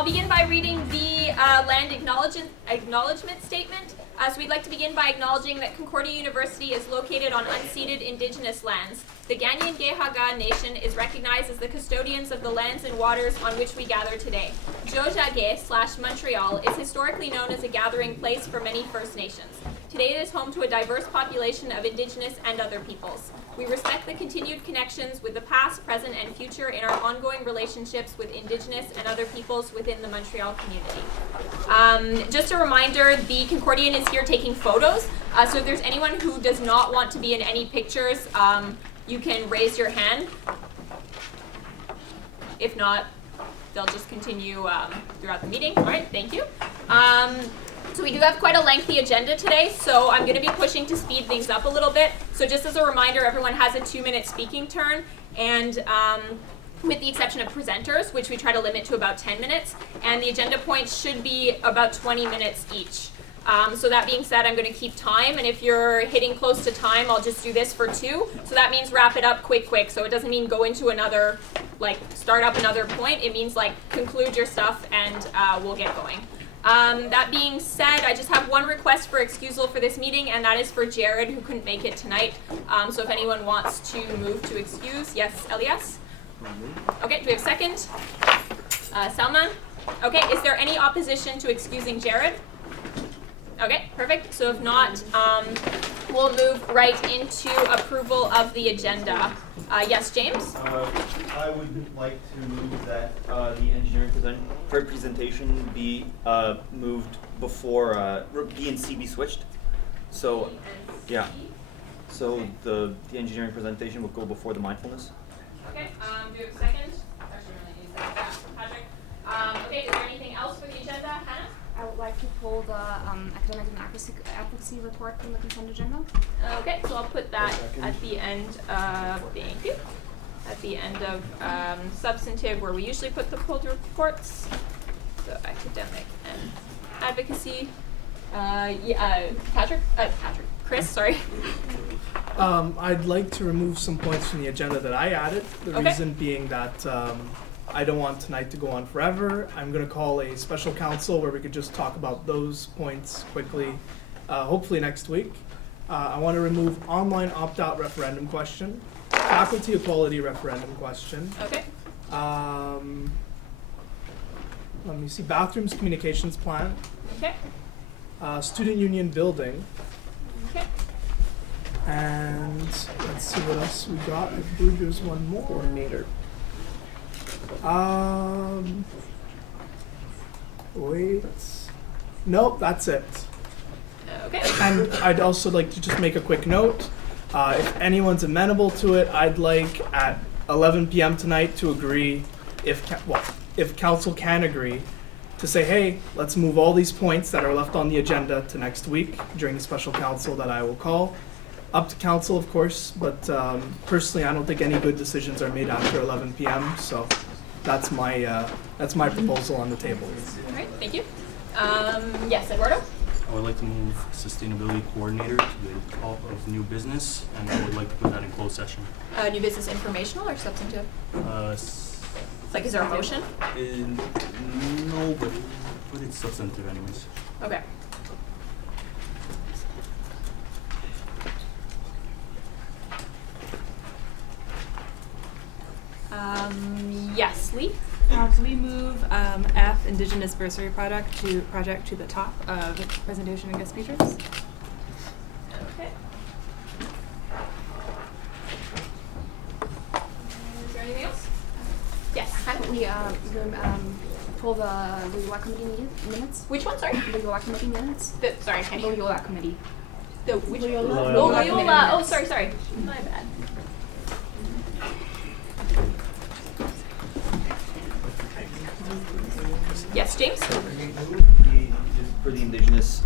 I'll begin by reading the land acknowledgement statement. So we'd like to begin by acknowledging that Concordia University is located on unceded Indigenous lands. The Ganyan-Gehaga Nation is recognized as the custodians of the lands and waters on which we gather today. Montreal is historically known as a gathering place for many First Nations. Today it is home to a diverse population of Indigenous and other peoples. We respect the continued connections with the past, present, and future in our ongoing relationships with Indigenous and other peoples within the Montreal community. Just a reminder, the Concordian is here taking photos, so if there's anyone who does not want to be in any pictures, you can raise your hand. If not, they'll just continue throughout the meeting. All right, thank you. So we do have quite a lengthy agenda today, so I'm going to be pushing to speed things up a little bit. So just as a reminder, everyone has a 2-minute speaking turn, and with the exception of presenters, which we try to limit to about 10 minutes, and the agenda points should be about 20 minutes each. So that being said, I'm going to keep time, and if you're hitting close to time, I'll just do this for 2. So that means wrap it up quick. So it doesn't mean go into another, start up another point. It means conclude your stuff, and we'll get going. That being said, I just have one request for excusal for this meeting, and that is for Jared, who couldn't make it tonight. So if anyone wants to move to excuse, yes, Elias? Okay, do we have a second? Salman? Okay, is there any opposition to excusing Jared? Okay, perfect. So if not, we'll move right into approval of the agenda. Yes, James? I would like to move that the engineering presentation be moved before B and C be switched. So, yeah. So the engineering presentation will go before the mindfulness. Okay, do you have a second? Actually, really need that. Yeah, Patrick. Okay, is there anything else for the agenda? Hannah? I would like to pull the academic and advocacy report from the consent agenda. Okay, so I'll put that at the end of, thank you, at the end of substantive, where we usually put the pulled reports. So academic and advocacy. Chris, sorry. I'd like to remove some points from the agenda that I added. The reason being that I don't want tonight to go on forever. I'm going to call a special council where we could just talk about those points quickly, hopefully next week. I want to remove online opt-out referendum question, faculty equality referendum question. Okay. Let me see, bathrooms communications plan. Okay. Student union building. Okay. And let's see what else we got. I believe there's one more. Coordinator. Wait. Nope, that's it. Okay. And I'd also like to just make a quick note. If anyone's amenable to it, I'd like at 11 p.m. tonight to agree, if council can agree, to say, hey, let's move all these points that are left on the agenda to next week during the special council that I will call. Up to council, of course, but personally, I don't think any good decisions are made after 11 p.m. So that's my proposal on the table. All right, thank you. Yes, Eduardo? I would like to move sustainability coordinator to the top of new business, and I would like to put that in closed session. New business informational or substantive? Is there a motion? No, but it's substantive anyways. Okay. Yes, Lee? So we move F, Indigenous Bursary project to the top of presentation and guest speakers. Okay. Is there anything else? Yes. We pull the Loyola committee minutes. Which one? Sorry. Loyola committee minutes. Sorry, I can't hear. Loyola committee. The which? Loyola. Loyola. Oh, sorry. My bad. Yes, James? For the Indigenous,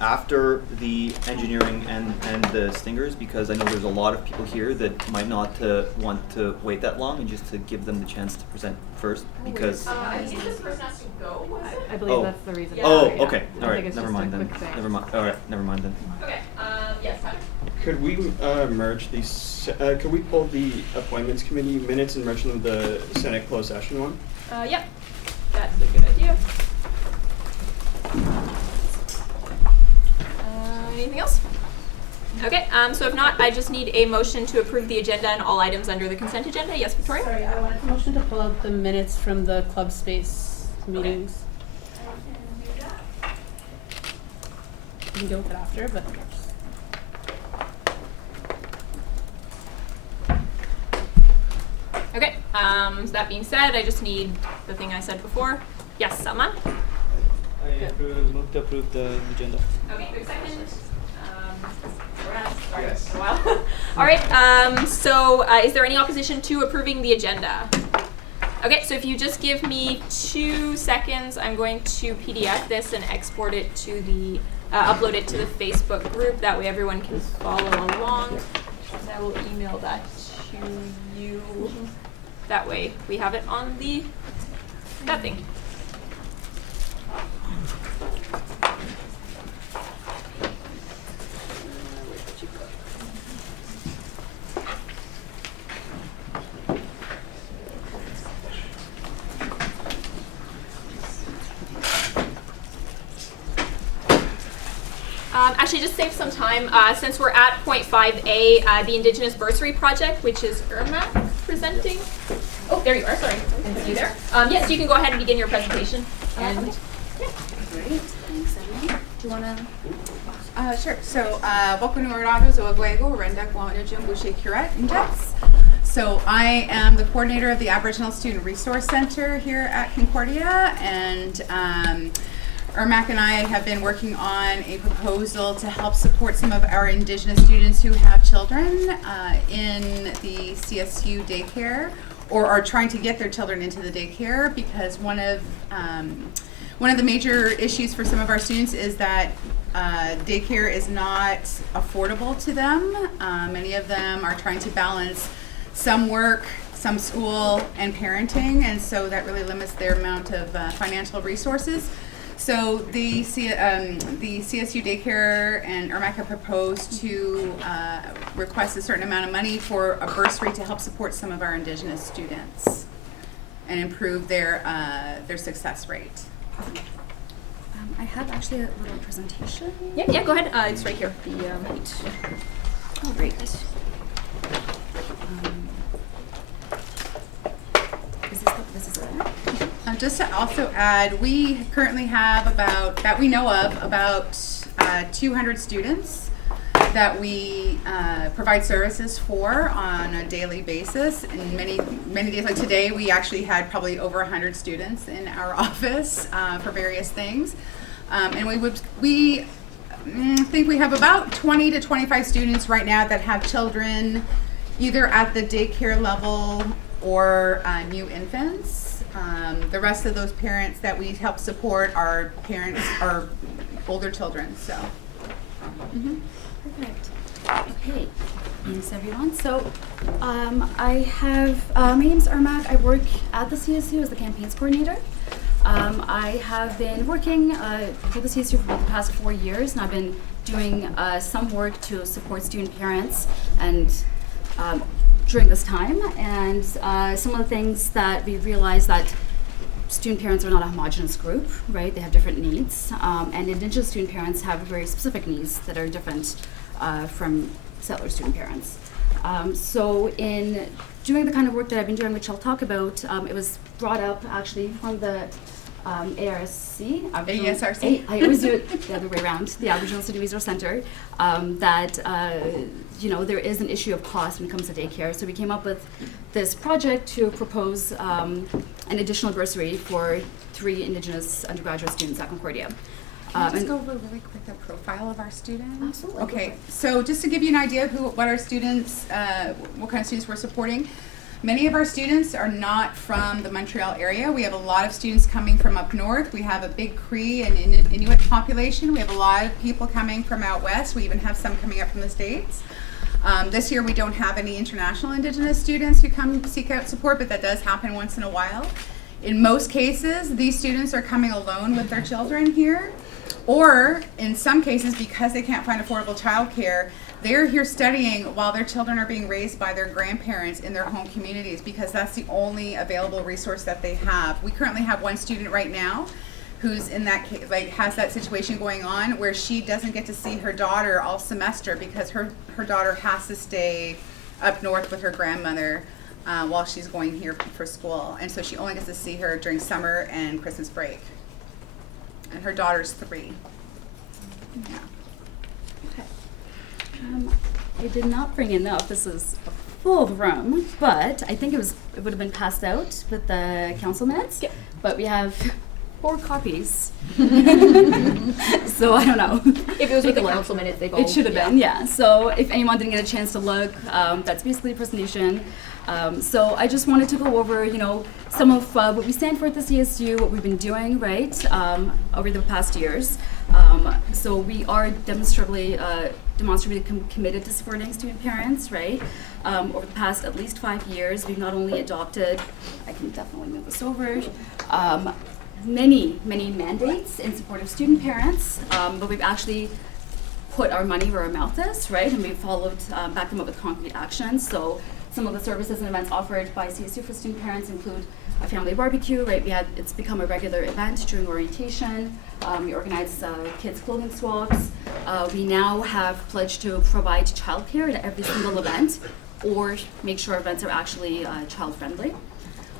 after the engineering and the stingers, because I know there's a lot of people here that might not want to wait that long, and just to give them the chance to present first, because... I think this person has to go. I believe that's the reason. Yeah. Oh, Yeah. okay. I All think right. it's Never just a mind then. quick thing. Never mind. All right. Never mind then. Okay. Yes, Patrick? Could we merge these? Could we pull the appointments committee minutes and merge them with the Senate closed session one? Yep. That's a good idea. Okay, so if not, I just need a motion to approve the agenda and all items under the consent agenda. Yes, Victoria? Sorry, I wanted a motion to pull out the minutes from the club space meetings. We can deal with it after, but Okay, so that being said, I just need the thing I said before. Yes, Salman? Move to approve the agenda. Okay, quick second. Sorry, it's been a while. All right, so is there any opposition to approving the agenda? Okay, so if you just give me 2 seconds, I'm going to PDF this and export it to the, upload it to the Facebook group. That way everyone can follow along. And I will email that to you. That way we have it on that thing. Actually, just save some time, since we're at point 5A, the Indigenous Bursary Project, which is Irma presenting. Oh, there you are, sorry. I didn't see you there. Yes, you can go ahead and begin your presentation. And Okay. Great, thanks everyone. Do you wanna? Sure, so, welcome to Orlando, Zoagwego, Rendak, Wanajum, Bushe, Curet, and Jets. So I am the coordinator of the Aboriginal Student Resource Center here at Concordia, and Ermac and I have been working on a proposal to help support some of our Indigenous students who have children in the CSU daycare, or are trying to get their children into the daycare, because one of the major issues for some of our students is that daycare is not affordable to them. Many of them are trying to balance some work, some school, and parenting, and so that really limits their amount of financial resources. So the CSU daycare and Ermac have proposed to request a certain amount of money for a bursary to help support some of our Indigenous students and improve their success rate. I have actually a little presentation. yeah, go ahead. It's right here. Oh, great. This is it. Just to also add, we currently have about 200 students that we provide services for on a daily basis. And many days like today, we actually had probably over 100 students in our office for various things. And we think we have about 20 to 25 students right now that have children either at the daycare level or new infants. The rest of those parents that we help support are older children, so. Perfect. Okay. Thanks, everyone. So, I have, my name's Ermac. I work at the CSU as the campaigns coordinator. I have been working for the CSU for the past 4 years, and I've been doing some work to support student parents and during this time. And some of the things that we realized that student parents are not a homogenous group, right? They have different needs, and Indigenous student parents have very specific needs that are different from settler student parents. So in doing the kind of work that I've been doing, which I'll talk about, it was brought up actually from the ARC. ASRC. I always do it the other way around, the Aboriginal Student Resource Center, that there is an issue of cost when it comes to daycare. So we came up with this project to propose an additional bursary for 3 Indigenous undergraduate students at Concordia. Can I just go over really quick the profile of our students? Absolutely. Okay, so just to give you an idea of what our students, what kind of students we're supporting. Many of our students are not from the Montreal area. We have a lot of students coming from up north. We have a big Cree and Inuit population. We have a lot of people coming from out west. We even have some coming up from the States. This year we don't have any international Indigenous students who come seek out support, but that does happen once in a while. In most cases, these students are coming alone with their children here, or in some cases, because they can't find affordable childcare, they're here studying while their children are being raised by their grandparents in their home communities, because that's the only available resource that they have. We currently have 1 student right now who's in that case, like has that situation going on where she doesn't get to see her daughter all semester because her daughter has to stay up north with her grandmother while she's going here for school, and so she only gets to see her during summer and Christmas break. And her daughter's 3. Yeah. I did not bring enough. This is a full room, but I think it would have been passed out with the council minutes. Yeah. But we have 4 copies. So I don't know. If it was with Take the a look. council minutes, they've all. It should have been, yeah. So if anyone didn't get a chance to look, that's basically the presentation. So I just wanted to go over, some of what we stand for at the CSU, what we've been doing, right, over the past years. So we are demonstrably committed to supporting student parents, right? Over the past at least 5 years, we've not only adopted, I can definitely move this over, many mandates in support of student parents, but we've actually put our money where our mouth is, right? And we've followed, backed them up with concrete actions. So some of the services and events offered by CSU for student parents include a family barbecue, right? It's become a regular event during orientation. We organize kids' clothing swaps. We now have pledged to provide childcare at every single event, or make sure events are actually child-friendly.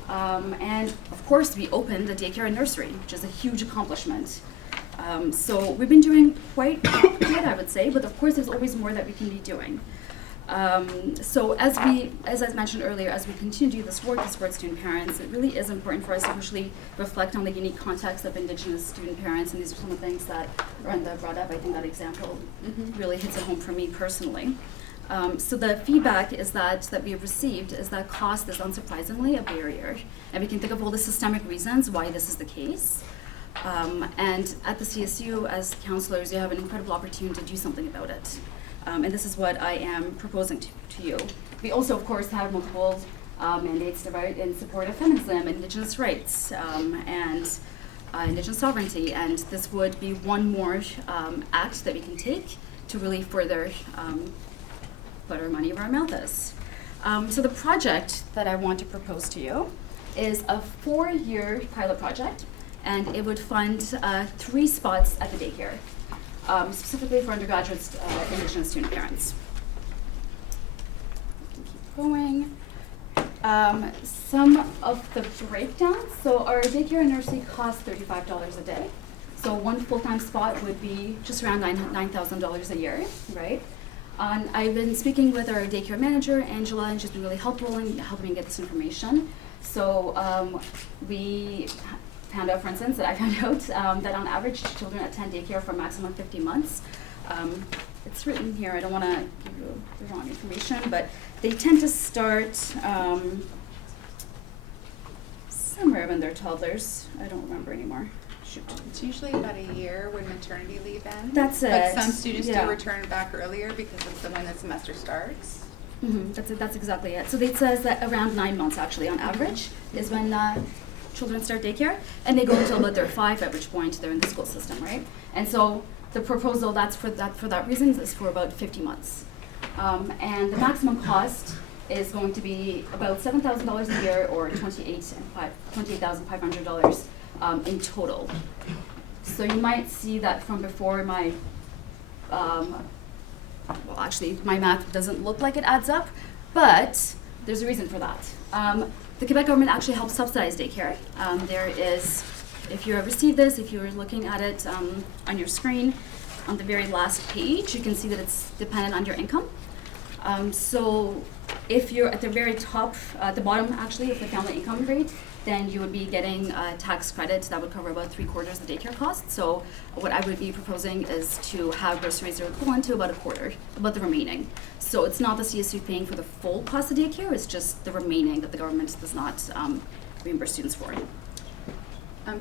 And of course, we opened a daycare and nursery, which is a huge accomplishment. So we've been doing quite good, I would say, but of course, there's always more that we can be doing. So as I mentioned earlier, as we continue to do this work to support student parents, it really is important for us to actually reflect on the unique context of Indigenous student parents, and these are some of the things that Brenda brought up. I think that example really hits it home for me personally. So the feedback is that we have received is that cost is unsurprisingly a barrier, and we can think of all the systemic reasons why this is the case. And at the CSU, as counselors, you have an incredible opportunity to do something about it. And this is what I am proposing to you. We also, of course, have multiple mandates in support of feminism, Indigenous rights, and Indigenous sovereignty. And this would be one more act that we can take to really further put our money where our mouth is. So the project that I want to propose to you is a 4-year pilot project, and it would fund 3 spots at the daycare. Specifically for undergraduate Indigenous student parents. Keep going. Some of the breakdowns. So our daycare and nursery costs $35 a day. So one full-time spot would be just around $9,000 a year, right? I've been speaking with our daycare manager, Angela, and she's been really helpful in helping me get this information. So we found out, for instance, that I found out that on average, children attend daycare for a maximum of 50 months. It's written here, I don't want to give you the wrong information, but they tend to start somewhere when they're toddlers. I don't remember anymore. Shoot. It's usually about a year when maternity leave ends. That's it. But some students Yeah. do return back earlier because it's when the semester starts. That's exactly it. So it says that around 9 months, actually, on average, is when children start daycare, and they go until about they're 5, at which point they're in the school system, right? And so the proposal for that reason is for about 50 months. And the maximum cost is going to be about $7,000 a year, or $28,500 in total. So you might see that from before my, well, actually my math doesn't look like it adds up, but there's a reason for that. The Quebec government actually helps subsidize daycare. There is, if you ever see this, if you're looking at it on your screen, on the very last page, you can see that it's dependent on your income. So if you're at the very top, the bottom actually of the family income rate, then you would be getting a tax credit that would cover about 3/4 of the daycare cost. So what I would be proposing is to have bursaries that are equivalent to about 1/4, about the remaining. So it's not the CSU paying for the full cost of daycare, it's just the remaining that the government does not reimburse students for.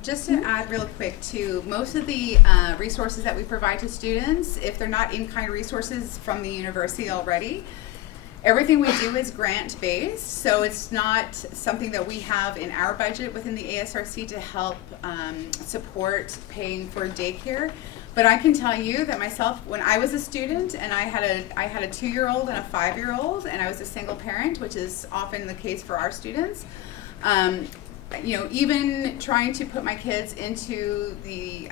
Just to add real quick too, most of the resources that we provide to students, if they're not in-kind resources from the university already, everything we do is grant-based, so it's not something that we have in our budget within the ASRC to help support paying for daycare. But I can tell you that myself, when I was a student and I had a 2-year-old and a 5-year-old, and I was a single parent, which is often the case for our students, even trying to put my kids into the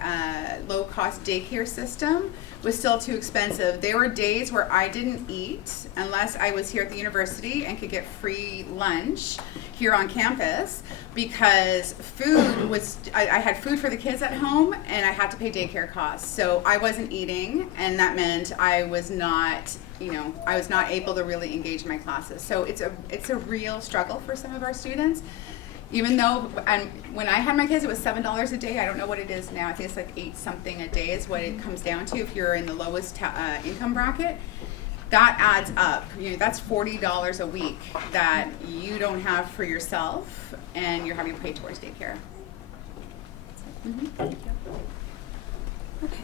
low-cost daycare system was still too expensive. There were days where I didn't eat unless I was here at the university and could get free lunch here on campus, because food was, I had food for the kids at home and I had to pay daycare costs. So I wasn't eating, and that meant I was not able to really engage in my classes. So it's a real struggle for some of our students. Even though, and when I had my kids, it was $7 a day. I don't know what it is now. I think it's like 8 something a day is what it comes down to if you're in the lowest income bracket. That adds up. That's $40 a week that you don't have for yourself, and you're having to pay towards daycare. Thank you. Okay.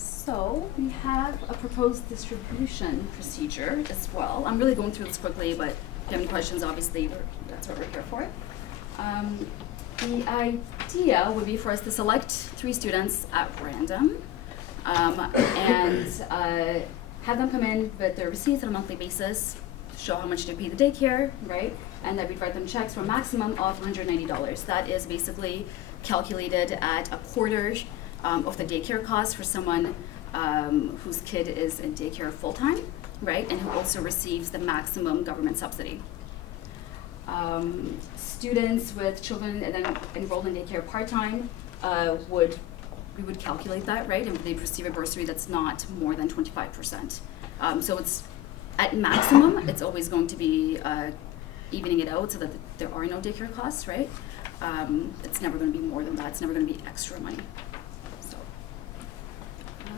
So we have a proposed distribution procedure as well. I'm really going through this quickly, but if you have any questions, obviously, that's what we're here for. The idea would be for us to select 3 students at random and have them come in with their receipts on a monthly basis, show how much they pay the daycare, right? And that we'd write them checks for a maximum of $190. That is basically calculated at a quarter of the daycare cost for someone whose kid is in daycare full-time, right? And who also receives the maximum government subsidy. Students with children and then enrolled in daycare part-time we would calculate that, right? And they'd receive a bursary that's not more than 25%. So it's, at maximum, it's always going to be evening it out so that there are no daycare costs, right? It's never going to be more than that. It's never going to be extra money. So,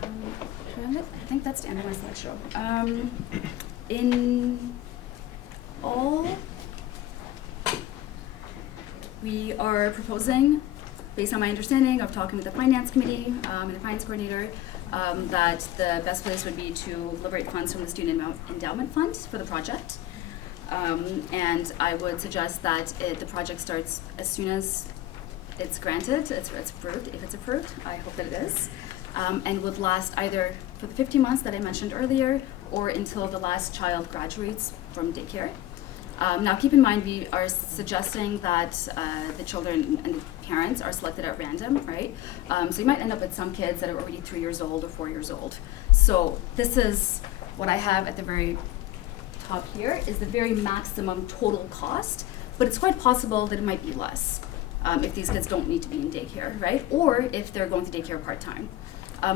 I think that's the end of my slideshow. In all, we are proposing, based on my understanding of talking with the finance committee and the finance coordinator, that the best place would be to liberate funds from the student endowment fund for the project. And I would suggest that the project starts as soon as it's granted, it's approved. If it's approved, I hope that it is, and would last either for the 15 months that I mentioned earlier, or until the last child graduates from daycare. Now keep in mind, we are suggesting that the children and the parents are selected at random, right? So you might end up with some kids that are already 3 years old or 4 years old. So this is what I have at the very top here, is the very maximum total cost, but it's quite possible that it might be less if these kids don't need to be in daycare, right? Or if they're going to daycare part-time.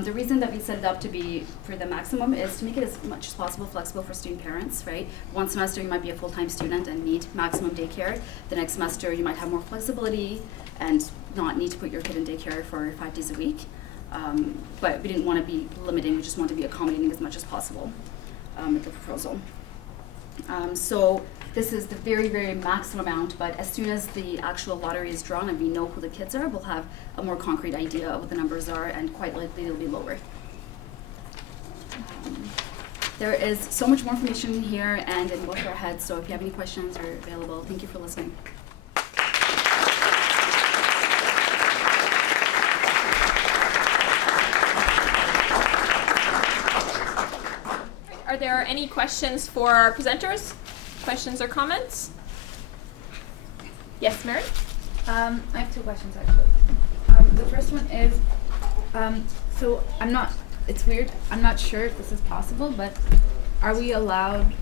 The reason that we set it up to be for the maximum is to make it as much as possible flexible for student parents, right? One semester you might be a full-time student and need maximum daycare. The next semester you might have more flexibility and not need to put your kid in daycare for 5 days a week. But we didn't want to be limiting, we just want to be accommodating as much as possible with the proposal. So this is the very, very maximum amount, but as soon as the actual lottery is drawn and we know who the kids are, we'll have a more concrete idea of what the numbers are, and quite likely they'll be lower. There is so much more information here and in both our heads, so if you have any questions, are available. Thank you for listening. Are there any questions for our presenters? Questions or comments? Yes, Mary? I have 2 questions actually. The first one is, so it's weird, I'm not sure if this is possible, but are we allowed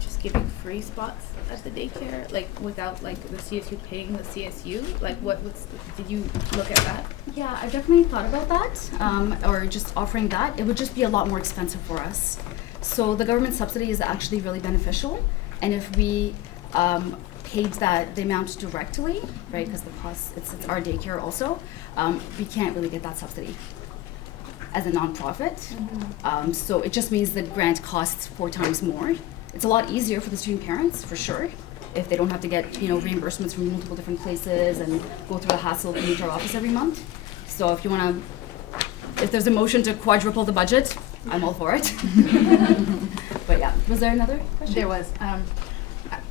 just giving free spots at the daycare, like without like the CSU paying the CSU? Like did you look at that? Yeah, I've definitely thought about that, or just offering that. It would just be a lot more expensive for us. So the government subsidy is actually really beneficial, and if we paid the amount directly, right, because the cost, it's our daycare also, we can't really get that subsidy as a nonprofit. Mm-hmm. So it just means the grant costs 4 times more. It's a lot easier for the student parents, for sure, if they don't have to get reimbursements from multiple different places and go through the hassle of coming to our office every month. So if there's a motion to quadruple the budget, I'm all for it. But yeah, was there another question? There was,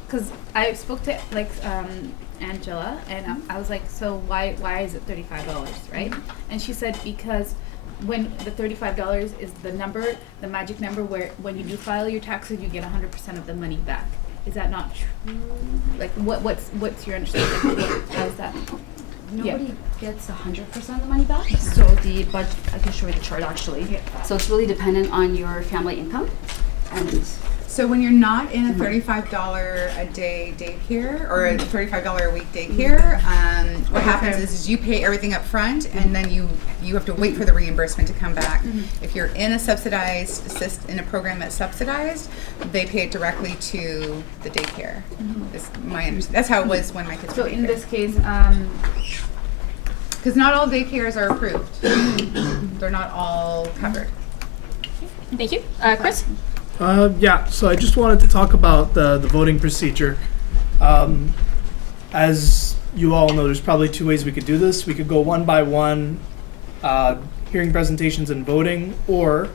because I spoke to Angela, and I was like, so why is it $35, right? Mm-hmm. And she said because when the $35 is the magic number where when you do file your taxes, you get 100% of the money back. Is that not true? Like, what's your understanding? How's that? Nobody gets 100% of the money back. So the budget, I can show you the chart actually. Yeah. So it's really dependent on your family income. And So when you're not in a $35 a day daycare or a $35 a week daycare, what happens is you pay everything up front and then you have to wait for the reimbursement to come back. If you're in a subsidized in a program that's subsidized, they pay it directly to the daycare. Is my understanding. That's how it was when my kids were So in daycare. this case, Because not all daycares are approved. They're not all covered. Thank you. Chris? Yeah, so I just wanted to talk about the voting procedure. As you all know, there's probably two ways we could do this. We could go one by one, hearing presentations and voting, or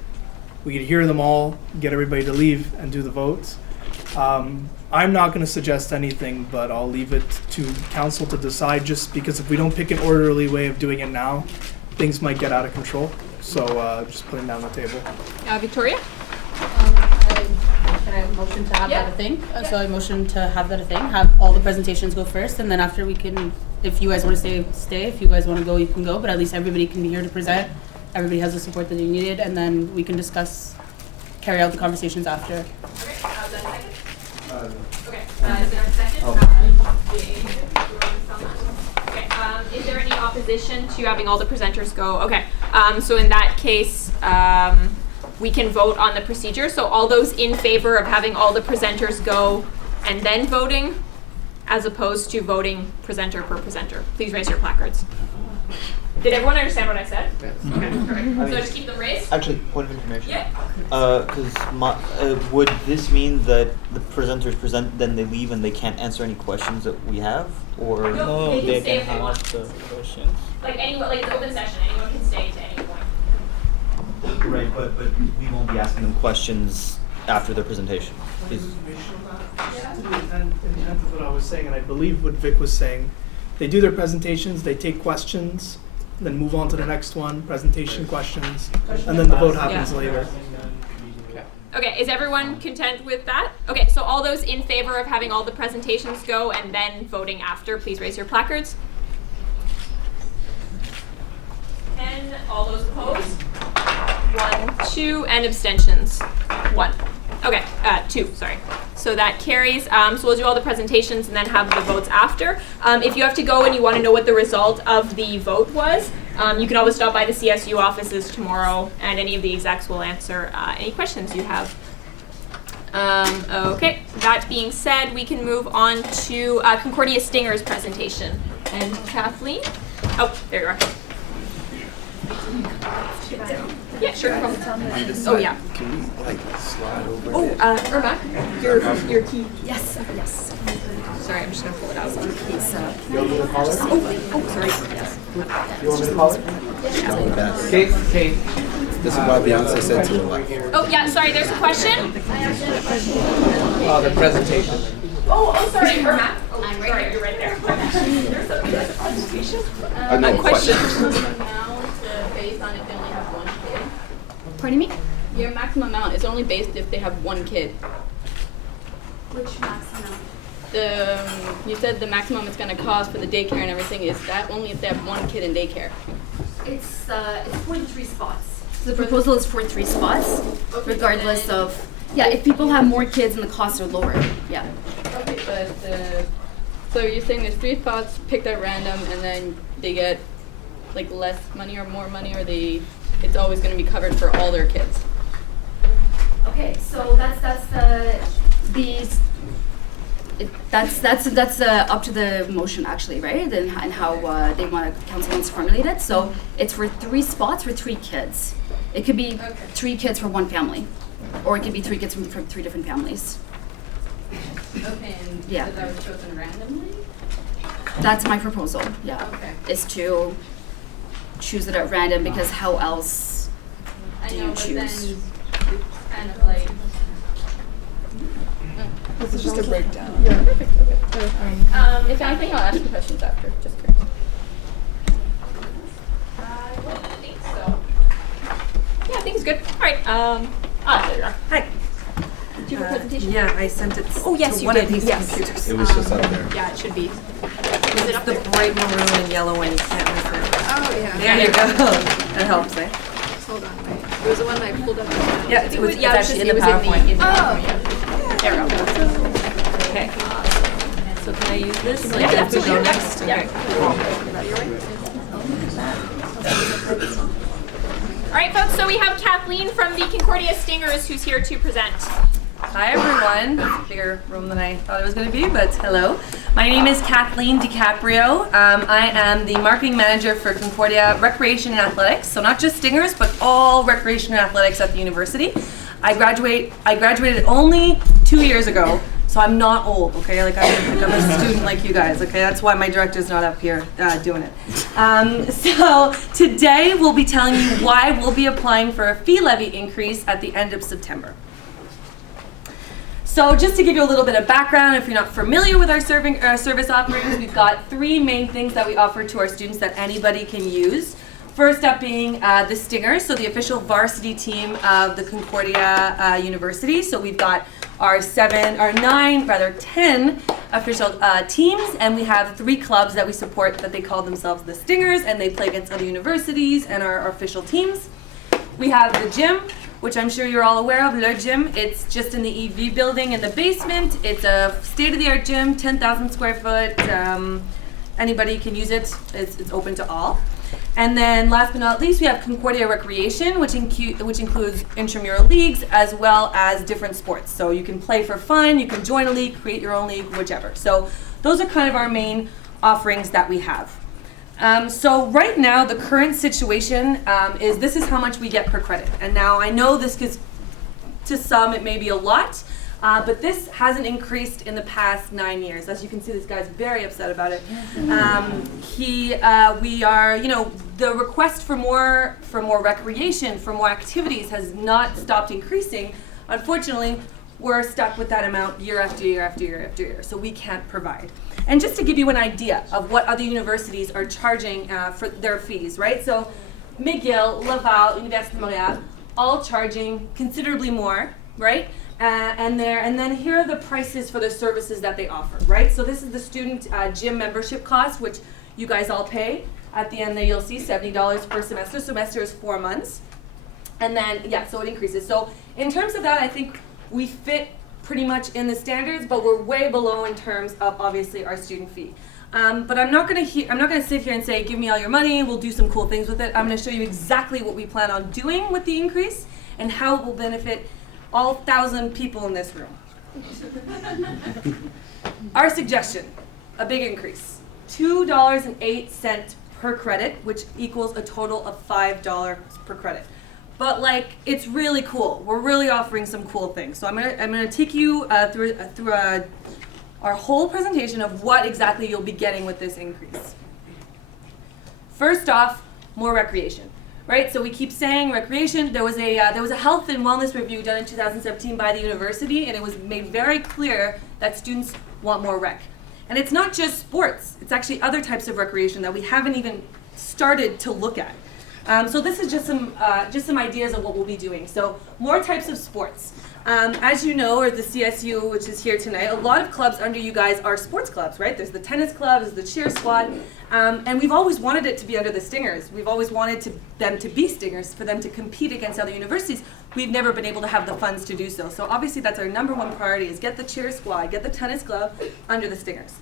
we could hear them all, get everybody to leave, and do the votes. I'm not going to suggest anything, but I'll leave it to council to decide, just because if we don't pick an orderly way of doing it now, things might get out of control. So just putting it down the table. Victoria? Can I motion to have Yeah. that a thing? So I motion to have that a thing, have all the presentations go first, and then after we can, if you guys want to stay, stay. If you guys want to go, you can go, but at least everybody can be here to present. Everybody has the support that they needed, and then we can discuss, carry out the conversations after. Okay, is there a second? Okay, is there a second? Okay, is there any opposition to having all the presenters go? Okay, so in that case, we can vote on the procedure. So all those in favor of having all the presenters go and then voting, as opposed to voting presenter per presenter, please raise your placards. Did everyone understand what I said? Yes. Okay, perfect. I mean, So just keep them raised? Actually, point of information. Yeah. Because would this mean that the presenters present, then they leave and they can't answer any questions that we have, or? No, No, they can they stay can if they want. have the questions. Like anyone, like it's open session, anyone can stay to any point. Right, but we won't be asking them questions after their presentation. To the intent of what I was saying, and I believe what Vic was saying, they do their presentations, they take questions, then move on to the next one, presentation questions, and then the vote happens later. Okay, is everyone content with that? Okay, so all those in favor of having all the presentations go and then voting after, please raise your placards. 10, all those opposed? 1, 2, and abstentions? 1. Okay, 2, sorry. So that carries. So we'll do all the presentations and then have the votes after. If you have to go and you want to know what the result of the vote was, you can always stop by the CSU offices tomorrow and any of the execs will answer any questions you have. Okay, that being said, we can move on to Concordia Stinger's presentation. And Kathleen? Oh, there you are. Yeah, sure. Oh, yeah. Can we slide over? Oh, Irma, your key. yes, yes. Sorry, I'm just gonna pull it out. You want me to call it? Oh, sorry. Yes. You want me to call it? Kate, this is what Beyonce said to her life. Oh, yeah, sorry, there's a question? The presentation. Oh, sorry, Irma. Oh, I'm right here. You're right there. There's a presentation. No, A question. Based on if they only have one kid. Pardon me? Your maximum amount is only based if they have one kid. Which maximum? You said the maximum it's going to cost for the daycare and everything is that only if they have one kid in daycare. It's 43 spots. So the proposal is for 3 spots, regardless of, yeah, if people have more kids and the costs are lower, yeah. Okay, but so you're saying there's 3 spots picked at random and then they get like less money or more money, or it's always going to be covered for all their kids? Okay, so that's up to the motion actually, right? And how they council wants to formulate it. So it's for 3 spots for 3 kids. It could be 3 kids for 1 family, or it could be 3 kids from 3 different families. Okay, and Yeah. so that was chosen randomly? That's my proposal. Yeah, Okay. is to choose it at random, because how else do you but then choose? it's kind of like. This is just a breakdown. If anything, I'll ask you questions after. Just curious. I don't think so. Yeah, I think it's good. All right. There you are. Hi. Do you have a presentation? Yeah, I sent it Oh, yes, to you one did. of these Yes. computers. It was just up there. Yeah, it should be. Is It's it up the there? bright maroon and yellow one, you can't miss it. Oh, yeah. There you go. That helps, eh? Hold on, wait. It was the one I pulled up. Yeah, it's, it's Yeah, actually in the PowerPoint. Oh, There we go. Okay. So can I use this? Like, Yeah, I have to absolutely. go next? Yeah. Okay. All right, folks, so we have Kathleen from the Concordia Stingers who's here to present. Hi everyone. It's a bigger room than I thought it was going to be, but hello. My name is Kathleen DiCaprio. I am the marketing manager for Concordia Recreation and Athletics. So not just Stingers, but all recreation and athletics at the university. I graduated only 2 years ago, so I'm not old, okay? Like I'm a student like you guys, okay? That's why my director's not up here doing it. So today we'll be telling you why we'll be applying for a fee levy increase at the end of September. So just to give you a little bit of background, if you're not familiar with our service offerings, we've got 3 main things that we offer to our students that anybody can use. First up being the Stingers, so the official varsity team of the Concordia University. So we've got our 10 official teams, and we have 3 clubs that we support that they call themselves the Stingers, and they play against other universities and our official teams. We have the gym, which I'm sure you're all aware of, Le Gym. It's just in the EV building in the basement. It's a state-of-the-art gym, 10,000 square foot. Anybody can use it. It's open to all. And then last but not least, we have Concordia Recreation, which includes intramural leagues as well as different sports. So you can play for fun, you can join a league, create your own league, whichever. So those are kind of our main offerings that we have. So right now, the current situation is this is how much we get per credit. And now I know this is, to some, it may be a lot, but this hasn't increased in the past 9 years. As you can see, this guy's very upset about it. We are, the request for more recreation, for more activities has not stopped increasing. Unfortunately, we're stuck with that amount year after year after year after year, so we can't provide. And just to give you an idea of what other universities are charging for their fees, right? So McGill, Laval, Université de Montréal, all charging considerably more, right? And then here are the prices for the services that they offer, right? So this is the student gym membership cost, which you guys all pay. At the end there you'll see $70 per semester. Semester is 4 months. And then, yeah, so it increases. So in terms of that, I think we fit pretty much in the standards, but we're way below in terms of obviously our student fee. But I'm not gonna sit here and say, give me all your money, we'll do some cool things with it. I'm gonna show you exactly what we plan on doing with the increase and how it will benefit all 1,000 people in this room. Our suggestion, a big increase, $2.08 per credit, which equals a total of $5 per credit. But it's really cool. We're really offering some cool things. So I'm gonna take you through our whole presentation of what exactly you'll be getting with this increase. First off, more recreation, right? So we keep saying recreation. There was a health and wellness review done in 2017 by the university, and it was made very clear that students want more rec. And it's not just sports. It's actually other types of recreation that we haven't even started to look at. So this is just some ideas of what we'll be doing. So more types of sports. As you know, or the CSU, which is here tonight, a lot of clubs under you guys are sports clubs, right? There's the tennis club, there's the cheer squad, and we've always wanted it to be under the Stingers. We've always wanted them to be Stingers, for them to compete against other universities. We've never been able to have the funds to do so. So obviously that's our #1 priority, is get the cheer squad, get the tennis club under the Stingers.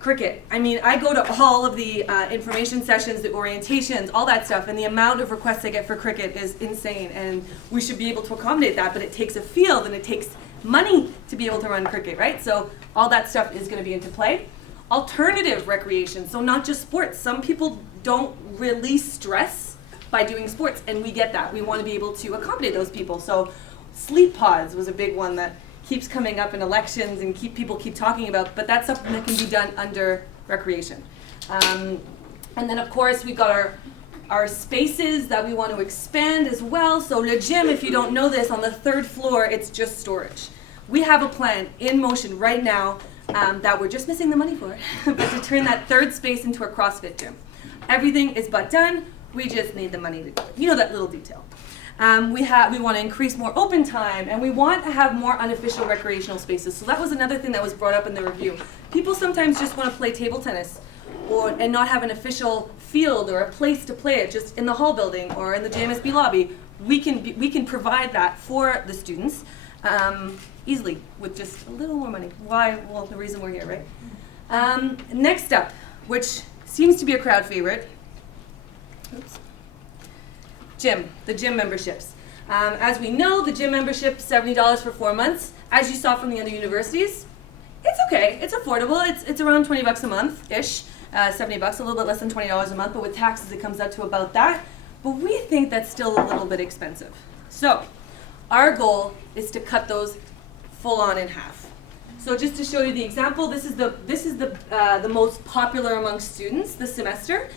Cricket. I mean, I go to all of the information sessions, the orientations, all that stuff, and the amount of requests I get for cricket is insane, and we should be able to accommodate that, but it takes a field and it takes money to be able to run cricket, right? So all that stuff is going to be into play. Alternative recreation, so not just sports. Some people don't release stress by doing sports, and we get that. We want to be able to accommodate those people. So sleep pods was a big one that keeps coming up in elections and people keep talking about, but that's something that can be done under recreation. And then of course we've got our spaces that we want to expand as well. So Le Gym, if you don't know this, on the 3rd floor it's just storage. We have a plan in motion right now that we're just missing the money for, but to turn that 3rd space into a CrossFit gym. Everything is but done, we just need the money to do it. You know that little detail. We want to increase more open time, and we want to have more unofficial recreational spaces. So that was another thing that was brought up in the review. People sometimes just want to play table tennis and not have an official field or a place to play it, just in the hall building or in the JMSB lobby. We can provide that for the students easily with just a little more money. Why? Well, the reason we're here, right? Next up, which seems to be a crowd favorite. Oops. The gym memberships. As we know, the gym membership, $70 for 4 months. As you saw from the other universities, it's okay, it's affordable. It's around $20 a month-ish, $70, a little bit less than $20 a month, but with taxes it comes out to about that. But we think that's still a little bit expensive. So our goal is to cut those full on in half. So just to show you the example, this is the most popular among students this semester.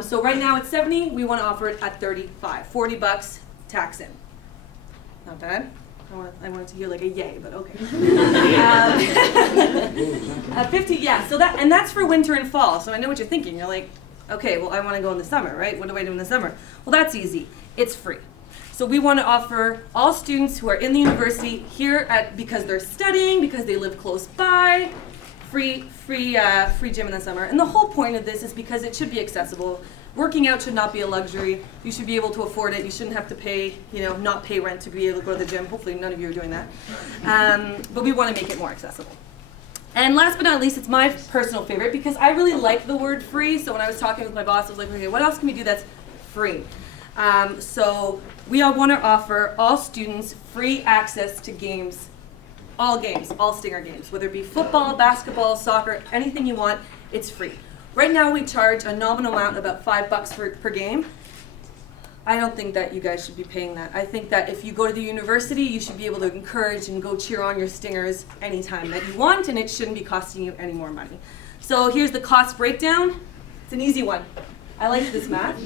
So right now it's 70, we want to offer it at 35, $40 tax in. Not bad. I wanted to hear like a yay, but okay. 50, yeah, so that's for winter and fall. So I know what you're thinking. You're like, okay, well I want to go in the summer, right? What do I do in the summer? Well, that's easy. It's free. So we want to offer all students who are in the university here because they're studying, because they live close by, free gym in the summer. And the whole point of this is because it should be accessible. Working out should not be a luxury. You should be able to afford it. You shouldn't have to pay, not pay rent to be able to go to the gym. Hopefully none of you are doing that. But we want to make it more accessible. And last but not least, it's my personal favorite because I really like the word free. So when I was talking with my boss, I was like, okay, what else can we do that's free? So we want to offer all students free access to games, all Stinger games, whether it be football, basketball, soccer, anything you want, it's free. Right now we charge a nominal amount, about $5 per game. I don't think that you guys should be paying that. I think that if you go to the university, you should be able to encourage and go cheer on your Stingers anytime that you want, and it shouldn't be costing you any more money. So here's the cost breakdown. It's an easy one. I like this math.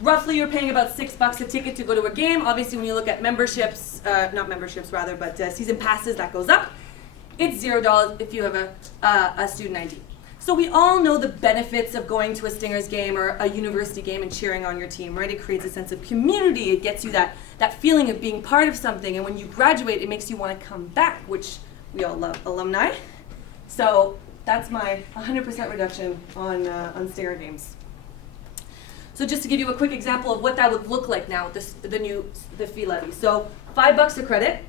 Roughly you're paying about $6 a ticket to go to a game. Obviously when you look at memberships, not memberships rather, but season passes, that goes up. It's $0 if you have a student ID. So we all know the benefits of going to a Stingers game or a university game and cheering on your team, right? It creates a sense of community. It gets you that feeling of being part of something. And when you graduate, it makes you want to come back, which we all love alumni. So that's my 100% reduction on Stinger games. So just to give you a quick example of what that would look like now with the fee levy. So $5 a credit,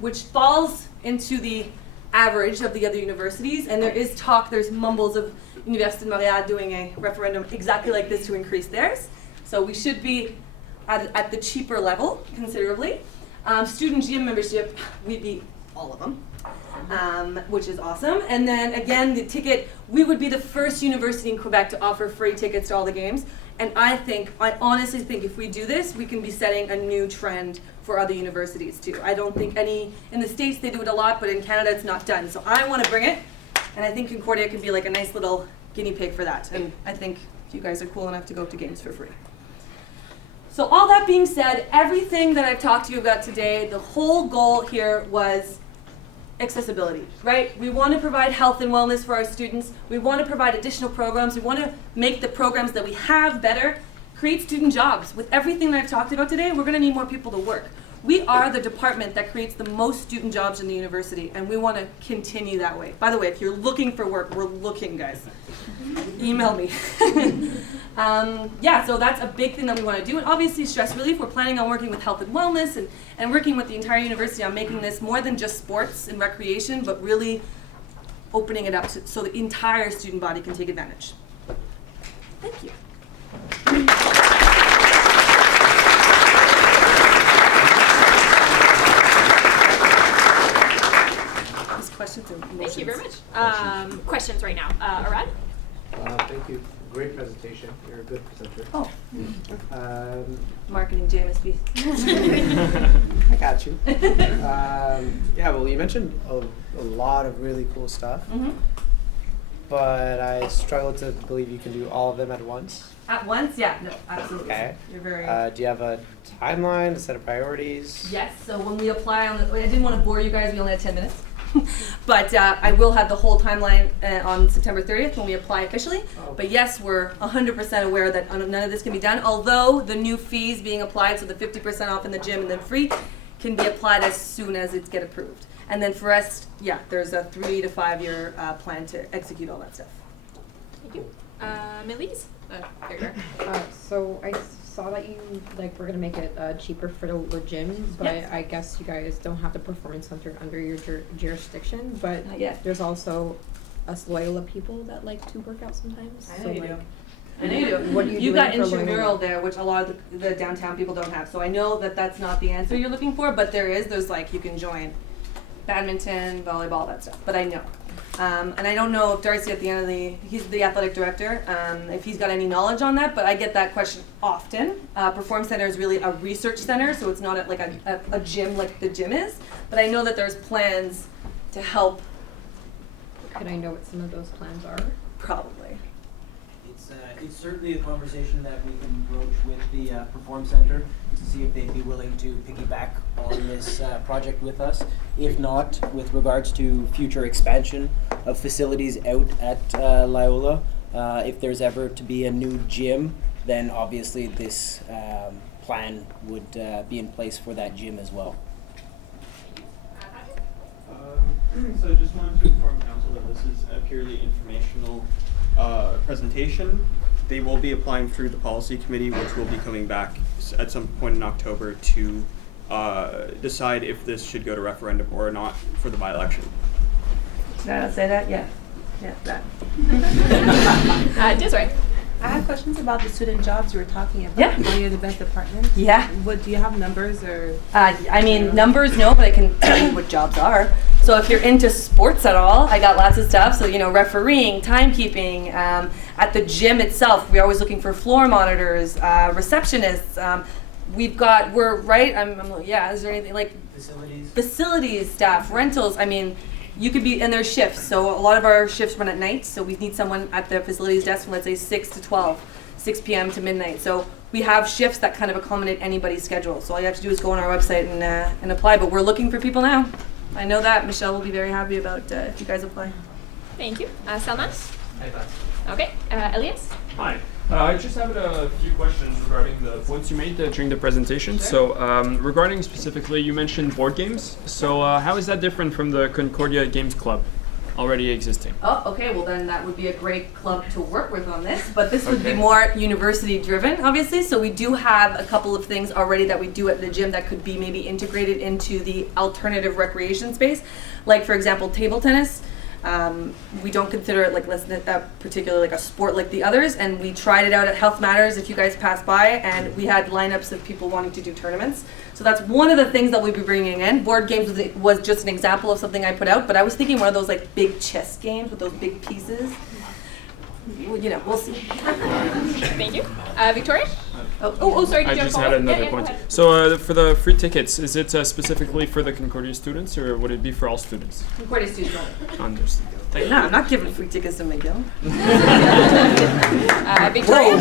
which falls into the average of the other universities, and there's mumbles of Université de Montréal doing a referendum exactly like this to increase theirs. So we should be at the cheaper level considerably. Student gym membership, we beat all of them, which is awesome. And then again, the ticket, we would be the first university in Quebec to offer free tickets to all the games. And I honestly think if we do this, we can be setting a new trend for other universities too. I don't think in the States they do it a lot, but in Canada it's not done. So I want to bring it, and I think Concordia can be like a nice little guinea pig for that. And I think you guys are cool enough to go to games for free. So all that being said, everything that I've talked to you about today, the whole goal here was accessibility, right? We want to provide health and wellness for our students. We want to provide additional programs. We want to make the programs that we have better, create student jobs. With everything that I've talked about today, we're going to need more people to work. We are the department that creates the most student jobs in the university, and we want to continue that way. By the way, if you're looking for work, we're looking, guys. Email me. Yeah, so that's a big thing that we want to do. And obviously stress relief, we're planning on working with health and wellness and working with the entire university on making this more than just sports and recreation, but really opening it up so the entire student body can take advantage. Thank you. Questions and Thank you very much. Questions right now. Arad? Thank you. Great presentation. You're a good presenter. Oh. Marketing JMSB. I got you. Yeah, well, you mentioned a lot of really cool stuff, but I struggle to believe you can do all of them at once. At once? Yeah, no, absolutely. Okay. You're very... do you have a timeline, a set of priorities? Yes, so when we apply I didn't want to bore you guys, we only had 10 minutes. But I will have the whole timeline on September 30th when we apply officially. But yes, we're 100% aware that none of this can be done, although the new fees being applied, so the 50% off in the gym and then free, can be applied as soon as it's get approved. And then for us, yeah, there's a 3 to 5 year plan to execute all that stuff. Thank you. Melise? There you are. So I saw that you were gonna make it cheaper for the gym, but Yes. I guess you guys don't have the performance center under your jurisdiction. But Not yet. there's also us Loyola people that like to work out sometimes. I know so you like, do. I know you do. What are you You doing got for intramural Loyola? there, which a lot of the downtown people don't have. So I know that that's not the answer you're looking for, but there's like you can join badminton, volleyball, that stuff. But I know. And I don't know if Darcy at the end of he's the athletic director, if he's got any knowledge on that, but I get that question often. Perform Center is really a research center, so it's not a gym like the gym is, but I know that there's plans to help. Could I know what some of those plans are? Probably. It's certainly a conversation that we can broach with the Perform Center to see if they'd be willing to piggyback on this project with us. If not, with regards to future expansion of facilities out at Loyola, if there's ever to be a new gym, then obviously this plan would be in place for that gym as well. So just wanted to inform council that this is a purely informational presentation. They will be applying through the policy committee, which will be coming back at some point in October to decide if this should go to referendum or not for the by-election. Did I not say that? Yeah. Yeah, that. Desiree. I have questions about the student jobs you were talking about. Yeah. While you're the best department. Yeah. What do you have numbers or? I mean, numbers, no, but I can tell you what jobs are. So if you're into sports at all, I got lots of stuff. So, refereeing, timekeeping, at the gym itself, we're always looking for floor monitors, receptionists. We're right, is there anything like facilities staff, rentals? I mean, you could be, and there's shifts. So a lot of our shifts run at night. So we need someone at the facilities desk from, let's say, 6 to 12, 6 p.m. to midnight. So we have shifts that kind of accommodate anybody's schedule. So all you have to do is go on our website and apply. But we're looking for people now. I know that. Michelle will be very happy about if you guys apply. Thank you. Salman? Hi, Beth. Okay. Elias? Hi. I just have a few questions regarding the points you made during the presentation. Sure. So regarding specifically, you mentioned board games. So how is that different from the Concordia Games Club already existing? Oh, okay. Well, then that would be a great club to work with on this. But this would be more university driven, obviously. So we do have a couple of things already that we do at the gym that could be maybe integrated into the alternative recreation space. Like, for example, table tennis. We don't consider it particularly like a sport like the others, and we tried it out at Health Matters if you guys passed by, and we had lineups of people wanting to do tournaments. So that's one of the things that we'll be bringing in. Board games was just an example of something I put out, but I was thinking one of those like big chess games with those big pieces. Well, we'll see. Thank you. Victoria? Sorry. I just had another point. So for the free tickets, is it specifically for the Concordia students, or would it be for all students? Concordia students only. Understood. Thank you. No, I'm not giving free tickets to McGill. Victoria?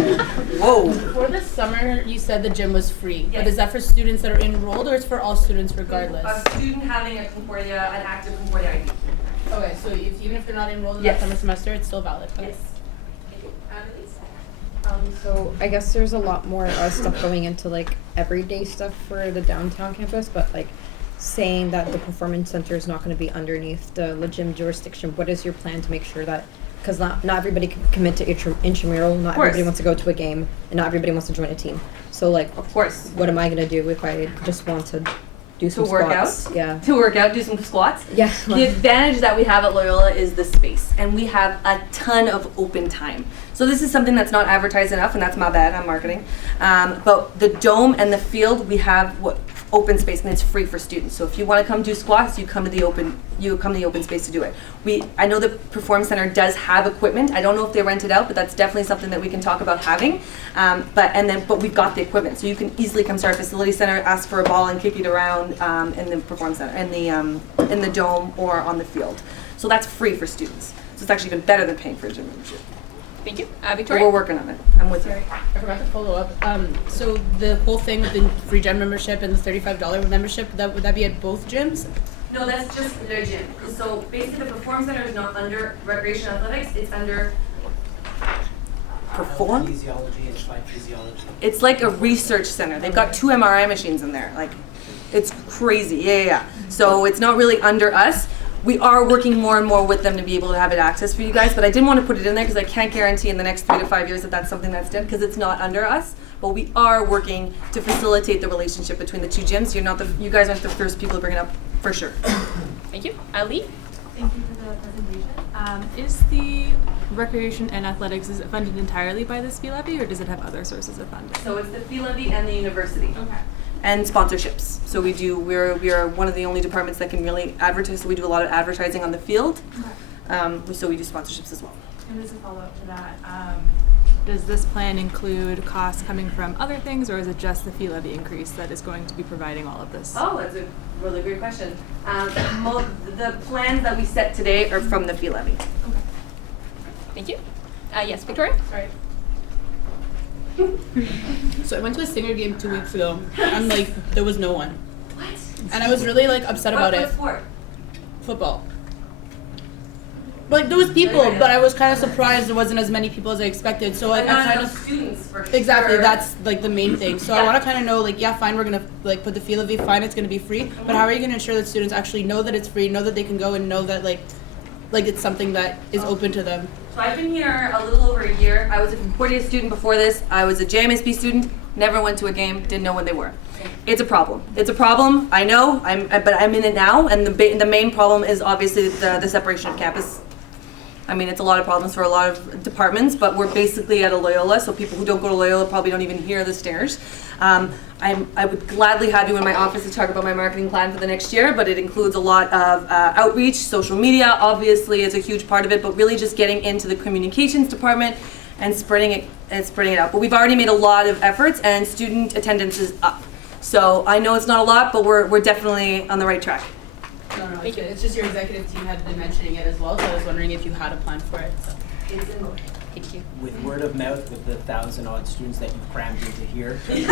Whoa. For the summer, you said the gym was free. Yes. But is that for students that are enrolled, or it's for all students regardless? A student having an active Concordia ID. Okay, so even if they're not enrolled in Yes. that summer semester, it's still valid. Okay. Yes. So I guess there's a lot more stuff going into like everyday stuff for the downtown campus, but like saying that the performance center is not going to be underneath the gym jurisdiction. What is your plan to make sure that, because not everybody can commit to intramural, not everybody wants to go to a game, and not everybody wants to join a team. So like, of course, what am I going to do if I just want to do some to work squats? out? Yeah. To work out, do some squats? Yeah. The advantage that we have at Loyola is the space, and we have a ton of open time. So this is something that's not advertised enough, and that's my bad, I'm marketing. But the dome and the field, we have open space, and it's free for students. So if you want to come do squats, you come to the open space to do it. I know the Perform Center does have equipment. I don't know if they rent it out, but that's definitely something that we can talk about having. But we've got the equipment, so you can easily come to our facility center, ask for a ball, and kick it around in the Perform Center, in the dome or on the field. So that's free for students. So it's actually even better than paying for a gym membership. Thank you. But Victoria? we're working on it. I'm with you. I forgot to follow up. So the whole thing with the free gym membership and the $35 membership, would that be at both gyms? No, that's just their gym. So basically the Perform Center is not under recreation athletics, it's under Perform? Physiology and applied physiology. It's like a research center. They've got 2 MRI machines in there. Like, it's crazy. Yeah. So it's not really under us. We are working more and more with them to be able to have it access for you guys, but I didn't want to put it in there because I can't guarantee in the next 3 to 5 years that that's something that's done because it's not under us. But we are working to facilitate the relationship between the 2 gyms. You guys aren't the first people to bring it up, for sure. Thank you. Ali? Thank you for the presentation. Is the recreation and athletics, is it funded entirely by this fee levy or does it have other sources of funding? So it's the fee levy and the university. Okay. And sponsorships. So we're one of the only departments that can really advertise. So we do a lot of advertising on the field. Okay. So we do sponsorships as well. And as a follow-up to that, does this plan include costs coming from other things, or is it just the fee levy increase that is going to be providing all of this? Oh, that's a really great question. The plans that we set today are from the fee levy. Okay. Thank you. Yes, Victoria? Sorry. So I went to a singer game 2 weeks ago, and like there was no one. What? And I was really like upset about it. What sport? Football. Like there was people, but I was kind of surprised there wasn't as many people as I expected. So like I kind of students for exactly sure. that's like the main thing. So I want to kind of know like yeah, fine, we're gonna like put the fee levy, fine, it's gonna be free. But how are you gonna ensure that students actually know that it's free, know that they can go, and know that like it's something that is open to them? So I've been here a little over a year. I was a Concordia student before this. I was a JMSB student. Never went to a game. Didn't know when they were. It's a problem. It's a problem. I know. But I'm in it now. And the main problem is obviously the separation of campus. I mean, it's a lot of problems for a lot of departments, but we're basically at a Loyola, so people who don't go to Loyola probably don't even hear the stairs. I would gladly have you in my office to talk about my marketing plan for the next year, but it includes a lot of outreach. Social media obviously is a huge part of it, but really just getting into the communications department and spreading it out. But we've already made a lot of efforts, and student attendance is up. So I know it's not a lot, but we're definitely on the right track. No, it's just your executive team had been mentioning it as well, so I was wondering if you had a plan for it. So. It's in motion. Thank you. With word of mouth, with the 1,000-odd students that you crammed into here. Guys,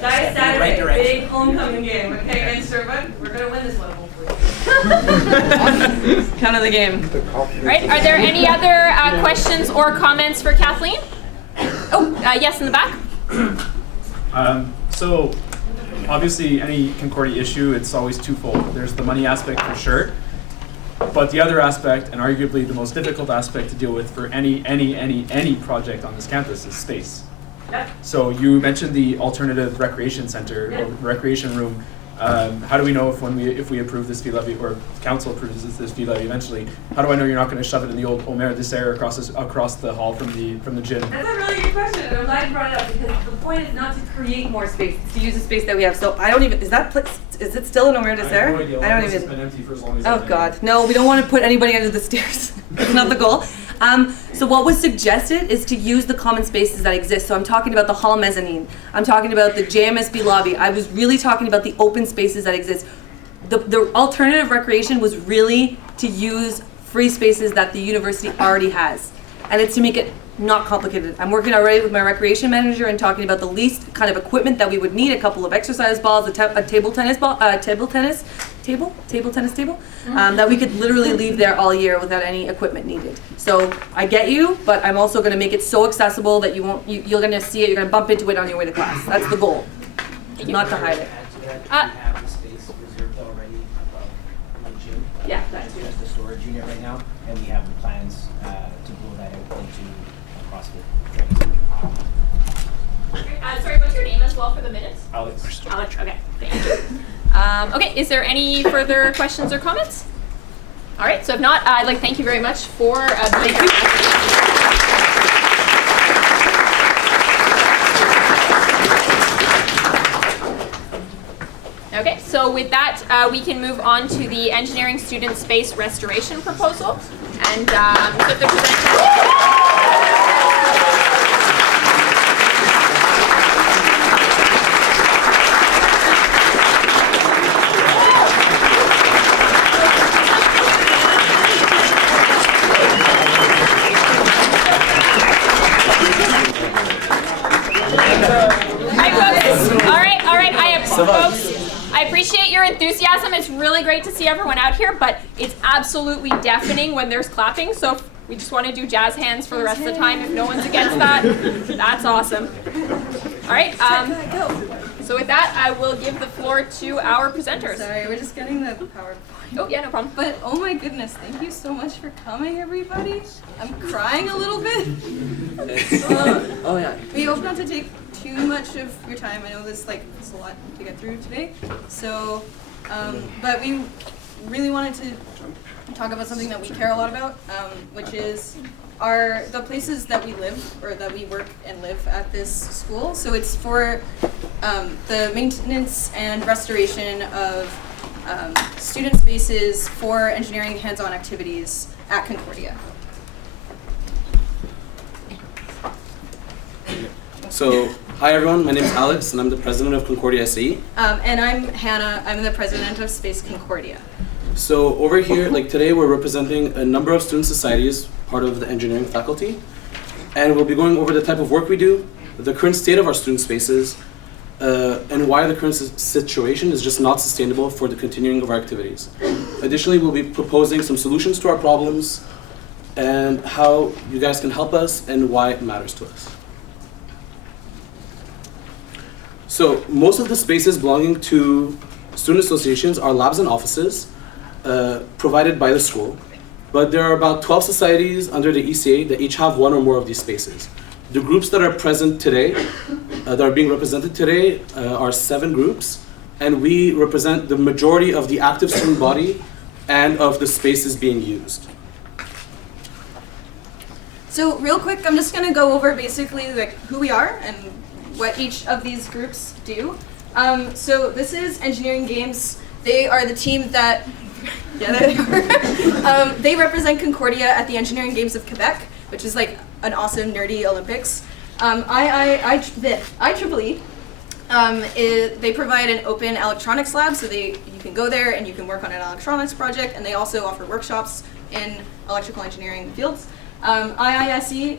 Saturday, right direction. big homecoming game. Okay, against Sherwood, we're gonna win this one, hopefully. Count of the game. Right. Are there any other questions or comments for Kathleen? Oh, yes, in the back. So, obviously, any Concordia issue, it's always twofold. There's the money aspect for sure, but the other aspect, and arguably the most difficult aspect to deal with for any project on this campus is space. Yep. So you mentioned the alternative recreation center, or recreation room. How do we know if we approve this fee levy, or council approves this fee levy eventually? How do I know you're not going to shove it in the old Omer Dessert across the hall from the gym? That's a really good question, and I'm glad you brought it up because the point is not to create more space, it's to use the space that we have. So I don't even, is it still an Omer Dessert? I have no idea. I don't It's even. been empty for as long as Oh I've been God, no, we don't want to put anybody under the stairs. That's not the goal. So what was suggested is to use the common spaces that exist. So I'm talking about the hall mezzanine. I'm talking about the JMSB lobby. I was really talking about the open spaces that exist. The alternative recreation was really to use free spaces that the university already has. And it's to make it not complicated. I'm working already with my recreation manager and talking about the least kind of equipment that we would need, a couple of exercise balls, a table tennis table, that we could literally leave there all year without any equipment needed. So I get you, but I'm also going to make it so accessible that you're going to see it, you're going to bump into it on your way to class. That's the goal, not to hide it. We have the space reserved already above the gym. Yeah, that's just the storage unit right now, and we have the plans to blow that out into CrossFit. Sorry, what's your name as well for the minutes? Alex. Alex, okay, thank you. Okay, is there any further questions or comments? All right, so if not, I'd like to thank you very much for being here. Okay, so with that, we can move on to the engineering student space restoration proposal. And so if the presenter... I appreciate your enthusiasm. It's really great to see everyone out here, but it's absolutely deafening when there's clapping. So if we just want to do jazz hands for the rest of the time, if no one's against that, that's awesome. All right. So with that, I will give the floor to our presenters. Sorry, we're just getting the PowerPoint. Oh, yeah, no problem. But oh my goodness, thank you so much for coming, everybody. I'm crying a little bit. Oh yeah. We hope not to take too much of your time. I know it's a lot to get through today. So, but we really wanted to talk about something that we care a lot about, which is the places that we live or that we work and live at this school. So it's for the maintenance and restoration of student spaces for engineering hands-on activities at Concordia. So, hi everyone, my name is Alex and I'm the president of Concordia SE. And I'm Hannah, I'm the president of Space Concordia. So over here, today we're representing a number of student societies, part of the engineering faculty. And we'll be going over the type of work we do, the current state of our student spaces, and why the current situation is just not sustainable for the continuing of our activities. Additionally, we'll be proposing some solutions to our problems and how you guys can help us and why it matters to us. So most of the spaces belonging to student associations are labs and offices provided by the school. But there are about 12 societies under the ECA that each have one or more of these spaces. The groups that are present today, that are being represented today, are 7 groups, and we represent the majority of the active student body and of the spaces being used. So real quick, I'm just going to go over basically who we are and what each of these groups do. So this is Engineering Games. They are the team that, yeah, they are. They represent Concordia at the Engineering Games of Quebec, which is an awesome nerdy Olympics. IEEE, they provide an open electronics lab, so you can go there and you can work on an electronics project, and they also offer workshops in electrical engineering fields. IISE,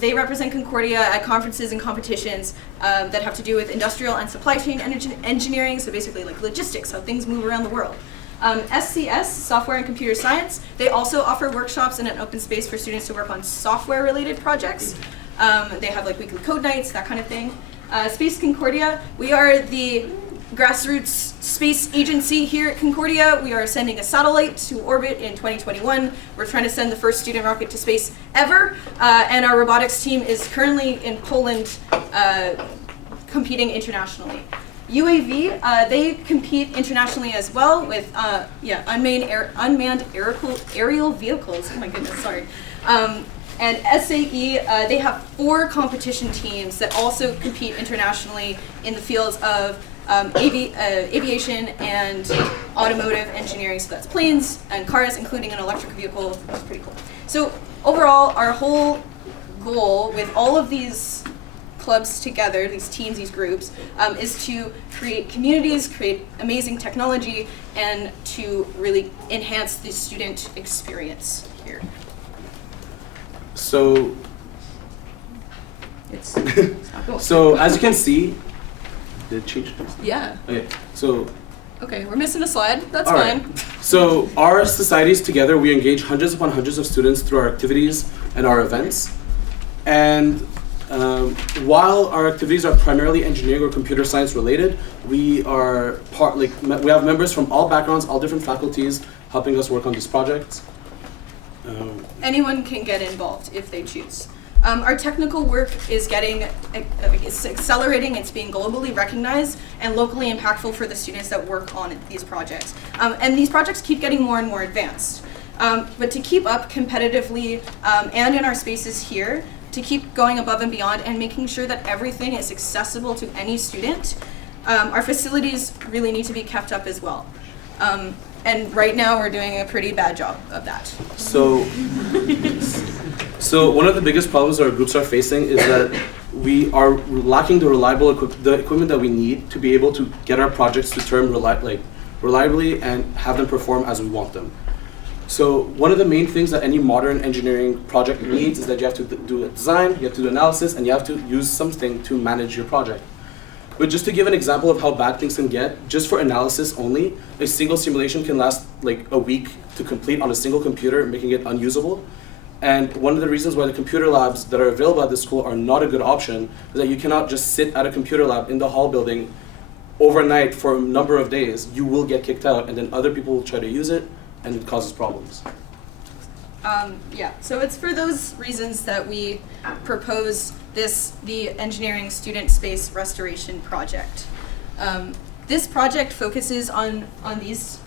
they represent Concordia at conferences and competitions that have to do with industrial and supply chain engineering, so basically logistics, how things move around the world. SCS, Software and Computer Science, they also offer workshops in an open space for students to work on software-related projects. They have weekly code nights, that kind of thing. Space Concordia, we are the grassroots space agency here at Concordia. We are sending a satellite to orbit in 2021. We're trying to send the first student rocket to space ever, and our robotics team is currently in Poland competing internationally. UAV, they compete internationally as well with unmanned aerial vehicles. Oh my goodness, sorry. And SAE, they have 4 competition teams that also compete internationally in the fields of aviation and automotive engineering. So that's planes and cars, including an electric vehicle. That's pretty cool. So overall, our whole goal with all of these clubs together, these teams, these groups, is to create communities, create amazing technology, and to really enhance the student experience here. So, so as you can see, did it change? Yeah. Okay, so. Okay, we're missing a slide. That's all fine. Right. So our societies together, we engage hundreds upon hundreds of students through our activities and our events. And while our activities are primarily engineering or computer science related, we are we have members from all backgrounds, all different faculties, helping us work on these projects. Anyone can get involved if they choose. Our technical work is it's accelerating, it's being globally recognized and locally impactful for the students that work on these projects. And these projects keep getting more and more advanced. But to keep up competitively and in our spaces here, to keep going above and beyond and making sure that everything is accessible to any student, our facilities really need to be kept up as well. And right now we're doing a pretty bad job of that. So one of the biggest problems our groups are facing is that we are lacking the equipment that we need to be able to get our projects to term reliably and have them perform as we want them. So one of the main things that any modern engineering project needs is that you have to do a design, you have to do analysis, and you have to use something to manage your project. But just to give an example of how bad things can get, just for analysis only, a single simulation can last like a week to complete on a single computer, making it unusable. And one of the reasons why the computer labs that are available at the school are not a good option is that you cannot just sit at a computer lab in the hall building overnight for a number of days. You will get kicked out, and then other people will try to use it, and it causes problems. Yeah, so it's for those reasons that we propose the Engineering Student Space Restoration Project. This project focuses on these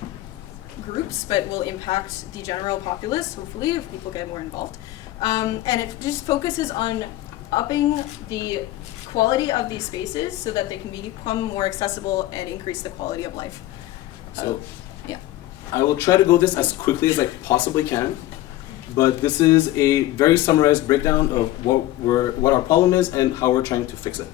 groups, but will impact the general populace, hopefully, if people get more involved. And it just focuses on upping the quality of these spaces so that they can become more accessible and increase the quality of life. So yeah. I will try to go this as quickly as I possibly can, but this is a very summarized breakdown of what our problem is and how we're trying to fix it.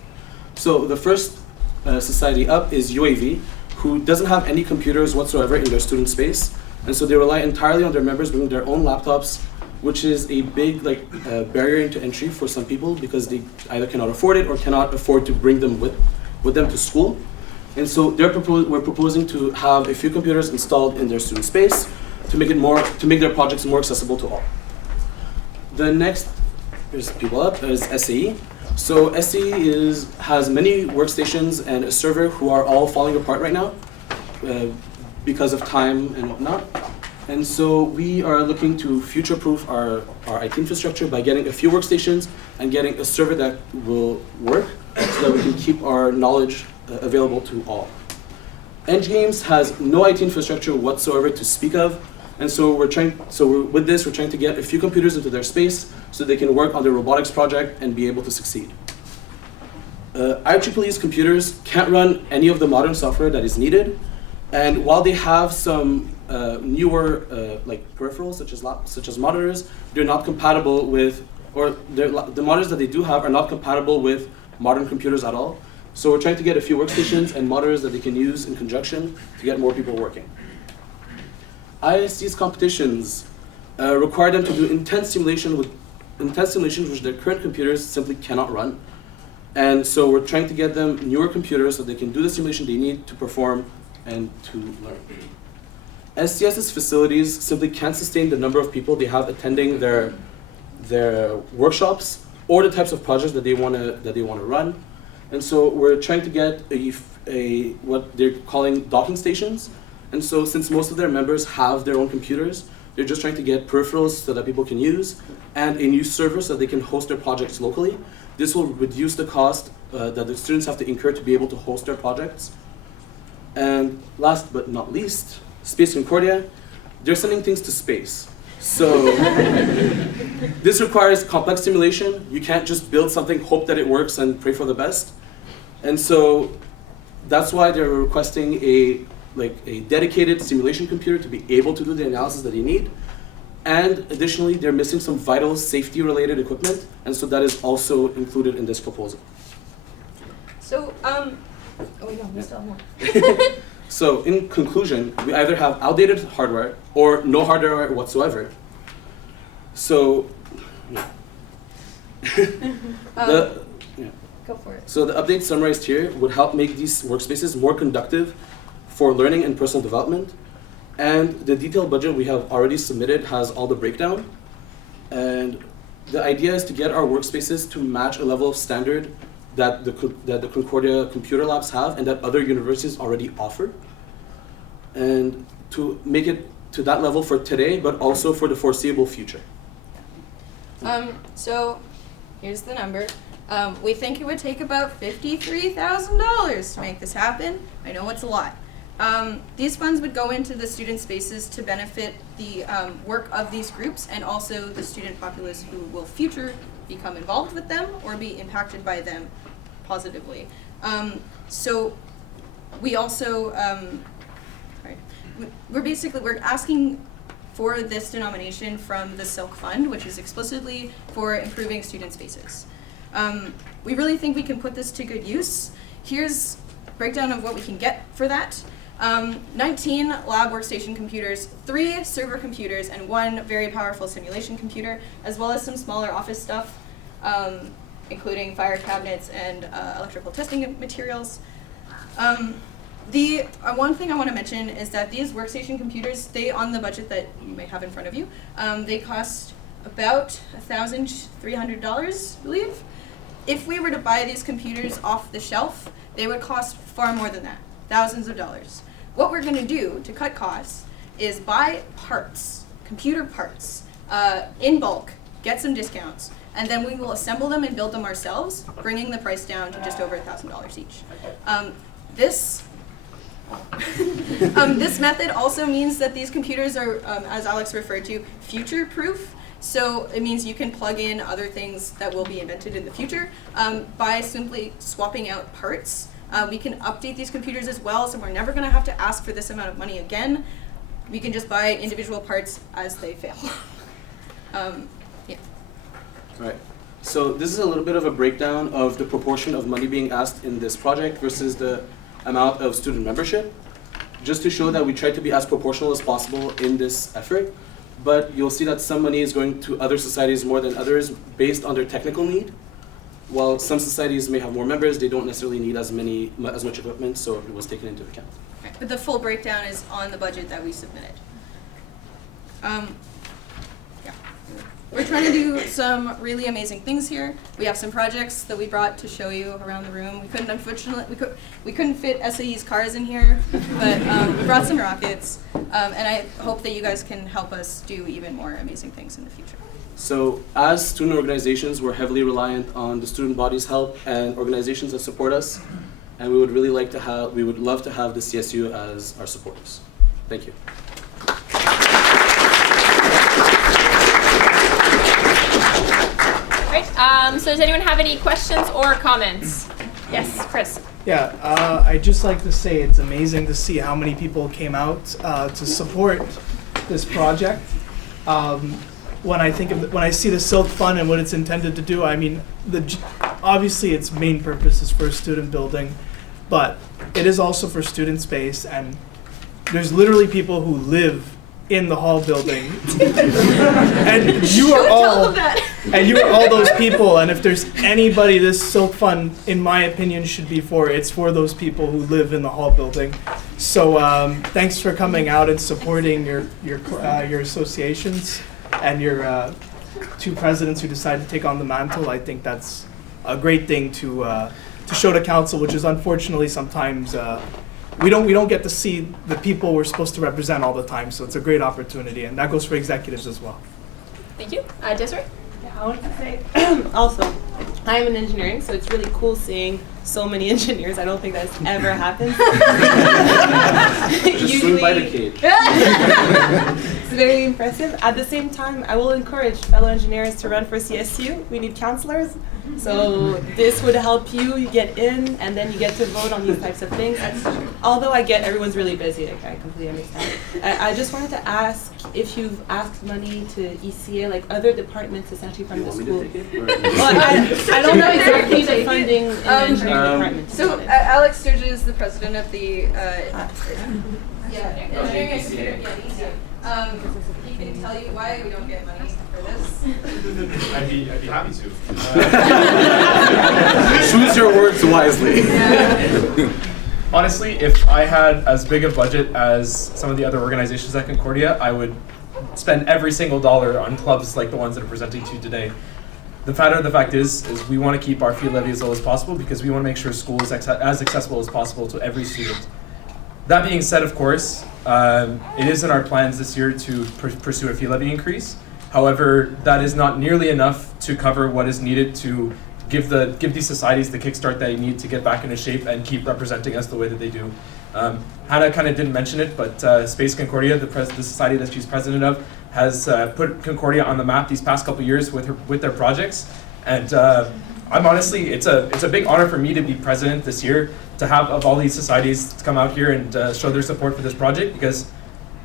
So the first society up is UAV, who doesn't have any computers whatsoever in their student space, and so they rely entirely on their members bringing their own laptops, which is a big barrier into entry for some people because they either cannot afford it or cannot afford to bring them with them to school. And so we're proposing to have a few computers installed in their student space to make their projects more accessible to all. The next is people up is SAE. So SAE has many workstations and a server who are all falling apart right now because of time and whatnot. And so we are looking to future-proof our IT infrastructure by getting a few workstations and getting a server that will work so that we can keep our knowledge available to all. Eng Games has no IT infrastructure whatsoever to speak of, and so we're trying to get a few computers into their space so they can work on their robotics project and be able to succeed. IEEE's computers can't run any of the modern software that is needed, and while they have some newer peripherals such as monitors, they're not compatible with, or the monitors that they do have are not compatible with modern computers at all. So we're trying to get a few workstations and monitors that they can use in conjunction to get more people working. ISC's competitions require them to do intense simulations which their current computers simply cannot run. And so we're trying to get them newer computers so they can do the simulation they need to perform and to learn. SCS's facilities simply can't sustain the number of people they have attending their workshops or the types of projects that they want to run. And so we're trying to get what they're calling docking stations. And so since most of their members have their own computers, they're just trying to get peripherals so that people can use and a new server so that they can host their projects locally. This will reduce the cost that the students have to incur to be able to host their projects. And last but not least, Space Concordia, they're sending things to space. So this requires complex simulation. You can't just build something, hope that it works, and pray for the best. And so that's why they're requesting a dedicated simulation computer to be able to do the analysis that they need. And additionally, they're missing some vital safety-related equipment, and so that is also included in this proposal. So, oh wait, no, we still have more. So in conclusion, we either have outdated hardware or no hardware whatsoever. So, yeah. Go for it. So the updates summarized here would help make these workspaces more conducive for learning and personal development. And the detailed budget we have already submitted has all the breakdown. And the idea is to get our workspaces to match a level of standard that the Concordia computer labs have and that other universities already offer. And to make it to that level for today, but also for the foreseeable future. So here's the number. We think it would take about $53,000 to make this happen. I know it's a lot. These funds would go into the student spaces to benefit the work of these groups and also the student populace who will become involved with them or be impacted by them positively. So we also, we're asking for this denomination from the Silk Fund, which is explicitly for improving student spaces. We really think we can put this to good use. Here's a breakdown of what we can get for that. 19 lab workstation computers, 3 server computers, and 1 very powerful simulation computer, as well as some smaller office stuff. including fire cabinets and electrical testing materials. The one thing I want to mention is that these workstation computers stay on the budget that you may have in front of you. They cost about $1,300, I believe. If we were to buy these computers off the shelf, they would cost far more than that, thousands of dollars. What we're going to do to cut costs is buy parts, computer parts, in bulk, get some discounts, and then we will assemble them and build them ourselves, bringing the price down to just over $1,000 each. This method also means that these computers are, as Alex referred to, future-proof. So it means you can plug in other things that will be invented in the future by simply swapping out parts. We can update these computers as well, so we're never going to have to ask for this amount of money again. We can just buy individual parts as they fail. Yeah. All right. So this is a little bit of a breakdown of the proportion of money being asked in this project versus the amount of student membership, just to show that we try to be as proportional as possible in this effort. But you'll see that some money is going to other societies more than others based on their technical need. While some societies may have more members, they don't necessarily need as much equipment, so it was taken into account. Okay. But the full breakdown is on the budget that we submitted. Yeah. We're trying to do some really amazing things here. We have some projects that we brought to show you around the room. We couldn't, unfortunately, we couldn't fit SAE's cars in here, but we brought some rockets, and I hope that you guys can help us do even more amazing things in the future. So as student organizations, we're heavily reliant on the student body's help and organizations that support us, and we would love to have the CSU as our supporters. Thank you. So does anyone have any questions or comments? Yes, Chris. Yeah, I'd just like to say it's amazing to see how many people came out to support this project. When I see the Silk Fund and what it's intended to do, I mean, obviously its main purpose is for student building, but it is also for student space, and there's literally people who live in the hall building, and you are all those people. And if there's anybody this Silk Fund, in my opinion, should be for, it's for those people who live in the hall building. So thanks for coming out and supporting your associations and your two presidents who decided to take on the mantle. I think that's a great thing to show to council, which is unfortunately sometimes we don't get to see the people we're supposed to represent all the time. So it's a great opportunity, and that goes for executives as well. Thank you. Desiree? Yeah, I wanted to say also, I'm in engineering, so it's really cool seeing so many engineers. I don't think that's ever happened. Just swing by the cage. It's very impressive. At the same time, I will encourage fellow engineers to run for CSU. We need counselors. So this would help you get in, and then you get to vote on these types of things. Although I get everyone's really busy, like, I completely understand. I just wanted to ask if you've asked money to ECA, like other departments essentially from the school. Well, I don't know exactly the funding in the engineering department. So Alex Sturgeon is the president of the engineering and computer ECA. He can tell you why we don't get money for this. I'd be happy to. Choose your words wisely. Honestly, if I had as big a budget as some of the other organizations at Concordia, I would spend every single dollar on clubs like the ones that are presenting to you today. The fact is we want to keep our fee levy as low as possible because we want to make sure school is as accessible as possible to every student. That being said, of course, it is in our plans this year to pursue a fee levy increase. However, that is not nearly enough to cover what is needed to give these societies the kickstart they need to get back into shape and keep representing us the way that they do. Hannah kind of didn't mention it, but Space Concordia, the society that she's president of, has put Concordia on the map these past couple years with their projects. And I'm honestly, it's a big honor for me to be president this year, to have of all these societies come out here and show their support for this project, because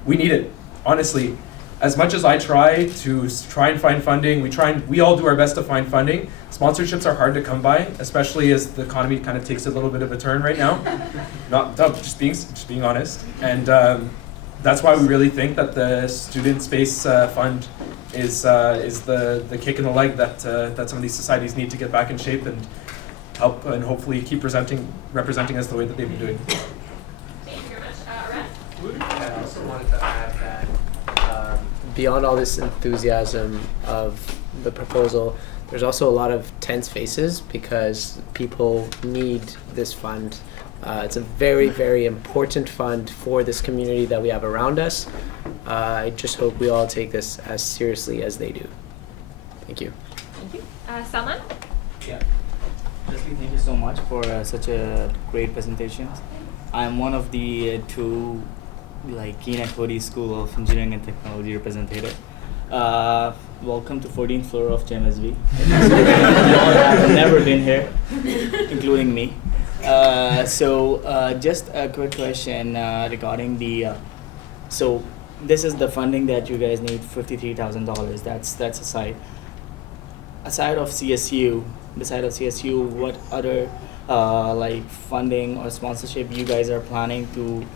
we need it. Honestly, as much as I try and find funding, we all do our best to find funding. Sponsorships are hard to come by, especially as the economy kind of takes a little bit of a turn right now. Just being honest. And that's why we really think that the student space fund is the kick in the leg that some of these societies need to get back in shape and help and hopefully keep representing us the way that they've been doing. Thank you very much. I also wanted to add that beyond all this enthusiasm of the proposal, there's also a lot of tense faces because people need this fund. It's a very, very important fund for this community that we have around us. I just hope we all take this as seriously as they do. Thank you. Thank you. Salman? Yeah. Firstly, thank you so much for such a great presentation. I'm one of the two Keen Equity School of Engineering and Technology representative. Welcome to 14th floor of JMSB. You all have never been here, including me. Just a quick question regarding the. So this is the funding that you guys need, $53,000. That's aside. Aside of CSU, what other funding or sponsorship you guys are planning to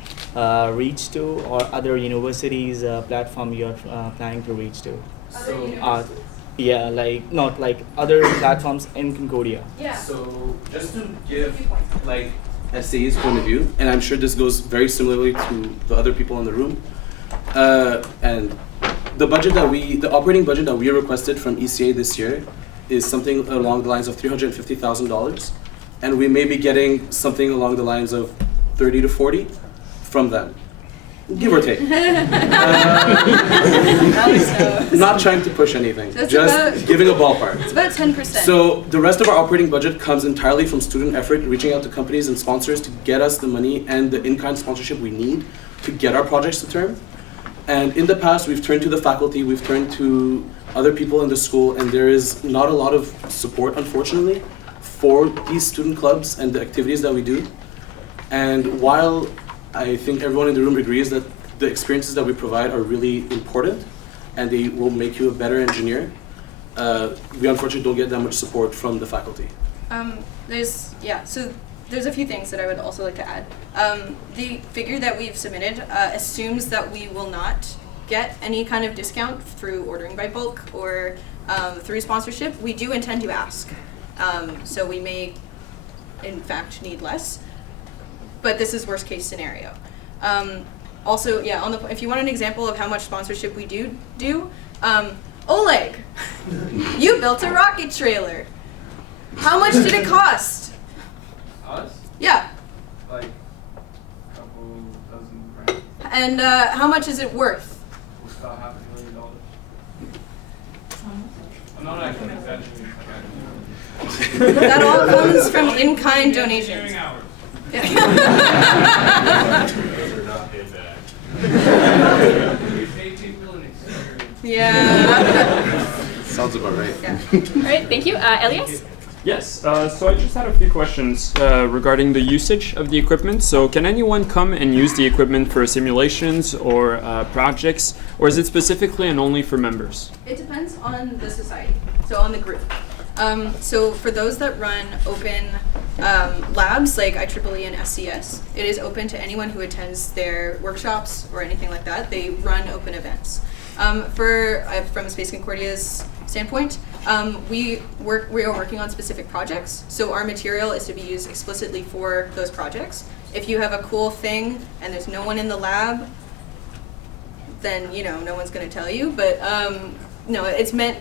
reach to, or other universities platform you're planning to reach to? Yeah, not other platforms in Concordia. Yeah. So just to give SAE's point of view, and I'm sure this goes very similarly to the other people in the room, and the operating budget that we requested from ECA this year is something along the lines of $350,000, and we may be getting something along the lines of 30 to 40 from them. Give or take. Not trying to push anything, just giving a ballpark. It's about 10%. So the rest of our operating budget comes entirely from student effort, reaching out to companies and sponsors to get us the money and the in-kind sponsorship we need to get our projects to term. And in the past, we've turned to the faculty, we've turned to other people in the school, and there is not a lot of support, unfortunately, for these student clubs and the activities that we do. And while I think everyone in the room agrees that the experiences that we provide are really important and they will make you a better engineer, we unfortunately don't get that much support from the faculty. So there's a few things that I would also like to add. The figure that we've submitted assumes that we will not get any kind of discount through ordering by bulk or through sponsorship. We do intend to ask. So we may, in fact, need less. But this is worst case scenario. Also, if you want an example of how much sponsorship we do, Oleg, you built a rocket trailer. How much did it cost? Us? Yeah. Like a couple dozen grand. And how much is it worth? It's about $500,000. I'm not actually exaggerating. That all comes from in-kind donations. Those are not paid back. We paid people in experience. Yeah. Sounds about right. Yeah. All right, thank you. Elias? Yes, so I just had a few questions regarding the usage of the equipment. So can anyone come and use the equipment for simulations or projects, or is it specifically and only for members? It depends on the society, so on the group. So for those that run open labs like IEEE and SCS, it is open to anyone who attends their workshops or anything like that. They run open events. From Space Concordia's standpoint, we are working on specific projects. So our material is to be used explicitly for those projects. If you have a cool thing and there's no one in the lab, then no one's going to tell you. But no, it's meant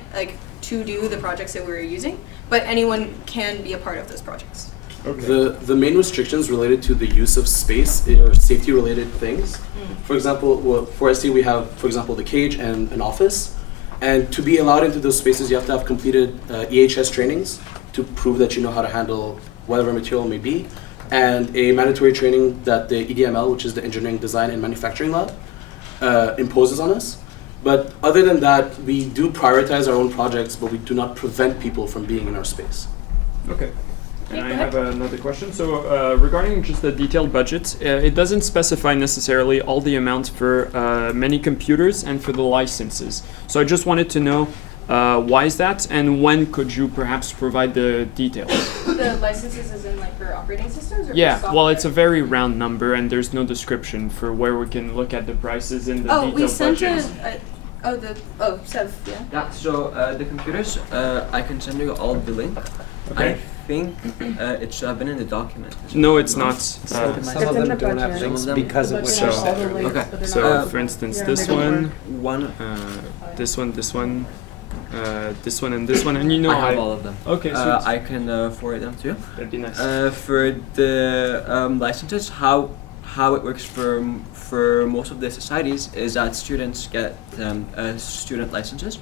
to do the projects that we're using, but anyone can be a part of those projects. Okay. The main restrictions related to the use of space are safety related things. For example, for ST we have, for example, the cage and an office. And to be allowed into those spaces, you have to have completed EHS trainings to prove that you know how to handle whatever material may be, and a mandatory training that the EDML, which is the Engineering Design and Manufacturing Lab, imposes on us. But other than that, we do prioritize our own projects, but we do not prevent people from being in our space. Okay. And I have another question. So regarding just the detailed budget, it doesn't specify necessarily all the amounts for many computers and for the licenses. So I just wanted to know Why is that, and when could you perhaps provide the details? The licenses is in like for operating systems or Yeah, for software? well, it's a very round number, and there's no description for where we can look at the prices in the we detailed sent budgets. Sev, yeah. Yeah, so the computers, I can send you all the link. Okay. I think it should have been in the document. No, it's not. Some of them don't have links because of what So, you said. Okay. So, for instance, this one, this one, this one, and this one, and you know I have all of them. Okay, sweet. I can forward them to you. That'd be nice. For the licenses, how it works for most of the societies is that students get student licenses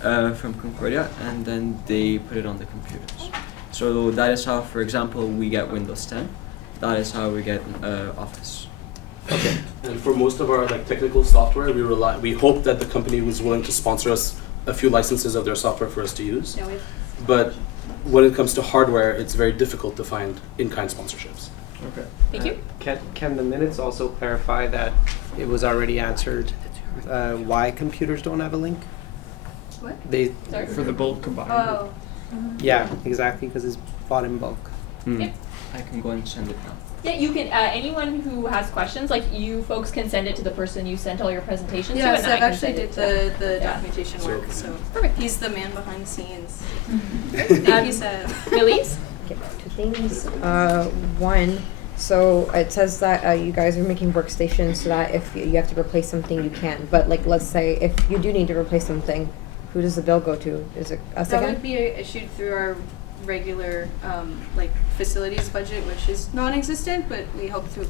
from Concordia, and then they put it on the computers. So that is how, for example, we get Windows 10. That is how we get Office. Okay. And for most of our like technical software, we hope that the company was willing to sponsor us a few licenses of their software for us to use. Yeah, but when it comes to hardware, it's very difficult to find in-kind sponsorships. Okay. Thank you. Can the minutes also clarify that it was already answered why computers don't have a link? What? They Sorry? For the bulk combined. Oh. Yeah, exactly, because it's bought in bulk. Yeah. I can go and send it now. Yeah, you can. Anyone who has questions, like you folks, can send it to the person you sent all your presentations Yeah, to, and Sev I can actually send did it to. the Yeah. documentation work, so Perfect. he's the man behind the scenes. Thank Thank you, Sev. Elise? Okay, two things. One, so it says that you guys are making workstations so that if you have to replace something, you can. But like, let's say if you do need to replace something, who does the bill go to? Is it us That again? would be issued through our regular like facilities budget, which is non-existent, but we hope through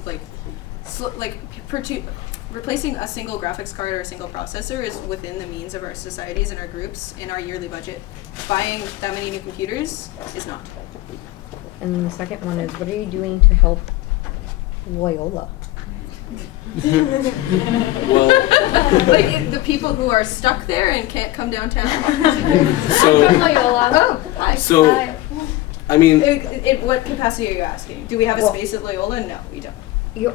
replacing a single graphics card or a single processor is within the means of our societies and our groups in our yearly budget. Buying that many new computers is not. And the second one is, what are you doing to help Loyola? Well, like the people who are stuck there and can't come downtown. So- Loyola. Oh, hi. So, Hi. I mean, In what capacity are you asking? Do we have a Well- space at Loyola? No, we don't.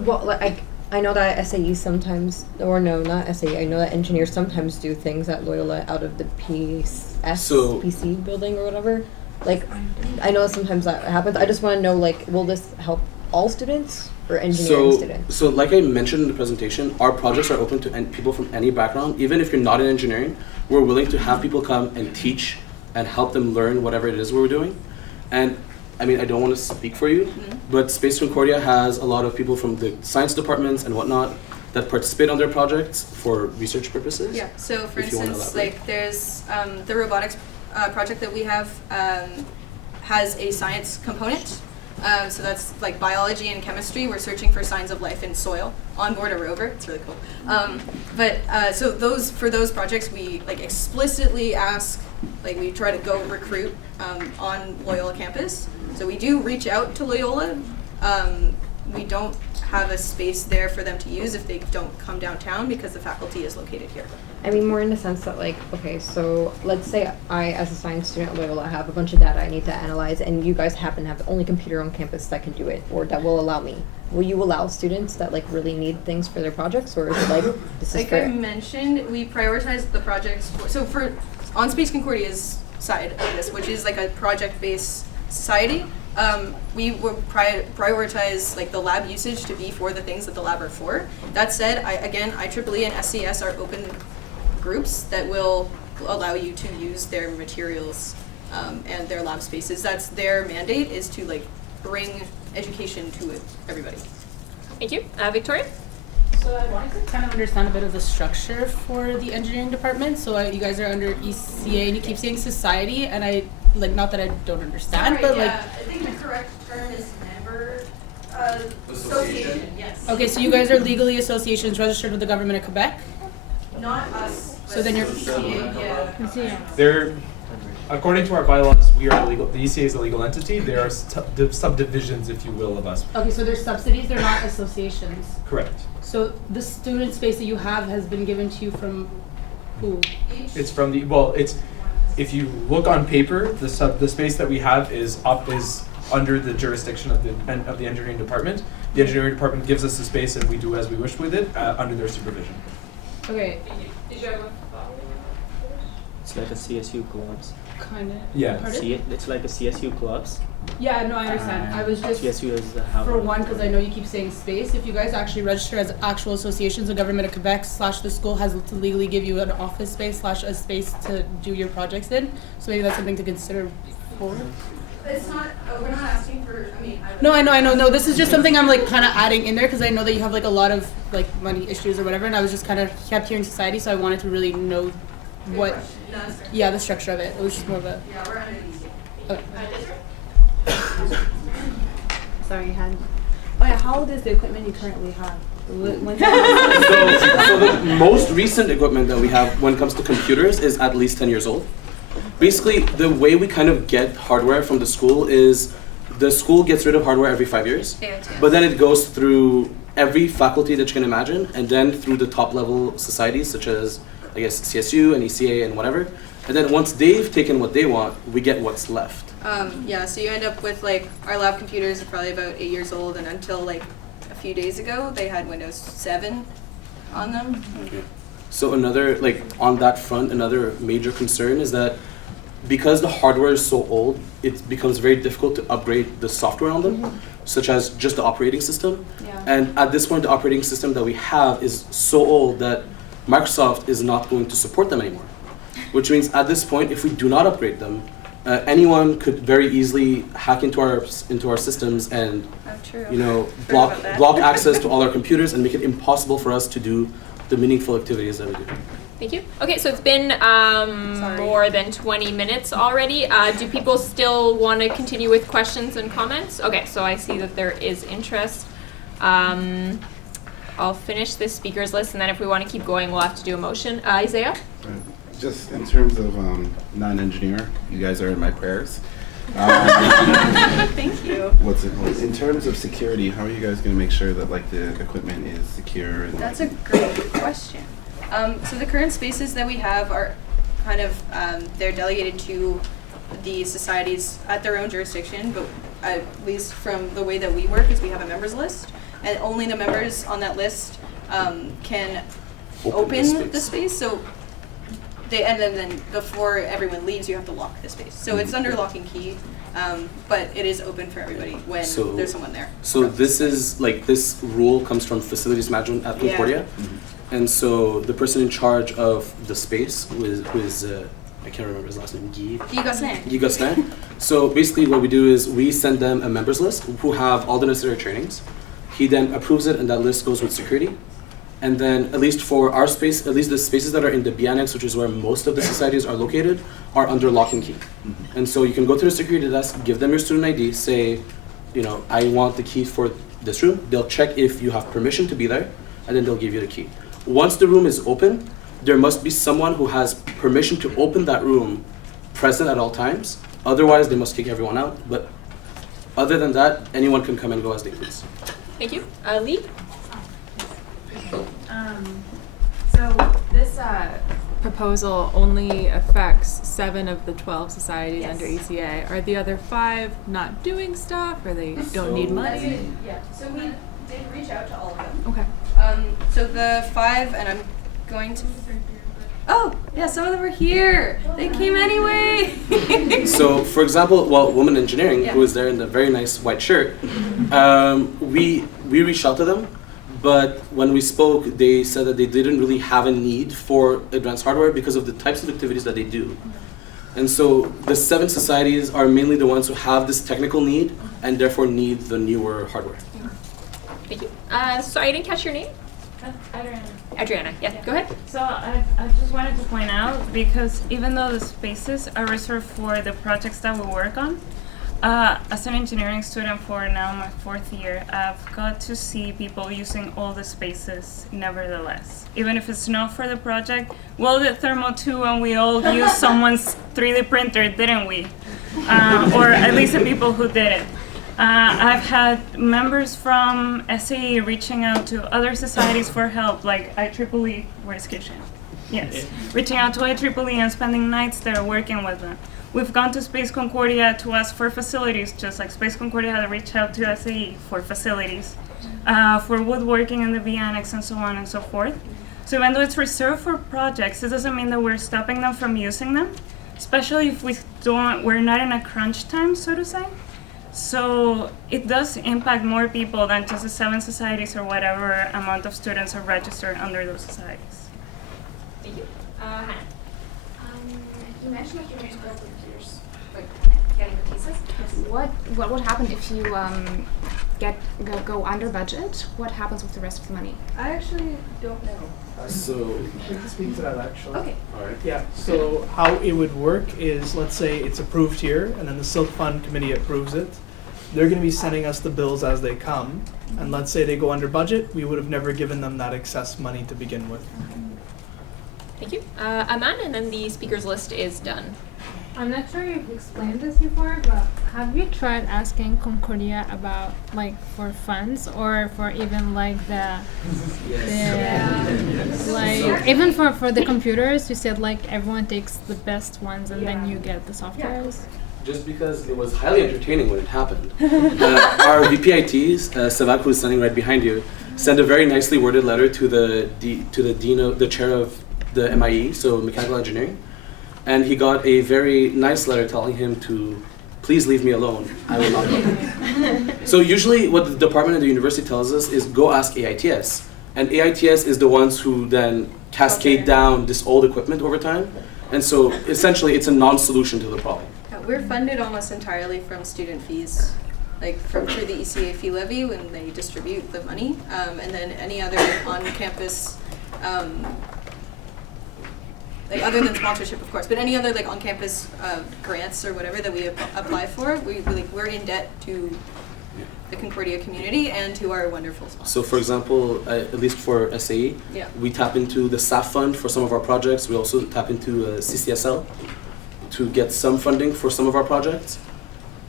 Well, like, I know that SAE sometimes, or no, not SAE, I know that engineers sometimes do things at Loyola out of the PC building or whatever. Like, I know sometimes that happens. I just want to know, like, will this help all students or engineering students? So like I mentioned in the presentation, our projects are open to people from any background. Even if you're not in engineering, we're willing to have people come and teach and help them learn whatever it is we're doing. And I mean, I don't want to speak for you, but Space Concordia has a lot of people from the science departments and whatnot that participate on their projects for research purposes. Yeah, so for if you wanna instance, elaborate. like there's the robotics project that we have has a science component. So that's like biology and chemistry. We're searching for signs of life in soil on board a rover. It's really cool. So for those projects, we like explicitly ask, like we try to go recruit on Loyola campus. So we do reach out to Loyola. We don't have a space there for them to use if they don't come downtown because the faculty is located here. I mean, more in the sense that, like, okay, so let's say I, as a science student at Loyola, have a bunch of data I need to analyze, and you guys happen to have the only computer on campus that can do it, or that will allow me. Will you allow students that, like, really need things for their projects, or is it, like, this is Like for... I mentioned, we prioritize the projects. For on Space Concordia's side of this, which is like a project-based society, we will prioritize like the lab usage to be for the things that the lab are for. That said, IEEE and SCS are open groups that will allow you to use their materials and their lab spaces. That's their mandate, is to like bring education to everybody. Thank you. Victoria? So I wanted to kind of understand a bit of the structure for the engineering department. So you guys are under ECA and you keep saying society, and I, like, not that I don't understand, but like... I think the correct term is member association. Yes. Okay, so you guys are legally associations registered with the government of Quebec? Not us. So then you're... Yeah. They're, according to our bylaws, we are illegal. The ECA is a legal entity. There are subdivisions, if you will, of us. Okay, so they're subsidies, they're not associations. Correct. So the student space that you have has been given to you from who? It's from the, well, it's, if you look on paper, the space that we have is under the jurisdiction of the engineering department. The engineering department gives us the space, and we do as we wish with it under their supervision. Okay. Did you have a It's like a CSU clubs. Kind of. Yeah. Pardon? See it? It's like a CSU clubs. Yeah, no, I understand. I was just CSU is the have for one, because I know you keep saying space. If you guys actually register as actual associations, the government of Quebec / the school has to legally give you an office space / a space to do your projects in. So maybe that's something to consider for. It's not, we're not asking for, I mean, No, I know. No, this is just something I'm like kind of adding in there because I know that you have like a lot of like money issues or whatever, and I was just kind of kept hearing society, so I wanted to really know what. Yeah, the structure of it. It was just more of a. Yeah, we're under Okay. Sorry, hand. Oh yeah, how old is the equipment you currently have? When So the most recent equipment that we have when it comes to computers is at least 10 years old. Basically, the way we kind of get hardware from the school is the school gets rid of hardware every 5 years, but then it goes through every faculty that you can imagine, and then through the top level societies such as, I guess, CSU and ECA and whatever. And then once they've taken what they want, we get what's left. Yeah, so you end up with like our lab computers are probably about 8 years old, and until like a few days ago, they had Windows 7 on them. Okay. So another, like on that front, another major concern is that because the hardware is so old, it becomes very difficult to upgrade the software on them, such as just the operating system. Yeah. And at this point, the operating system that we have is so old that Microsoft is not going to support them anymore. Which means at this point, if we do not upgrade them, anyone could very easily hack into our systems and block access to all our computers and make it impossible for us to do the meaningful activities that we do. Thank you. Okay, so it's been more than 20 minutes already. Do people still want to continue with questions and comments? Okay, so I see that there is interest. I'll finish this speakers list, and then if we want to keep going, we'll have to do a motion. Isaiah? Just in terms of non-engineer, you guys are in my prayers. Thank you. In terms of security, how are you guys going to make sure that like the equipment is secure? And That's a great question. So the current spaces that we have are kind of, they're delegated to the societies at their own jurisdiction, but at least from the way that we work is we have a members list, and only the members on that list can open the space. So and then before everyone leaves, you have to lock the space. So it's under lock and key, but it is open for everybody when there's someone there. So this is like, this rule comes from facilities management at Concordia. Yeah. And so the person in charge of the space who is I can't remember his last name, Guy Gosselin. So basically what we do is we send them a members list who have all the necessary trainings. He then approves it, and that list goes with security. And then at least for our space, at least the spaces that are in the B Annex, which is where most of the societies are located, are under lock and key. And so you can go to the security desk, give them your student ID, say, I want the key for this room. They'll check if you have permission to be there, and then they'll give you the key. Once the room is open, there must be someone who has permission to open that room present at all times. Otherwise, they must kick everyone out. But other than that, anyone can come and go as they please. Thank you. Lee? So this proposal only affects 7 of the 12 societies under ECA. Are the other 5 not doing stuff, or they don't need money? Yeah, so we did reach out to all of them. Okay. So the 5, and I'm going to... Oh, yeah, some of them are here. They came anyway. So, for example, Women Engineering, who is there in the very nice white shirt, we reached out to them, but when we spoke, they said that they didn't really have a need for advanced hardware because of the types of activities that they do. And so the 7 societies are mainly the ones who have this technical need and therefore need the newer hardware. Thank you. Sorry, I didn't catch your name? Adriana, yeah, go ahead. So I just wanted to point out, because even though the spaces are reserved for the projects that we work on, as an engineering student for now my 4th year, I've got to see people using all the spaces nevertheless. Even if it's not for the project, we all did thermal too, and we all used someone's 3D printer, didn't we? Or at least the people who did it. I've had members from SAE reaching out to other societies for help, like IEEE, where's Kitchen? Yes, reaching out to IEEE and spending nights there working with them. We've gone to Space Concordia to ask for facilities, just like Space Concordia had reached out to SAE for facilities, for woodworking in the B Annex and so on and so forth. So even though it's reserved for projects, it doesn't mean that we're stopping them from using them, especially if we're not in a crunch time, so to say. So it does impact more people than just the 7 societies or whatever amount of students are registered under those societies. Thank you. Hannah. You mentioned that you're going to go over computers, like getting the pieces. What would happen if you go under budget? What happens with the rest of the money? I actually don't know. So I can speak to that actually. Okay. Alright. Yeah, so how it would work is, let's say it's approved here, and then the Silk Fund Committee approves it. They're gonna be sending us the bills as they come, and let's say they go under budget, we would have never given them that excess money to begin with. Thank you. Aman, and then the speakers list is done. I'm not sure you've explained this before, but have you tried asking Concordia about like for funds or for even like like even for the computers? You said like everyone takes the best ones and then you get the softwares. just because it was highly entertaining when it happened. Our VPITs, Savak, who's standing right behind you, sent a very nicely worded letter to the chair of the MIE, so mechanical engineering, and he got a very nice letter telling him to please leave me alone. I will not go. So usually, what the department of the university tells us is go ask AITS, and AITS is the ones who then cascade down this old equipment over time, and so essentially, it's a non-solution to the problem. We're funded almost entirely from student fees, like through the ECA fee levy when they distribute the money, and then any other on-campus, like other than sponsorship, of course, but any other like on-campus grants or whatever that we apply for, we're in debt to the Concordia community and to our wonderful sponsors. So, for example, at least for SAE, Yeah. we tap into the SAF fund for some of our projects. We also tap into CCSL to get some funding for some of our projects,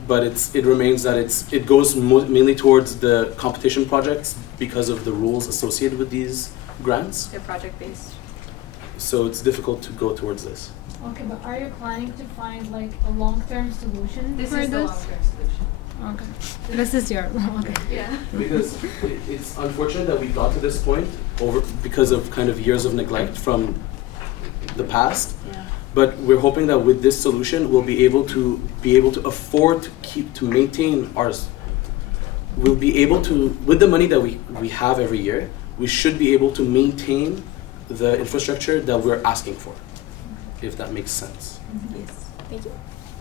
but it remains that it goes mainly towards the competition projects because of the rules associated with these grants. They're project-based. So it's difficult to go towards this. Okay, but are you planning to find like a long-term solution This for is this? the long-term solution. Okay. This is your okay. Yeah. Because it's unfortunate that we got to this point because of kind of years of neglect from the past. Yeah. But we're hoping that with this solution, we'll be able to afford to maintain ours. We'll be able to, with the money that we have every year, we should be able to maintain the infrastructure that we're asking for, if that makes sense. Yes. Thank you.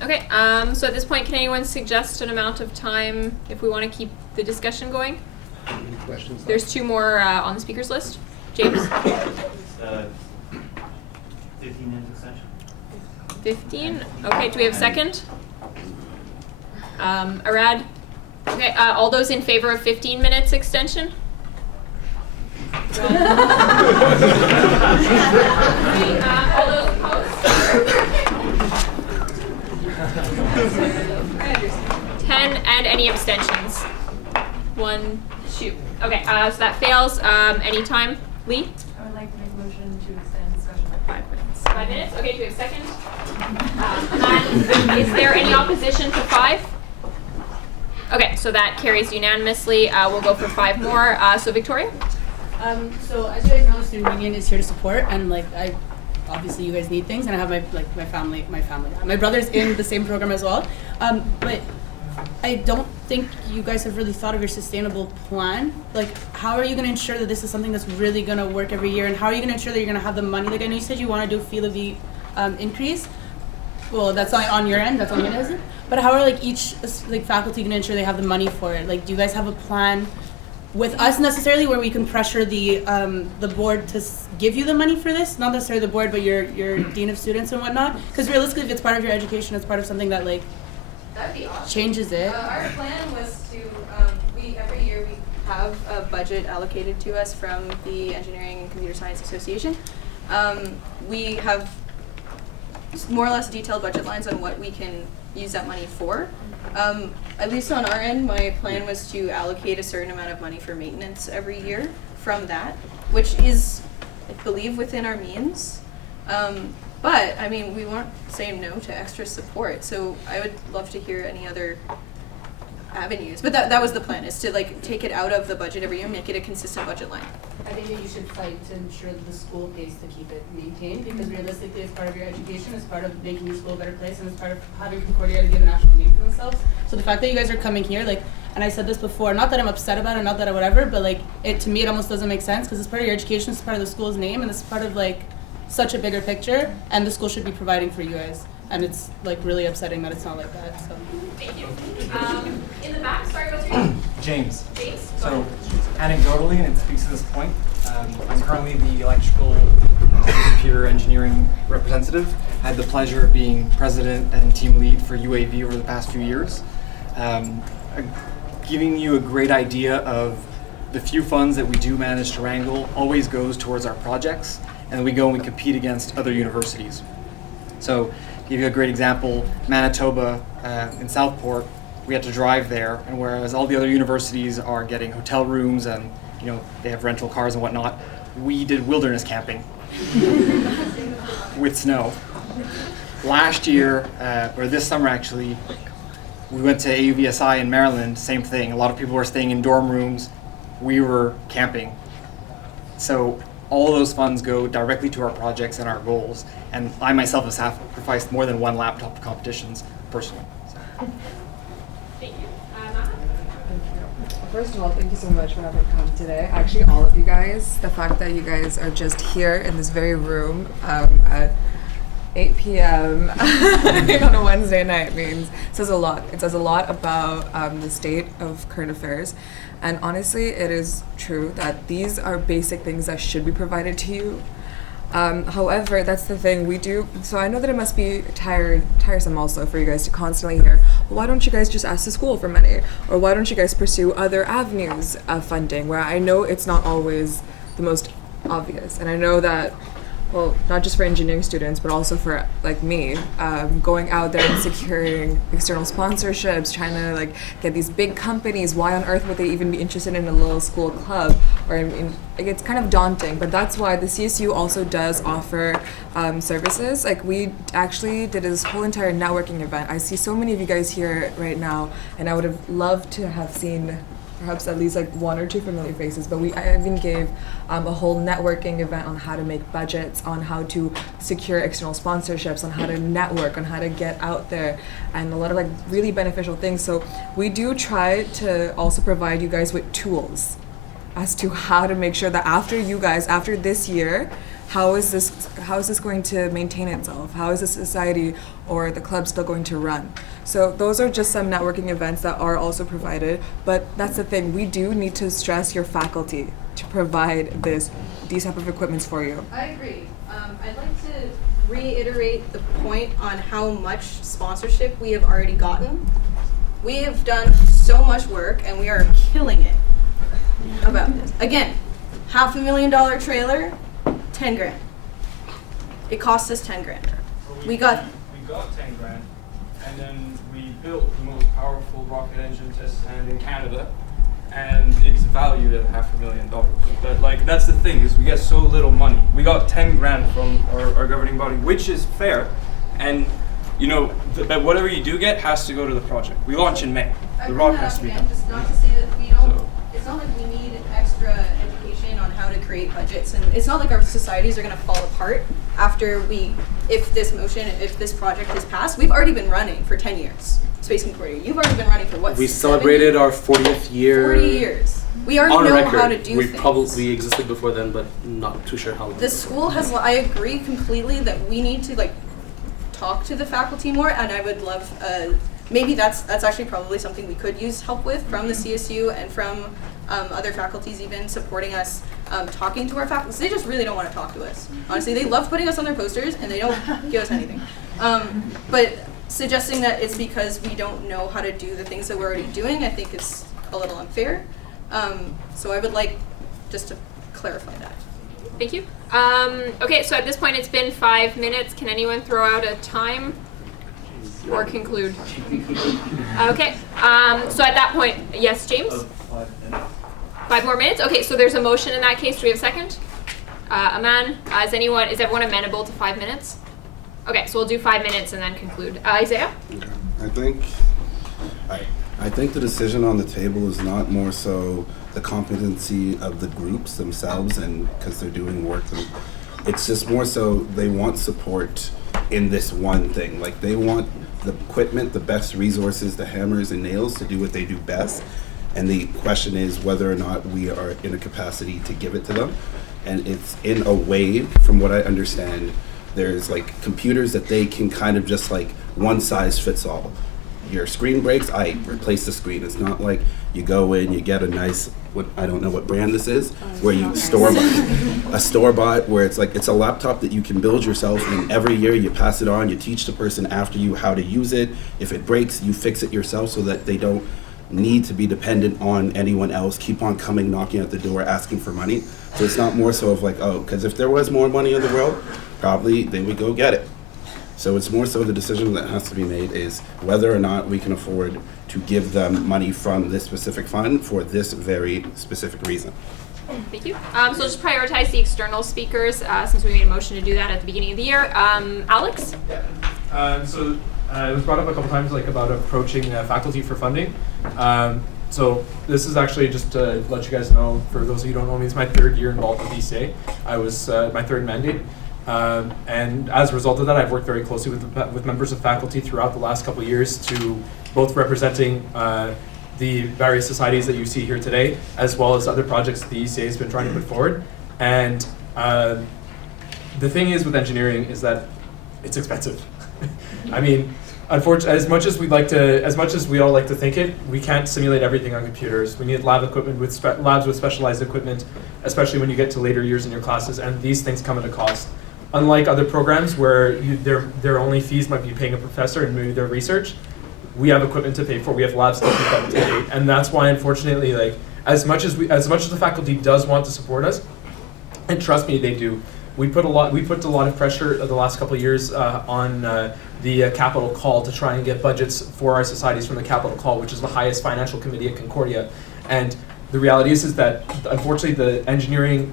Okay, so at this point, can anyone suggest an amount of time if we want to keep the discussion going? Any questions? There's 2 more on the speakers list. James? 15 minutes extension. 15? Okay, do we have a second? Arad? Okay, all those in favor of 15 minutes extension? All those opposed? 10, and any abstentions? 1, 2. Okay, so that fails. Any time? Lee? I would like to make a motion to extend discussion by 5 minutes. 5 minutes? Okay, do we have a second? And is there any opposition to 5? Okay, so that carries unanimously. We'll go for 5 more. So Victoria? So as you guys know, the student union is here to support, and like obviously you guys need things, and I have my brother's in the same program as well. But I don't think you guys have really thought of your sustainable plan. Like, how are you going to ensure that this is something that's really going to work every year, and how are you going to ensure that you're going to have the money? Like, I know you said you want to do fee levy increase. Well, that's not on your end. That's on your end. But how are like each faculty going to ensure they have the money for it? Like, do you guys have a plan with us necessarily where we can pressure the board to give you the money for this? Not necessarily the board, but your dean of students and whatnot. Because realistically, if it's part of your education, it's part of something that like That'd be awesome. changes it. Our plan was to, every year we have a budget allocated to us from the Engineering and Computer Science Association. We have more or less detailed budget lines on what we can use that money for. At least on our end, my plan was to allocate a certain amount of money for maintenance every year from that, which is, I believe, within our means. But, I mean, we won't say no to extra support, so I would love to hear any other avenues. But that was the plan, is to like take it out of the budget every year and make it a consistent budget line. I think that you should fight to ensure that the school pays to keep it maintained, because realistically, it's part of your education, it's part of making your school a better place, and it's part of having Concordia to give a national name for themselves. So the fact that you guys are coming here, like, and I said this before, not that I'm upset about it, not that I whatever, but like, to me, it almost doesn't make sense, because it's part of your education, it's part of the school's name, and it's part of like such a bigger picture, and the school should be providing for you guys. And it's like really upsetting that it's not like that. So. Thank you. In the back, sorry, what's your name? James. James. So, anecdotally, and it speaks to this point, I'm currently the electrical computer engineering representative. I had the pleasure of being president and team lead for UAV over the past few years. Giving you a great idea of the few funds that we do manage to wrangle always goes towards our projects, and we go and we compete against other universities. So, to give you a great example, Manitoba in Southport, we had to drive there, and whereas all the other universities are getting hotel rooms and they have rental cars and whatnot, we did wilderness camping with snow. Last year, or this summer actually, we went to AUVSI in Maryland, same thing. A lot of people were staying in dorm rooms. We were camping. So all of those funds go directly to our projects and our goals. And I myself have sacrificed more than one laptop competitions personally. So. Thank you. First of all, thank you so much for having come today. Actually, all of you guys, the fact that you guys are just here in this very room at 8 p.m. on a Wednesday night says a lot. It says a lot about the state of current affairs. And honestly, it is true that these are basic things that should be provided to you. However, that's the thing we do. So I know that it must be tiresome also for you guys to constantly hear, well, why don't you guys just ask the school for money? Or why don't you guys pursue other avenues of funding? Where I know it's not always the most obvious. And I know that, well, not just for engineering students, but also for like me, going out there and securing external sponsorships, trying to like get these big companies. Why on earth would they even be interested in a little school club? Or like, it's kind of daunting, but that's why the CSU also does offer services. Like we actually did this whole entire networking event. I see so many of you guys here right now, and I would have loved to have seen perhaps at least like one or two familiar faces, but I even gave a whole networking event on how to make budgets, on how to secure external sponsorships, on how to network, on how to get out there, and a lot of like really beneficial things. So we do try to also provide you guys with tools as to how to make sure that after this year, how is this going to maintain itself? How is the society or the club still going to run? So those are just some networking events that are also provided, but that's the thing, we do need to stress your faculty to provide these type of equipments for you. I agree. I'd like to reiterate the point on how much sponsorship we have already gotten. We have done so much work and we are killing it about this. Again, $500,000 trailer, 10 grand. It cost us 10 grand. We got 10 grand, and then we built the most powerful rocket engine test stand in Canada, and it's valued at $500,000. But like that's the thing, is we get so little money. We got 10 grand from our governing body, which is fair, and but whatever you do get has to go to the project. We launch in May. The rocket has to be done. Just not to say that we don't. So. It's not like we need extra education on how to create budgets, and it's not like our societies are going to fall apart after if this project is passed. We've already been running for 10 years. Space Concordia, you've already been running for what? We celebrated our 40th year. 40 years. We already know how to do things. We probably existed before then, but not too sure how long. The school has. I agree completely that we need to talk to the faculty more, and I would love. Maybe that's actually probably something we could use help with from the CSU and from other faculties even supporting us, talking to our faculty. They just really don't want to talk to us. Honestly, they love putting us on their posters and they don't give us anything. But suggesting that it's because we don't know how to do the things that we're already doing, I think is a little unfair. So I would like just to clarify that. Thank you. Okay, so at this point it's been 5 minutes. Can anyone throw out a time? Or conclude. Okay. So at that point, yes, James? 5 more minutes? Okay, so there's a motion in that case. Do we have a second? Aman, is everyone amenable to 5 minutes? Okay, so we'll do 5 minutes and then conclude. Isaiah? I think I think the decision on the table is not more so the competency of the groups themselves and because they're doing work. It's just more so they want support in this one thing. Like they want the equipment, the best resources, the hammers and nails to do what they do best. And the question is whether or not we are in a capacity to give it to them. And it's in a way, from what I understand, there's like computers that they can kind of just like one size fits all. Your screen breaks, I replace the screen. It's not like you go in, you get a nice, what I don't know what brand this is, where you store-bought, where it's like, it's a laptop that you can build yourself, and every year you pass it on, you teach the person after you how to use it. If it breaks, you fix it yourself so that they don't need to be dependent on anyone else, keep on coming, knocking at the door, asking for money. So it's not more so of like, oh, because if there was more money in the world, probably they would go get it. So it's more so the decision that has to be made is whether or not we can afford to give them money from this specific fund for this very specific reason. Thank you. So just prioritize the external speakers since we made a motion to do that at the beginning of the year. Alex? So it was brought up a couple times like about approaching faculty for funding. So this is actually just to let you guys know, for those of you who don't know me, it's my 3rd year involved with ECA. I was my 3rd mandate. And as a result of that, I've worked very closely with members of faculty throughout the last couple of years to both representing the various societies that you see here today, as well as other projects that the ECA has been trying to put forward. And the thing is with engineering is that it's expensive. I mean, unfortunately, as much as we all like to think it, we can't simulate everything on computers. We need lab equipment with labs with specialized equipment, especially when you get to later years in your classes, and these things come at a cost. Unlike other programs where their only fees might be paying a professor and maybe their research, we have equipment to pay for. We have labs to keep up to date, and that's why, unfortunately, like as much as the faculty does want to support us, and trust me, they do. We put a lot of pressure the last couple of years on the capital call to try and get budgets for our societies from the capital call, which is the highest financial committee at Concordia, and the reality is that unfortunately the engineering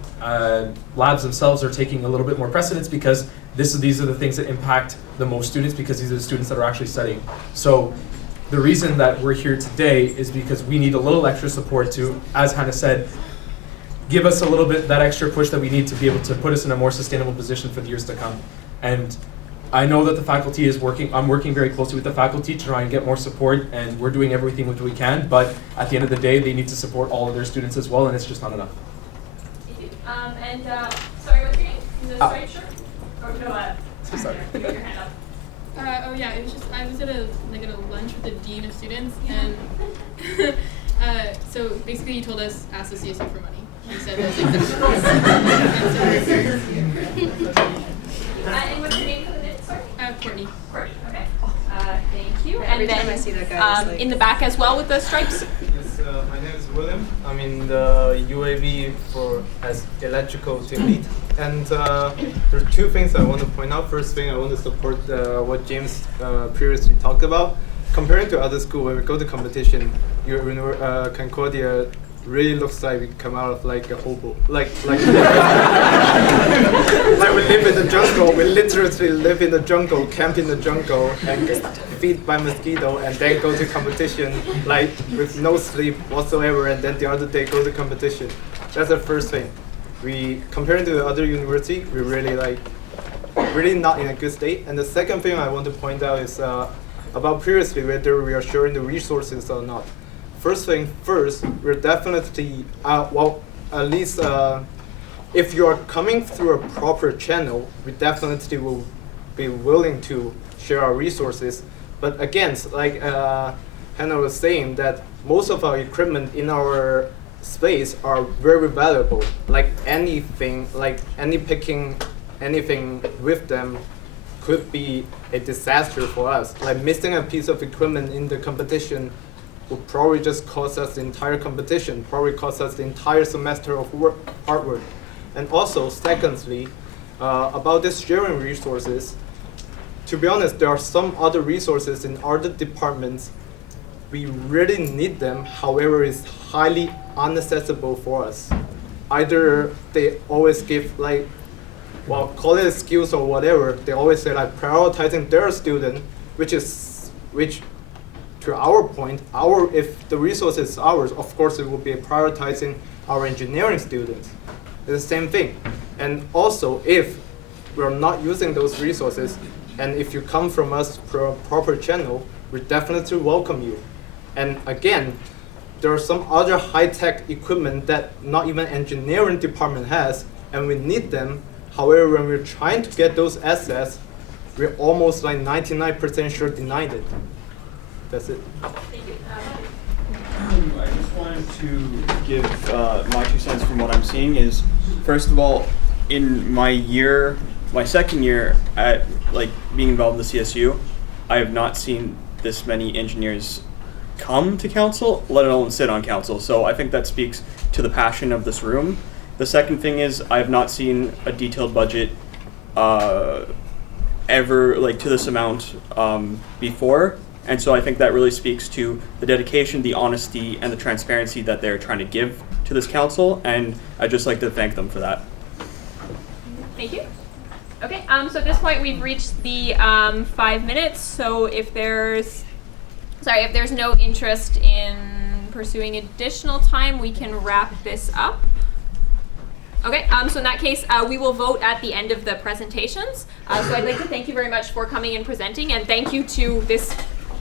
labs themselves are taking a little bit more precedence because these are the things that impact the most students because these are the students that are actually studying. So the reason that we're here today is because we need a little extra support to, as Hannah said, give us a little bit that extra push that we need to be able to put us in a more sustainable position for the years to come. And I know that the faculty is working, I'm working very closely with the faculty to try and get more support, and we're doing everything which we can, but at the end of the day, they need to support all of their students as well, and it's just not enough. Thank you. Sorry, what's your name? Is it a striped shirt? Or no, sorry. You got your hand up. Oh yeah, it was just I was at a lunch with the dean of students, and so basically he told us ask the CSU for money. He said those And what's your name for the minute? Sorry. Courtney. Courtney. Okay. Thank you. Every And then time I see that guy, it's like- in the back as well with the stripes. Yes, my name is William. I'm in the UAV as electrical team lead. And there are 2 things I want to point out. First thing, I want to support what James previously talked about. Comparing to other schools, when we go to competition, Concordia really looks like we come out of like a hobo. Like we live in the jungle. We literally live in the jungle, camp in the jungle, and get feed by mosquito, and then go to competition like with no sleep whatsoever, and then the other day go to competition. That's the first thing. We comparing to the other university, we really not in a good state. And the second thing I want to point out is about previously whether we are sharing the resources or not. First thing first, we're definitely, at least if you are coming through a proper channel, we definitely will be willing to share our resources. But again, like Hannah was saying, that most of our equipment in our space are very valuable. Like anything, anything with them could be a disaster for us. Like missing a piece of equipment in the competition would probably just cost us the entire competition, probably cost us the entire semester of hard work. And also, secondly, about this sharing resources, to be honest, there are some other resources in other departments. We really need them, however, it's highly inaccessible for us. Either they always give call it skills or whatever, they always say like prioritizing their student, which to our point, if the resource is ours, of course it will be prioritizing our engineering students. It's the same thing. And also, if we're not using those resources, and if you come from us through a proper channel, we definitely welcome you. And again, there are some other high-tech equipment that not even engineering department has, and we need them. However, when we're trying to get those assets, we're almost like 99% sure denied it. That's it. I just wanted to give my 2 cents from what I'm seeing is, first of all, in my second year at being involved in the CSU, I have not seen this many engineers come to council, let alone sit on council. So I think that speaks to the passion of this room. The second thing is I have not seen a detailed budget ever to this amount before. And so I think that really speaks to the dedication, the honesty, and the transparency that they're trying to give to this council, and I'd just like to thank them for that. Thank you. Okay, so at this point we've reached the 5 minutes, so if there's no interest in pursuing additional time, we can wrap this up. Okay, so in that case, we will vote at the end of the presentations. So I'd like to thank you very much for coming and presenting, and thank you to this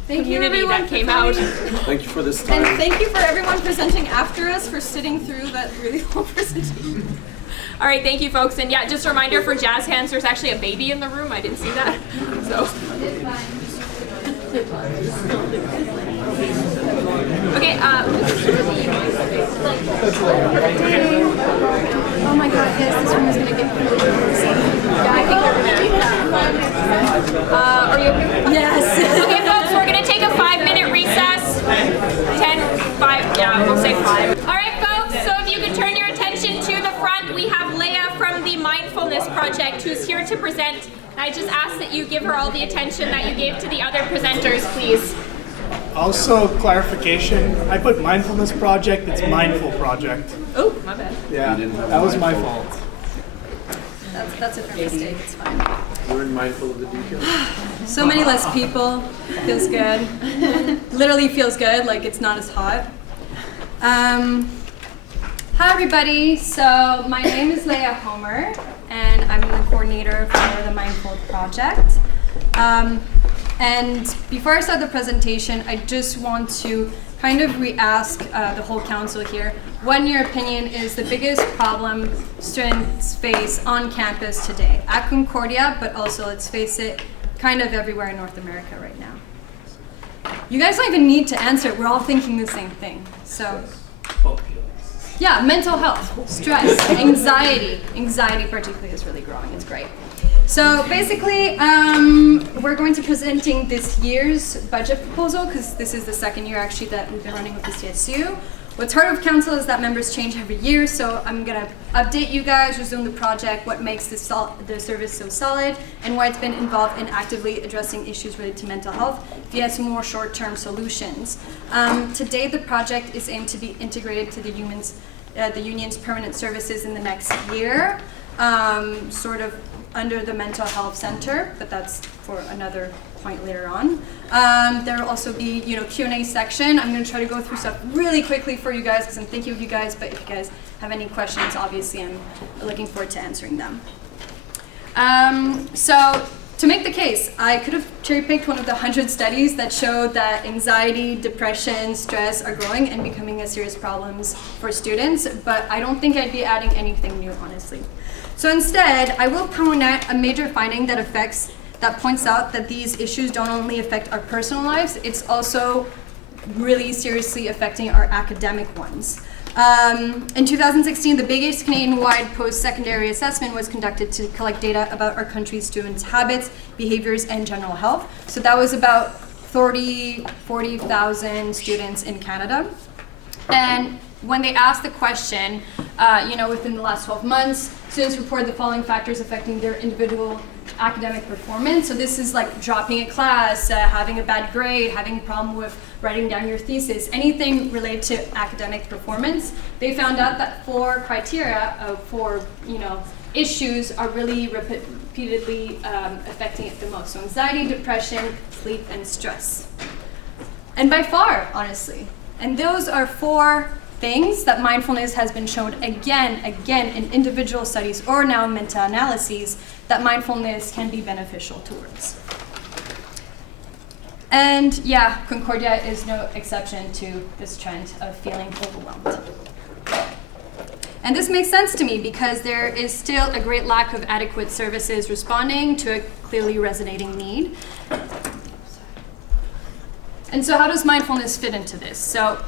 community that came out. Thank you for this time. And thank you for everyone presenting after us for sitting through that really long presentation. All right, thank you, folks. And yeah, just a reminder for jazz hands, there's actually a baby in the room. I didn't see that. So. Okay. Oh my God! Yes, this room is gonna get. Yeah, I think they're gonna. Are you okay? Yes. Okay, folks, we're gonna take a 5-minute recess. 5. Yeah, we'll say 5. All right, folks. So if you could turn your attention to the front, we have Leah from the Mindfulness Project who's here to present. I just ask that you give her all the attention that you gave to the other presenters, please. Also, clarification, I put Mindfulness Project, it's Mindful Project. Oh, my bad. Yeah, that was my fault. That's a fair mistake, it's fine. We're mindful of the details. So many less people, feels good. Literally feels good, like it's not as hot. Hi everybody, so my name is Leah Homer, and I'm the coordinator for the Mindful Project. And before I start the presentation, I just want to kind of re-ask the whole council here, what in your opinion is the biggest problem students face on campus today? At Concordia, but also, let's face it, kind of everywhere in North America right now. You guys don't even need to answer it, we're all thinking the same thing. So, yeah, mental health, stress, anxiety. Anxiety particularly is really growing, it's great. So basically, we're going to be presenting this year's budget proposal because this is the second year actually that we've been running with the CSU. What's hard with council is that members change every year, so I'm gonna update you guys, resume the project, what makes the service so solid, and why it's been involved in actively addressing issues related to mental health via some more short-term solutions. Today, the project is aimed to be integrated to the union's permanent services in the next year, sort of under the mental health center, but that's for another point later on. There will also be, Q&A section. I'm going to try to go through stuff really quickly for you guys because I'm thinking of you guys, but if you guys have any questions, obviously I'm looking forward to answering them. So to make the case, I could have cherry-picked one of the 100 studies that showed that anxiety, depression, stress are growing and becoming serious problems for students, but I don't think I'd be adding anything new, honestly. So instead, I will point out a major finding that points out that these issues don't only affect our personal lives, it's also really seriously affecting our academic ones. In 2016, the biggest Canadian-wide post-secondary assessment was conducted to collect data about our country's students' habits, behaviors, and general health. So that was about 40,000 students in Canada. And when they asked the question, within the last 12 months, students reported the following factors affecting their individual academic performance. So this is like dropping a class, having a bad grade, having a problem with writing down your thesis, anything related to academic performance. They found out that 4 criteria for issues are really repeatedly affecting it the most. So anxiety, depression, sleep, and stress. And by far, honestly. And those are 4 things that mindfulness has been shown again in individual studies or now meta-analyses that mindfulness can be beneficial towards. And yeah, Concordia is no exception to this trend of feeling overwhelmed. And this makes sense to me because there is still a great lack of adequate services responding to a clearly resonating need. And so how does mindfulness fit into this? So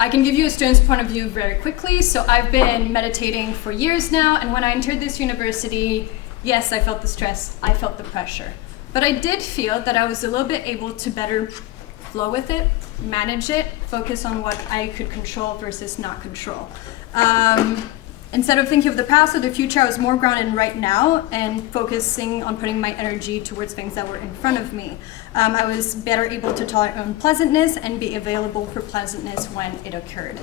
I can give you a student's point of view very quickly. So I've been meditating for years now, and when I entered this university, yes, I felt the stress, I felt the pressure. But I did feel that I was a little bit able to better flow with it, manage it, focus on what I could control versus not control. Instead of thinking of the past or the future, I was more grounded in right now and focusing on putting my energy towards things that were in front of me. I was better able to tolerate unpleasantness and be available for pleasantness when it occurred.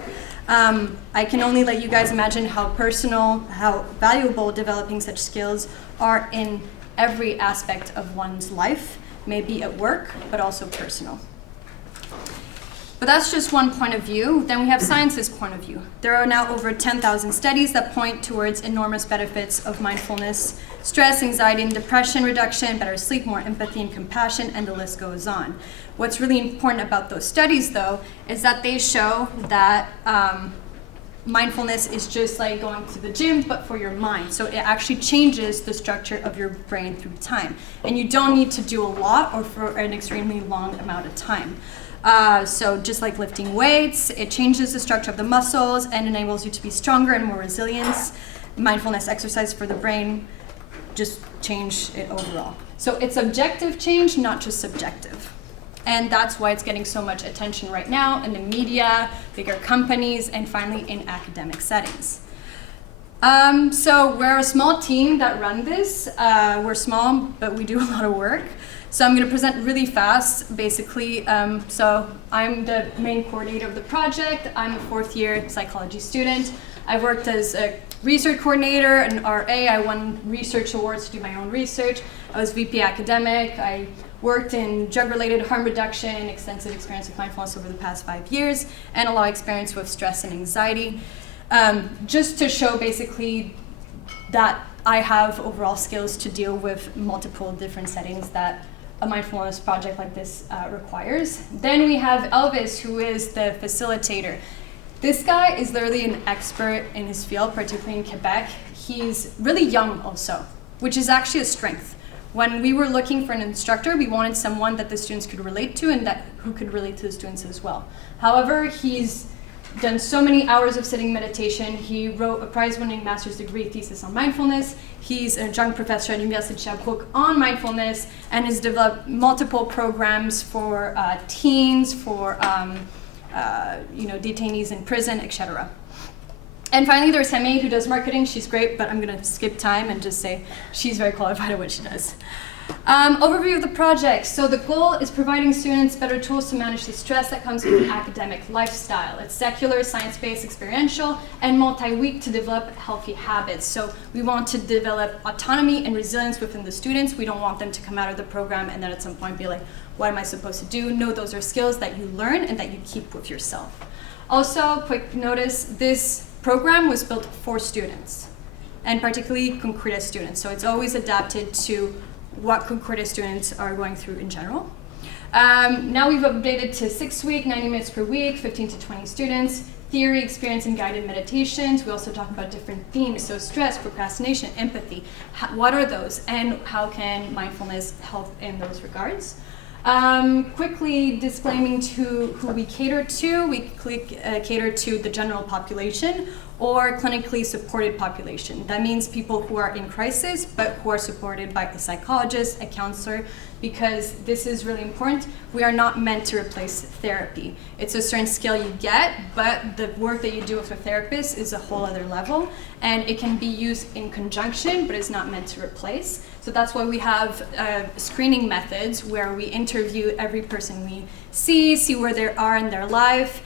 I can only let you guys imagine how personal, how valuable developing such skills are in every aspect of one's life, maybe at work, but also personal. But that's just one point of view. Then we have science's point of view. There are now over 10,000 studies that point towards enormous benefits of mindfulness, stress, anxiety, and depression reduction, better sleep, more empathy and compassion, and the list goes on. What's really important about those studies, though, is that they show that mindfulness is just like going to the gym, but for your mind. So it actually changes the structure of your brain through time. And you don't need to do a lot or for an extremely long amount of time. So just like lifting weights, it changes the structure of the muscles and enables you to be stronger and more resilient. Mindfulness exercise for the brain just change it overall. So it's objective change, not just subjective. And that's why it's getting so much attention right now in the media, bigger companies, and finally in academic settings. So we're a small team that run this. We're small, but we do a lot of work. So I'm going to present really fast, basically. So I'm the main coordinator of the project. I'm a 4th-year psychology student. I've worked as a research coordinator, an RA. I won research awards to do my own research. I was VP academic. I worked in drug-related harm reduction, extensive experience with mindfulness over the past 5 years, and a lot of experience with stress and anxiety. Just to show basically that I have overall skills to deal with multiple different settings that a mindfulness project like this requires. Then we have Elvis, who is the facilitator. This guy is literally an expert in his field, particularly in Quebec. He's really young also, which is actually a strength. When we were looking for an instructor, we wanted someone that the students could relate to and who could relate to the students as well. However, he's done so many hours of sitting meditation. He wrote a prize-winning master's degree thesis on mindfulness. He's an adjunct professor at Université de Sherbrooke on mindfulness and has developed multiple programs for teens, for detainees in prison, etc. And finally, there's Hemi, who does marketing. She's great, but I'm going to skip time and just say she's very qualified at what she does. Overview of the project. So the goal is providing students better tools to manage the stress that comes with an academic lifestyle. It's secular, science-based, experiential, and multi-week to develop healthy habits. So we want to develop autonomy and resilience within the students. We don't want them to come out of the program and then at some point be like, what am I supposed to do? No, those are skills that you learn and that you keep with yourself. Also, quick notice, this program was built for students, and particularly Concordia students. So it's always adapted to what Concordia students are going through in general. Now we've updated to 6-week, 90 minutes per week, 15 to 20 students, theory, experience, and guided meditations. We also talk about different themes, so stress, procrastination, empathy. What are those, and how can mindfulness help in those regards? Quickly disclaiming to who we cater to. We cater to the general population or clinically supported population. That means people who are in crisis, but who are supported by a psychologist, a counselor, because this is really important. We are not meant to replace therapy. It's a certain skill you get, but the work that you do with a therapist is a whole other level, and it can be used in conjunction, but it's not meant to replace. So that's why we have screening methods where we interview every person we see where they are in their life,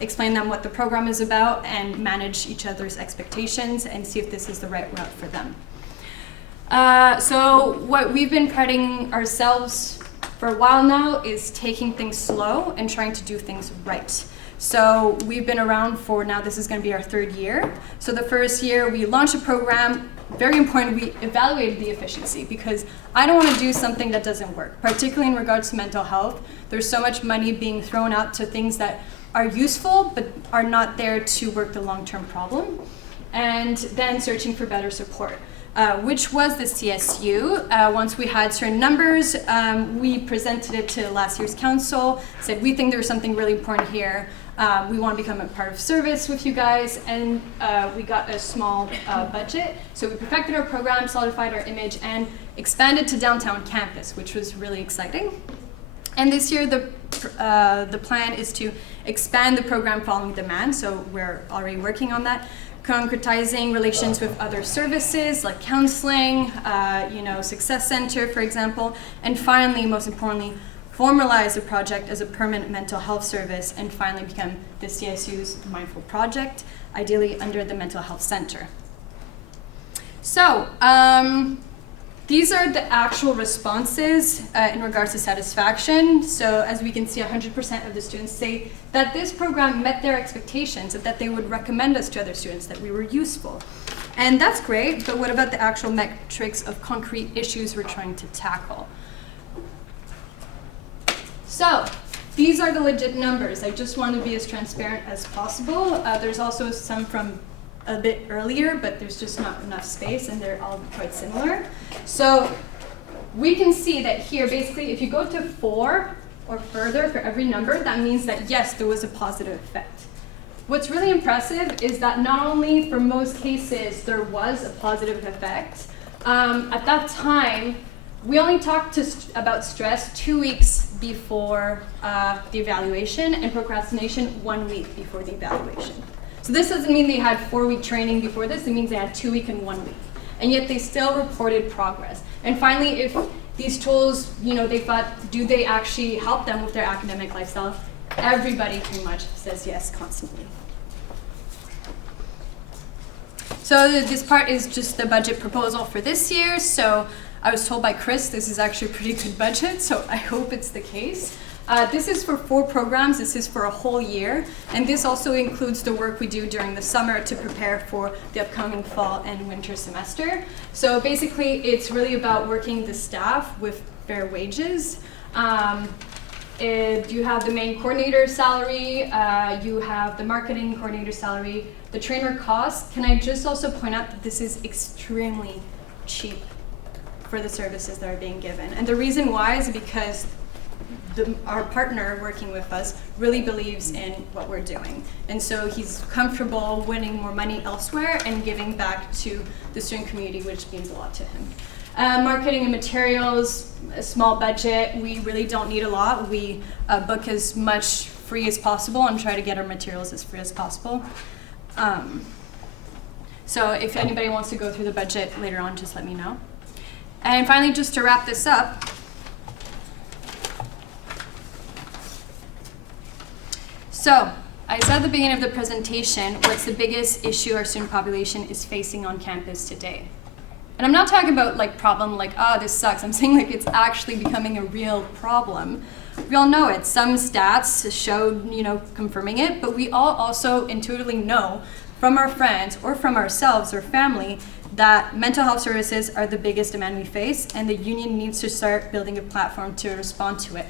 explain them what the program is about, and manage each other's expectations and see if this is the right route for them. So what we've been priding ourselves for a while now is taking things slow and trying to do things right. So we've been around for now, this is going to be our 3rd year. So the first year we launched a program, very important, we evaluated the efficiency because I don't want to do something that doesn't work, particularly in regards to mental health. There's so much money being thrown out to things that are useful but are not there to work the long-term problem. And then searching for better support. Which was the CSU. Once we had certain numbers, we presented it to last year's council, said we think there's something really important here. We want to become a part of service with you guys, and we got a small budget. So we perfected our program, solidified our image, and expanded to downtown campus, which was really exciting. And this year, the plan is to expand the program following demand, so we're already working on that. Concretizing relations with other services like counseling, Success Center, for example, and finally, most importantly, formalize the project as a permanent mental health service and finally become the CSU's Mindful Project, ideally under the Mental Health Center. So, these are the actual responses in regards to satisfaction. So as we can see, 100% of the students say that this program met their expectations and that they would recommend us to other students, that we were useful. And that's great, but what about the actual metrics of concrete issues we're trying to tackle? So these are the legit numbers. I just want to be as transparent as possible. There's also some from a bit earlier, but there's just not enough space and they're all quite similar. So we can see that here, basically, if you go to 4 or further for every number, that means that yes, there was a positive effect. What's really impressive is that not only for most cases there was a positive effect, at that time, we only talked about stress 2 weeks before the evaluation and procrastination 1 week before the evaluation. So this doesn't mean they had 4-week training before this, it means they had 2 weeks and 1 week. And yet they still reported progress. And finally, if these tools, they thought, do they actually help them with their academic lifestyle? Everybody pretty much says yes constantly. So this part is just the budget proposal for this year. So I was told by Chris this is actually a pretty good budget, so I hope it's the case. This is for 4 programs, this is for a whole year, and this also includes the work we do during the summer to prepare for the upcoming fall and winter semester. So basically, it's really about working the staff with fair wages. You have the main coordinator salary, you have the marketing coordinator salary, the trainer cost. Can I just also point out that this is extremely cheap for the services that are being given? And the reason why is because our partner working with us really believes in what we're doing. And so he's comfortable winning more money elsewhere and giving back to the student community, which means a lot to him. Marketing and materials, a small budget. We really don't need a lot. We book as much free as possible and try to get our materials as free as possible. So if anybody wants to go through the budget later on, just let me know. And finally, just to wrap this up, so, I said at the beginning of the presentation, what's the biggest issue our student population is facing on campus today? And I'm not talking about problem like, this sucks. I'm saying it's actually becoming a real problem. We all know it. Some stats showed, confirming it, but we all also intuitively know from our friends or from ourselves or family that mental health services are the biggest demand we face, and the union needs to start building a platform to respond to it.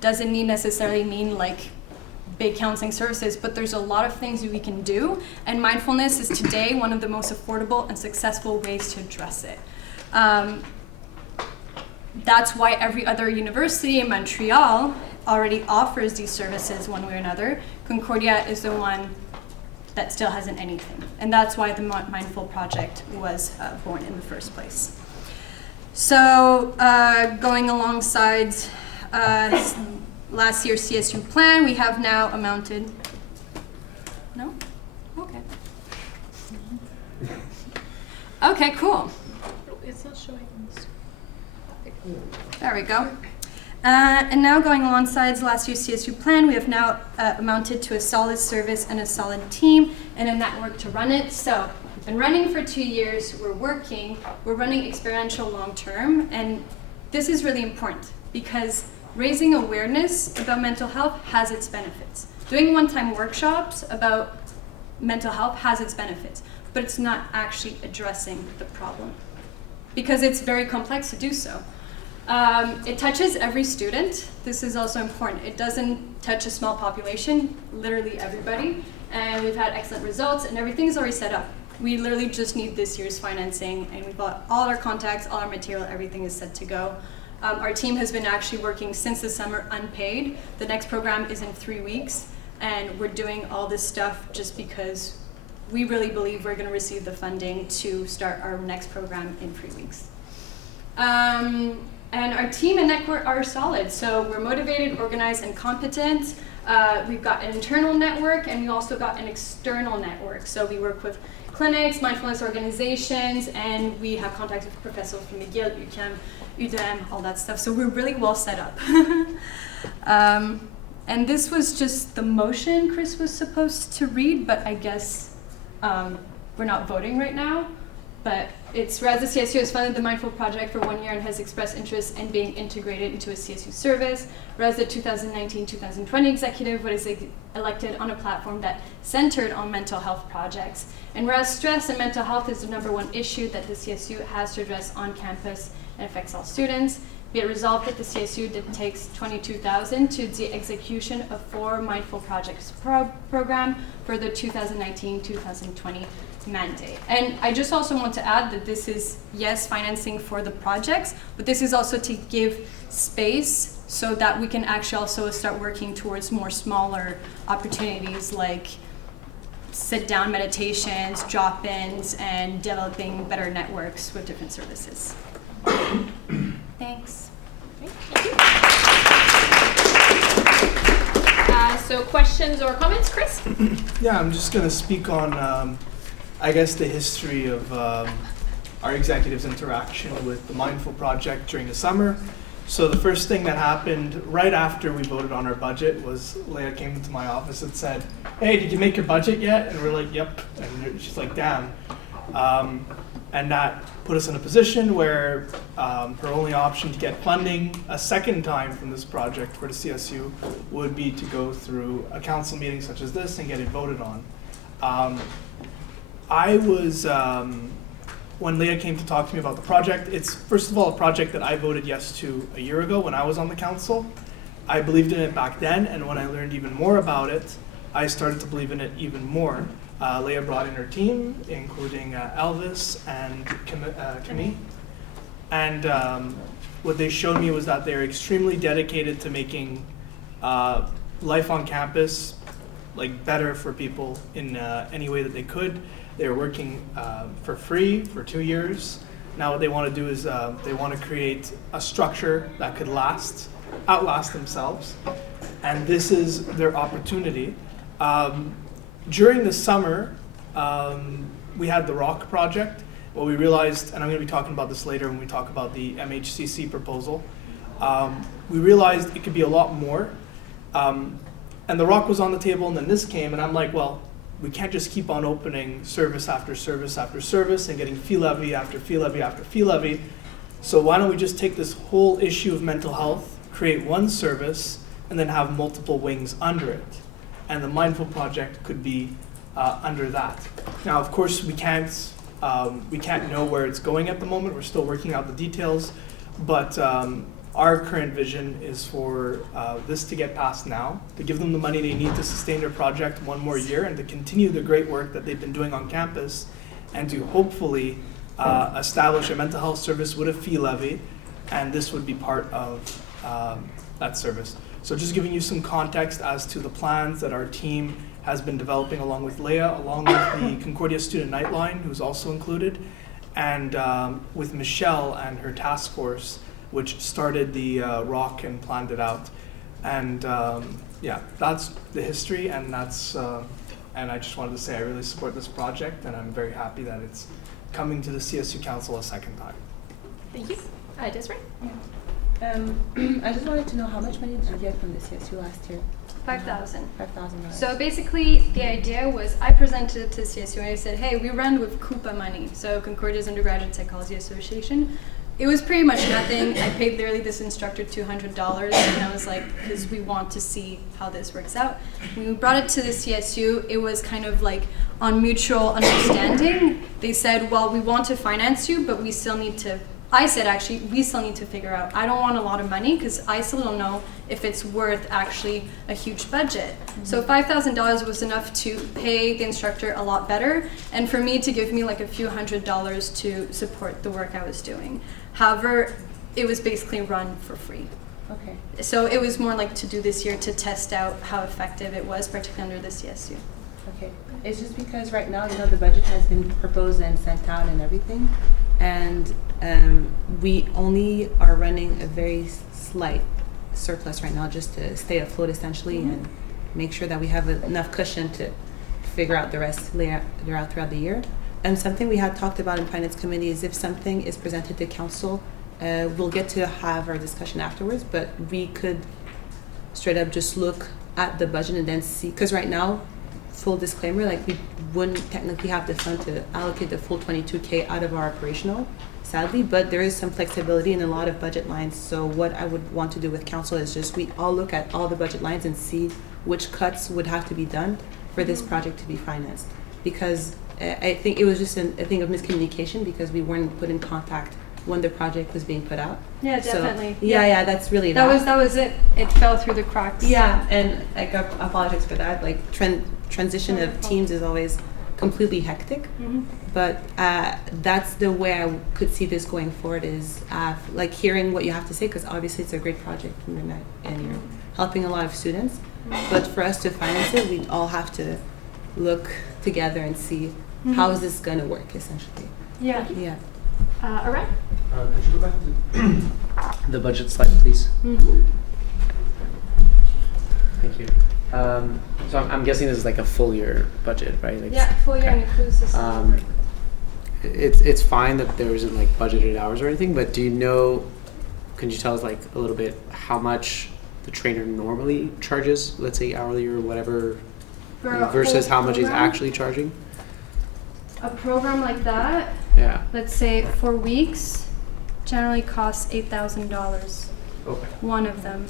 Doesn't necessarily mean big counseling services, but there's a lot of things we can do, and mindfulness is today one of the most affordable and successful ways to address it. That's why every other university in Montreal already offers these services one way or another. Concordia is the one that still hasn't anything, and that's why the Mindful Project was born in the first place. So going alongside last year's CSU plan, we have now amounted, no? Okay. Okay, cool. It's not showing on the screen. There we go. And now going alongside last year's CSU plan, we have now amounted to a solid service and a solid team and a network to run it. So we've been running for 2 years, we're running experiential long-term, and this is really important because raising awareness about mental health has its benefits. Doing one-time workshops about mental health has its benefits, but it's not actually addressing the problem because it's very complex to do so. It touches every student. This is also important. It doesn't touch a small population, literally everybody, and we've had excellent results and everything is already set up. We literally just need this year's financing, and we've got all our contacts, all our material, everything is set to go. Our team has been actually working since the summer unpaid. The next program is in 3 weeks, and we're doing all this stuff just because we really believe we're going to receive the funding to start our next program in 3 weeks. And our team and network are solid, so we're motivated, organized, and competent. We've got an internal network, and we also got an external network. So we work with clinics, mindfulness organizations, and we have contacts with professors from McGill, UQAM, UDM, all that stuff. So we're really well set up. And this was just the motion Chris was supposed to read, but I guess we're not voting right now. But it's whereas the CSU has funded the Mindful Project for 1 year and has expressed interest in being integrated into a CSU service, whereas the 2019-2020 executive was elected on a platform that centered on mental health projects, and whereas stress and mental health is the #1 issue that the CSU has to address on campus and affects all students, be it resolved that the CSU takes $22,000 to the execution of 4 Mindful Projects program for the 2019-2020 mandate. And I just also want to add that this is, yes, financing for the projects, but this is also to give space so that we can actually also start working towards more smaller opportunities like sit-down meditations, drop-ins, and developing better networks with different services. Thanks. Thank you. So questions or comments, Chris? Yeah, I'm just going to speak on, I guess, the history of our executives' interaction with the Mindful Project during the summer. So the first thing that happened right after we voted on our budget was Leah came into my office and said, "Hey, did you make your budget yet?" And we're like, "Yep." And she's like, "Damn." And that put us in a position where her only option to get funding a second time from this project for the CSU would be to go through a council meeting such as this and get it voted on. I was, when Leah came to talk to me about the project, it's first of all a project that I voted yes to a year ago when I was on the council. I believed in it back then, and when I learned even more about it, I started to believe in it even more. Leah brought in her team, including Elvis and Camille. And what they showed me was that they're extremely dedicated to making life on campus better for people in any way that they could. They're working for free for 2 years. Now what they want to do is they want to create a structure that could outlast themselves. And this is their opportunity. During the summer, we had the ROC project. What we realized, and I'm going to be talking about this later when we talk about the MHCC proposal, we realized it could be a lot more. And the ROC was on the table, and then this came, and I'm like, well, we can't just keep on opening service after service after service and getting fee levy after fee levy after fee levy. So why don't we just take this whole issue of mental health, create one service, and then have multiple wings under it? And the Mindful Project could be under that. Now, of course, we can't know where it's going at the moment. We're still working out the details, but our current vision is for this to get passed now, to give them the money they need to sustain their project 1 more year and to continue the great work that they've been doing on campus, and to hopefully establish a mental health service with a fee levy, and this would be part of that service. So just giving you some context as to the plans that our team has been developing along with Leah, along with the Concordia Student Nightline, who's also included, and with Michelle and her task force, which started the ROC and planned it out. And yeah, that's the history, and that's and I just wanted to say I really support this project, and I'm very happy that it's coming to the CSU Council a second time. Thank you. Desiree? I just wanted to know how much money did you get from the CSU last year? $5,000. $5,000. So basically, the idea was I presented it to CSU and I said, hey, we run with CUPA money, so Concordia's Undergraduate Psychology Association. it was pretty much nothing. I paid literally this instructor $200, and I was like, because we want to see how this works out. When we brought it to the CSU, it was kind of like on mutual understanding. They said, well, we want to finance you, but we still need to, I said actually, we still need to figure out, I don't want a lot of money because I still don't know if it's worth actually a huge budget. So $5,000 was enough to pay the instructor a lot better, and for me to give me like a few $100s to support the work I was doing. However, it was basically run for free. Okay. So it was more like to do this year to test out how effective it was, particularly under the CSU. Okay. It's just because right now, you know, the budget has been proposed and sent out and everything, and we only are running a very slight surplus right now just to stay afloat essentially and make sure that we have enough cushion to figure out the rest throughout the year. And something we had talked about in Finance Committee is if something is presented to Council, we'll get to have our discussion afterwards, but we could straight up just look at the budget and then see, because right now, full disclaimer, like we wouldn't technically have the fund to allocate the full 22K out of our operational, sadly, but there is some flexibility in a lot of budget lines. So what I would want to do with Council is just we all look at all the budget lines and see which cuts would have to be done for this project to be financed. Because I think it was just a thing of miscommunication because we weren't put in contact when the project was being put out. Yeah, definitely. So, yeah, that's really that was it. It fell through the cracks. Yeah, and like I apologize for that. Like transition of teams is always completely hectic, but that's the way I could see this going forward is like hearing what you have to say, because obviously it's a great project and you're helping a lot of students, but for us to finance it, we all have to look together and see how is this going to work essentially. Yeah. All right. Could you go back to the budget slide, please? Thank you. So I'm guessing this is like a full year budget, right? Like, Yeah, full year and includes the it's fine that there isn't like budgeted hours or anything, but do you know, can you tell us like a little bit how much the trainer normally charges, let's say hourly or whatever, versus how much he's actually charging? A program like that, let's say 4 weeks, generally costs $8,000. Okay. One of them,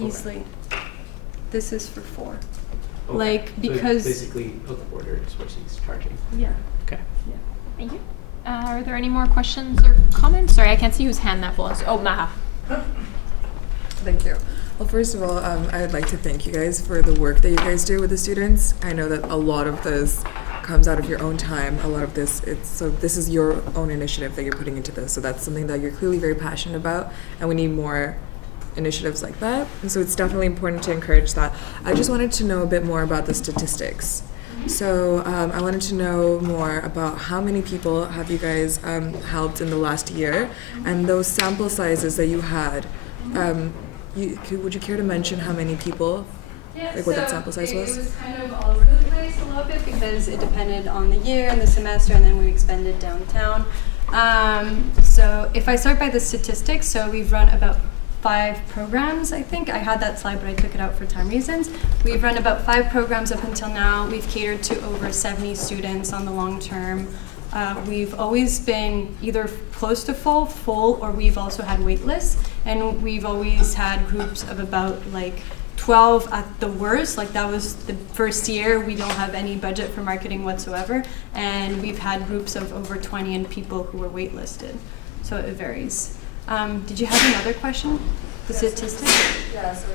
easily. This is for 4. Okay. Like, So because... basically, a quarter is what he's charging. Yeah. Okay. Yeah. Thank you. Are there any more questions or comments? Sorry, I can't see whose hand that was. Oh, Maha. Thank you. Well, first of all, I would like to thank you guys for the work that you guys do with the students. I know that a lot of this comes out of your own time. A lot of this, this is your own initiative that you're putting into this. So that's something that you're clearly very passionate about, and we need more initiatives like that. And so it's definitely important to encourage that. I just wanted to know a bit more about the statistics. So I wanted to know more about how many people have you guys helped in the last year, and those sample sizes that you had. Would you care to mention how many people, like what that sample size was? It was kind of all over the place a little bit because it depended on the year and the semester, and then we expanded downtown. So if I start by the statistics, so we've run about 5 programs, I think. I had that slide, but I took it out for time reasons. We've run about 5 programs up until now. We've catered to over 70 students on the long term. We've always been either close to full, or we've also had wait lists. And we've always had groups of about like 12 at the worst. Like that was the first year. We don't have any budget for marketing whatsoever. And we've had groups of over 20 and people who were waitlisted. So it varies. Did you have another question? The statistics? Yeah, so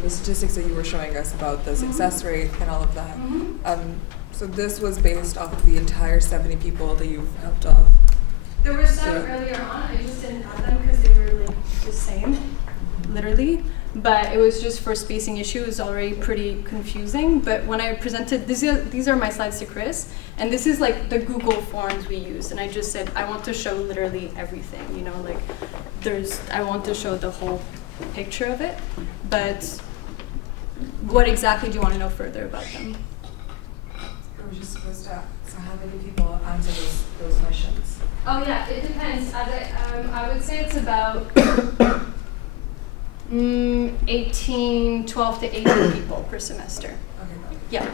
the statistics that you were showing us about the success rate and all of that. So this was based off of the entire 70 people that you've helped off. There were some earlier on. I just didn't add them because they were like the same, literally. But it was just for spacing issue. It was already pretty confusing. But when I presented, these are my slides to Chris, and this is like the Google Forms we used. And I just said I want to show literally everything. You know, like I want to show the whole picture of it. But what exactly do you want to know further about them? I was just supposed to. So how many people answer those questions? Oh yeah, it depends. I would say it's about 12 to 18 people per semester. Okay. Yeah.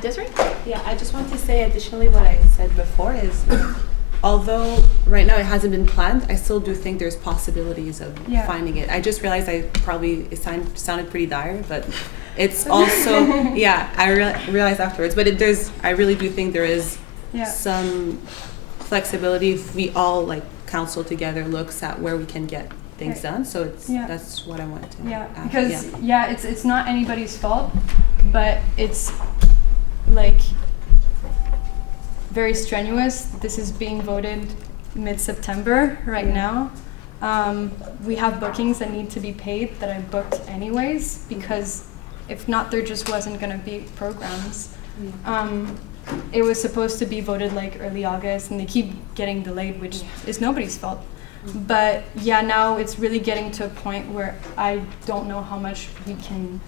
Desiree? Yeah, I just want to say additionally what I said before is although right now it hasn't been planned, I still do think there's possibilities of Yeah. finding it. I just realized it sounded pretty dire, but it's also, yeah, I realized afterwards. But I really do think there is some flexibility if we all, like, council together looks at where we can get things done. So that's what I wanted to add. Because it's not anybody's fault, but it's like very strenuous. This is being voted mid-September right now. We have bookings that need to be paid that I booked anyways, because if not, there just wasn't going to be programs. It was supposed to be voted like early August, and they keep getting delayed, which is nobody's fault. But yeah, now it's really getting to a point where I don't know how much we can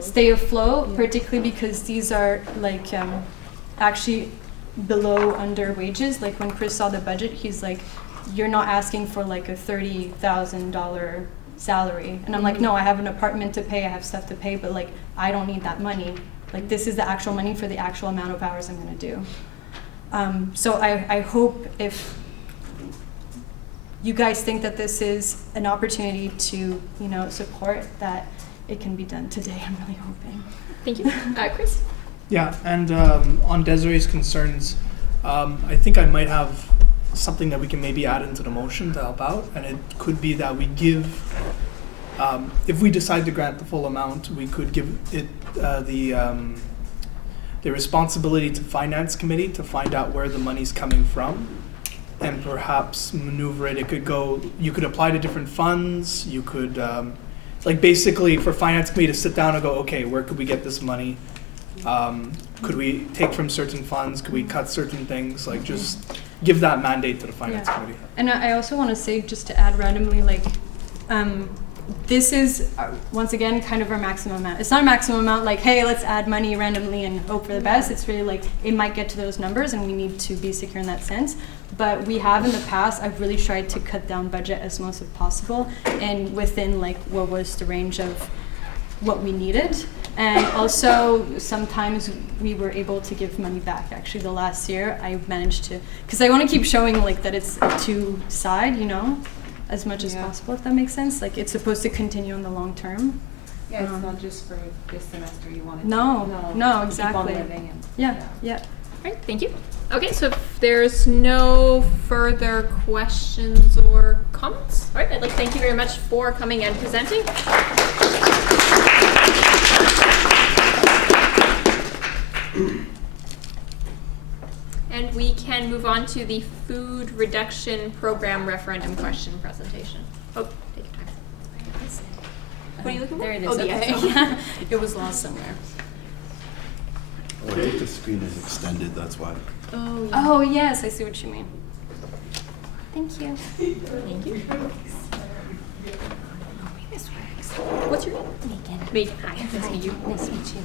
stay afloat, particularly because these are like actually below under wages. Like when Chris saw the budget, he's like, you're not asking for like a $30,000 salary. And I'm like, no, I have an apartment to pay, I have stuff to pay, but like, I don't need that money. Like, this is the actual money for the actual amount of hours I'm gonna do. So I hope if you guys think that this is an opportunity to, support, that it can be done today. I'm really hoping. Thank you. Chris? Yeah, and on Desiree's concerns, I think I might have something that we can maybe add into the motion to help out, and it could be that we give, if we decide to grant the full amount, we could give it the responsibility to Finance Committee to find out where the money's coming from, and perhaps maneuver it. It could go, you could apply to different funds, you could, like basically for Finance Committee to sit down and go, okay, where could we get this money? Could we take from certain funds? Could we cut certain things? Like just give that mandate to the Finance Committee. And I also want to say, just to add randomly, like, this is, once again, kind of our maximum amount. It's not a maximum amount like, hey, let's add money randomly and hope for the best. It's really like, it might get to those numbers and we need to be secure in that sense. But we have in the past, I've really tried to cut down budget as much as possible and within like what was the range of what we needed. And also sometimes we were able to give money back. Actually, the last year I managed to, because I want to keep showing like that it's a two-side, as much as possible, if that makes sense. Like it's supposed to continue in the long term. Yeah, it's not just for this semester you want it No, exactly. Keep on living and, yeah. All right, thank you. Okay, so if there's no further questions or comments, all right, I'd like to thank you very much for coming and presenting. And we can move on to the food reduction program referendum question presentation. Oh, take your time. What are you looking for? There it is. Oh, Okay. yeah. It was lost somewhere. Oh, I think the screen is extended, that's why. Oh, yeah. Oh, yes, I see what you mean. Thank you. Thank you. What's your name? Megan. Megan, hi. Nice to meet you. Nice to meet you.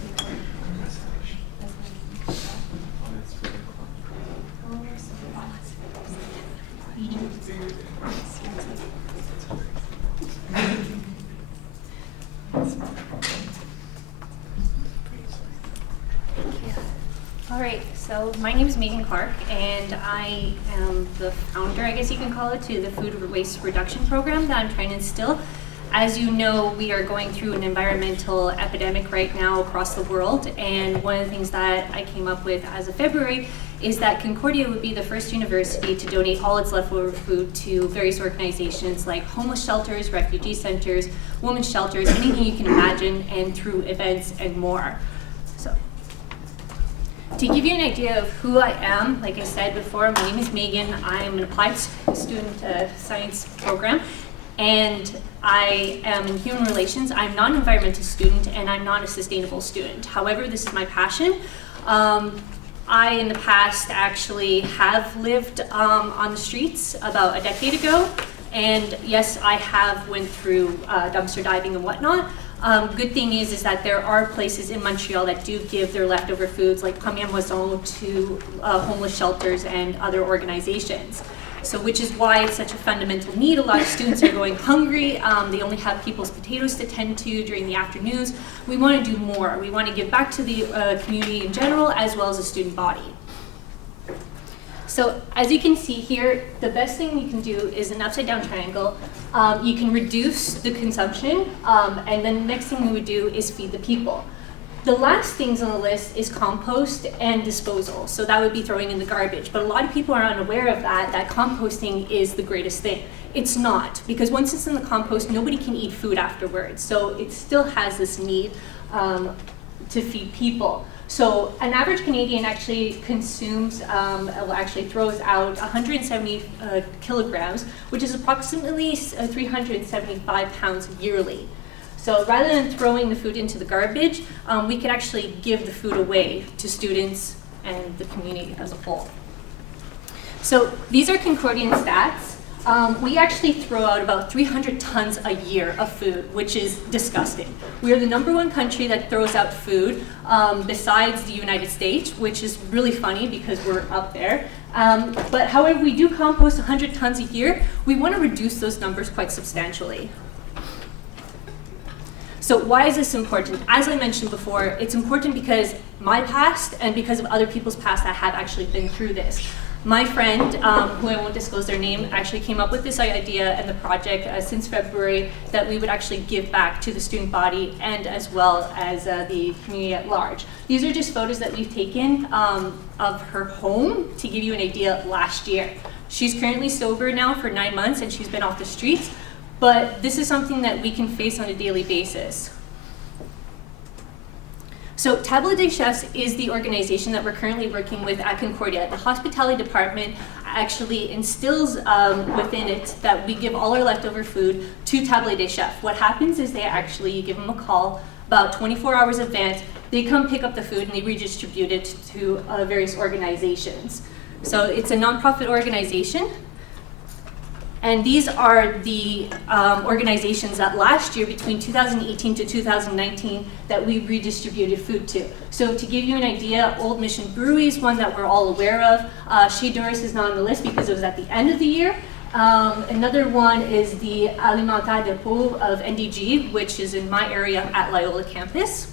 All right, so my name is Megan Clark, and I am the founder, I guess you can call it, to the food waste reduction program that I'm trying to instill. As you know, we are going through an environmental epidemic right now across the world, and one of the things that I came up with as of February is that Concordia would be the first university to donate all its leftover food to various organizations like homeless shelters, refugee centers, women's shelters, anything you can imagine, and through events and more. So, to give you an idea of who I am, like I said before, my name is Megan. I am an applied student science program, and I am in human relations. I'm not an environmental student, and I'm not a sustainable student. However, this is my passion. I, in the past, actually have lived on the streets about a decade ago, and yes, I have went through dumpster diving and whatnot. Good thing is that there are places in Montreal that do give their leftover foods, like Première Moisson, to homeless shelters and other organizations. So, which is why it's such a fundamental need. A lot of students are going hungry. They only have people's potatoes to tend to during the afternoons. We want to do more. We want to give back to the community in general, as well as the student body. So as you can see here, the best thing you can do is an upside down triangle. You can reduce the consumption, and then the next thing you would do is feed the people. The last things on the list is compost and disposal. So that would be throwing in the garbage. But a lot of people are unaware of that composting is the greatest thing. It's not, because once it's in the compost, nobody can eat food afterwards. So it still has this need to feed people. So an average Canadian actually consumes, actually throws out 170 kilograms, which is approximately 375 pounds yearly. So rather than throwing the food into the garbage, we could actually give the food away to students and the community as a whole. So these are Concordian stats. We actually throw out about 300 tons a year of food, which is disgusting. We are the #1 country that throws out food besides the United States, which is really funny because we're up there. But however, we do compost 100 tons a year. We want to reduce those numbers quite substantially. So why is this important? As I mentioned before, it's important because my past and because of other people's past that have actually been through this. My friend, who I won't disclose their name, actually came up with this idea and the project since February that we would actually give back to the student body and as well as the community at large. These are just photos that we've taken of her home to give you an idea last year. She's currently sober now for 9 months and she's been off the streets, but this is something that we can face on a daily basis. So Table des Chefs is the organization that we're currently working with at Concordia. The hospitality department actually instills within it that we give all our leftover food to Table des Chefs. What happens is they actually, you give them a call about 24 hours in advance, they come pick up the food and they redistribute it to various organizations. So it's a nonprofit organization. And these are the organizations that last year, between 2018 to 2019, that we redistributed food to. So to give you an idea, Old Mission Brewery is one that we're all aware of. Chez Doris is not on the list because it was at the end of the year. Another one is the Alimentaire des Pauvres of NDG, which is in my area at Loyola campus.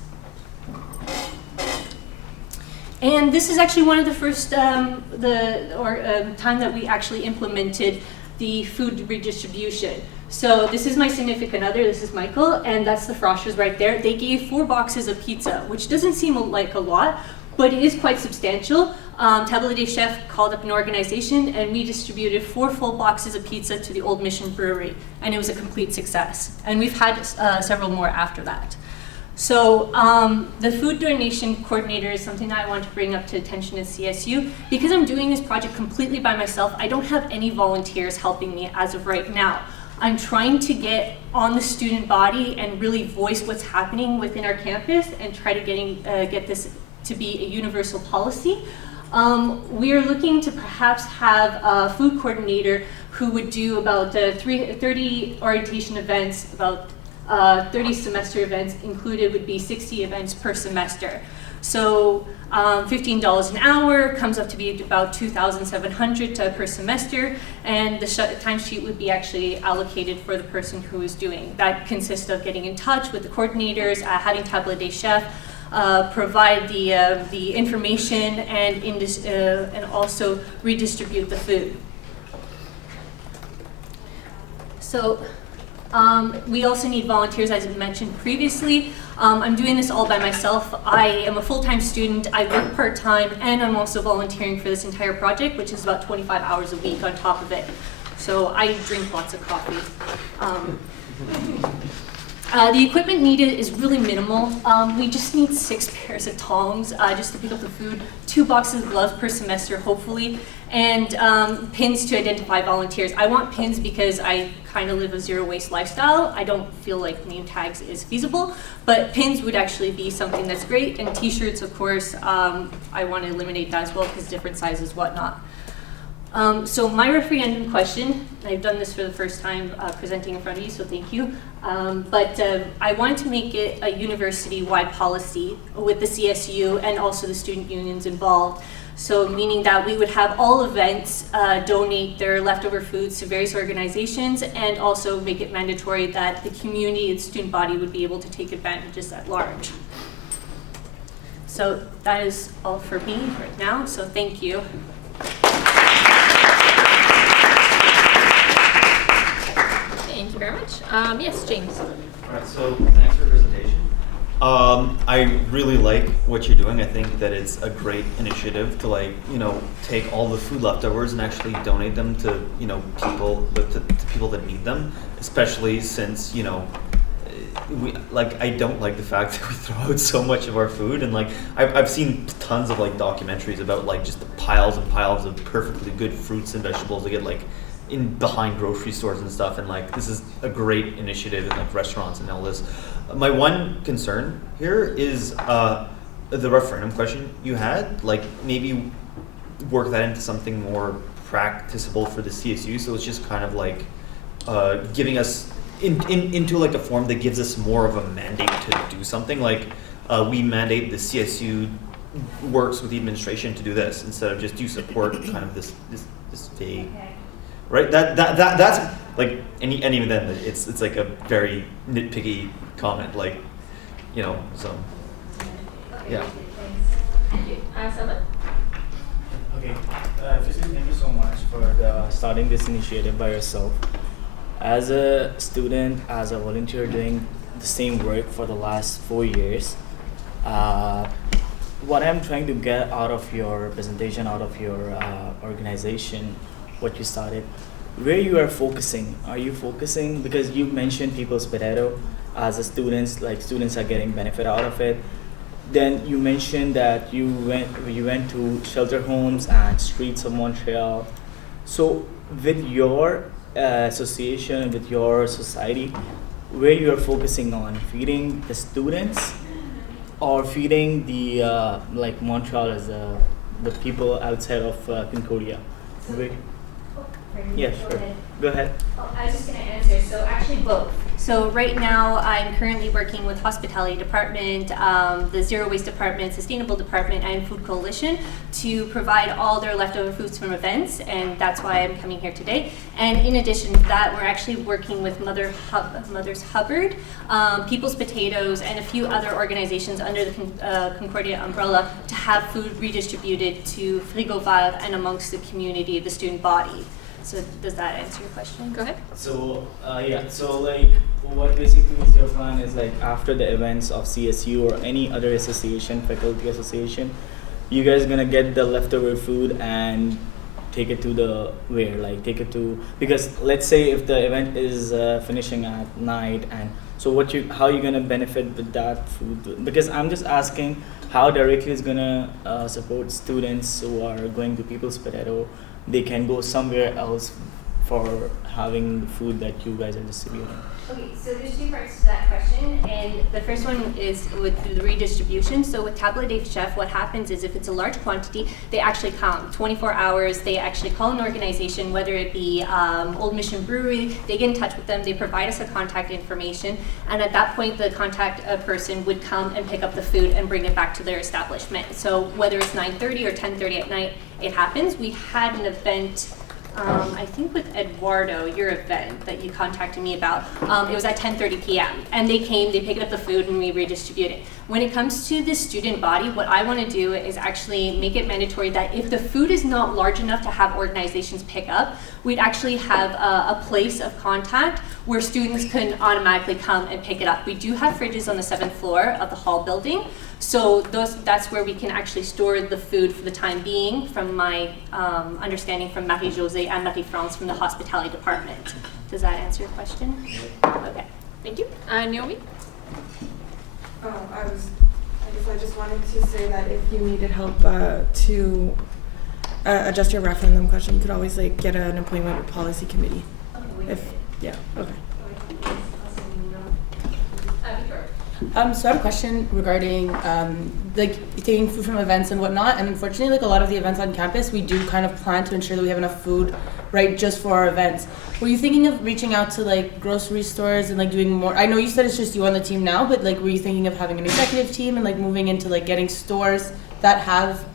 And this is actually one of the first time that we actually implemented the food redistribution. So this is my significant other, this is Michael, and that's the Frosters right there. They gave 4 boxes of pizza, which doesn't seem like a lot, but it is quite substantial. Table des Chefs called up an organization and we distributed 4 full boxes of pizza to the Old Mission Brewery, and it was a complete success. And we've had several more after that. So the food donation coordinator is something that I want to bring up to attention at CSU. Because I'm doing this project completely by myself, I don't have any volunteers helping me as of right now. I'm trying to get on the student body and really voice what's happening within our campus and try to get this to be a universal policy. We are looking to perhaps have a food coordinator who would do about 30 orientation events, about 30 semester events included would be 60 events per semester. So $15 an hour comes up to be about $2,700 per semester, and the timesheet would be actually allocated for the person who is doing. That consists of getting in touch with the coordinators, having Table des Chefs, provide the information and also redistribute the food. So we also need volunteers, as I mentioned previously. I'm doing this all by myself. I am a full-time student, I work part-time, and I'm also volunteering for this entire project, which is about 25 hours a week on top of it. So I drink lots of coffee. The equipment needed is really minimal. We just need 6 pairs of tongs just to pick up the food, 2 boxes of gloves per semester, hopefully, and pins to identify volunteers. I want pins because I kind of live a zero-waste lifestyle. I don't feel like name tags is feasible, but pins would actually be something that's great, and t-shirts, of course, I want to eliminate that as well because different sizes, whatnot. So my referendum question, I've done this for the first time presenting in front of you, so thank you. But I wanted to make it a university-wide policy with the CSU and also the student unions involved. So meaning that we would have all events donate their leftover foods to various organizations and also make it mandatory that the community and student body would be able to take advantages at large. So that is all for me right now, so thank you. you very much. Yes, James. Alright, so thanks for the presentation. I really like what you're doing. I think that it's a great initiative to take all the food leftovers and actually donate them to, people, to people that need them, especially since, I don't like the fact that we throw out so much of our food, and I've seen tons of documentaries about just the piles and piles of perfectly good fruits and vegetables that get in behind grocery stores and stuff, and this is a great initiative in restaurants and all this. My one concern here is the referendum question you had. Maybe work that into something more practicable for the CSU. So it's just kind of giving us into a form that gives us more of a mandate to do something. We mandate the CSU works with the administration to do this instead of just do support kind of this vague. Right. That's and even then it's a very nitpicky comment. So yeah. Thank you. Selma? Okay. Firstly, thank you so much for starting this initiative by yourself. As a student, as a volunteer doing the same work for the last 4 years, what I'm trying to get out of your presentation, out of your organization, what you started, where you are focusing. Are you focusing, because you mentioned People's Potato as a students are getting benefit out of it. Then you mentioned that you went to shelter homes and streets of Montreal. So with your association, with your society, where you are focusing on feeding the students or feeding the Montreal as the people outside of Concordia? Yeah, sure. Go ahead. I was just going to answer. So actually both. So right now I'm currently working with Hospitality Department, the Zero Waste Department, Sustainable Department, and Food Coalition to provide all their leftover foods from events, and that's why I'm coming here today. And in addition to that, we're actually working with Mothers Hubbard, People's Potatoes, and a few other organizations under the Concordia umbrella to have food redistributed to Frigo Val and amongst the community, the student body. So does that answer your question? Go ahead. So what basically is your plan is after the events of CSU or any other association, faculty association, you guys gonna get the leftover food and take it to the because let's say if the event is finishing at night, and so how you gonna benefit with that food? Because I'm just asking how directly is gonna support students who are going to People's Potato. They can go somewhere else for having the food that you guys are distributing. Okay, so there's two parts to that question, and the first one is with the redistribution. So with Table des Chefs, what happens is if it's a large quantity, they actually come 24 hours. They actually call an organization, whether it be Old Mission Brewery, they get in touch with them, they provide us a contact information, and at that point the contact person would come and pick up the food and bring it back to their establishment. So whether it's 9:30 or 10:30 at night, it happens. We had an event I think with Eduardo, your event that you contacted me about, it was at 10:30 p.m. and they came, they picked up the food and we redistributed it. When it comes to the student body, what I want to do is actually make it mandatory that if the food is not large enough to have organizations pick up, we'd actually have a place of contact where students can automatically come and pick it up. We do have fridges on the 7th floor of the hall building, so that's where we can actually store the food for the time being, from my understanding from Marie-Josée and Marie-France from the hospitality department. Does that answer your question? Okay. Thank you. Naomi? I just wanted to say that if you needed help to adjust your referendum question, you could always get an appointment with policy committee. Okay. So I have a question regarding taking food from events and whatnot, and unfortunately a lot of the events on campus we do kind of plan to ensure that we have enough food just for our events. Were you thinking of reaching out to grocery stores and doing more? I know you said it's just you on the team now, but were you thinking of having an executive team and moving into getting stores that have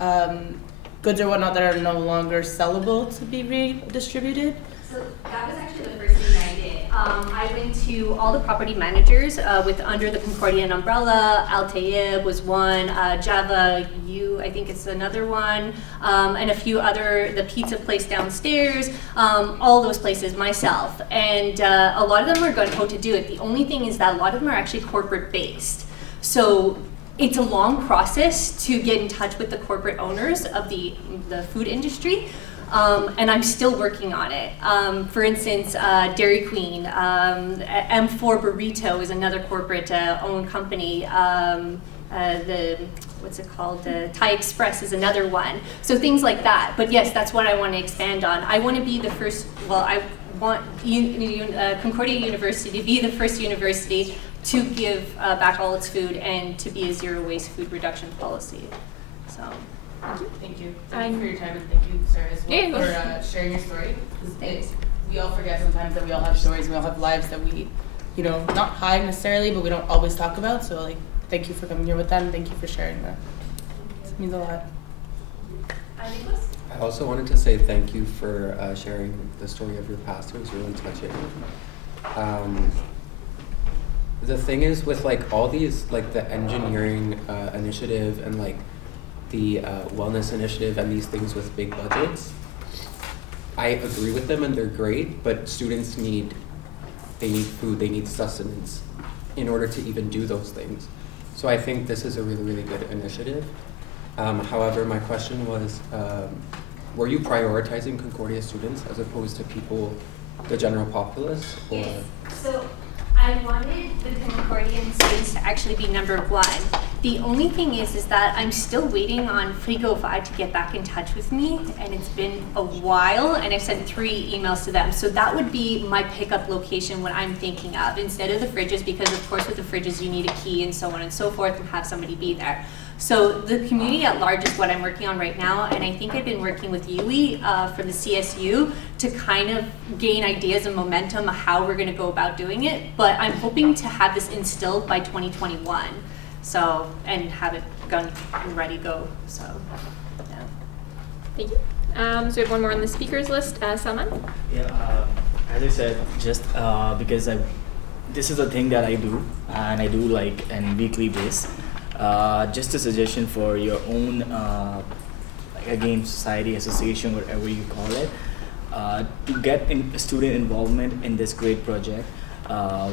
goods or whatnot that are no longer sellable to be redistributed? So that was actually the first thing I did. I went to all the property managers with under the Concordia umbrella. Al-Tayyib was one, Java U, I think it's another one, and a few other, the pizza place downstairs, all those places myself. And a lot of them are gung-ho to do it. The only thing is that a lot of them are actually corporate based. So it's a long process to get in touch with the corporate owners of the food industry. And I'm still working on it. For instance, Dairy Queen, M4 Burrito is another corporate owned company. What's it called? Thai Express is another one. So things like that. But yes, that's what I want to expand on. I want to be the first, well, I want Concordia University to be the first university to give back all its food and to be a zero waste food reduction policy. So. Thank you. Thank you for your time, and thank you, Sarah, as well, for sharing your story. We all forget sometimes that we all have stories, we all have lives that we, not hide necessarily, but we don't always talk about. So, thank you for coming here with that, and thank you for sharing that. It means a lot. I also wanted to say thank you for sharing the story of your past. It was really touching. The thing is with all these, the engineering initiative and the wellness initiative and these things with big budgets, I agree with them and they're great, but students need food, they need sustenance in order to even do those things. So I think this is a really, really good initiative. However, my question was, were you prioritizing Concordia students as opposed to people, the general populace? Or? Yes. So I wanted the Concordian students to actually be number one. The only thing is that I'm still waiting on Frigo Vibe to get back in touch with me, and it's been a while, and I've sent 3 emails to them. So that would be my pickup location, what I'm thinking of, instead of the fridges, because of course with the fridges you need a key and so on and so forth and have somebody be there. So the community at large is what I'm working on right now, and I think I've been working with Yui from the CSU to kind of gain ideas and momentum of how we're gonna go about doing it, but I'm hoping to have this instilled by 2021. So, and have it done and ready to go, so, yeah. Thank you. So we have one more on the speakers list, Salman? Yeah, as I said, just because this is a thing that I do, and I do on weekly basis. Just a suggestion for your own, again, society, association, whatever you call it, to get student involvement in this great project.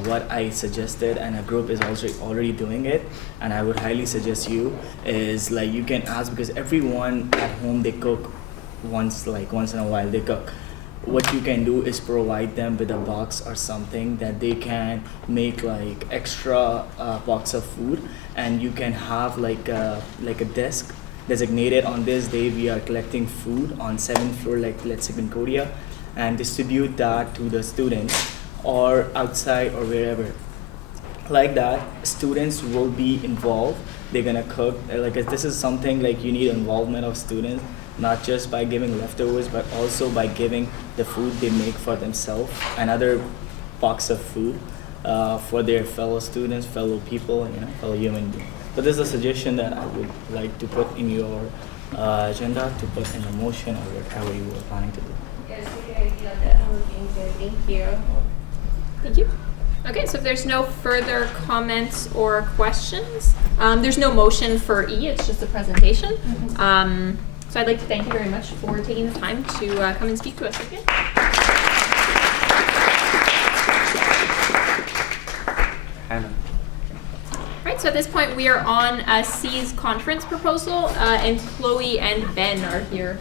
What I suggested, and a group is also already doing it, and I would highly suggest you, is you can ask, because everyone at home they cook once in a while they cook. What you can do is provide them with a box or something that they can make extra box of food, and you can have a desk designated on this day we are collecting food on 7th floor, let's say Concordia, and distribute that to the students or outside or wherever. Like that, students will be involved. They're gonna cook. This is something you need involvement of students, not just by giving leftovers, but also by giving the food they make for themselves, another box of food for their fellow students, fellow people, fellow human beings. So this is a suggestion that I would like to put in your agenda, to put in a motion or whatever you were planning to do. Yes, good idea. That I'm looking good. Thank you. Thank you. Okay, so if there's no further comments or questions, there's no motion for E, it's just a presentation. So I'd like to thank you very much for taking the time to come and speak to us again. Hannah. Right, so at this point we are on C's conference proposal, and Chloe and Ben are here.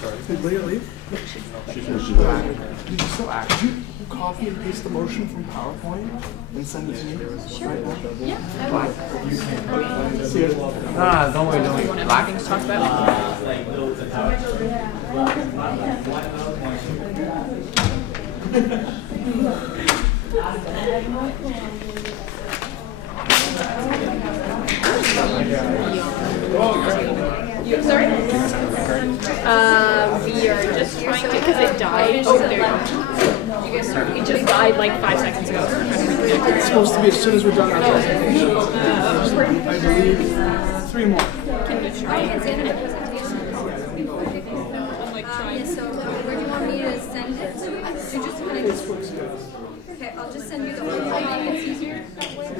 Sorry. Did Leah leave? Did you still act? Could you copy and paste the motion from PowerPoint and send it to me? Sure. Right now? Yeah. See you. Don't worry. Black things to talk about. Sorry? We are just trying to, because it died. Oh, there you go. It just died 5 seconds ago. It's supposed to be as soon as we're done our presentation. I believe 3 more. Can we try it? like trying. Yeah, so where do you want me to send it to? So just kind of. Okay, I'll just send you the whole thing. It's easier that way.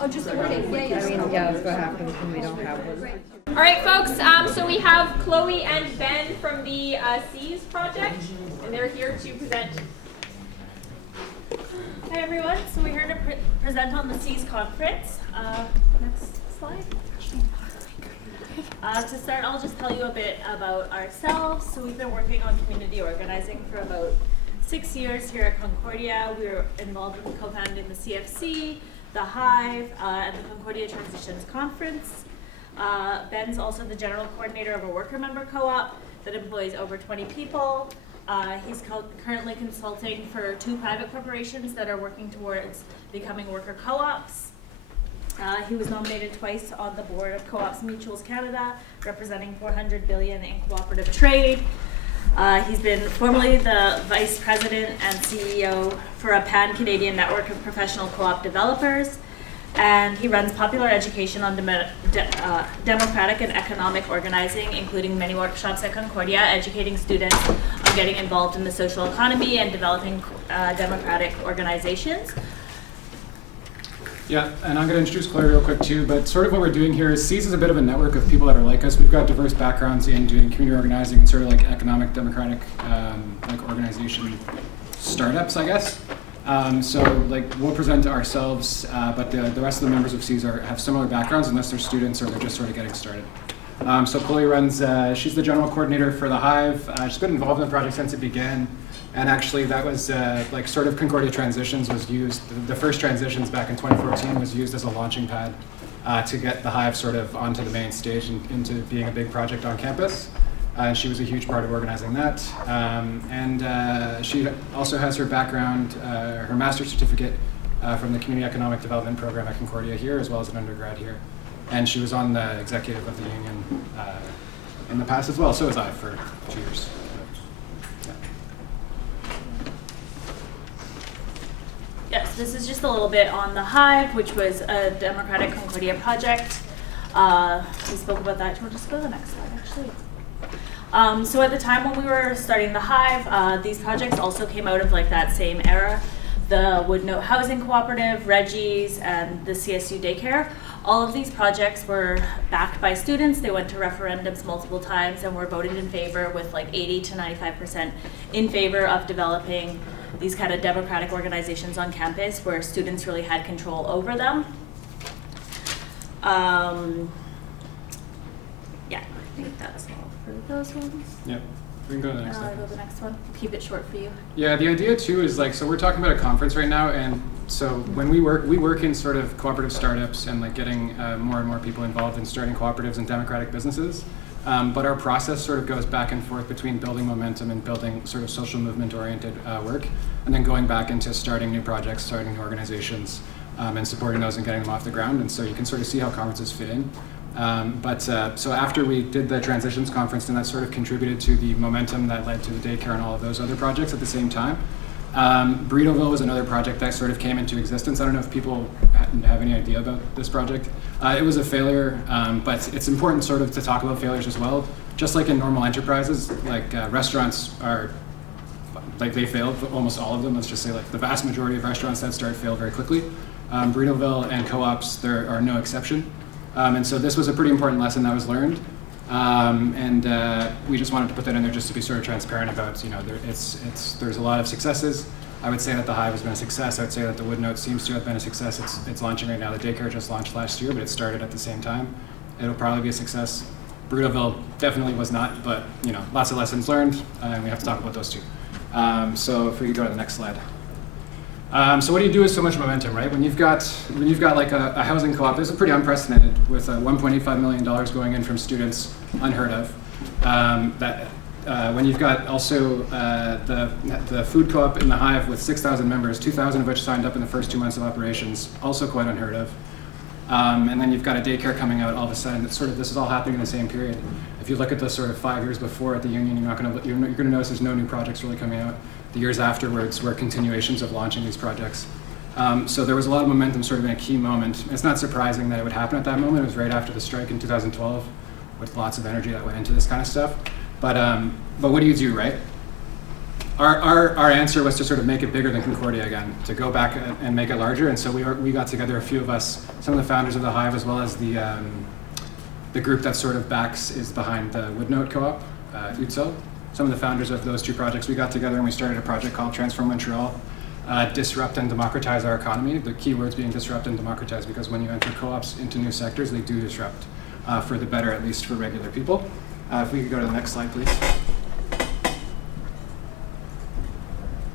Oh, just the wording. Yeah, yeah. I mean, yeah, that's what happens when we don't have one. All right, folks. So we have Chloe and Ben from the C's project, and they're here to present. Hi everyone, so we're here to present on the C's conference. Next slide. To start, I'll just tell you a bit about ourselves. So we've been working on community organizing for about 6 years here at Concordia. We were involved with co-founding the CFC, the Hive, and the Concordia Transitions Conference. Ben's also the general coordinator of a worker member co-op that employs over 20 people. He's currently consulting for 2 private corporations that are working towards becoming worker co-ops. He was nominated twice on the board of Co-ops Mutuals Canada, representing $400 billion in cooperative trade. He's been formerly the vice president and CEO for a pan-Canadian network of professional co-op developers. And he runs popular education on democratic and economic organizing, including many workshops at Concordia, educating students on getting involved in the social economy and developing democratic organizations. Yeah, and I'm going to introduce Chloe real quick too, but sort of what we're doing here is C's is a bit of a network of people that are like us. We've got diverse backgrounds in doing community organizing and sort of like economic, democratic like organization startups, I guess. So like we'll present ourselves, but the rest of the members of C's have similar backgrounds unless they're students or they're just sort of getting started. So Chloe runs, she's the general coordinator for the Hive. She's been involved in the project since it began. And actually that was like sort of Concordia Transitions was used, the first Transitions back in 2014 was used as a launching pad to get the Hive sort of onto the main stage and into being a big project on campus. She was a huge part of organizing that. She also has her background, her master's certificate from the Community Economic Development Program at Concordia here, as well as an undergrad here. And she was on the executive of the union in the past as well, so was I for 2 years. Yes, this is just a little bit on the Hive, which was a Democratic Concordia project. We spoke about that. Do you want to just go to the next slide, actually? So at the time when we were starting the Hive, these projects also came out of like that same era. The Woodnote Housing Cooperative, Reggie's, and the CSU Daycare. All of these projects were backed by students. They went to referendums multiple times and were voted in favor with like 80 to 95% in favor of developing these kind of democratic organizations on campus where students really had control over them. Yeah, I think that's all for those ones. Yep. We can go to the next Go one. to the next one. Keep it short for you. Yeah, the idea too is like, so we're talking about a conference right now, and so when we work in sort of cooperative startups and like getting more and more people involved in starting cooperatives and democratic businesses. But our process sort of goes back and forth between building momentum and building sort of social movement-oriented work, and then going back into starting new projects, starting new organizations, and supporting those and getting them off the ground. And so you can sort of see how conferences fit in. So after we did the Transitions Conference, then that sort of contributed to the momentum that led to the daycare and all of those other projects at the same time. Burritoville was another project that sort of came into existence. I don't know if people have any idea about this project. It was a failure, but it's important sort of to talk about failures as well. Just like in normal enterprises, like restaurants are, like they failed, almost all of them. Let's just say like the vast majority of restaurants that start fail very quickly. Burritoville and co-ops, there are no exception. And so this was a pretty important lesson that was learned. We just wanted to put that in there just to be sort of transparent about, you know, there's a lot of successes. I would say that the Hive has been a success. I would say that the Woodnote seems to have been a success. It's launching right now. The daycare just launched last year, but it started at the same time. It'll probably be a success. Burritoville definitely was not, but you know, lots of lessons learned, and we have to talk about those too. So if we could go to the next slide. So what do you do with so much momentum, right? When you've got like a housing co-op, this is pretty unprecedented with $1.85 million going in from students, unheard of. When you've got also the food co-op in the Hive with 6,000 members, 2,000 of which signed up in the first 2 months of operations, also quite unheard of. And then you've got a daycare coming out all of a sudden. It's sort of, this is all happening in the same period. If you look at the sort of 5 years before at the union, you're going to notice there's no new projects really coming out. The years afterwards were continuations of launching these projects. So there was a lot of momentum sort of in a key moment. It's not surprising that it would happen at that moment. It was right after the strike in 2012 with lots of energy that went into this kind of stuff. But what do you do, right? Our answer was to sort of make it bigger than Concordia again, to go back and make it larger. And so we got together, a few of us, some of the founders of the Hive, as well as the group that sort of is behind the Woodnote Co-op, UTSO. Some of the founders of those two projects, we got together and we started a project called Transform Montreal, disrupt and democratize our economy. The key words being disrupt and democratize, because when you enter co-ops into new sectors, they do disrupt for the better, at least for regular people. If we could go to the next slide, please.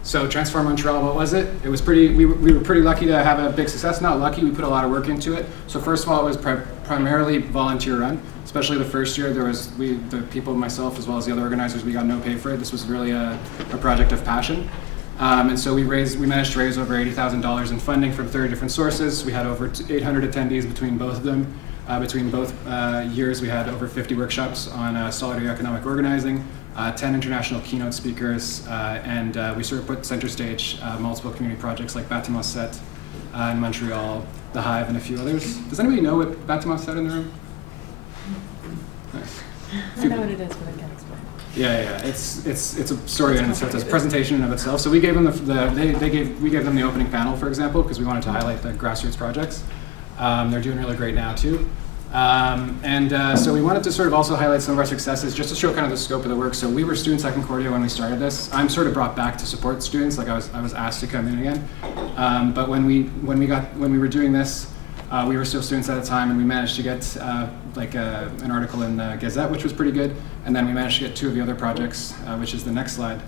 So Transform Montreal, what was it? It was we were pretty lucky to have a big success. Not lucky, we put a lot of work into it. So first of all, it was primarily volunteer run, especially the first year. The people, myself, as well as the other organizers, we got no pay for it. This was really a project of passion. And so we managed to raise over $80,000 in funding from 30 different sources. We had over 800 attendees between both of them. Between both years, we had over 50 workshops on solidarity economic organizing, 10 international keynote speakers, and we sort of put center stage multiple community projects like Bâtiment 7 in Montreal, the Hive, and a few others. Does anybody know what Bâtiment 7 in the room? Nice. I know what it is, but I can't explain. Yeah. It's a story in itself. It's a presentation in of itself. So we gave them we gave them the opening panel, for example, because we wanted to highlight the grassroots projects. They're doing really great now too. So we wanted to sort of also highlight some of our successes, just to show kind of the scope of the work. So we were students at Concordia when we started this. I'm sort of brought back to support students, like I was asked to come in again. But when we were doing this, we were still students at the time, and we managed to get an article in the Gazette, which was pretty good. And then we managed to get two of the other projects, which is the next slide.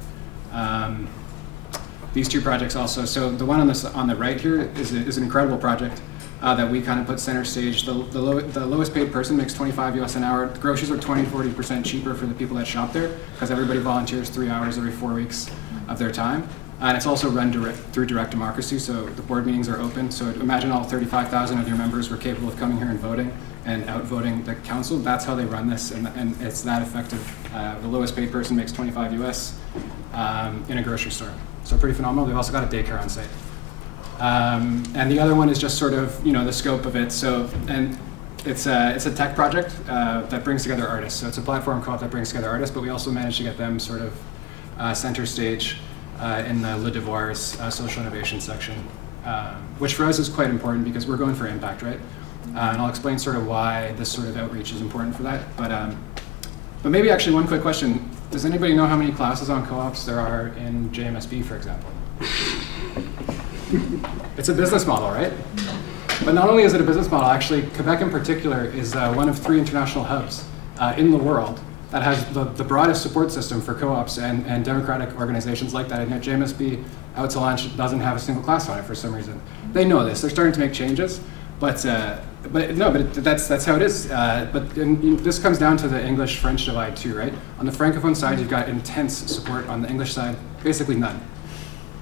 These two projects also. So the one on the right here is an incredible project. That we kind of put center stage. The lowest paid person makes $25 US an hour. The groceries are 20-40% cheaper for the people that shop there, because everybody volunteers 3 hours every 4 weeks of their time. And it's also run through direct democracy, so the board meetings are open. So imagine all 35,000 of your members were capable of coming here and voting and outvoting the council. That's how they run this, and it's that effective. The lowest paid person makes $25 US in a grocery store. So pretty phenomenal. They've also got a daycare on site. And the other one is just sort of, the scope of it. So, and it's a tech project that brings together artists. So it's a platform co-op that brings together artists, but we also managed to get them sort of center stage in the Le Devoir's social innovation section, which for us is quite important because we're going for impact, right? And I'll explain sort of why this sort of outreach is important for that. But maybe actually one quick question. Does anybody know how many classes on co-ops there are in JMSB, for example? It's a business model, right? But not only is it a business model, actually, Quebec in particular is one of 3 international hubs in the world that has the broadest support system for co-ops and democratic organizations like that. And yet JMSB, out to lunch, doesn't have a single class on it for some reason. They know this. They're starting to make changes, but that's how it is. This comes down to the English-French divide too, right? On the Francophone side, you've got intense support. On the English side, basically none.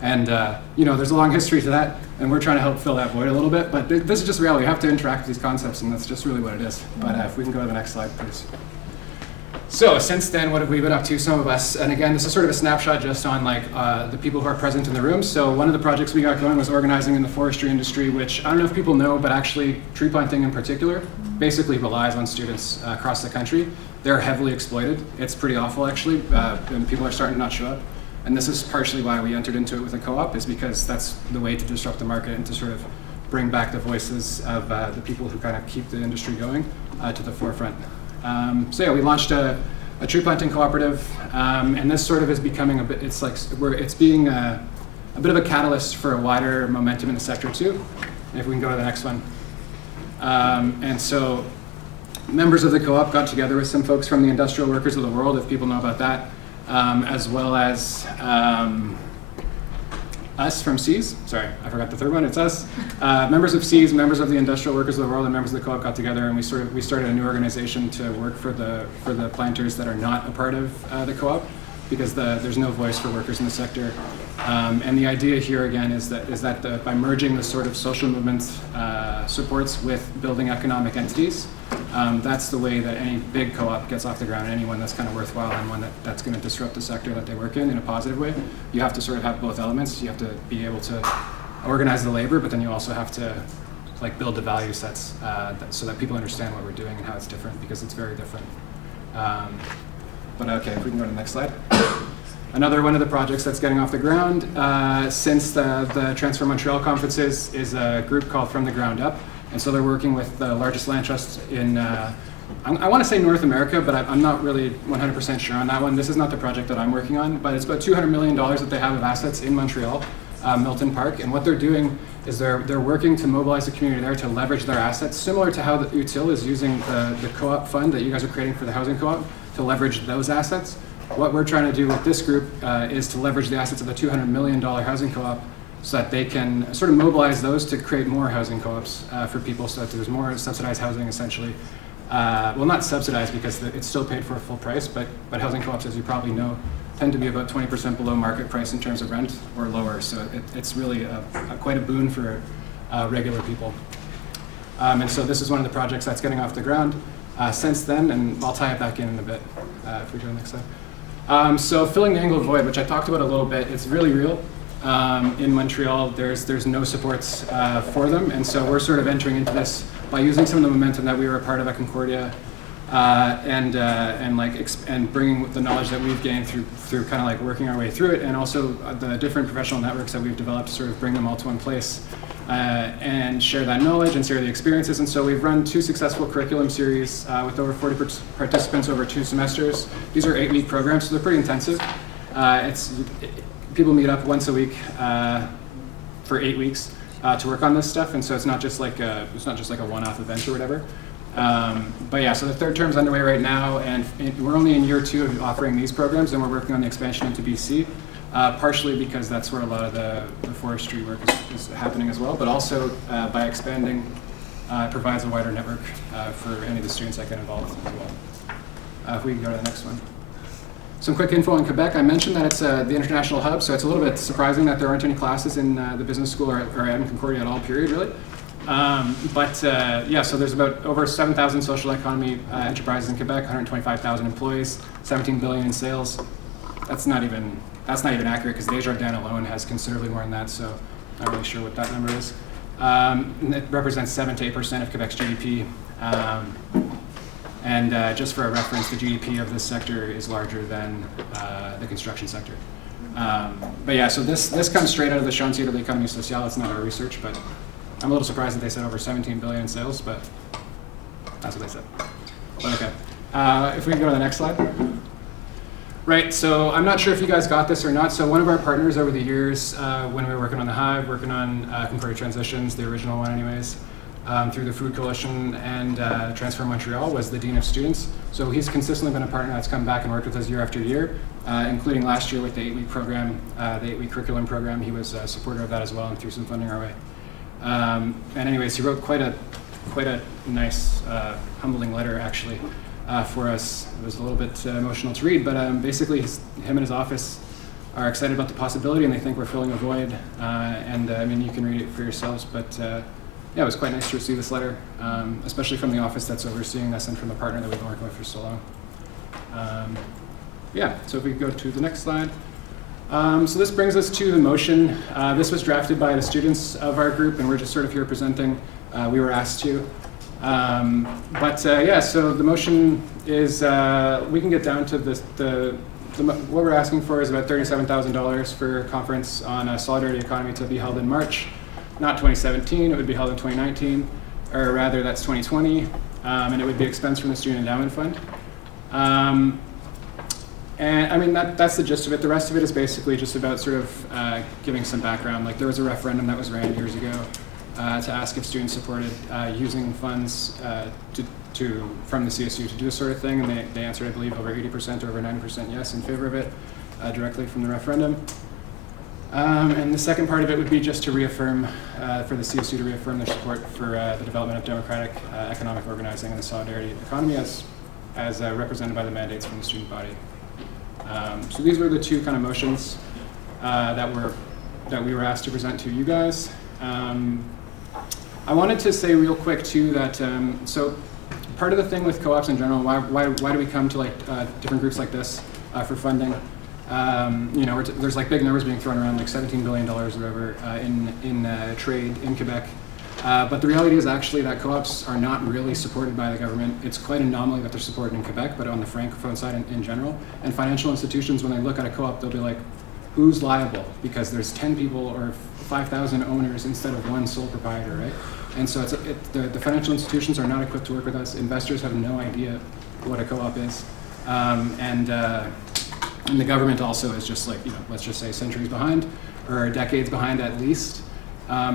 And there's a long history to that, and we're trying to help fill that void a little bit. But this is just reality. You have to interact with these concepts, and that's just really what it is. But if we can go to the next slide, please. So since then, what have we been up to, some of us? And again, this is sort of a snapshot just on the people who are present in the room. So one of the projects we got going was organizing in the forestry industry, which I don't know if people know, but actually tree planting in particular basically relies on students across the country. They're heavily exploited. It's pretty awful, actually, and people are starting to not show up. And this is partially why we entered into it with a co-op, is because that's the way to disrupt the market and to sort of bring back the voices of the people who kind of keep the industry going to the forefront. We launched a tree planting cooperative, and this sort of is becoming a bit, it's being a bit of a catalyst for a wider momentum in the sector too. If we can go to the next one. And so members of the co-op got together with some folks from the Industrial Workers of the World, if people know about that. As well as us from SEAS. Sorry, I forgot the third one. It's us. Members of SEAS, members of the Industrial Workers of the World, and members of the co-op got together, and we started a new organization to work for the planters that are not a part of the co-op, because there's no voice for workers in the sector. And the idea here again is that by merging the sort of social movement supports with building economic entities, that's the way that any big co-op gets off the ground, anyone that's kind of worthwhile and one that's going to disrupt the sector that they work in a positive way. You have to sort of have both elements. You have to be able to organize the labor, but then you also have to build the value sets so that people understand what we're doing and how it's different, because it's very different. But okay, if we can go to the next slide. Another one of the projects that's getting off the ground since the Transfer Montreal conferences is a group called From the Ground Up. And so they're working with the largest land trusts in, I want to say North America, but I'm not really 100% sure on that one. This is not the project that I'm working on, but it's about $200 million that they have of assets in Montreal, Milton Park. And what they're doing is they're working to mobilize the community there to leverage their assets, similar to how the UTIL is using the co-op fund that you guys are creating for the housing co-op to leverage those assets. What we're trying to do with this group is to leverage the assets of the $200 million housing co-op so that they can sort of mobilize those to create more housing co-ops for people so that there's more subsidized housing essentially. Well, not subsidized because it's still paid for a full price, but housing co-ops, as you probably know, tend to be about 20% below market price in terms of rent or lower. So it's really quite a boon for regular people. And so this is one of the projects that's getting off the ground since then, and I'll tie it back in a bit if we go to the next slide. So filling the Anglo void, which I talked about a little bit, it's really real. In Montreal, there's no supports for them, and so we're sort of entering into this by using some of the momentum that we were a part of at Concordia, and bringing the knowledge that we've gained through kind of like working our way through it, and also the different professional networks that we've developed to sort of bring them all to one place and share that knowledge and share the experiences. And so we've run 2 successful curriculum series with over 40 participants over 2 semesters. These are 8-week programs, so they're pretty intensive. People meet up once a week for 8 weeks to work on this stuff, and so it's not just like a one-off event or whatever. But yeah, so the 3rd term's underway right now, and we're only in year 2 of offering these programs, and we're working on the expansion into BC, partially because that's where a lot of the forestry work is happening as well, but also by expanding, it provides a wider network for any of the students that get involved as well. If we can go to the next one. Some quick info on Quebec. I mentioned that it's the international hub, so it's a little bit surprising that there aren't any classes in the business school or in Concordia at all, period, really. Yeah, so there's about over 7,000 social economy enterprises in Quebec, 125,000 employees, 17 billion in sales. That's not even accurate because Desjardins alone has considerably more than that, so not really sure what that number is. It represents 7 to 8% of Quebec's GDP. And just for a reference, the GDP of this sector is larger than the construction sector. But yeah, so this comes straight out of the Chantier de l'économie sociale. It's not our research, but I'm a little surprised that they said over 17 billion in sales, but that's what they said. But okay, if we can go to the next slide. Right, so I'm not sure if you guys got this or not. So one of our partners over the years, when we were working on the Hive, working on Concordia Transitions, the original one anyways, through the Food Coalition and Transfer Montreal, was the Dean of Students. So he's consistently been a partner that's come back and worked with us year after year, including last year with the 8-week program, the 8-week curriculum program. He was a supporter of that as well and threw some funding our way. And anyways, he wrote quite a nice, humbling letter actually for us. It was a little bit emotional to read, but basically him and his office are excited about the possibility and they think we're filling a void. And I mean, you can read it for yourselves, but yeah, it was quite nice to receive this letter, especially from the office that's overseeing this and from the partner that we've been working with for so long. Yeah, so if we go to the next slide. So this brings us to the motion. This was drafted by the students of our group, and we're just sort of here presenting. We were asked to. Yeah, so the motion is, we can get down to what we're asking for is about $37,000 for a conference on a solidarity economy to be held in March. Not 2017, it would be held in 2019, or rather that's 2020, and it would be expensed from the Student Endowment Fund. And I mean, that's the gist of it. The rest of it is basically just about sort of giving some background. Like there was a referendum that was ran years ago to ask if students supported using funds from the CSU to do this sort of thing, and they answered, I believe, over 80% or over 90% yes in favor of it directly from the referendum. And the second part of it would be just to reaffirm, for the CSU to reaffirm their support for the development of democratic economic organizing and the solidarity economy as represented by the mandates from the student body. So these were the 2 kind of motions that we were asked to present to you guys. I wanted to say real quick too that so part of the thing with co-ops in general, why do we come to like different groups like this for funding? You know, there's like big numbers being thrown around, like $17 billion or whatever in trade in Quebec. But the reality is actually that co-ops are not really supported by the government. It's quite an anomaly that they're supported in Quebec, but on the Francophone side in general. And financial institutions, when they look at a co-op, they'll be like, who's liable? Because there's 10 people or 5,000 owners instead of one sole proprietor, right? And so the financial institutions are not equipped to work with us. Investors have no idea what a co-op is. And the government also is just like, let's just say centuries behind, or decades behind at least,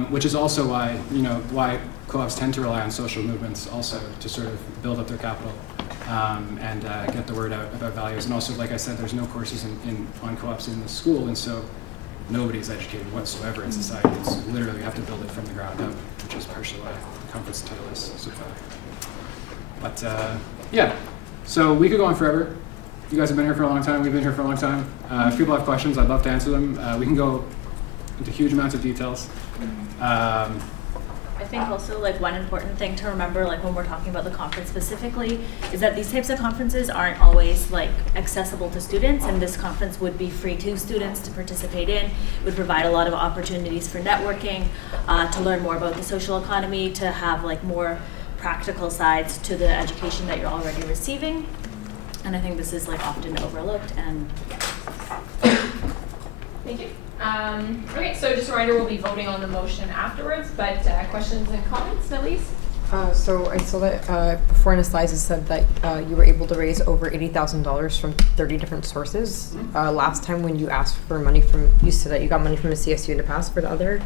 which is also why co-ops tend to rely on social movements also to sort of build up their capital and get the word out about values. And also, like I said, there's no courses on co-ops in the school, and so nobody's educated whatsoever in society. It's literally you have to build it from the ground up, which is partially why the conference title is so far. But yeah, so we could go on forever. You guys have been here for a long time. We've been here for a long time. If people have questions, I'd love to answer them. We can go into huge amounts of details. I think also like one important thing to remember, like when we're talking about the conference specifically, is that these types of conferences aren't always like accessible to students, and this conference would be free to students to participate in. It would provide a lot of opportunities for networking, to learn more about the social economy, to have like more practical sides to the education that you're already receiving. And I think this is like often overlooked, and Thank you. Okay, so just a reminder, we'll be voting on the motion afterwards, but questions and comments, Elise? So I saw that before in the slides it said that you were able to raise over $80,000 from 30 different sources. Last time when you asked for money you said that you got money from the CSU in the past for the other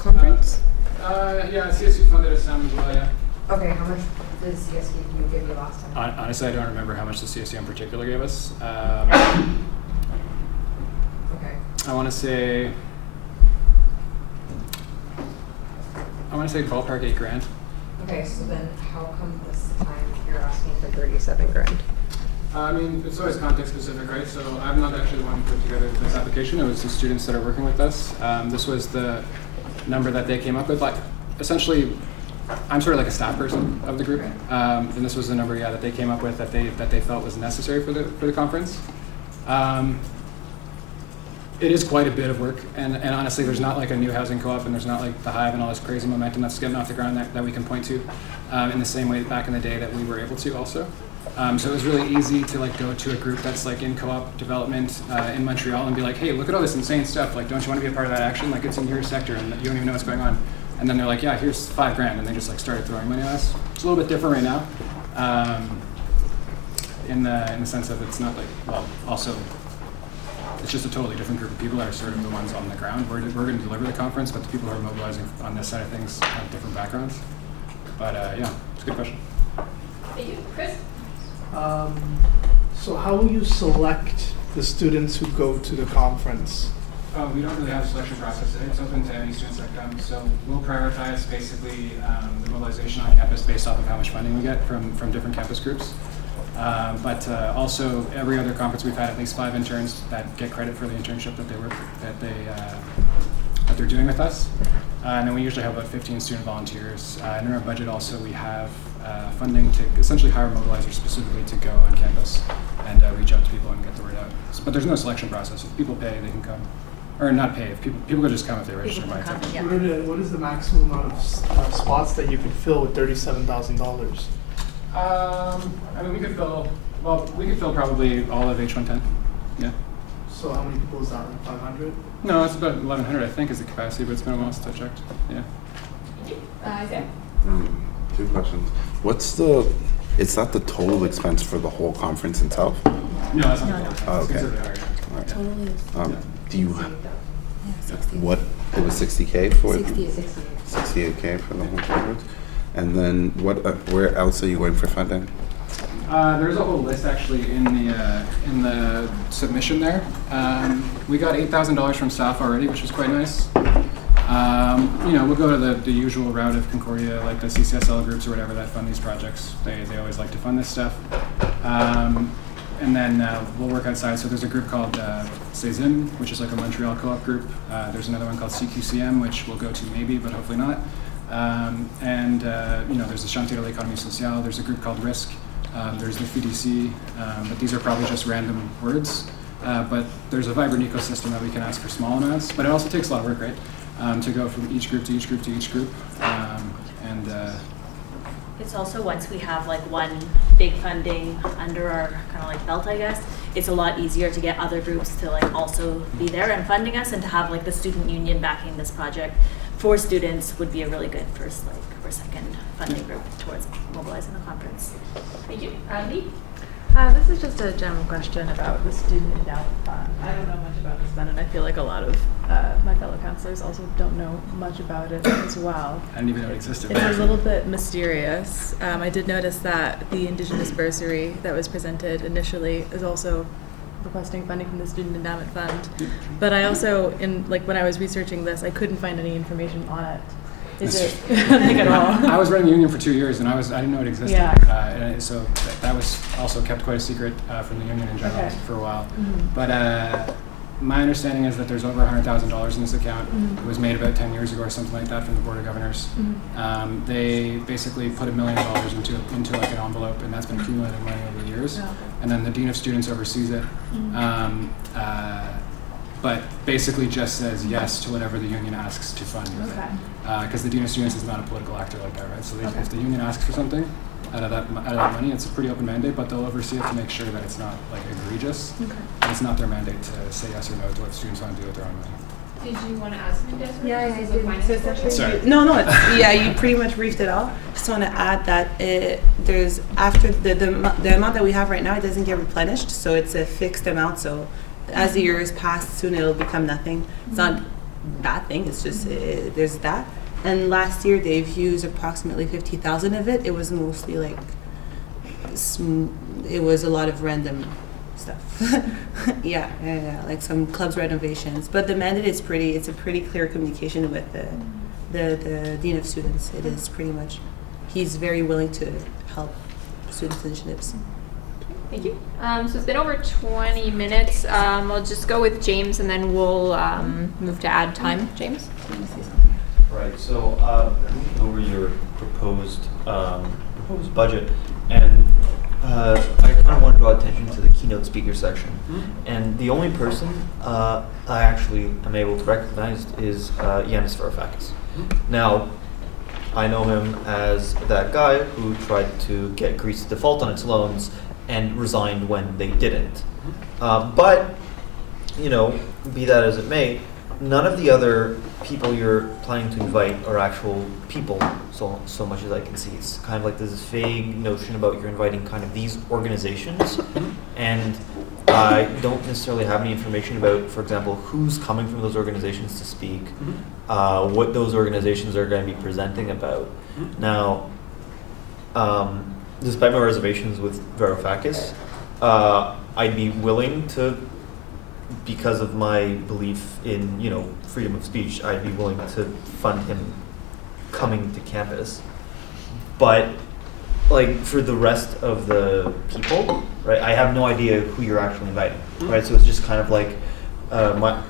conference? Yeah, CSU funded us some as well, yeah. Okay, how much did CSU give you last time? Honestly, I don't remember how much the CSU in particular gave us. I want to say ballpark $8,000. Okay, so then how come this time you're asking for 37 grand? I mean, it's always context specific, right? So I'm not actually the one who put together this application. It was the students that are working with us. This was the number that they came up with. Like, essentially, I'm sort of like a staff person of the group, and this was the number, that they came up with that they felt was necessary for the conference. It is quite a bit of work, and honestly, there's not like a new housing co-op, and there's not like the Hive and all this crazy momentum that's getting off the ground that we can point to in the same way back in the day that we were able to also. So it was really easy to like go to a group that's like in co-op development in Montreal and be like, hey, look at all this insane stuff. Like, don't you want to be a part of that action? Like, it's in your sector, and you don't even know what's going on. And then they're like, yeah, here's $5,000, and they just like started throwing money at us. It's a little bit different right now, in the sense of it's not like, well, also. It's just a totally different group of people that are sort of the ones on the ground. We're going to deliver the conference, but the people who are mobilizing on this side of things have different backgrounds. But yeah, it's a good question. Thank you. Chris? So how will you select the students who go to the conference? We don't really have a selection process. It's open to any students that come. So we'll prioritize basically the mobilization on campus based off of how much funding we get from different campus groups. But also every other conference we've had at least 5 interns that get credit for the internship that they're doing with us. And then we usually have about 15 student volunteers. And in our budget also we have funding to essentially hire mobilizers specifically to go on campus and reach out to people and get the word out. But there's no selection process. If people pay, they can come. Or not pay, if people could just come if they register by ticket. Yeah. What is the maximum amount of spots that you could fill with $37,000? I mean, we could fill probably all of H110. Yeah. So how many people is that, like 500? No, it's about 1,100, I think, is the capacity, but it's been a while since I checked. Yeah. Isaiah? 2 questions. Is that the total expense for the whole conference itself? No, that's not the total. Oh, okay. All right. Do you, what, it was 60K for it? 68K for the whole conference? And then where else are you going for funding? There's a whole list actually in the submission there. We got $8,000 from staff already, which was quite nice. We'll go to the usual route of Concordia, like the CCSL groups or whatever that fund these projects. They always like to fund this stuff. And then we'll work outside. So there's a group called CESIM, which is like a Montreal co-op group. There's another one called CQCM, which we'll go to maybe, but hopefully not. There's the Chantier de l'Économie Sociale. There's a group called RISC. There's the FDC, but these are probably just random words. But there's a vibrant ecosystem that we can ask for small amounts. But it also takes a lot of work, right? To go from each group to each group to each group. And It's also once we have like one big funding under our kind of like belt, I guess, it's a lot easier to get other groups to like also be there and funding us, and to have like the student union backing this project for students would be a really good first like or second funding group towards mobilizing the conference. Thank you. Lee? This is just a general question about the student endowment fund. I don't know much about this fund, and I feel like a lot of my fellow counselors also don't know much about it as well. I didn't even know it existed. It's a little bit mysterious. I did notice that the Indigenous bursary that was presented initially is also requesting funding from the Student Endowment Fund. But I also, when I was researching this, I couldn't find any information on it. Is it like at all? I was running the union for 2 years, and I didn't know it existed. Yeah. And so that was also kept quite a secret from the union in general for a while. Mhm. But my understanding is that there's over $100,000 in this account. Mhm. It was made about 10 years ago or something like that from the Board of Governors. Mhm. They basically put $1 million into like an envelope, and that's been accumulating money over the years. Oh, okay. And then the Dean of Students oversees it. Mhm. But basically just says yes to whatever the union asks to fund. Okay. Because the Dean of Students is not a political actor like that, right? So Okay. if the union asks for something out of that money, it's a pretty open mandate, but they'll oversee it to make sure that it's not like egregious. Okay. And it's not their mandate to say yes or no to what students want to do with their own money. Did you want to ask me, Desiree? Yeah, This I is a did. finance So essentially, Sorry. yeah, you pretty much briefed it all. Just want to add that there's after the amount that we have right now, it doesn't get replenished, so it's a fixed amount. So as the years pass, soon it'll become nothing. It's not a bad thing. It's just there's that. And last year they've used approximately 50,000 of it. It was mostly like it was a lot of random stuff. yeah, like some clubs renovations. But the mandate is it's a pretty clear communication with the Dean of Students. It is pretty much, he's very willing to help students' initiatives. Thank you. So it's been over 20 minutes. I'll just go with James, and then we'll move to add time. James? Right, so looking over your proposed budget, and I kind of want to draw attention to the keynote speaker section. And the only person I actually am able to recognize is Yanis Varoufakis. Now, I know him as that guy who tried to get Greece to default on its loans and resigned when they didn't. But, you know, be that as it may, none of the other people you're planning to invite are actual people, so much as I can see. It's kind of like this vague notion about you're inviting kind of these organizations, and I don't necessarily have any information about, for example, who's coming from those organizations to speak, what those organizations are going to be presenting about. Now, despite my reservations with Varoufakis, I'd be willing to, because of my belief in, you know, freedom of speech, I'd be willing to fund him coming to campus. But like for the rest of the people, right, I have no idea who you're actually inviting, right? So it's just kind of like,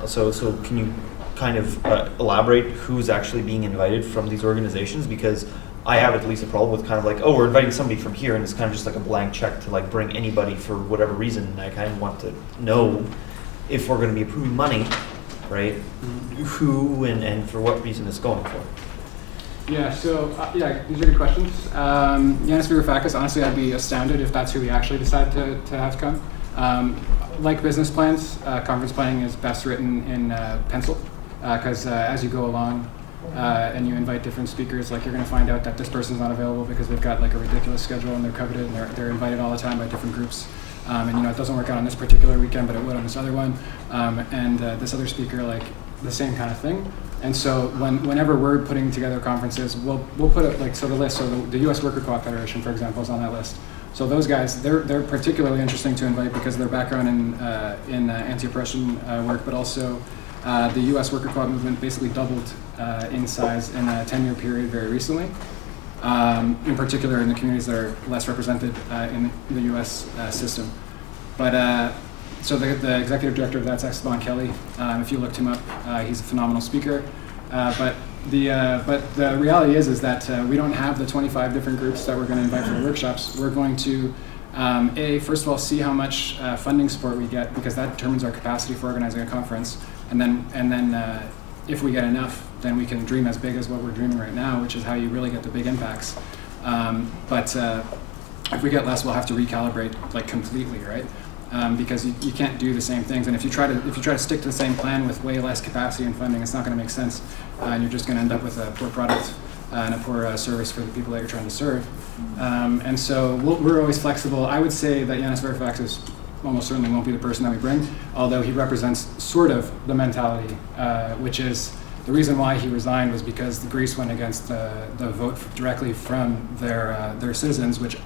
so can you kind of elaborate who's actually being invited from these organizations? Because I have at least a problem with kind of like, oh, we're inviting somebody from here, and it's kind of just like a blank check to like bring anybody for whatever reason. And I kind of want to know if we're going to be approving money, right, who and for what reason it's going for. Yeah, so these are good questions. Yanis Varoufakis, honestly, I'd be astounded if that's who we actually decide to have come. Like business plans, conference planning is best written in pencil, because as you go along and you invite different speakers, like you're going to find out that this person's not available because they've got like a ridiculous schedule and they're coveted and they're invited all the time by different groups. And you know, it doesn't work out on this particular weekend, but it would on this other one. And this other speaker, like the same kind of thing. And so whenever we're putting together conferences, we'll put it like, so the list, so the U.S. Worker Co-op Federation, for example, is on that list. So those guys, they're particularly interesting to invite because of their background in anti-oppression work, but also the U.S. Worker Co-op movement basically doubled in size in a 10-year period very recently. In particular in the communities that are less represented in the U.S. System. But so the executive director of that's Esteban Kelly. If you looked him up, he's a phenomenal speaker. But the reality is that we don't have the 25 different groups that we're going to invite for the workshops. We're going to first of all see how much funding support we get, because that determines our capacity for organizing a conference, and then if we get enough then we can dream as big as what we're dreaming right now, which is how you really get the big impacts. But if we get less, we'll have to recalibrate like completely, right? Because you can't do the same things, and if you try to stick to the same plan with way less capacity and funding, it's not going to make sense, and you're just going to end up with a poor product and a poor service for the people that you're trying to serve. And so we're always flexible. I would say that Yanis Varoufakis almost certainly won't be the person that we bring, although he represents sort of the mentality, which is the reason why he resigned was because Greece went against the vote directly from their citizens, which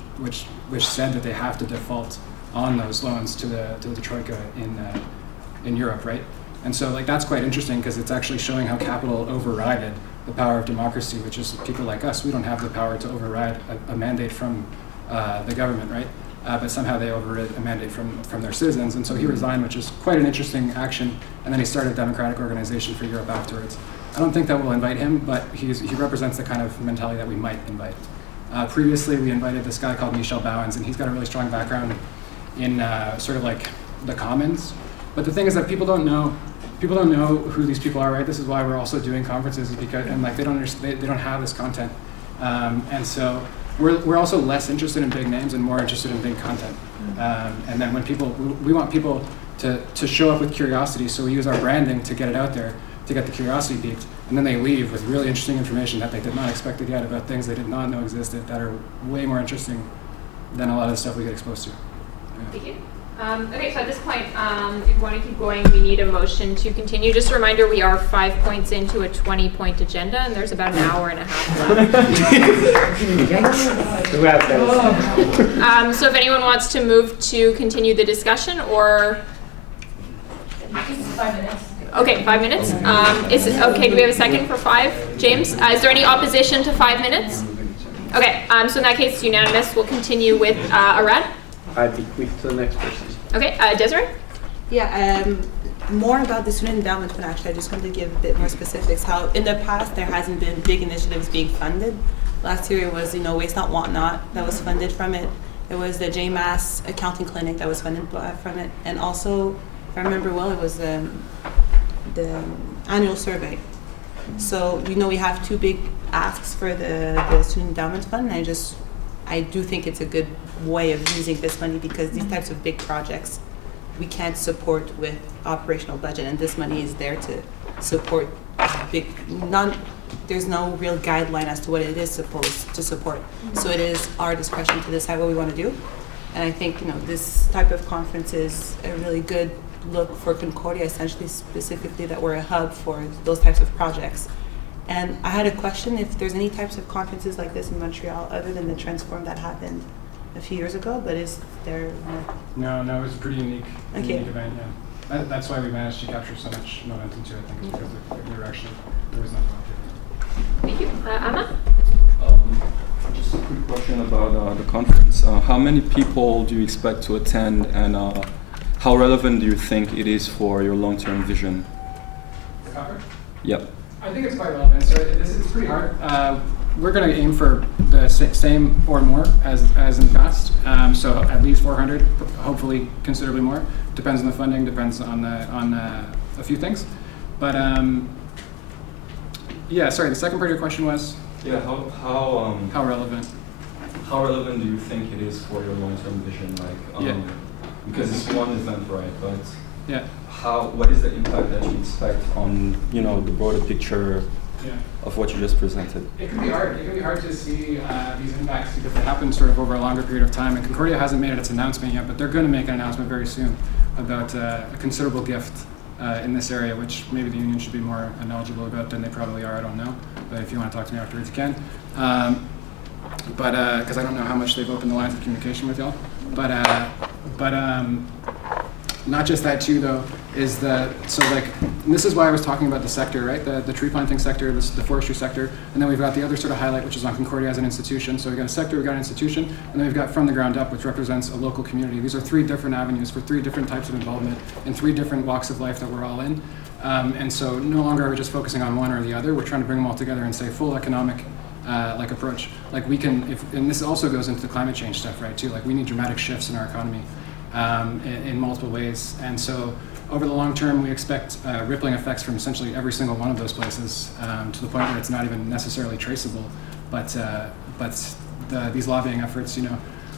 said that they have to default on those loans to the troika in Europe, right? And so like that's quite interesting because it's actually showing how capital overrided the power of democracy, which is people like us. We don't have the power to override a mandate from the government, right? But somehow they overrid a mandate from their citizens, and so he resigned, which is quite an interesting action. And then he started a democratic organization for Europe afterwards. I don't think that we'll invite him, but he represents the kind of mentality that we might invite. Previously, we invited this guy called Michel Bouwens, and he's got a really strong background in sort of like the commons. But the thing is that people don't know who these people are, right? This is why we're also doing conferences, because and like they don't have this content, and so we're also less interested in big names and more interested in big content. And then when we want people to show up with curiosity, so we use our branding to get it out there, to get the curiosity piqued, and then they leave with really interesting information that they did not expect to get about things they did not know existed that are way more interesting than a lot of the stuff we get exposed to. Thank you. Okay, so at this point, if we want to keep going, we need a motion to continue. Just a reminder, we are 5 points into a 20-point agenda, and there's about an hour and a half left. So if anyone wants to move to continue the discussion, or... 5 minutes. Okay, 5 minutes. Okay, do we have a second for 5? James, is there any opposition to 5 minutes? Okay, so in that case, it's unanimous. We'll continue with Arad. I bequeath to the next person. Okay, Desiree? Yeah, more about the Student Endowment Fund, actually. I just wanted to give a bit more specifics. How in the past there hasn't been big initiatives being funded. Last year it was, Waste Not, Want Not that was funded from it. It was the JMSB accounting clinic that was funded from it. And also, if I remember well, it was the annual survey. So, we have 2 big asks for the Student Endowment Fund, and I do think it's a good way of using this money because these types of big projects we can't support with operational budget, and this money is there to support there's no real guideline as to what it is supposed to support. So it is our discretion to decide what we want to do. And I think, this type of conference is a really good look for Concordia, essentially specifically that we're a hub for those types of projects. And I had a question if there's any types of conferences like this in Montreal other than the Transform that happened a few years ago, but is there more? No, it was a pretty unique event, yeah. That's why we managed to capture so much momentum too, I think, because there was nothing out there. Thank you. Anna? Just a quick question about the conference. How many people do you expect to attend, and how relevant do you think it is for your long-term vision? The conference? Yep. I think it's quite relevant. So it's pretty hard. We're going to aim for the same or more as in the past. So at least 400, hopefully considerably more. Depends on the funding. Depends on a few things. But yeah. Sorry. The second part of your question was. Yeah. How relevant? How relevant do you think it is for your long-term vision? Because it's one event, right? But yeah. What is the impact that you expect on the broader picture of what you just presented? It can be hard. It can be hard to see these impacts because they happen sort of over a longer period of time. And Concordia hasn't made its announcement yet, but they're going to make an announcement very soon about a considerable gift in this area, which maybe the union should be more knowledgeable about than they probably are. I don't know. But if you want to talk to me afterwards, you can. But because I don't know how much they've opened the lines of communication with y'all. But not just that too, though, is and this is why I was talking about the sector, right? The tree planting sector, the forestry sector, and then we've got the other sort of highlight, which is on Concordia as an institution. So we've got a sector, we've got an institution, and then we've got from the ground up, which represents a local community. These are 3 different avenues for 3 different types of involvement in 3 different walks of life that we're all in. And so no longer are we just focusing on one or the other. We're trying to bring them all together and say full economic approach. Like we can, and this also goes into the climate change stuff, right? Too. Like we need dramatic shifts in our economy. in multiple ways. And so over the long term, we expect rippling effects from essentially every single one of those places, to the point where it's not even necessarily traceable. But these lobbying efforts,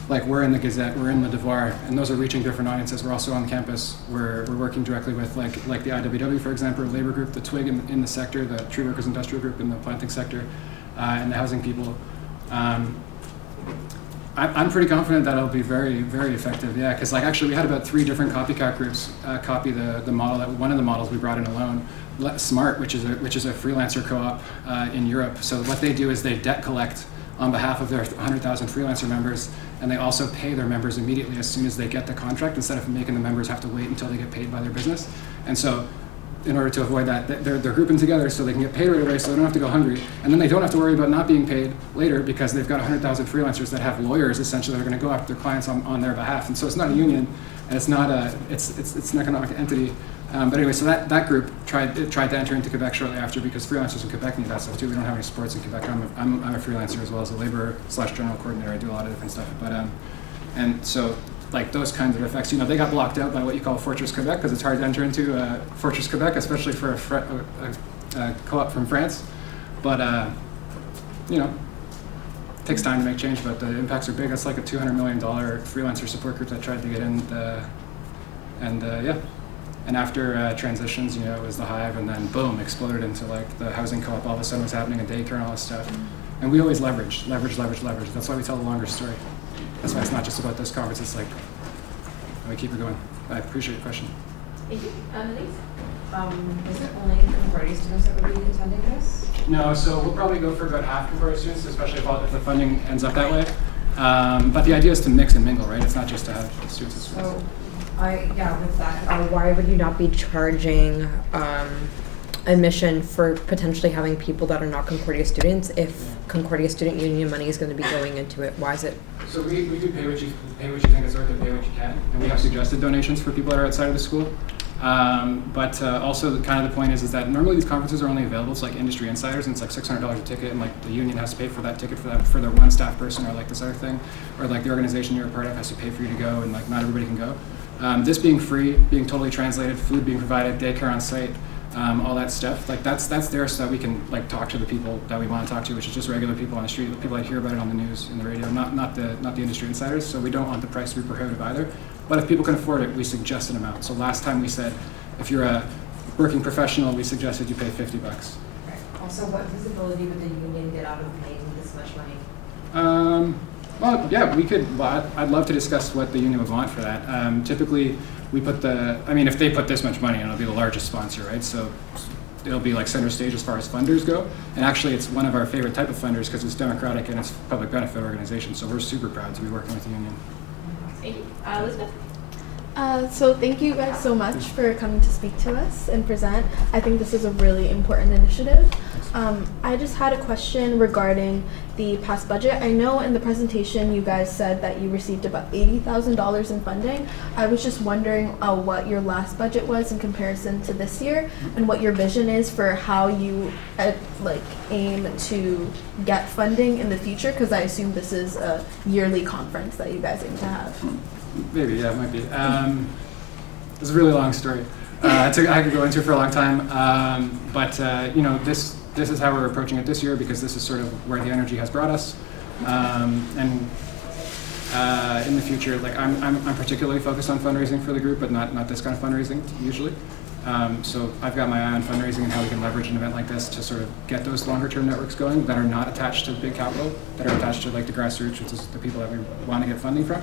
like we're in the Gazette, we're in the Devoir, and those are reaching different audiences. We're also on campus. We're working directly with like the IWW, for example, a labor group, the TWIG in the sector, the Tree Workers Industrial Group in the planting sector, and the housing people. I'm pretty confident that it'll be very, very effective. Yeah, because actually we had about 3 different copycat groups copy the model. One of the models we brought in alone, Smart, which is a freelancer co-op in Europe. So what they do is they debt collect on behalf of their 100,000 freelancer members, and they also pay their members immediately as soon as they get the contract, instead of making the members have to wait until they get paid by their business. And so in order to avoid that, they're grouping together so they can get paid right away, so they don't have to go hungry. And then they don't have to worry about not being paid later, because they've got 100,000 freelancers that have lawyers essentially that are going to go after their clients on their behalf. And so it's not a union, and it's not it's an economic entity. But anyway, so that group tried to enter into Quebec shortly after, because freelancers in Quebec need that stuff too. We don't have any sports in Quebec. I'm a freelancer as well as a laborer/general coordinator. I do a lot of different stuff. But and so those kinds of effects, they got blocked out by what you call Fortress Quebec, because it's hard to enter into Fortress Quebec, especially for a co-op from France. But it takes time to make change, but the impacts are big. That's like a $200 million freelancer support group that tried to get in, and after transitions, it was the Hive, and then boom, exploded into the housing co-op. All of a sudden was happening, a daycare and all this stuff. And we always leverage. That's why we tell the longer story. That's why it's not just about this conference. It's we keep it going. I appreciate your question. Thank you. Elise? Is it only Concordia students that would be attending this? No, so we'll probably go for about half Concordia students, especially if the funding ends up that way. But the idea is to mix and mingle, right? It's not just to have students and students. With that, why would you not be charging admission for potentially having people that are not Concordia students if Concordia Student Union money is going to be going into it? Why is it? So we do pay what you think is worth it, pay what you can, and we have suggested donations for people that are outside of the school. But also the point is that normally these conferences are only available to industry insiders, and it's $600 a ticket, and the union has to pay for that ticket for their one staff person, or this other thing, or the organization you're a part of has to pay for you to go, and not everybody can go. This being free, being totally translated, food being provided, daycare on site, all that stuff, that's there so that we can talk to the people that we want to talk to, which is just regular people on the street, people that hear about it on the news, in the radio, not the industry insiders. So we don't want the price to be prohibitive either. But if people can afford it, we suggest an amount. So last time we said, if you're a working professional, we suggested you pay $50. Right. Also, what visibility would the union get out of paying this much money? Well, yeah, we could. Well, I'd love to discuss what the union would want for that. Typically, we put if they put this much money, it'll be the largest sponsor, right? So it'll be center stage as far as funders go. And actually, it's one of our favorite type of funders because it's democratic and it's public benefit organization. So we're super proud to be working with the union. Thank you. Elizabeth? So thank you guys so much for coming to speak to us and present. I think this is a really important initiative. I just had a question regarding the past budget. I know in the presentation you guys said that you received about $80,000 in funding. I was just wondering what your last budget was in comparison to this year, and what your vision is for how you aim to get funding in the future, because I assume this is a yearly conference that you guys aim to have. Maybe, yeah, it might be. It's a really long story. I could go into it for a long time, but this is how we're approaching it this year, because this is sort of where the energy has brought us. And in the future, I'm particularly focused on fundraising for the group, but not this kind of fundraising usually. So I've got my eye on fundraising and how we can leverage an event like this to sort of get those longer term networks going that are not attached to big capital, that are attached to the grassroots, which is the people that we want to get funding from,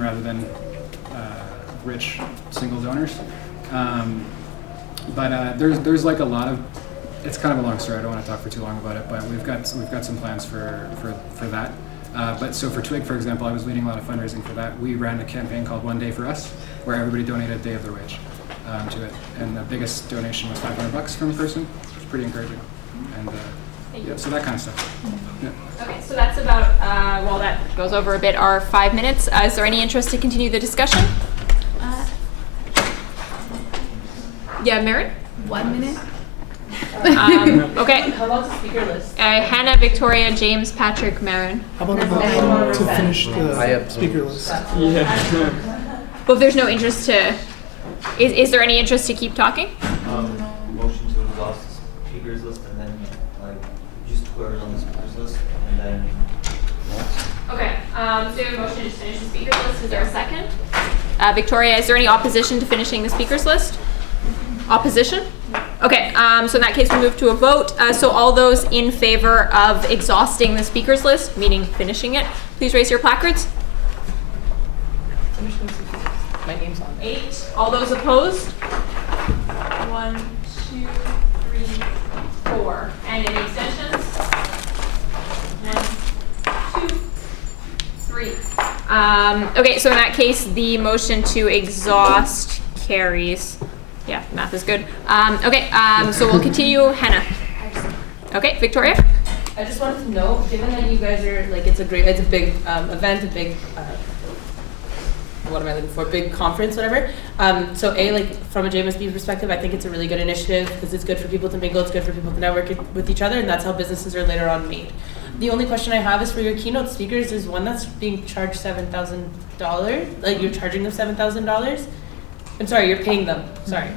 rather than rich single donors. But there's a lot of, it's kind of a long story. I don't want to talk for too long about it, but we've got some plans for that. But so for TWIG, for example, I was leading a lot of fundraising for that. We ran a campaign called One Day for Us, where everybody donated a day of their wage to it, and the biggest donation was $500 from a person, which was pretty encouraging. And so that kind of stuff. Yeah. Okay, so that's about that goes over a bit our 5 minutes. Is there any interest to continue the discussion? Yeah, Marin? 1 minute. Okay. How about the speaker list? Hannah, Victoria, James, Patrick, Marin. How about to finish the speaker list? Yeah. Well, if there's no interest to, is there any interest to keep talking? Motion to exhaust the speakers list and then like just whoever's on the speakers list and then. Okay, so we have a motion to just finish the speakers list. Is there a second? Victoria, is there any opposition to finishing the speakers list? Opposition? Okay, so in that case we move to a vote. So all those in favor of exhausting the speakers list, meaning finishing it, please raise your placards. My name's on it. 8. All those opposed? 1, 2, 3, 4. And any abstentions? 1, 2, 3. Okay, so in that case, the motion to exhaust carries. Yeah, math is good. Okay, so we'll continue. Hannah. Okay, Victoria? I just wanted to know, given that you guys are, like, it's a big event, a big, what am I looking for, big conference, whatever. So like, from a JMSB perspective, I think it's a really good initiative because it's good for people to mingle, it's good for people to network with each other, and that's how businesses are later on made. The only question I have is for your keynote speakers, is one that's being charged $7,000, like you're charging them $7,000? I'm sorry, you're paying them, sorry.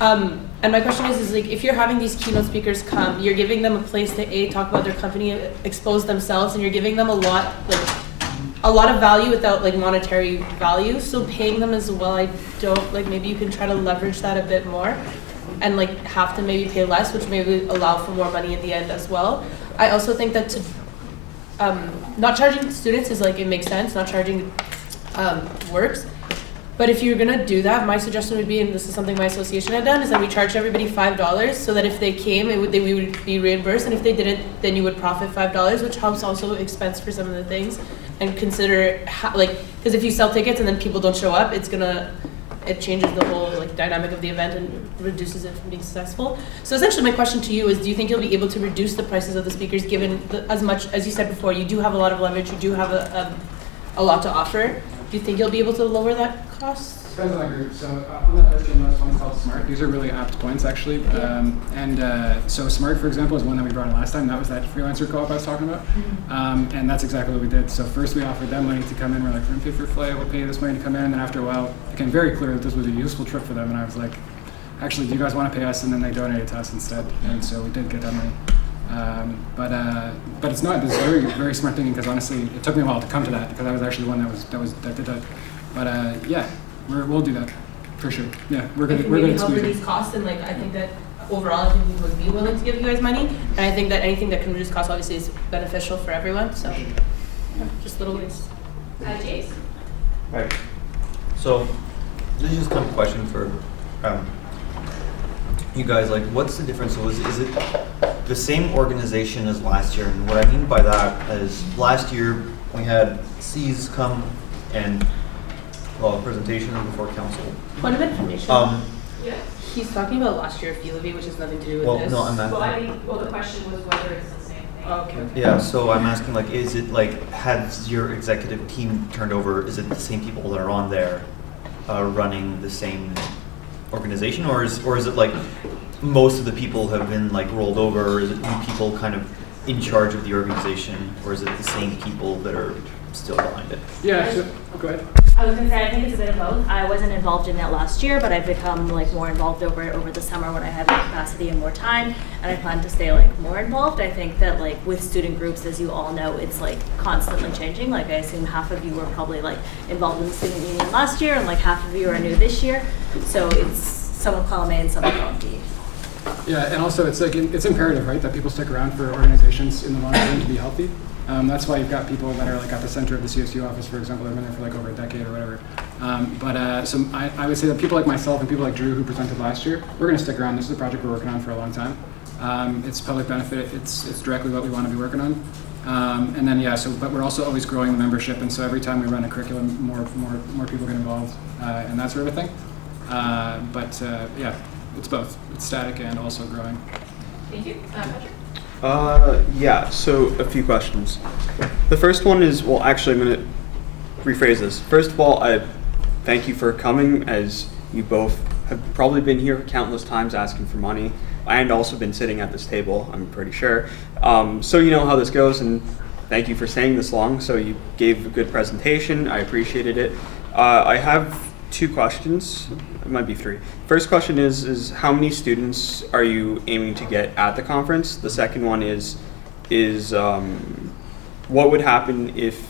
And my question is like, if you're having these keynote speakers come, you're giving them a place to talk about their company, expose themselves, and you're giving them a lot of value without like monetary value. So paying them as well, I don't, like maybe you can try to leverage that a bit more and like have to maybe pay less, which maybe allow for more money in the end as well. I also think that not charging students is like, it makes sense, not charging works. But if you're gonna do that, my suggestion would be, and this is something my association had done, is that we charge everybody $5 so that if they came, we would be reimbursed, and if they didn't, then you would profit $5, which helps also expense for some of the things. And consider because if you sell tickets and then people don't show up, it changes the whole like dynamic of the event and reduces it from being successful. So essentially, my question to you is: do you think you'll be able to reduce the prices of the speakers, given as much as you said before, you do have a lot of leverage, you do have a lot to offer? Do you think you'll be able to lower that cost? Depends on that group. So on that list, you'll notice one called SMART. These are really apt points, actually. So SMART, for example, is one that we brought in last time. That was that freelancer co-op I was talking about. And that's exactly what we did. So first we offered them money to come in. We're like, we're going to pay for flight. We'll pay you this money to come in. And then after a while, it became very clear that this was a useful trip for them. And I was like, actually, do you guys want to pay us? And then they donated to us instead. And so we did get that money. But it's not. It's very, very smart thinking, because honestly, it took me a while to come to that, because I was actually the one that did that. But yeah, we'll do that for sure. Yeah, we're gonna help reduce costs, and like I think that overall, I think we would be willing to give you guys money, and I think that anything that can reduce costs obviously is beneficial for everyone. So yeah, just little ways. Jace. Right. So this is just kind of a question for you guys. Like, what's the difference? So is it the same organization as last year? And what I mean by that is, last year we had C's come and presentation before council. Point of information. Yeah. He's talking about last year fee levy, which has nothing to do with this. No, I'm not. The question was whether it's the same thing. Oh, okay. Yeah, so I'm asking, like, is it like, has your executive team turned over? Is it the same people that are on there running the same organization, or is it like most of the people have been like rolled over? Or is it new people kind of in charge of the organization, or is it the same people that are still behind it? Yeah, so, go ahead. I was gonna say, I think it's a bit of both. I wasn't involved in it last year, but I've become like more involved over the summer when I had the capacity and more time, and I plan to stay like more involved. I think that like with student groups, as you all know, it's like constantly changing. Like I assume half of you were probably like involved in the student union last year, and like half of you are new this year. So it's some will call me and some will call D. Yeah, and also it's like it's imperative, right, that people stick around for organizations in the long term to be healthy. That's why you've got people that are like at the center of the CSU office, for example, they've been there for like over a decade or whatever. So I would say that people like myself and people like Drew, who presented last year, we're going to stick around. This is a project we're working on for a long time. It's public benefit. It's directly what we want to be working on. And then but we're also always growing the membership, and so every time we run a curriculum, more people get involved and that sort of a thing. Yeah, it's both. It's static and also growing. Thank you. Patrick? Yeah, so a few questions. The first one is, well, actually, I'm going to rephrase this. First of all, I thank you for coming, as you both have probably been here countless times asking for money, and also been sitting at this table, I'm pretty sure. So you know how this goes, and thank you for staying this long. So you gave a good presentation. I appreciated it. I have 2 questions. It might be 3. First question is how many students are you aiming to get at the conference? The second one is what would happen if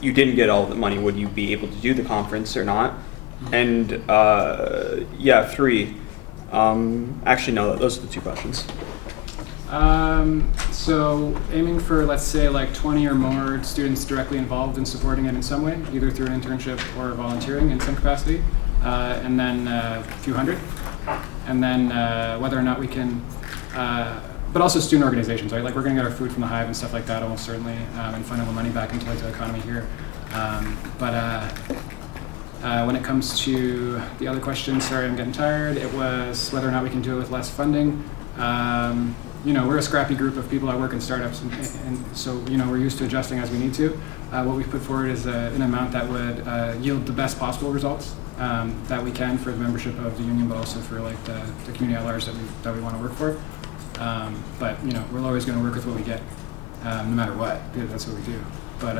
you didn't get all the money? Would you be able to do the conference or not? And 3. Actually, no. Those are the 2 questions. So aiming for, let's say, like 20 or more students directly involved in supporting it in some way, either through an internship or volunteering in some capacity, and then a few hundred. And then whether or not we can, but also student organizations, right? Like we're gonna get our food from the Hive and stuff like that almost certainly, and funnel the money back into like the economy here. When it comes to the other question, sorry, I'm getting tired, it was whether or not we can do it with less funding. You know, we're a scrappy group of people that work in startups, and so, you know, we're used to adjusting as we need to. What we've put forward is an amount that would yield the best possible results that we can for the membership of the union, but also for like the community at large that we want to work for. But, you know, we're always going to work with what we get, no matter what, because that's what we do. But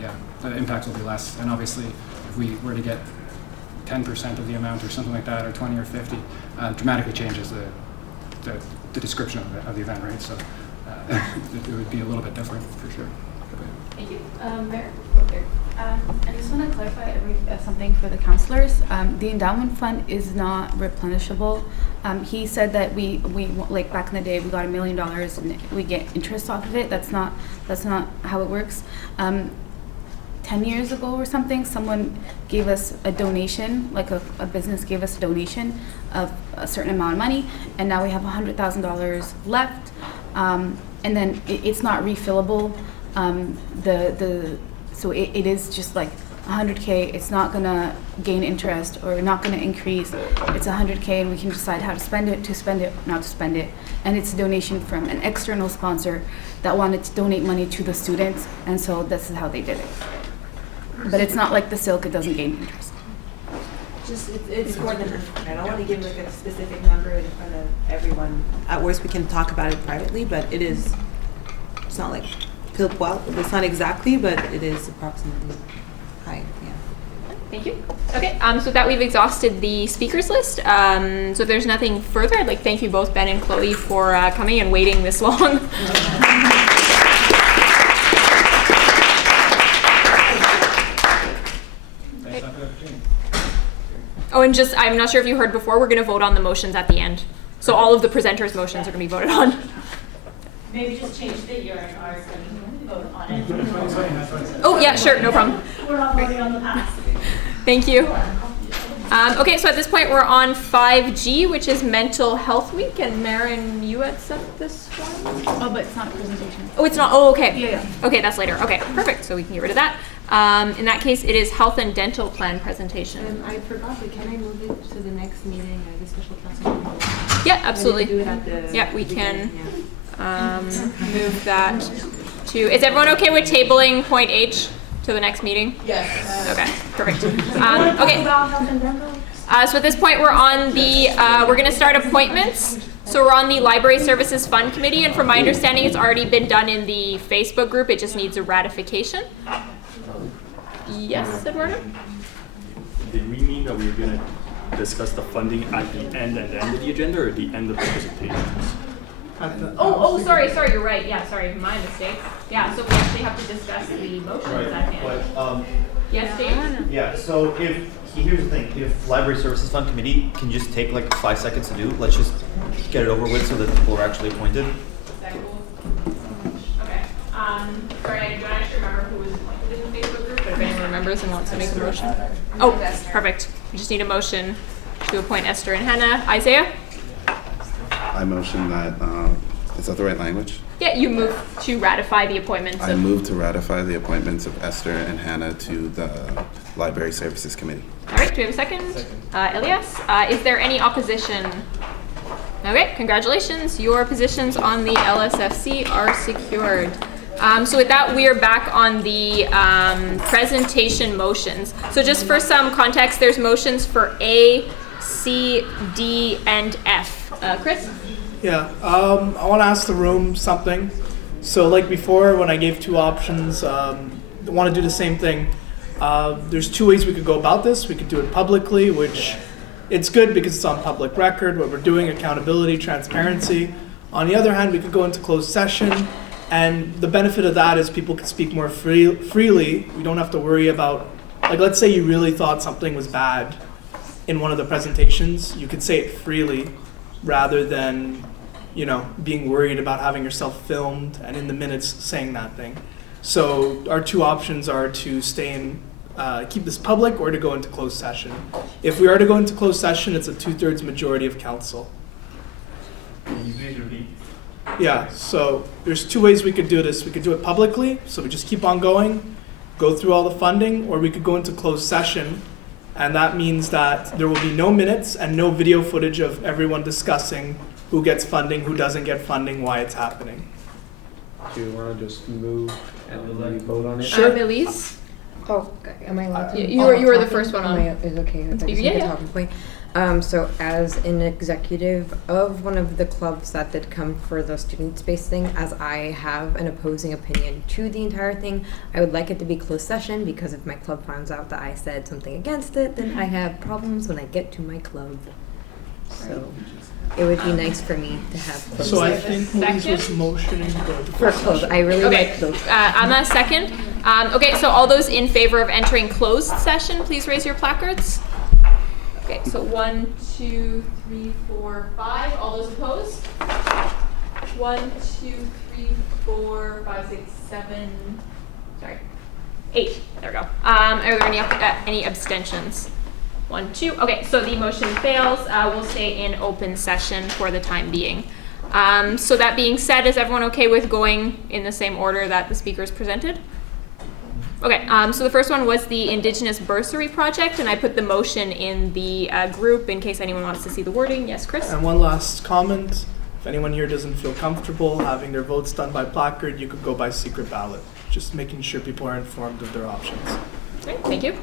yeah, the impact will be less, and obviously, if we were to get 10% of the amount or something like that, or 20 or 50, dramatically changes the description of the event, right? So it would be a little bit different for sure. Thank you. Mayor? I just want to clarify something for the counselors. The endowment fund is not replenishable. He said that we like back in the day we got $1 million and we get interest off of it. That's not how it works. 10 years ago or something, someone gave us a donation, like a business gave us a donation of a certain amount of money, and now we have $100,000 left, and then it's not refillable. So it is just like 100K. It's not gonna gain interest or not gonna increase. It's 100K, and we can decide how to spend it, not to spend it, and it's a donation from an external sponsor that wanted to donate money to the students, and so this is how they did it. But it's not like the silk, it doesn't gain interest. Just, it's more than, I don't want to give like a specific number in front of everyone. At worst, we can talk about it privately, but it's not like, well, it's not exactly, but it is approximately high, yeah. Thank you. Okay, so with that, we've exhausted the speakers list. So if there's nothing further, I'd like to thank you both, Ben and Chloe, for coming and waiting this long. Oh, and just, I'm not sure if you heard before, we're going to vote on the motions at the end. So all of the presenters' motions are going to be voted on. Maybe just change the year and ours and vote on it. Oh, yeah, sure, no problem. We're not voting on the past. Thank you. Okay, so at this point we're on 5G, which is Mental Health Week, and Marin, you had set this one? Oh, but it's not a presentation. Oh, it's not, oh, okay. Yeah. Okay, that's later. Okay, perfect, so we can get rid of that. In that case, it is Health and Dental Plan presentation. I forgot, but can I move it to the next meeting, the special council meeting? Yeah, absolutely. Do it at the Yeah, we can yeah. move that to, is everyone okay with tabling point H to the next meeting? Yes. Okay, perfect. Okay. So at this point we're on the, we're gonna start appointments. So we're on the Library Services Fund Committee, and from my understanding it's already been done in the Facebook group, it just needs a ratification. Yes, Eduardo? Did we mean that we were gonna discuss the funding at the end and end of the agenda, or at the end of the presentations? Oh, sorry, you're right. Yeah, sorry, my mistake. Yeah, so we actually have to discuss the motions at the end. But, Yes, Dave? yeah, so here's the thing, if Library Services Fund Committee can just take like 5 seconds to do, let's just get it over with so that people are actually appointed. Okay. Sorry, I don't actually remember who was appointed in the Facebook group, but if anyone remembers and wants to make a motion. Oh, perfect. We just need a motion to appoint Esther and Hannah. Isaiah? I motion that, is that the right language? Yeah, you move to ratify the appointments I of... move to ratify the appointments of Esther and Hannah to the Library Services Committee. All right, do we have a second? Elias, is there any opposition? Okay, congratulations. Your positions on the LSFC are secured. So with that, we are back on the presentation motions. So just for some context, there's motions for A, C, D, and F. Chris? Yeah, I want to ask the room something. So like before, when I gave 2 options, I want to do the same thing. There's two ways we could go about this. We could do it publicly, which it's good because it's on public record, what we're doing, accountability, transparency. On the other hand, we could go into closed session, and the benefit of that is people can speak more freely. We don't have to worry about, like, let's say you really thought something was bad in one of the presentations, you could say it freely rather than, you know, being worried about having yourself filmed and in the minutes saying that thing. So our two options are to stay in, keep this public or to go into closed session. If we are to go into closed session, it's a 2/3 majority of council. Yeah, so there's two ways we could do this. We could do it publicly, so we just keep on going, go through all the funding, or we could go into closed session, and that means that there will be no minutes and no video footage of everyone discussing who gets funding, who doesn't get funding, why it's happening. Do you want to just move and then we vote on it? Sure. Elise? Oh, am I allowed to? You were the first one on. Is okay. I just Yeah, need to yeah. talk quickly. So as an executive of one of the clubs that did come for the student space thing, as I have an opposing opinion to the entire thing, I would like it to be closed session, because if my club finds out that I said something against it, then I have problems when I get to my club. So it would be nice for me to have closed So I session. think Louise was motioning to go into For closed closed, session. I really Okay, like closed. I'm a second. Okay, so all those in favor of entering closed session, please raise your placards. Okay, so 1, 2, 3, 4, 5. All those opposed? 1, 2, 3, 4, 5, 6, 7. Sorry, 8. There we go. Are there any abstentions? 1, 2. Okay, so the motion fails. We'll stay in open session for the time being. So that being said, is everyone okay with going in the same order that the speakers presented? Okay, so the first one was the Indigenous Bursary Project, and I put the motion in the group in case anyone wants to see the wording. Yes, Chris? And one last comment. If anyone here doesn't feel comfortable having their votes done by placard, you could go by secret ballot. Just making sure people are informed of their options. Okay, thank you.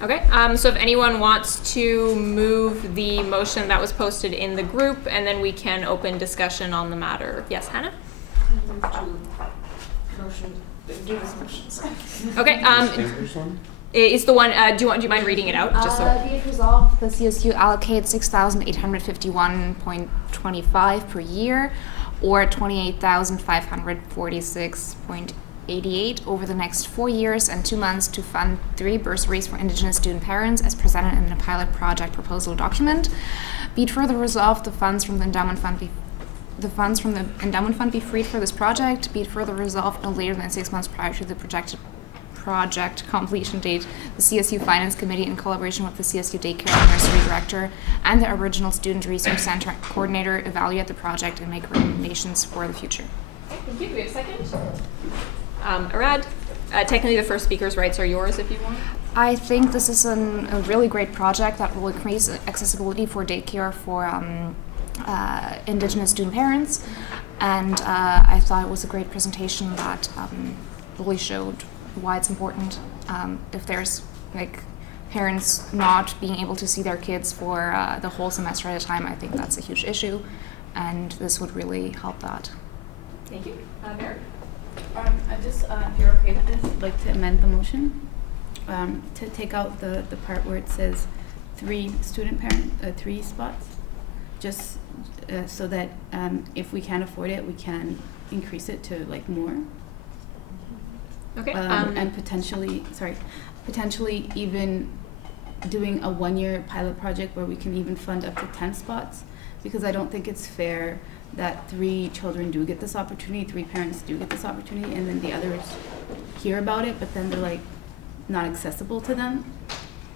Okay, so if anyone wants to move the motion that was posted in the group, and then we can open discussion on the matter. Yes, Hannah? Okay, is the one, do you mind reading it out? Just so. Be it resolved, the CSU allocates 6,851.25 per year, or 28,546.88 over the next 4 years and 2 months to fund 3 bursaries for Indigenous student parents as presented in the pilot project proposal document. Be it further resolved, the funds from the endowment fund be freed for this project. Be it further resolved, no later than 6 months prior to the projected project completion date, the CSU Finance Committee, in collaboration with the CSU Daycare and Nursery Director and the Original Student Resource Center Coordinator, evaluate the project and make recommendations for the future. Okay, thank you. Do we have a second? Arad, technically the first speaker's rights are yours if you want. I think this is a really great project that will increase accessibility for daycare for Indigenous student parents, and I thought it was a great presentation that really showed why it's important. If there's like parents not being able to see their kids for the whole semester at a time, I think that's a huge issue, and this would really help that. Thank you. Mary? I just, if you're okay with this, I'd like to amend the motion to take out the part where it says 3 spots, just so that if we can't afford it, we can increase it to like more. Okay. And potentially even doing a 1-year pilot project where we can even fund up to 10 spots, because I don't think it's fair that 3 children do get this opportunity, 3 parents do get this opportunity, and then the others hear about it, but then they're like not accessible to them.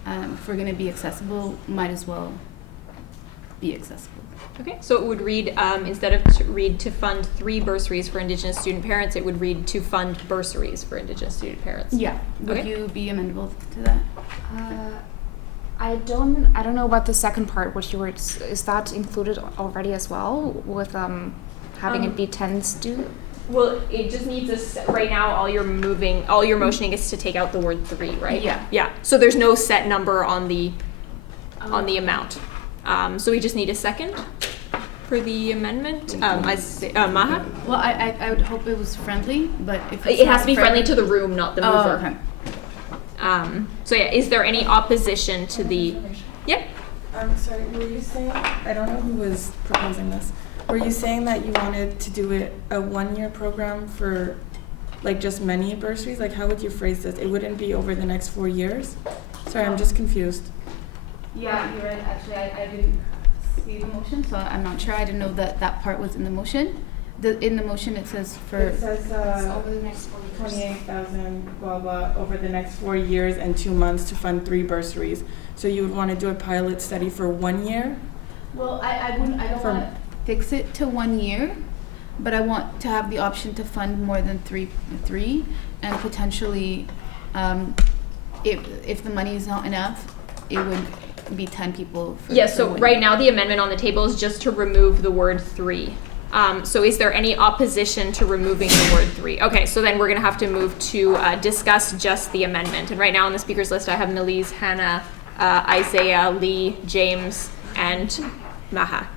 If we're going to be accessible, might as well be accessible. Okay, so it would read, instead of to fund 3 bursaries for Indigenous student parents, it would read to fund bursaries for Indigenous student parents. Yeah. Would Okay. you be amenable to that? I don't know about the second part. What you were, is that included already as well with having it be 10 students? Well, it just needs right now all you're motioning is to take out the word 3, right? Yeah. Yeah. So there's no set number on the amount. So we just need a second for the amendment. Maha? Well, I would hope it was friendly, but if it's It has not to be friendly to the room, not the mover. Okay. So yeah, is there any opposition to the? Yep. I'm sorry, were you saying, I don't know who was proposing this. Were you saying that you wanted to do it a 1-year program for like just many bursaries? Like how would you phrase this? It wouldn't be over the next 4 years? Sorry, I'm just confused. Yeah, you're right. Actually, I didn't see the motion, so I'm not sure. I didn't know that that part was in the motion. In the motion, it says for. It says over the next 4 years. 28,000 blah blah over the next 4 years and 2 months to fund 3 bursaries. So you would want to do a pilot study for 1 year? Well, I don't want to fix it to 1 year, but I want to have the option to fund more than three, and potentially, if the money is not enough, it would be 10 people. So right now the amendment on the table is just to remove the word 3. So is there any opposition to removing the word 3? Okay, so then we're going to have to move to discuss just the amendment. And right now on the speakers list I have Melise, Hannah, Isaiah, Lee, James, and Maha.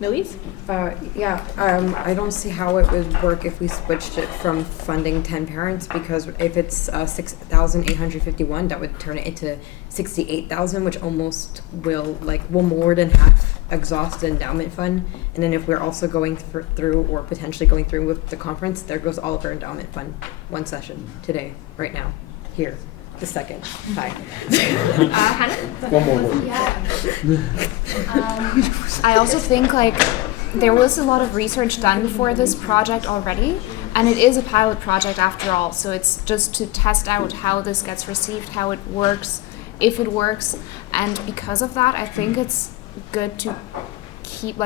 Melise? I don't see how it would work if we switched it from funding 10 parents, because if it's 6,851, that would turn it into 68,000, which almost will more than half exhaust the endowment fund. And then if we're also going through or potentially going through with the conference, there goes all of our endowment fund. One session today, right now, here. The second. Hi. Hannah? One more word. Yeah. I also think there was a lot of research done for this project already, and it is a pilot project after all, so it's just to test out how this gets received, how it works, if it works, and because of that, I think it's good to keep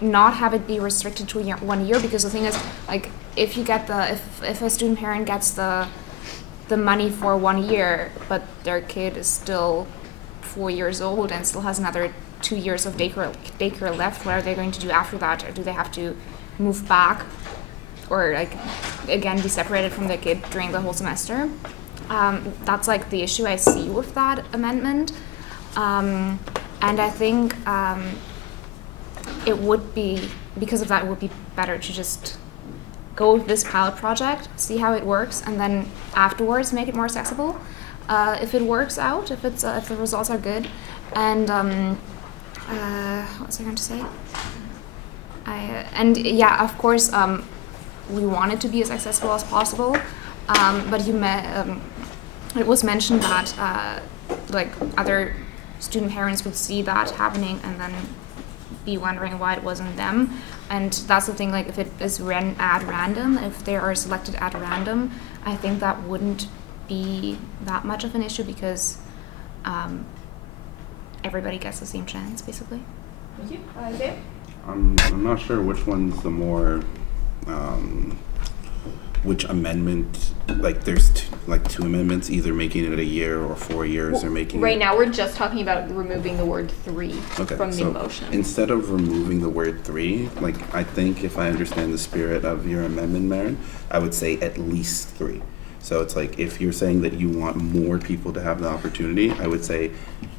not have it be restricted to 1 year, because the thing is if you get if a student parent gets the money for 1 year, but their kid is still 4 years old and still has another 2 years of daycare left, what are they going to do after that? Or do they have to move back or again be separated from their kid during the whole semester? That's the issue I see with that amendment. And I think it would be, because of that, it would be better to just go with this pilot project, see how it works, and then afterwards make it more accessible. If it works out, if the results are good, and what was I going to say? Of course, we want it to be as accessible as possible, but it was mentioned that other student parents would see that happening and then be wondering why it wasn't them. And that's the thing, if it is at random, if they are selected at random, I think that wouldn't be that much of an issue, because everybody gets the same chance, basically. Thank you. Isaiah? I'm not sure which one's the more, which amendment, there's two amendments, either making it a year or 4 years, or making right now we're just talking about removing the word 3 from the motion. Instead of removing the word 3, I think if I understand the spirit of your amendment, Maren, I would say at least 3. So it's if you're saying that you want more people to have the opportunity, I would say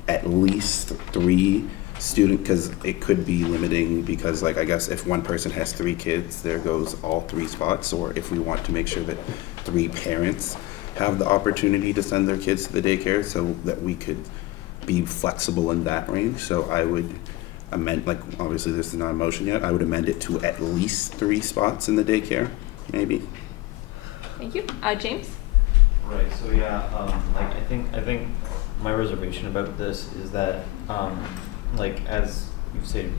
at least 3 student, because it could be limiting, because I guess if one person has 3 kids, there goes all 3 spots. Or if we want to make sure that 3 parents have the opportunity to send their kids to the daycare, so that we could be flexible in that range. So I would amend, obviously this is not a motion yet, I would amend it to at least 3 spots in the daycare, maybe. Thank you. James? Right, so I think my reservation about this is that as you said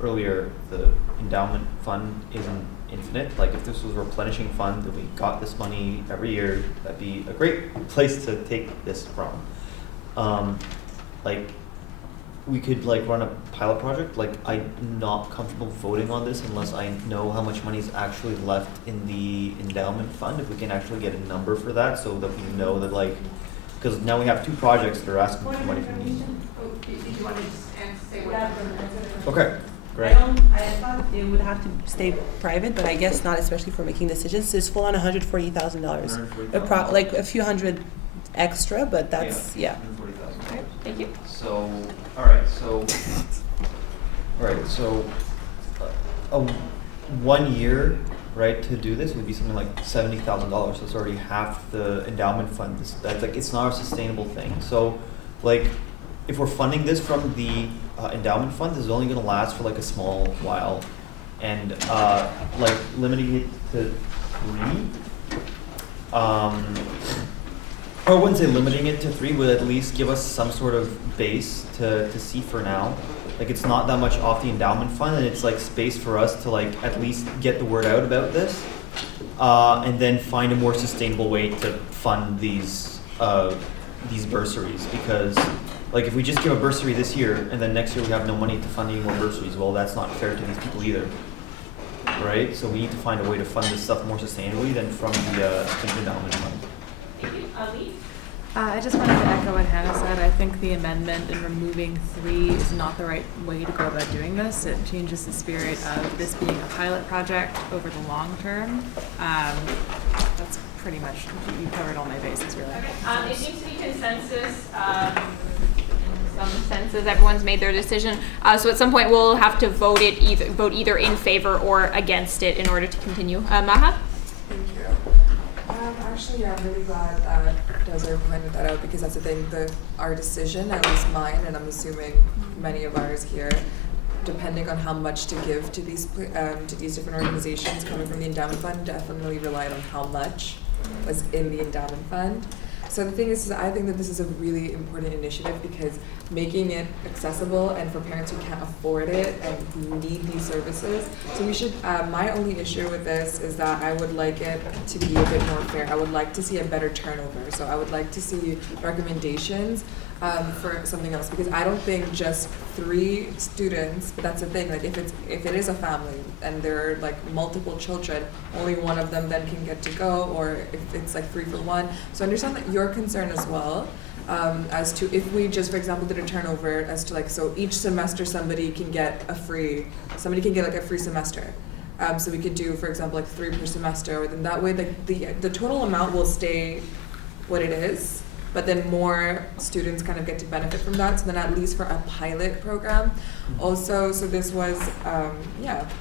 earlier, the endowment fund isn't infinite. If this was a replenishing fund that we got this money every year, that'd be a great place to take this from. We could run a pilot project. I'm not comfortable voting on this unless I know how much money is actually left in the endowment fund. If we can actually get a number for that, so that we know that because now we have 2 projects that are asking for money from me. Did you want to just say what? Okay, great. I thought it would have to stay private, but I guess not, especially for making decisions. It's full on $140,000. A few hundred extra, but that's, yeah. Okay, thank you. So, all right, so a 1 year right, to do this would be something like $70,000. So it's already half the endowment fund. That's like, it's not a sustainable thing. So, like, if we're funding this from the endowment fund, this is only going to last for like a small while, and like limiting it to 3. Or I wouldn't say limiting it to 3 would at least give us some sort of base to see for now. Like, it's not that much off the endowment fund, and it's like space for us to like at least get the word out about this, and then find a more sustainable way to fund these bursaries. Because like, if we just give a bursary this year and then next year we have no money to fund any more bursaries, well, that's not fair to these people either, right? So we need to find a way to fund this stuff more sustainably than from the endowment fund. Thank you. Ali? I just wanted to echo what Hannah said. I think the amendment in removing 3 is not the right way to go about doing this. It changes the spirit of this being a pilot project over the long term. That's pretty much, you covered all my bases, really. Okay. It seems to be consensus. In some senses, everyone's made their decision. So at some point, we'll have to vote either in favor or against it in order to continue. Maha? Thank you. Actually, yeah, I'm really glad that Desiree pointed that out, because that's the thing, our decision, at least mine, and I'm assuming many of ours here, depending on how much to give to these different organizations coming from the endowment fund, definitely relied on how much was in the endowment fund. So the thing is I think that this is a really important initiative, because making it accessible and for parents who can't afford it and who need these services. So we should, my only issue with this is that I would like it to be a bit more fair. I would like to see a better turnover. So I would like to see recommendations for something else, because I don't think just 3 students, but that's the thing, like if it is a family and there are like multiple children, only one of them then can get to go, or if it's like 3 for 1. So I understand that your concern as well, as to if we just, for example, did a turnover as to like, so each semester somebody can get like a free semester. So we could do, for example, like 3 per semester, and that way the total amount will stay what it is, but then more students kind of get to benefit from that. So then at least for a pilot program. Also, so this was,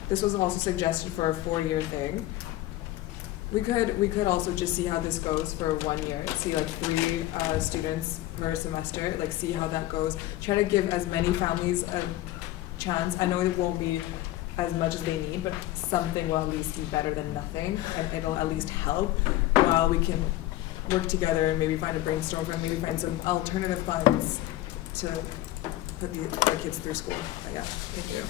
this was also suggested for a 4-year thing. We could also just see how this goes for 1 year, see like 3 students per semester, like see how that goes. Try to give as many families a chance. I know it won't be as much as they need, but something will at least be better than nothing, and it'll at least help while we can work together and maybe find a brainstorm and maybe find some alternative funds to put the kids through school. But yeah, thank you.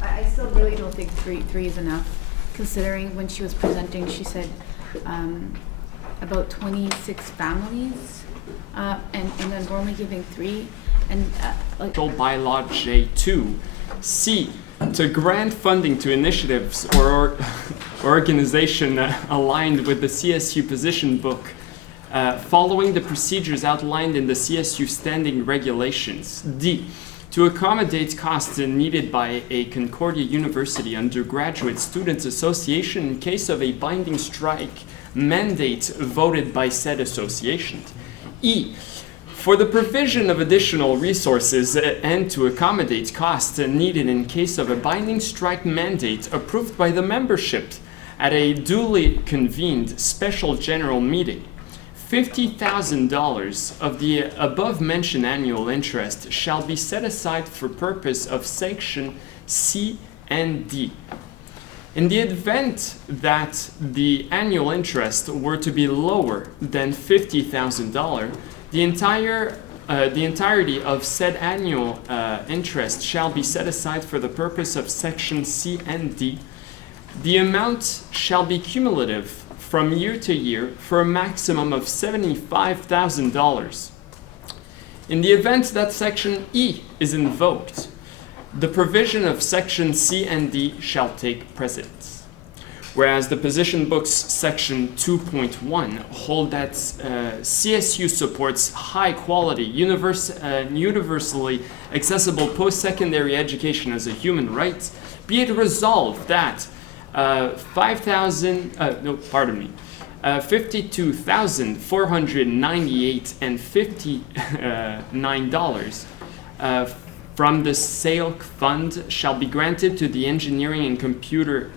I still really don't think three is enough, considering when she was presenting, she said about 26 families, and then we're only giving 3, and like. Bylaw J2, C, to grant funding to initiatives or organization aligned with the CSU position book, following the procedures outlined in the CSU standing regulations. D, to accommodate costs needed by a Concordia University undergraduate students association in case of a binding strike mandate voted by said association. E, for the provision of additional resources and to accommodate costs needed in case of a binding strike mandate approved by the membership at a duly convened special general meeting. $50,000 of the above-mentioned annual interest shall be set aside for purpose of section C and D. In the event that the annual interest were to be lower than $50,000, the entirety of said annual interest shall be set aside for the purpose of section C and D. The amount shall be cumulative from year to year for a maximum of $75,000. In the event that section E is invoked, the provision of section C and D shall take precedence. Whereas the position books section 2.1 hold that CSU supports high quality, universally accessible post-secondary education as a human right, be it resolved that $52,498.59 from the SAILC fund shall be granted to the Engineering and Computer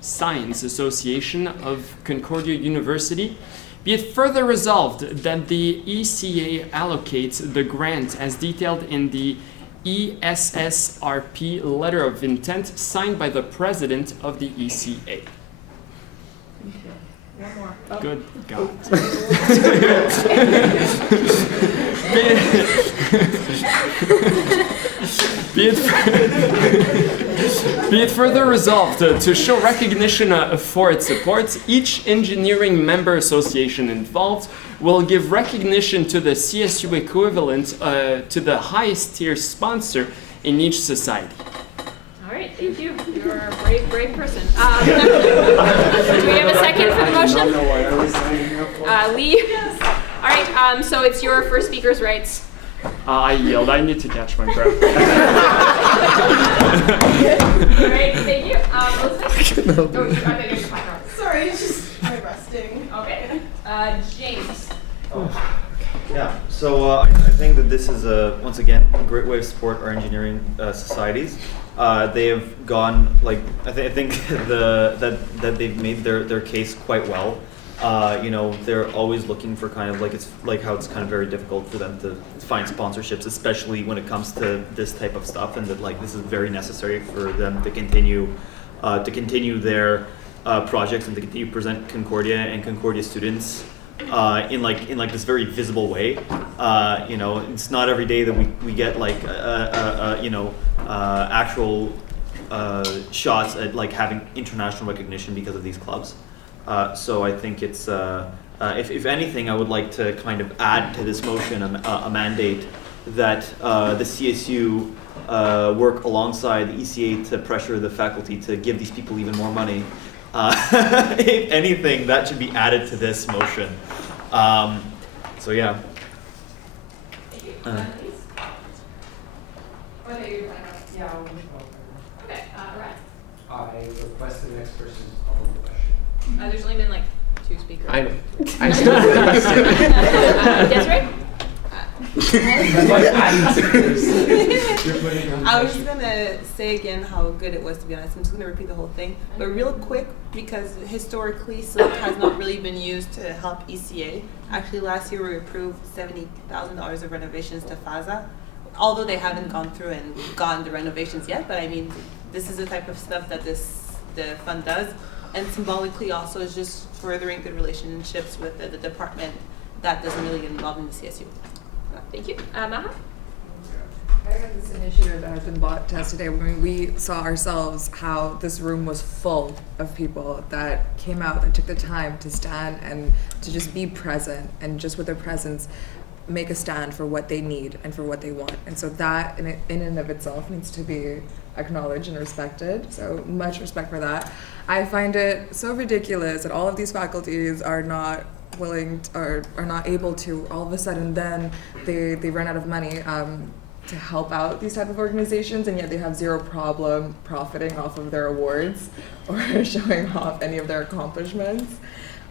Science Association of Concordia University. Be it further resolved that the ECA allocates the grant as detailed in the ESSRP letter of intent signed by the president of the ECA. One more. Oh. Good God. Be it further resolved to show recognition for its support, each engineering member association involved will give recognition to the CSU equivalent to the highest tier sponsor in each society. All right, thank you. You're a brave person. Do we have a second for the motion? Lee? Yes. All right, so it's your first speaker's rights. I yield. I need to catch my breath. All right, thank you. Sorry, it's just my resting. Okay. James. Yeah, so I think that this is once again a great way to support our engineering societies. They have gone like I think that they've made their case quite well. You know, they're always looking for kind of like it's like how it's kind of very difficult for them to find sponsorships, especially when it comes to this type of stuff, and that like this is very necessary for them to continue their projects and to continue to present Concordia and Concordia students in this very visible way. You know, it's not every day that we get like actual shots at like having international recognition because of these clubs. So I think it's if anything, I would like to kind of add to this motion a mandate that the CSU work alongside the ECA to pressure the faculty to give these people even more money. If anything, that should be added to this motion. So yeah. Okay, right. I request the next person to call the question. There's only been like 2 speakers. I know. Desiree? I was just gonna say again how good it was, to be honest. I'm just gonna repeat the whole thing, but real quick, because historically SILC has not really been used to help ECA. Actually, last year we approved $70,000 of renovations to FASA, although they haven't gone through and gotten the renovations yet. But I mean, this is the type of stuff that the fund does, and symbolically also is just furthering good relationships with the department that doesn't really get involved in the CSU. Thank you. Maha? I have this initiative that has been brought to us today. When we saw ourselves how this room was full of people that came out and took the time to stand and to just be present, and just with their presence make a stand for what they need and for what they want. And so that in and of itself needs to be acknowledged and respected. So much respect for that. I find it so ridiculous that all of these faculties are not willing or are not able to, all of a sudden then they run out of money to help out these type of organizations, and yet they have zero problem profiting off of their awards or showing off any of their accomplishments.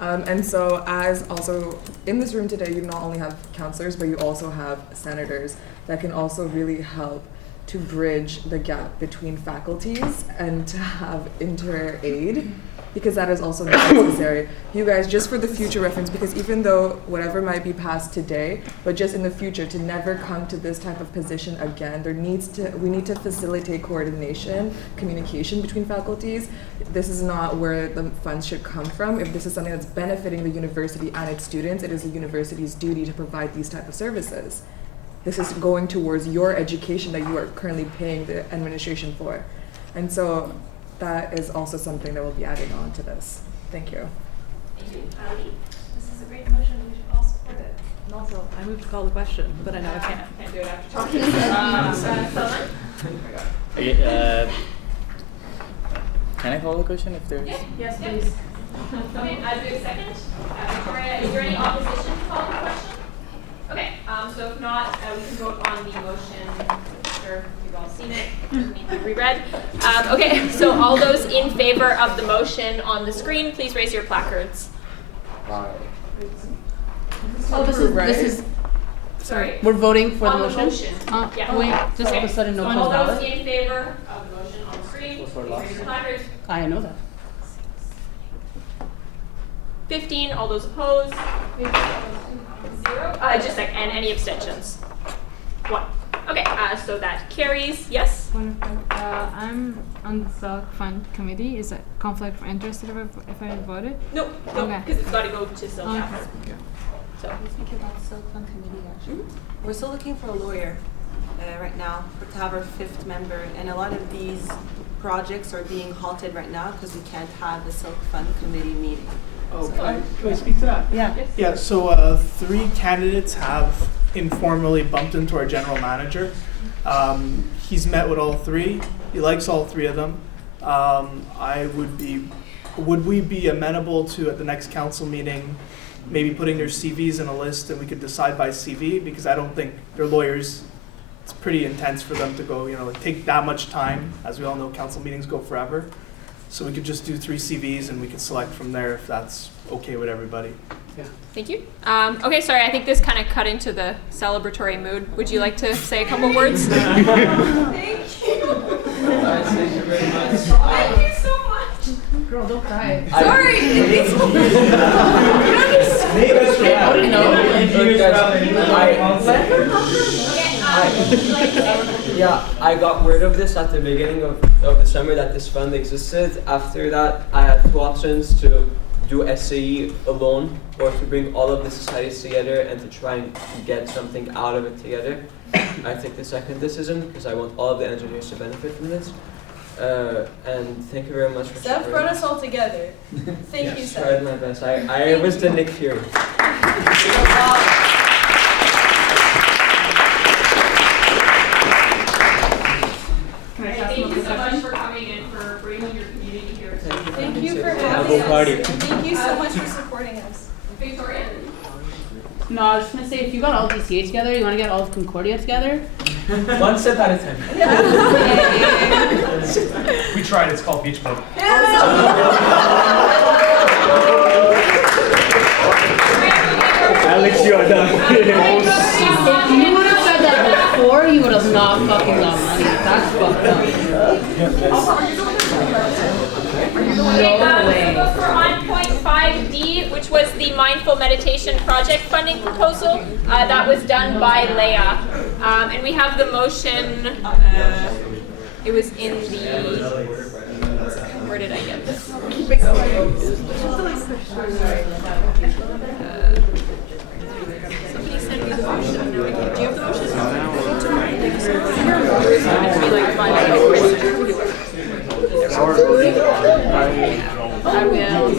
And so as also in this room today, you not only have counselors, but you also have senators that can also really help to bridge the gap between faculties and to have inter-aid, because that is also necessary. You guys, just for the future reference, because even though whatever might be passed today, but just in the future to never come to this type of position again, we need to facilitate coordination, communication between faculties. This is not where the funds should come from. If this is something that's benefiting the university and its students, it is the university's duty to provide these type of services. This is going towards your education that you are currently paying the administration for. And so that is also something that will be added on to this. Thank you. Thank you. This is a great motion. We should all support it. And also, I moved to call the question, but I know I can't. Can't do it after Talking Can I call the question if there's? Yes, please. Okay, do a second. Victoria, is there any opposition to calling the question? Okay, so if not, we can vote on the motion. Sure, you've all seen it. Doesn't need to be reread. Okay, so all those in favor of the motion on the screen, please raise your placards. Oh, this is Sorry. We're voting for the On motion? Yeah. Wait, just all of a sudden no All closed those ballot? in favor of the motion on the screen, raise your placards. I know that. 15. All those opposed? 0. Just like, and any abstentions? 1. Okay, so that carries. Yes? I'm on the Silk Fund Committee. Is it conflict of interest if I voted? No, because it's got to go to Silk Chapter. So. Speak about Silk Fund Committee actually. We're still looking for a lawyer right now to have our 5th member, and a lot of these projects are being halted right now because we can't have the Silk Fund Committee meeting. Oh, can I speak to that? Yeah. Yeah, so 3 candidates have informally bumped into our general manager. He's met with all 3. He likes all 3 of them. Would we be amenable to, at the next council meeting, maybe putting their CVs in a list and we could decide by CV? Because I don't think they're lawyers. It's pretty intense for them to go, take that much time. As we all know, council meetings go forever. So we could just do 3 CVs and we could select from there if that's okay with everybody. Yeah. Thank you. Okay, sorry, I think this kind of cut into the celebratory mood. Would you like to say a couple words? Thank you. Thank you very much. Thank you so much. Girl, don't cry. Sorry, it needs to Yeah, I got word of this at the beginning of the summer that this fund existed. After that, I had 2 options: to do SAE alone or to bring all of the societies together and to try and get something out of it together. I take the second decision because I want all of the engineers to benefit from this. And thank you very much for Seth brought us all together. Thank you, Seth. tried my best. I was the Nick Fury. Thank you so much for coming and for bringing your community here. Thank you for Have having a party. us. Thank you so much for supporting us. Victoria? No, I was just gonna say, if you got all of DCA together, you wanna get all of Concordia together? One step at a time. We tried, it's called Beach Club. Alex, you are done. If you would have said that before, you would have not fucking got money. That's fucked up. Okay, so for on point 5D, which was the Mindful Meditation Project funding proposal, that was done by Leah. And we have the motion, it was in the, where did I get this? Somebody sent me the motion. No, I can't. Do you have the motion? I will.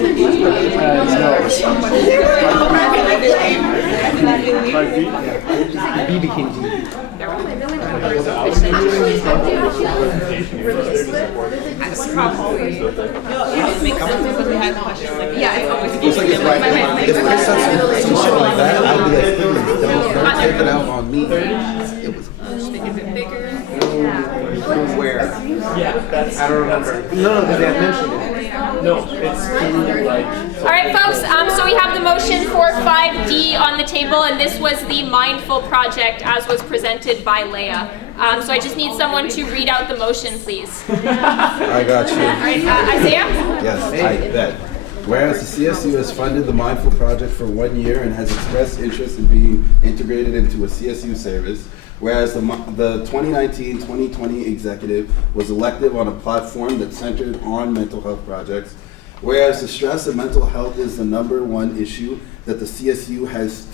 B became G. It's like it's right. If I said some shit like that, I'd be like, please, don't take it out on me. It was. Where? Yeah, I don't remember. No, because they had mentioned it. No, it's like. All right, folks, so we have the motion for 5D on the table, and this was the Mindful Project as was presented by Leah. So I just need someone to read out the motion, please. I got you. All right, Isaiah? Yes, I bet. Whereas the CSU has funded the Mindful Project for 1 year and has expressed interest in being integrated into a CSU service, whereas the 2019-2020 executive was elected on a platform that centered on mental health projects, whereas the stress of mental health is the #1 issue that the CSU has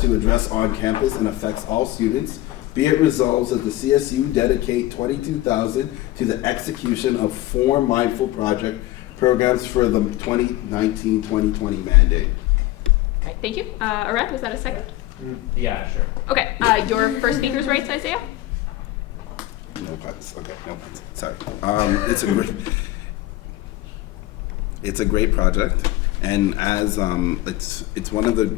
to address on campus and affects all students, be it resolved that the CSU dedicate $22,000 to the execution of 4 Mindful Project programs for the 2019-2020 mandate. All right, thank you. Arad, was that a second? Yeah, sure. Okay, your first speaker's rights, Isaiah? No puns. Okay, no puns. Sorry. It's a great project, and as it's one of the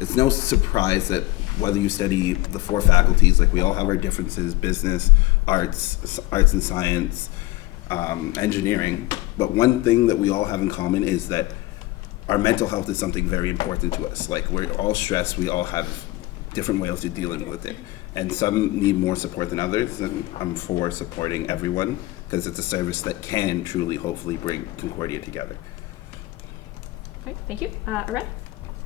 It's no surprise that whether you study the 4 faculties, like we all have our differences: business, arts and science, engineering. But one thing that we all have in common is that our mental health is something very important to us. Like, we're all stressed. We all have different ways of dealing with it. And some need more support than others, and I'm for supporting everyone because it's a service that can truly, hopefully, bring Concordia together. Okay, thank you. Arad?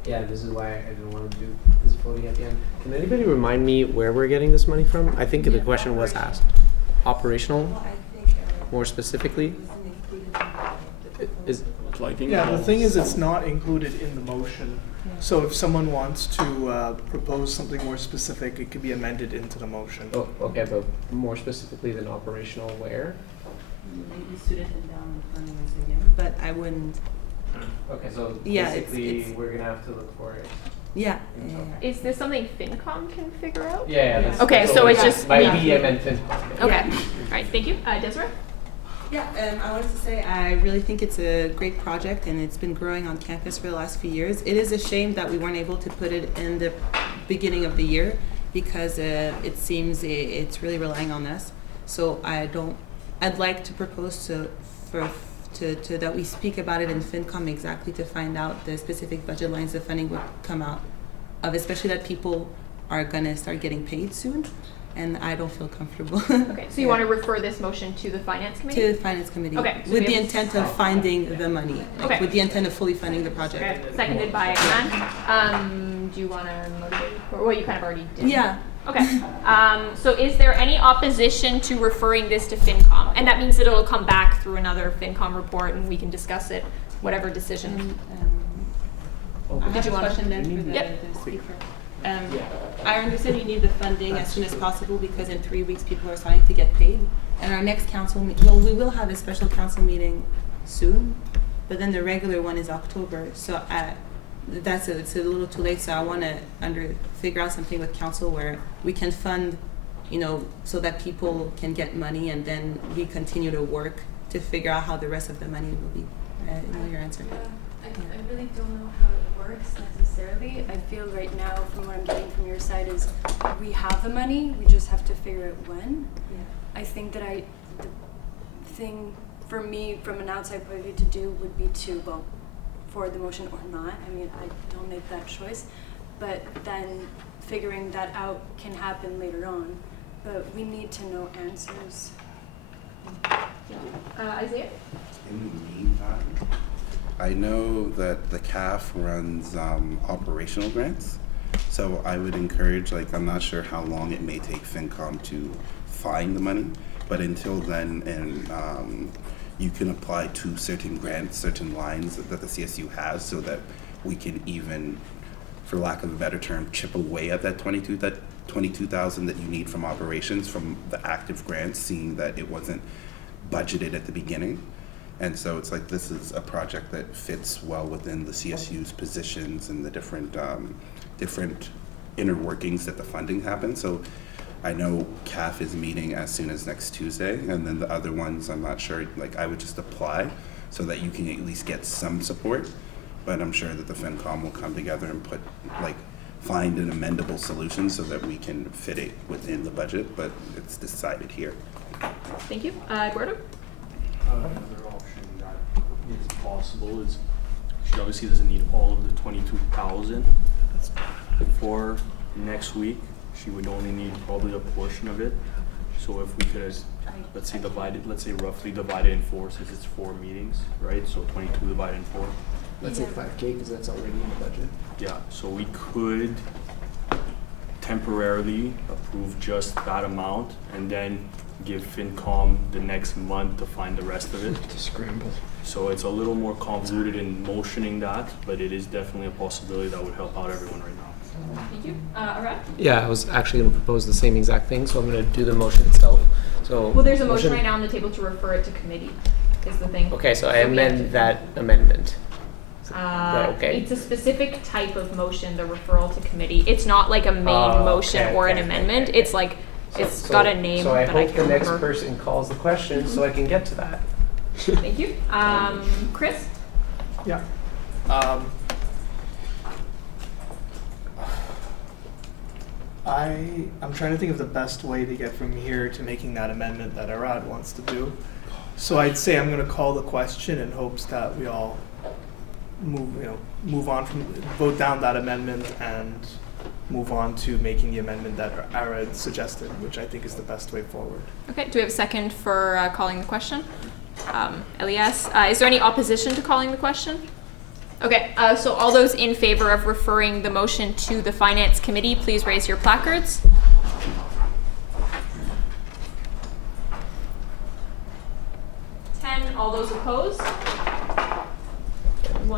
Yeah, this is why I didn't want to do this voting at the end. Can anybody remind me where we're getting this money from? I think the question was asked. Operational? More specifically? Is Yeah, the thing is, it's not included in the motion. So if someone wants to propose something more specific, it could be amended into the motion. Oh, okay, but more specifically than operational where? Maybe student endowment funding once again, but I wouldn't. Okay, so Yeah, basically it's we're gonna have to look for it. Yeah. Is this something FinCom can figure out? Yeah, that's Okay, so it's just by yeah. BM and FinCom. Okay. All right. Thank you, Desiree. Yeah, I wanted to say I really think it's a great project and it's been growing on campus for the last few years. It is a shame that we weren't able to put it in the beginning of the year because it seems it's really relying on us. So I'd like to propose to that we speak about it in FinCom exactly to find out the specific budget lines the funding would come out of, especially that people are gonna start getting paid soon. And I don't feel comfortable. Okay, so you want to refer this motion to the Finance Committee? To the Finance Committee. Okay. So with the intent of finding the money. Okay. With the intent of fully funding the project. Okay. Seconded by Anne. Do you want to motivate? Or well, you kind of already did. Yeah. Okay. So is there any opposition to referring this to FinCom? And that means that it'll come back through another FinCom report and we can discuss it, whatever decision. Did you want to? question then for the speaker? I understand you need the funding as soon as possible because in 3 weeks people are starting to get paid. And our next council we will have a special council meeting soon, but then the regular one is October. So it's a little too late. So I want to figure out something with council where we can fund, so that people can get money, and then we continue to work to figure out how the rest of the money will be. Your answer. I really don't know how it works necessarily. I feel right now, from what I'm getting from your side, is we have the money, we just have to figure out when. Yeah. I think that the thing for me, from an outside point of view, to do would be to vote for the motion or not. I mean, I don't make that choice, but then figuring that out can happen later on. But we need to know answers. Isaiah? In the meantime, I know that the CAF runs operational grants, so I would encourage, I'm not sure how long it may take FinCom to find the money, but until then, and you can apply to certain grants, certain lines that the CSU has, so that we can even, for lack of a better term, chip away at that 22,000 that you need from operations from the active grants, seeing that it wasn't budgeted at the beginning. And so it's this is a project that fits well within the CSU's positions and the different inner workings that the funding happens. So I know CAF is meeting as soon as next Tuesday, and then the other ones, I'm not sure, I would just apply so that you can at least get some support. But I'm sure that the FinCom will come together and find an amendable solution so that we can fit it within the budget, but it's decided here. Thank you. Eduardo? Another option that is possible is she obviously doesn't need all of the 22,000 for next week. She would only need probably a portion of it. So if we could, let's say roughly divide it in 4, since it's 4 meetings, right? So 22 divided in 4. Let's say 5K because that's already in the budget. Yeah, so we could temporarily approve just that amount and then give FinCom the next month to find the rest of it. To scramble. So it's a little more convoluted in motioning that, but it is definitely a possibility that would help out everyone right now. Thank you. Arad? Yeah, I was actually going to propose the same exact thing, so I'm going to do the motion itself. So Well, there's a motion right now on the table to refer it to committee, is the thing. Okay, so I amend that amendment. Is that okay? It's a specific type of motion, the referral to committee. It's not like a main motion or an amendment. It's it's got a name. So I that I hope can the next remember. person calls the question so I can get to that. Thank you. Chris? Yeah. I'm trying to think of the best way to get from here to making that amendment that Arad wants to do. So I'd say I'm going to call the question in hopes that we all move on from vote down that amendment and move on to making the amendment that Ara suggested, which I think is the best way forward. Okay, do we have a second for calling the question? Elias, is there any opposition to calling the question? Okay, so all those in favor of referring the motion to the Finance Committee, please raise your placards. All those opposed? 1, 2,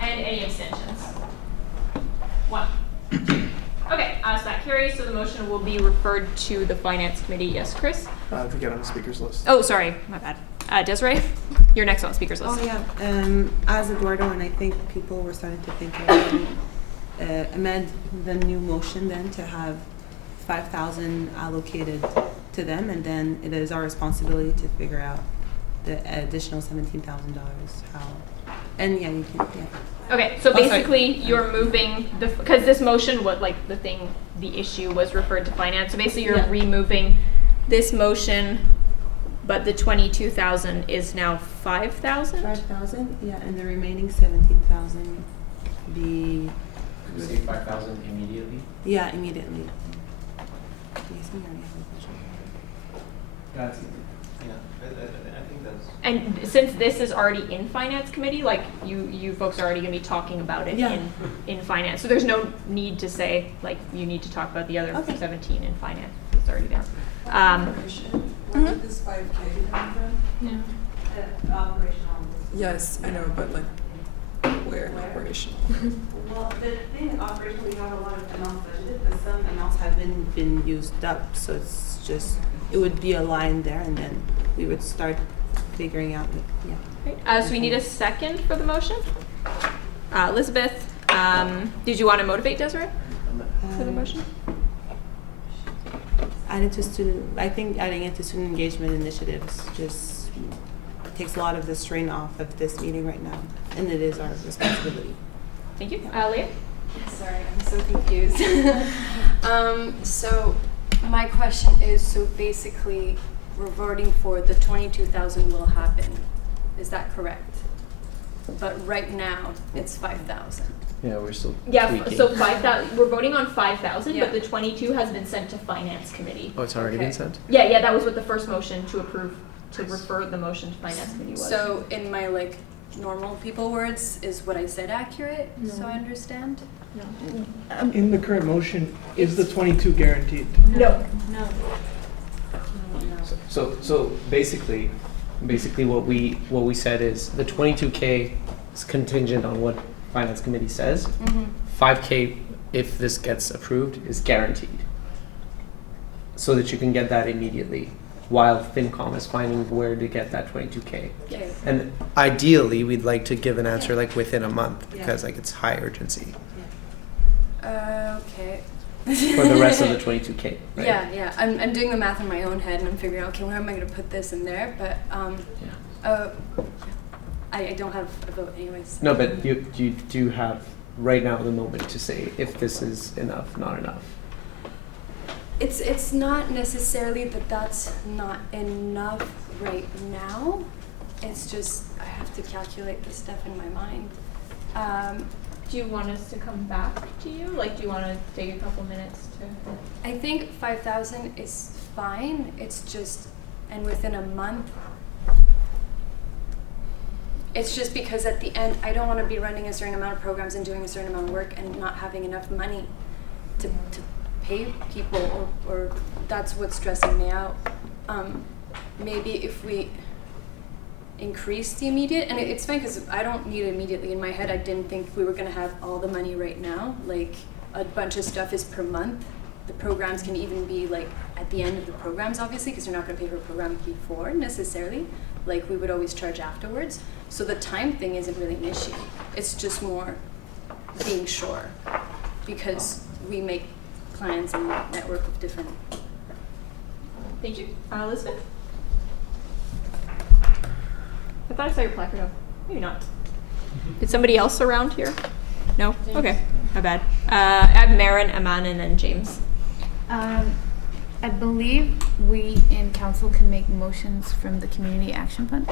and any abstentions? 1, 2. Okay, so that carries, so the motion will be referred to the Finance Committee. Yes, Chris? To get on the speaker's list. Oh, sorry, my bad. Desiree, you're next on the speaker's list. Oh yeah, as Eduardo, and I think people were starting to think of amend the new motion then to have 5,000 allocated to them, and then it is our responsibility to figure out the additional $17,000 how. And yeah, you can. Yeah. Okay, so basically you're moving the, because this motion, the issue was referred to finance. So basically you're removing this motion, but the 22,000 is now 5,000. 5,000, yeah, and the remaining 17,000 be. You say 5,000 immediately? Yeah, immediately. Yes, we already have a question. That's yeah. I think that's. And since this is already in Finance Committee, like you folks are already going to be talking about it in Finance. So there's no need to say, like, you need to talk about the other 17 in Finance. It's already there. Where did this 5K come from? Yeah. Operational. Yes, I know, but like, where operational? Well, the thing operational, we have a lot of amounts budgeted, but some amounts have been used up. So it's just, it would be a line there, and then we would start figuring out. Great. So we need a second for the motion. Elizabeth, did you want to motivate Desiree for the motion? I think adding it to student engagement initiatives just takes a lot of the strain off of this meeting right now, and it is our responsibility. Thank you. Leah? Sorry, I'm so confused. So my question is, so basically we're voting for the 22,000 will happen. Is that correct? But right now it's 5,000. Yeah, we're still tweaking. So 5,000. We're voting on 5,000, but the 22 has been sent to Finance Committee. Oh, it's already been sent? Yeah, that was what the first motion to approve, to refer the motion to Finance Committee was. So in my normal people words, is what I said accurate? No. So I understand. No. In the current motion, is the 22 guaranteed? No. So basically what we said is the 22K is contingent on what Finance Committee says. 5K, if this gets approved, is guaranteed, so that you can get that immediately, while FinCom is finding where to get that 22K. Yes. And ideally, we'd like to give an answer within a month, because it's high urgency. Okay. For the rest of the 22K, right? Yeah. I'm doing the math in my own head, and I'm figuring out, okay, where am I going to put this in there? But I don't have a vote anyways. No, but you do have right now the moment to say if this is enough, not enough. It's not necessarily that that's not enough right now. It's just I have to calculate this stuff in my mind. Do you want us to come back to you? Do you want to take a couple minutes to? I think 5,000 is fine. It's just, and within a month. It's just because at the end, I don't want to be running a certain amount of programs and doing a certain amount of work and not having enough money to pay people, or that's what's stressing me out. Maybe if we increase the immediate, and it's fine because I don't need it immediately. In my head, I didn't think we were going to have all the money right now. A bunch of stuff is per month. The programs can even be at the end of the programs, obviously, because you're not going to pay for a program before necessarily. We would always charge afterwards. So the time thing isn't really an issue. It's just more being sure, because we make plans and network of different. Thank you. Elizabeth? I thought I saw your placard up. Maybe not. Did somebody else around here? No? James. Okay. My bad. I have Marin, Aman, and then James. I believe we in council can make motions from the Community Action Fund,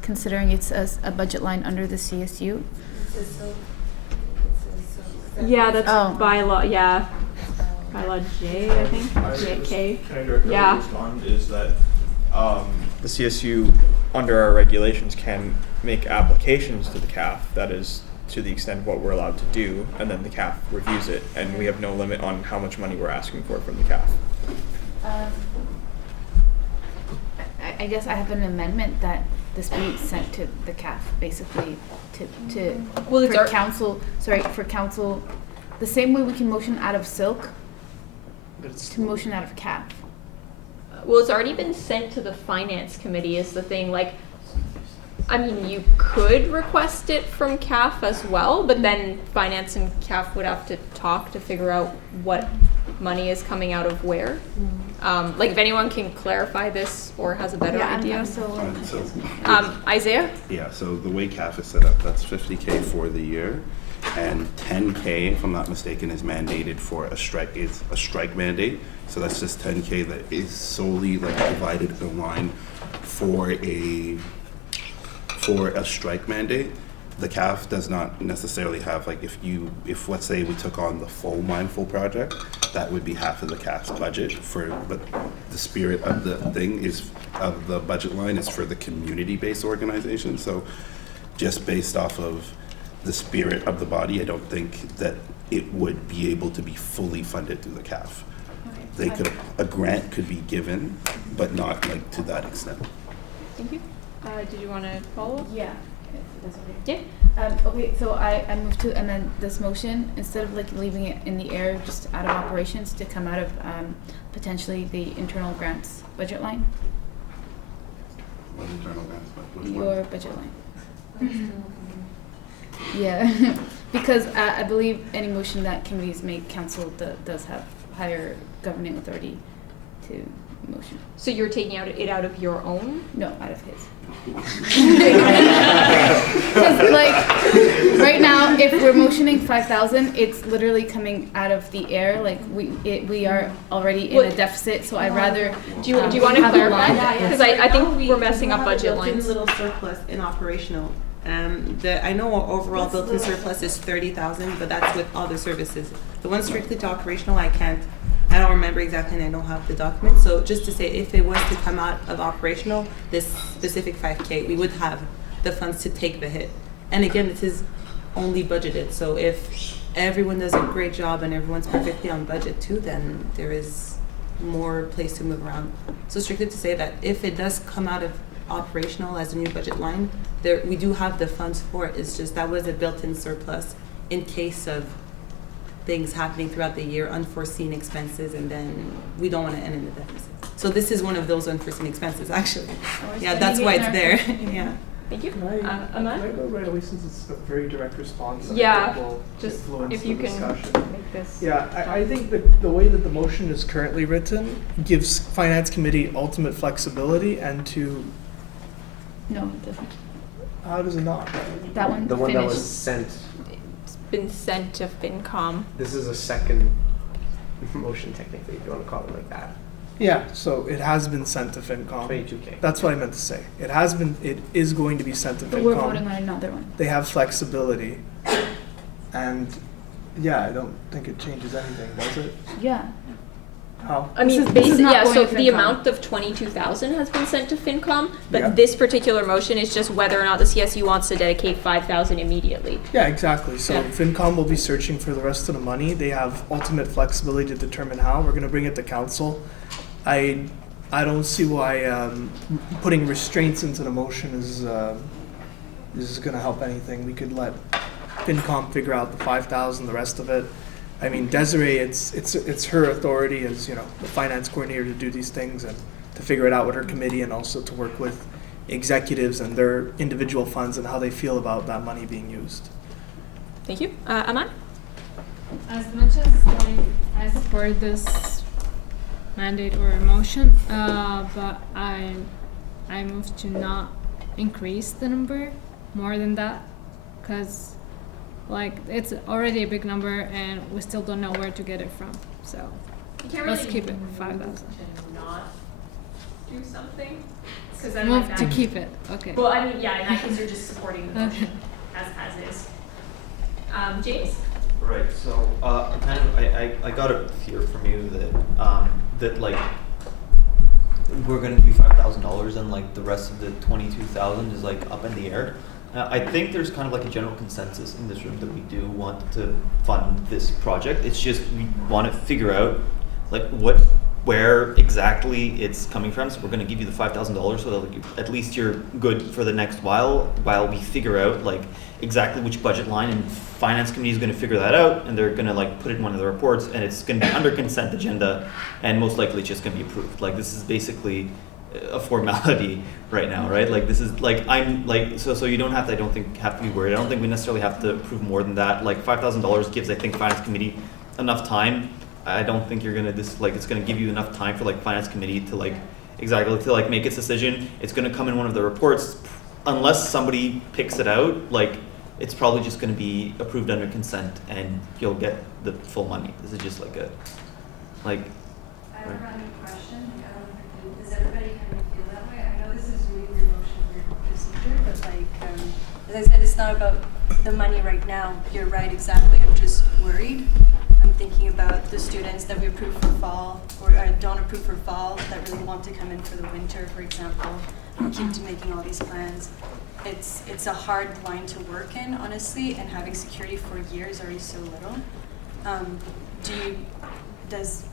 considering it's a budget line under the CSU. Yeah, that's bylaw. Yeah, bylaw J, I think. K. Can I directly Yeah. respond? Is that the CSU, under our regulations, can make applications to the CAF. That is to the extent of what we're allowed to do, and then the CAF reviews it, and we have no limit on how much money we're asking for from the CAF. I guess I have an amendment that this be sent to the CAF, basically, Well, it's for our- council, for council, the same way we can motion out of silk, to motion out of CAF. Well, it's already been sent to the finance committee is the thing. Like, I mean, you could request it from CAF as well, but then finance and CAF would have to talk to figure out what money is coming out of where. Like, if anyone can clarify this or has a better idea. Isaiah? Yeah, so the way CAF is set up, that's 50K for the year, and 10K, if I'm not mistaken, is mandated for a strike mandate. So that's just 10K that is solely like divided in line for a strike mandate. The CAF does not necessarily have, like, if let's say we took on the full Mindful project, that would be half of the CAF's budget but the spirit of the thing of the budget line is for the community-based organization. So just based off of the spirit of the body, I don't think that it would be able to be fully funded through the CAF. A grant could be given, but not like to that extent. Thank you. Did you want to follow up? Yeah. That's okay. Yeah. Okay, so I move to amend this motion, instead of like leaving it in the air, just out of operations, to come out of potentially the internal grants budget line. What internal grants? Which one? Your budget line. Yeah, because I believe any motion that committees make, council does have higher governing authority to motion. So you're taking it out of your own? No, out of his. Because like right now, if we're motioning 5,000, it's literally coming out of the air. Like we are already in a deficit, so I'd rather. Do you want to clarify? Because I think Now we're messing up budget built-in lines. little surplus in operational. I know our overall built-in surplus is 30,000, but that's with other services. The one strictly to operational, I don't remember exactly, and I don't have the document. So just to say, if it was to come out of operational, this specific 5K, we would have the funds to take the hit. And again, this is only budgeted. So if everyone does a great job and everyone's perfectly on budget too, then there is more place to move around. So strictly to say that if it does come out of operational as a new budget line, we do have the funds for it. It's just that was a built-in surplus in case of things happening throughout the year, unforeseen expenses, and then we don't want to end in a deficit. So this is one of those unforeseen expenses, actually. Yeah, that's why it's there. Yeah. Thank you. Can I Ahmad? go right away, since it's a very direct response? I Yeah, think will just influence if you the can discussion. make this. Yeah, I think that the way that the motion is currently written gives Finance Committee ultimate flexibility and to. No, it doesn't. How does it not? That one. The one that was finished. sent. It's been sent to FinCom. This is a second motion, technically, if you want to call it like that. Yeah, so it has been sent to FinCom. 22K. That's what I meant to say. It is going to be sent to FinCom. But we're voting on another one. They have flexibility. And yeah, I don't think it changes anything, does it? Yeah. How? I mean, this is not so going to the FinCom. amount of 22,000 has been sent to FinCom, but Yeah. this particular motion is just whether or not the CSU wants to dedicate 5,000 immediately. Yeah, exactly. So Yeah. FinCom will be searching for the rest of the money. They have ultimate flexibility to determine how. We're going to bring it to council. I don't see why putting restraints into the motion is going to help anything. We could let FinCom figure out the 5,000, the rest of it. I mean, Desiree, it's her authority as, you know, the finance coordinator to do these things and to figure it out with her committee, and also to work with executives and their individual funds and how they feel about that money being used. Thank you. Aman? As much as I support this mandate or motion, but I move to not increase the number more than that, because like it's already a big number and we still don't know where to get it from. So You can't let's really keep it 5,000. Not do something. Because Move to keep it. Okay. Well, I mean, yeah. In that case, you're just supporting the motion Okay. as is. James. Right. So I got a fear from you that that like we're gonna give you $5,000 and like the rest of the 22,000 is like up in the air. I think there's kind of like a general consensus in this room that we do want to fund this project. It's just we want to figure out like where exactly it's coming from. So we're going to give you the $5,000 so that like, at least you're good for the next while we figure out like exactly which budget line, and finance committee is going to figure that out, and they're going to like put it in one of the reports, and it's going to be under consent agenda, and most likely it's just going to be approved. Like this is basically a formality right now, right? Like this is like I'm like so you don't have to, I don't think have to be worried. I don't think we necessarily have to approve more than that. Like $5,000 gives, I think, finance committee enough time. I don't think you're gonna it's gonna give you enough time for like finance committee to like exactly to like make its decision. It's gonna come in one of the reports, unless somebody picks it out. Like it's probably just gonna be approved under consent, and you'll get the full money. This is just like a like. I have a random question. Does everybody kind of feel that way? I know this is really your motion procedure, but like as I said, it's not about the money right now. You're right, exactly. I'm just worried. I'm thinking about the students that we approve for fall or don't approve for fall that really want to come in for the winter, for example. We keep making all these plans. It's a hard line to work in, honestly, and having security for a year is already so little.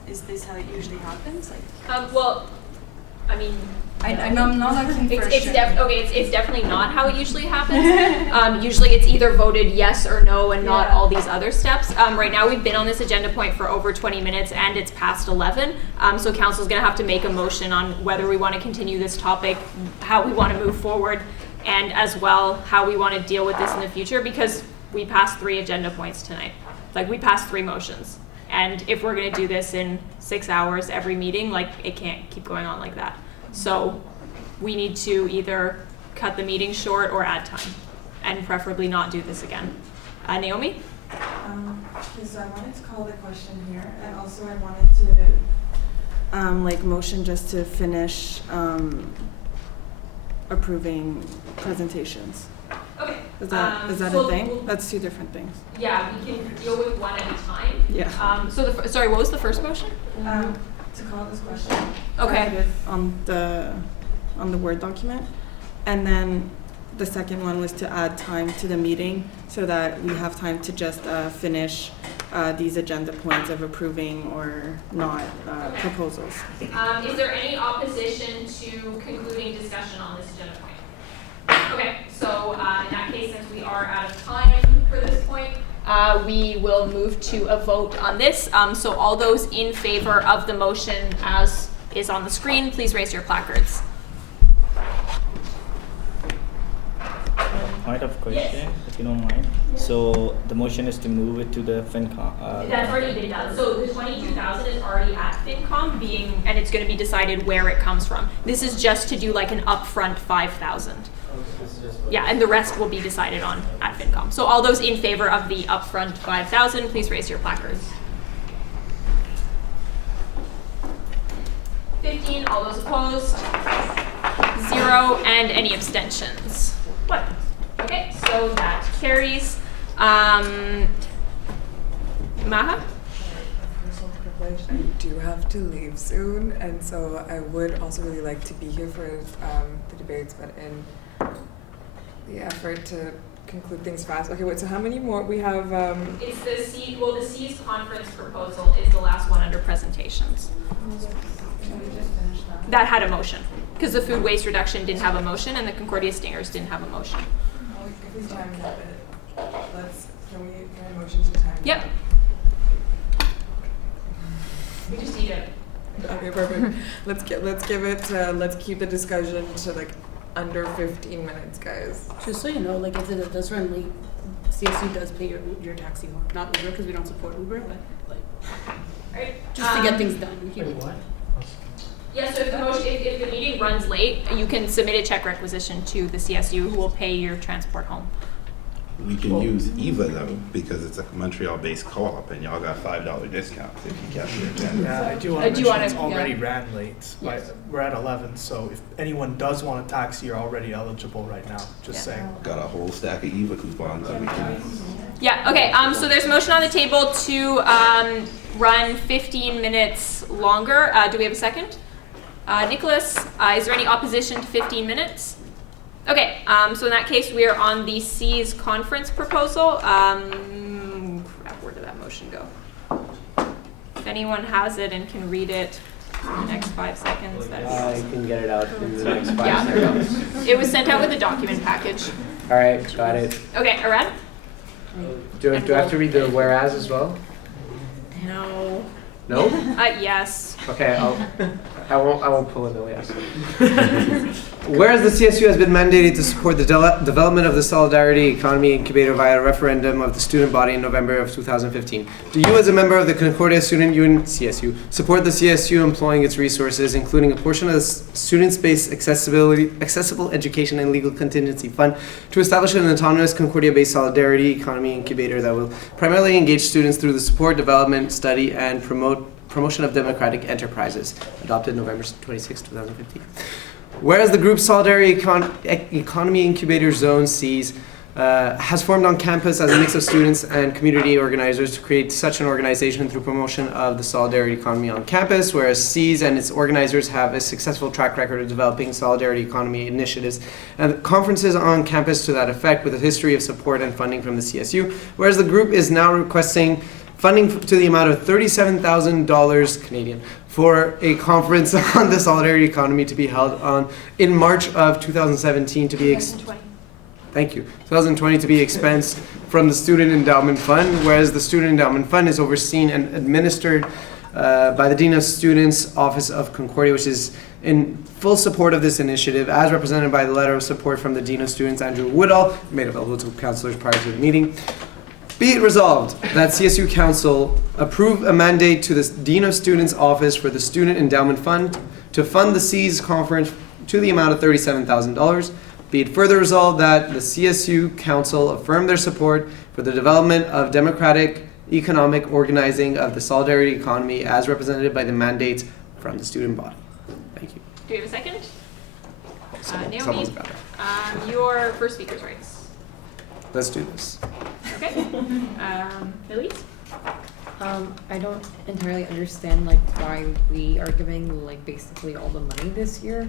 Is this how it usually happens? Like, well, I mean, I'm not looking for it's definitely not how it usually happens. Usually it's either voted yes or no and not all these other steps. Right now we've been on this agenda point for over 20 minutes and it's past 11. So council's gonna have to make a motion on whether we want to continue this topic, how we want to move forward, and as well how we want to deal with this in the future, because we passed 3 agenda points tonight. Like we passed 3 motions. And if we're gonna do this in 6 hours every meeting, like it can't keep going on like that. So we need to either cut the meeting short or add time, and preferably not do this again. Naomi? So I wanted to call the question here, and also I wanted to like motion just to finish approving presentations. Okay. Is that so a thing? That's 2 different things. Yeah, we can deal with one at a time. Yeah. So sorry, what was the first motion? To call this question. Okay. On the Word document, and then the second one was to add time to the meeting so that we have time to just finish these agenda points of approving or not proposals. Is there any opposition to concluding discussion on this agenda point? Okay, so in that case, since we are out of time for this point, we will move to a vote on this. So all those in favor of the motion as is on the screen, please raise your placards. Point of question, if you don't mind. So the motion is to move it to the FinCom. That's already been done. So the 22,000 is already at FinCom and it's going to be decided where it comes from. This is just to do like an upfront 5,000. Yeah, and the rest will be decided on at FinCom. So all those in favor of the upfront 5,000, please raise your placards. 15, all those opposed, 0, and any abstentions. What? Okay, so that carries. Maha? I do have to leave soon, and so I would also really like to be here for the debates, but in the effort to conclude things fast. Okay, wait, so how many more? We have... It's the C, well, the C's conference proposal is the last one under presentations. That had a motion, because the food waste reduction didn't have a motion, and the Concordia Stingers didn't have a motion. If we time that bit, can we get a motion to time Yep. We just need it. Okay, perfect. let's keep the discussion to like under 15 minutes, guys. Just so you know, like if it does run late, CSU does pay your taxi more. Not Uber, because we don't support Uber, but like just to get things done. Wait, what? Yeah, so if the meeting runs late, you can submit a check requisition to the CSU, who will pay your transport home. We can use EVA though, because it's a Montreal-based co-op, and y'all got $5 discounts if you capture your agenda. Yeah, I do want to mention it's already ran late. Yes. We're at 11, so if anyone does want a taxi, you're already eligible right now. Just saying. Got a whole stack of EVA coupons that we can use. Yeah, okay, so there's a motion on the table to run 15 minutes longer. Do we have a second? Nicholas, is there any opposition to 15 minutes? Okay, so in that case, we are on the C's conference proposal. Crap, where did that motion go? If anyone has it and can read it in the next 5 seconds, that'd be I awesome. can get it out in the next 5 Yeah, seconds. it was sent out with a document package. All right, got it. Okay, Arad? Do I have to read the whereas as well? No. No? Yes. Okay, I won't pull it though, yes. Whereas the CSU has been mandated to support the development of the Solidarity Economy Incubator via a referendum of the student body in November of 2015. Do you, as a member of the Concordia Student Union, CSU, support the CSU employing its resources, including a portion of the student-based accessible education and legal contingency fund, to establish an autonomous Concordia-based Solidarity Economy Incubator that will primarily engage students through the support, development, study, and promotion of democratic enterprises, adopted November 26, 2015. Whereas the group Solidarity Economy Incubator Zone Cs has formed on campus as a mix of students and community organizers to create such an organization through promotion of the solidarity economy on campus, whereas Cs and its organizers have a successful track record of developing solidarity economy initiatives and conferences on campus to that effect with a history of support and funding from the CSU, whereas the group is now requesting funding to the amount of $37,000 Canadian for a conference on the solidarity economy to be held in March of 2017 to be 2020 to be expensed from the Student Endowment Fund, whereas the Student Endowment Fund is overseen and administered by the Dean of Students Office of Concordia, which is in full support of this initiative, as represented by the letter of support from the Dean of Students, Andrew Woodall, made available to councillors prior to the meeting. Be it resolved that CSU Council approve a mandate to the Dean of Students Office for the Student Endowment Fund to fund the C's conference to the amount of $37,000. Be it further resolved that the CSU Council affirm their support for the development of democratic economic organizing of the solidarity economy as represented by the mandates from the student body. Thank you. Do we have a second? Naomi, Someone's got it. your first speaker's rights. Let's do this. Okay. Elise? I don't entirely understand why we are giving basically all the money this year.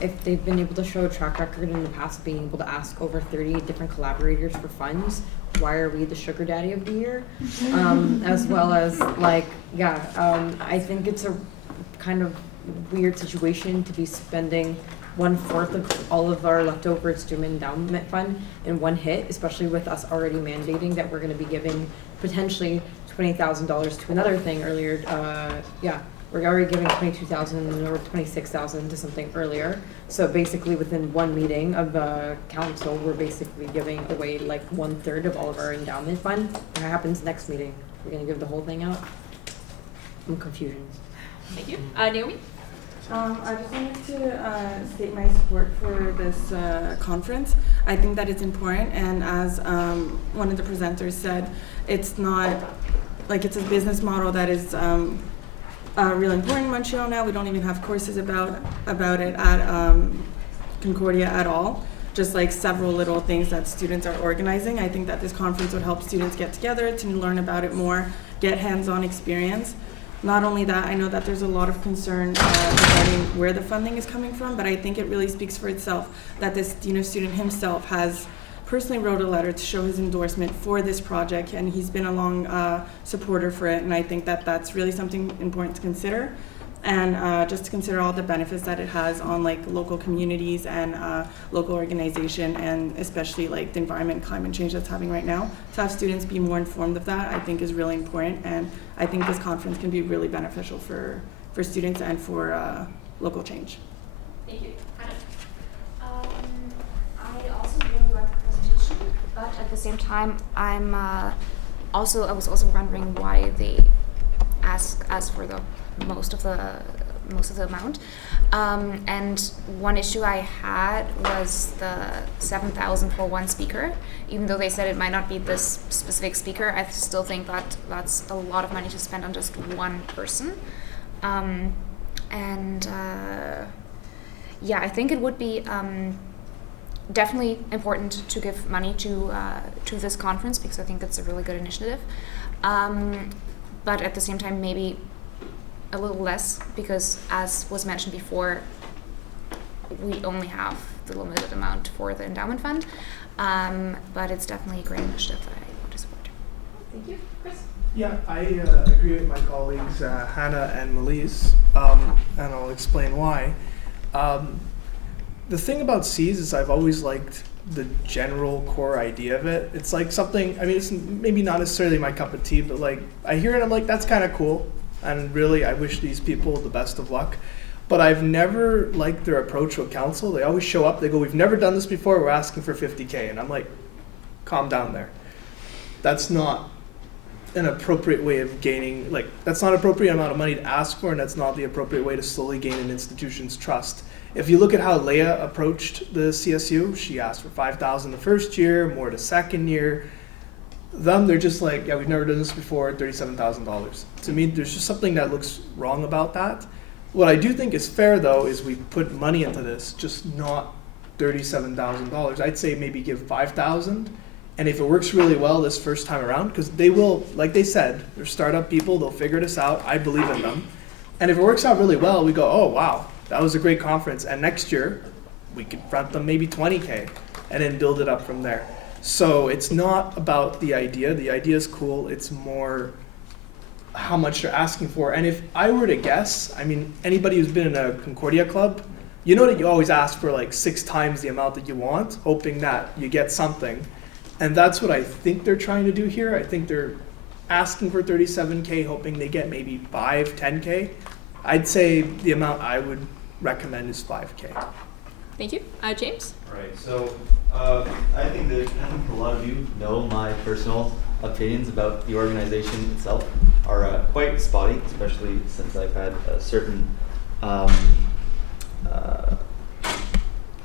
If they've been able to show a track record in the past being able to ask over 30 different collaborators for funds, why are we the sugar daddy of the year? As well as I think it's a kind of weird situation to be spending 1/4 of all of our leftover student endowment fund in one hit, especially with us already mandating that we're going to be giving potentially $20,000 to another thing earlier. We're already giving $22,000 or $26,000 to something earlier. So basically, within one meeting of the council, we're basically giving away 1/3 of all of our endowment fund. What happens next meeting? We're going to give the whole thing out. I'm confused. Thank you. Naomi? I just wanted to state my support for this conference. I think that it's important, and as one of the presenters said, it's not it's a business model that is really important in Montreal now. We don't even have courses about it at Concordia at all. Just several little things that students are organizing. I think that this conference would help students get together to learn about it more, get hands-on experience. Not only that, I know that there's a lot of concern regarding where the funding is coming from, but I think it really speaks for itself that this Dean of Student himself has personally wrote a letter to show his endorsement for this project, and he's been a long supporter for it, and I think that that's really something important to consider. And just to consider all the benefits that it has on local communities and local organization, and especially the environment and climate change that's happening right now. To have students be more informed of that, I think is really important, and I think this conference can be really beneficial for students and for local change. Thank you. I also really like the presentation, but at the same time, I was also wondering why they ask us for the most of the amount. And one issue I had was the $7,000 for one speaker. Even though they said it might not be this specific speaker, I still think that that's a lot of money to spend on just one person. I think it would be definitely important to give money to this conference because I think it's a really good initiative. But at the same time, maybe a little less because, as was mentioned before, we only have the limited amount for the endowment fund. But it's definitely a great initiative that I want to support. Thank you. Chris? Yeah, I agree with my colleagues Hannah and Melise, and I'll explain why. The thing about C's is I've always liked the general core idea of it. It's like something, I mean, it's maybe not necessarily my cup of tea, but like I hear it, I'm like, that's kind of cool. And really, I wish these people the best of luck. But I've never liked their approach with council. They always show up, they go, we've never done this before, we're asking for 50K. And I'm like, calm down there. That's not an appropriate way of gaining, like, that's not an appropriate amount of money to ask for, and that's not the appropriate way to slowly gain an institution's trust. If you look at how Leah approached the CSU, she asked for $5,000 the first year, more the second year. They're just like, yeah, we've never done this before, $37,000. To me, there's just something that looks wrong about that. What I do think is fair, though, is we put money into this, just not $37,000. I'd say maybe give $5,000, and if it works really well this first time around, because they will, like they said, they're startup people, they'll figure this out. I believe in them. And if it works out really well, we go, oh, wow, that was a great conference. And next year, we could front them maybe 20K and then build it up from there. So it's not about the idea. The idea is cool. It's more how much they're asking for. And if I were to guess, I mean, anybody who's been in a Concordia club, you know that you always ask for like 6 times the amount that you want, hoping that you get something. And that's what I think they're trying to do here. I think they're asking for 37K, hoping they get maybe 5, 10K. I'd say the amount I would recommend is 5K. Thank you. James? Right, so I think a lot of you know my personal opinions about the organization itself are quite spotty, especially since I've had a certain,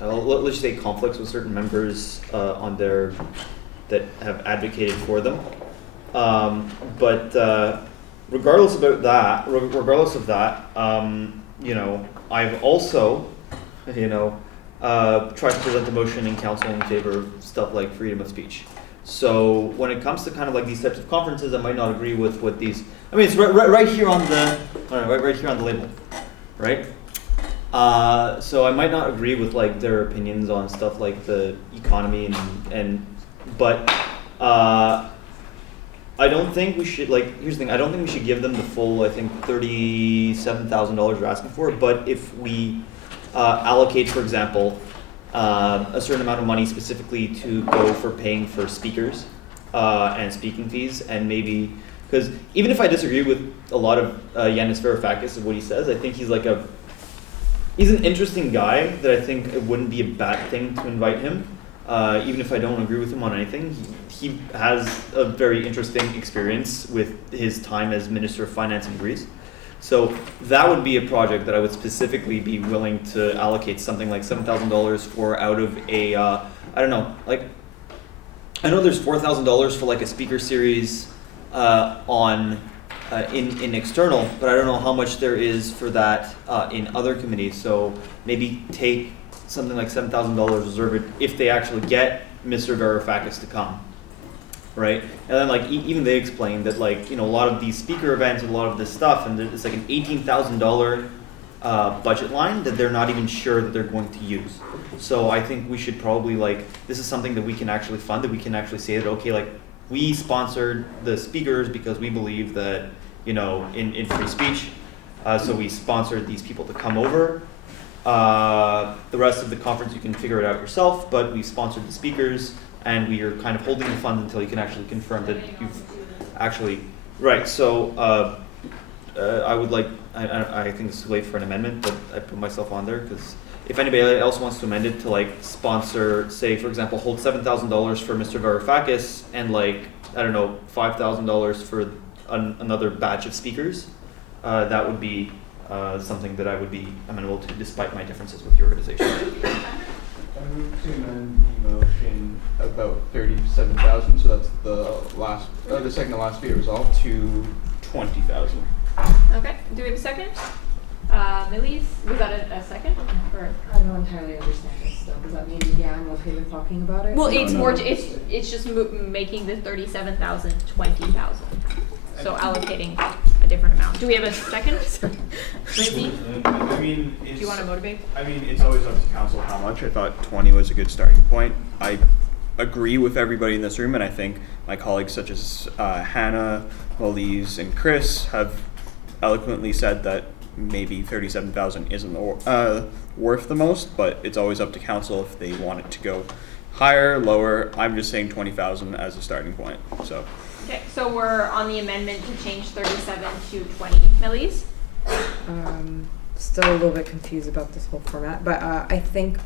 let's just say conflicts with certain members on their, that have advocated for them. But regardless of that, you know, I've also, you know, tried to present a motion in council in favor of stuff like freedom of speech. So when it comes to kind of like these types of conferences, I might not agree with what these. I mean, it's right here on the right here on the label, right? So I might not agree with like their opinions on stuff like the economy but I don't think we should, like, here's the thing, I don't think we should give them the full, I think, $37,000 we're asking for, but if we allocate, for example, a certain amount of money specifically to go for paying for speakers and speaking fees, and maybe, because even if I disagree with a lot of Yanis Varoufakis of what he says, I think he's like he's an interesting guy that I think it wouldn't be a bad thing to invite him. Even if I don't agree with him on anything, he has a very interesting experience with his time as Minister of Finance in Greece. So that would be a project that I would specifically be willing to allocate something like $7,000 for out of a, I don't know, like, I know there's $4,000 for like a speaker series in external, but I don't know how much there is for that in other committees. So maybe take something like $7,000, reserve it if they actually get Mr. Varoufakis to come, right? And then like even they explained that, like, you know, a lot of these speaker events and a lot of this stuff, and it's like an $18,000 budget line that they're not even sure that they're going to use. So I think we should probably, like, this is something that we can actually fund, that we can actually say that, okay, like, we sponsored the speakers because we believe that, you know, in free speech, so we sponsored these people to come over. The rest of the conference you can figure it out yourself, but we sponsored the speakers, and we are kind of holding the fund until you can actually confirm that you've actually, right. So I would like, I think it's too late for an amendment, but I put myself on there because if anybody else wants to amend it to like sponsor, say for example, hold $7,000 for Mr. Varoufakis and like, I don't know, $5,000 for another batch of speakers, that would be something that I would be amenable to, despite my differences with the organization. I move to amend the motion about 37,000, so that's the second to last be resolved, to 20,000. Okay, do we have a second? Millie's, was that a second? Or? I don't entirely understand this though. Does that mean, yeah, I'm okay with talking about it? Well, it's more, it's just making the 37,000 20,000. So allocating a different amount. Do we have a second? Lindsay? I mean, Do you want to motivate? I mean, it's always up to council how much. I thought 20 was a good starting point. I agree with everybody in this room, and I think my colleagues such as Hannah, Molise, and Chris have eloquently said that maybe 37,000 isn't worth the most, but it's always up to council if they want it to go higher, lower. I'm just saying 20,000 as a starting point. So. Okay, so we're on the amendment to change 37 to 20 millis. Still a little bit confused about this whole format, but I think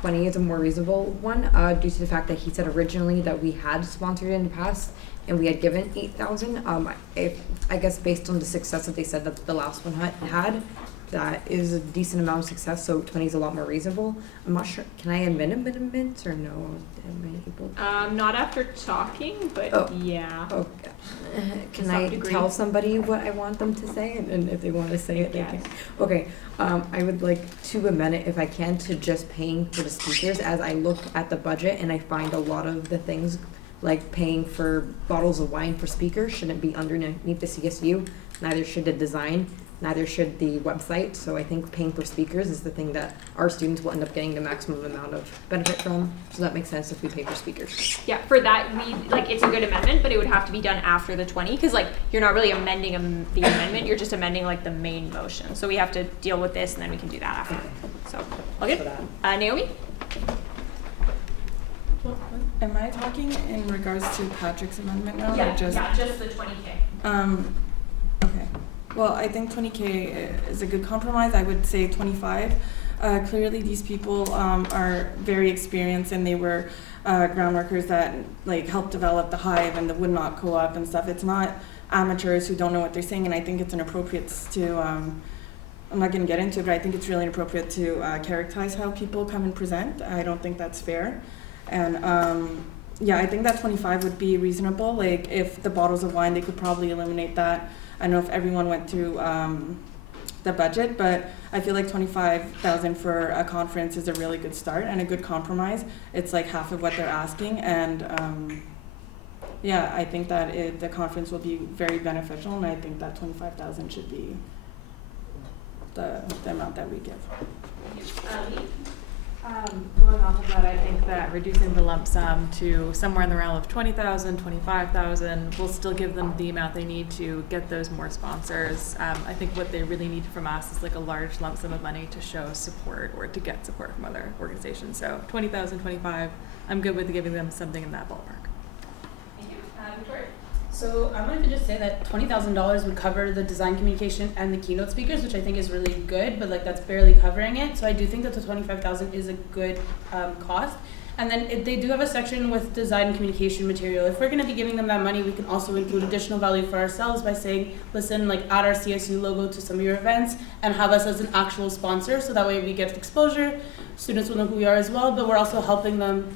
20 is a more reasonable one due to the fact that he said originally that we had sponsored in the past and we had given 8,000. I guess based on the success that they said that the last one had, that is a decent amount of success, so 20 is a lot more reasonable. I'm not sure, can I amendment or no? Am I able to? Not after talking, but yeah. Okay. Can To I some degree. tell somebody what I want them to say, and if they want to say it, they can. Okay. I would like to amend it if I can to just paying for the speakers. As I look at the budget and I find a lot of the things like paying for bottles of wine for speakers shouldn't be underneath the CSU. Neither should the design. Neither should the website. So I think paying for speakers is the thing that our students will end up getting the maximum amount of benefit from. So that makes sense if we pay for speakers. Yeah, for that, it's a good amendment, but it would have to be done after the 20, because you're not really amending the amendment, you're just amending the main motion. So we have to deal with this, and then we can do that after. So, all good? Naomi? Am I talking in regards to Patrick's amendment now? Yeah, or just the 20K. Okay. Well, I think 20K is a good compromise. I would say 25. Clearly, these people are very experienced, and they were ground workers that helped develop the Hive and the Wood Knot Co-op and stuff. It's not amateurs who don't know what they're saying, and I think it's inappropriate to. I'm not going to get into it, but I think it's really inappropriate to characterize how people come and present. I don't think that's fair, and yeah, I think that 25 would be reasonable. If the bottles of wine, they could probably eliminate that. I don't know if everyone went through the budget, but I feel like 25,000 for a conference is a really good start and a good compromise. It's half of what they're asking, and yeah, I think that the conference will be very beneficial, and I think that 25,000 should be the amount that we give. Going off of that, I think that reducing the lump sum to somewhere in the realm of 20,000, 25,000 will still give them the amount they need to get those more sponsors. I think what they really need from us is a large lump sum of money to show support or to get support from other organizations. So 20,000, 25, I'm good with giving them something in that ballpark. Thank you. Victoria? So I wanted to just say that $20,000 would cover the design communication and the keynote speakers, which I think is really good, but that's barely covering it. So I do think that the $25,000 is a good cost. And then they do have a section with design and communication material. If we're going to be giving them that money, we can also include additional value for ourselves by saying, listen, add our CSU logo to some of your events and have us as an actual sponsor. So that way we get exposure. Students will know who we are as well, but we're also helping them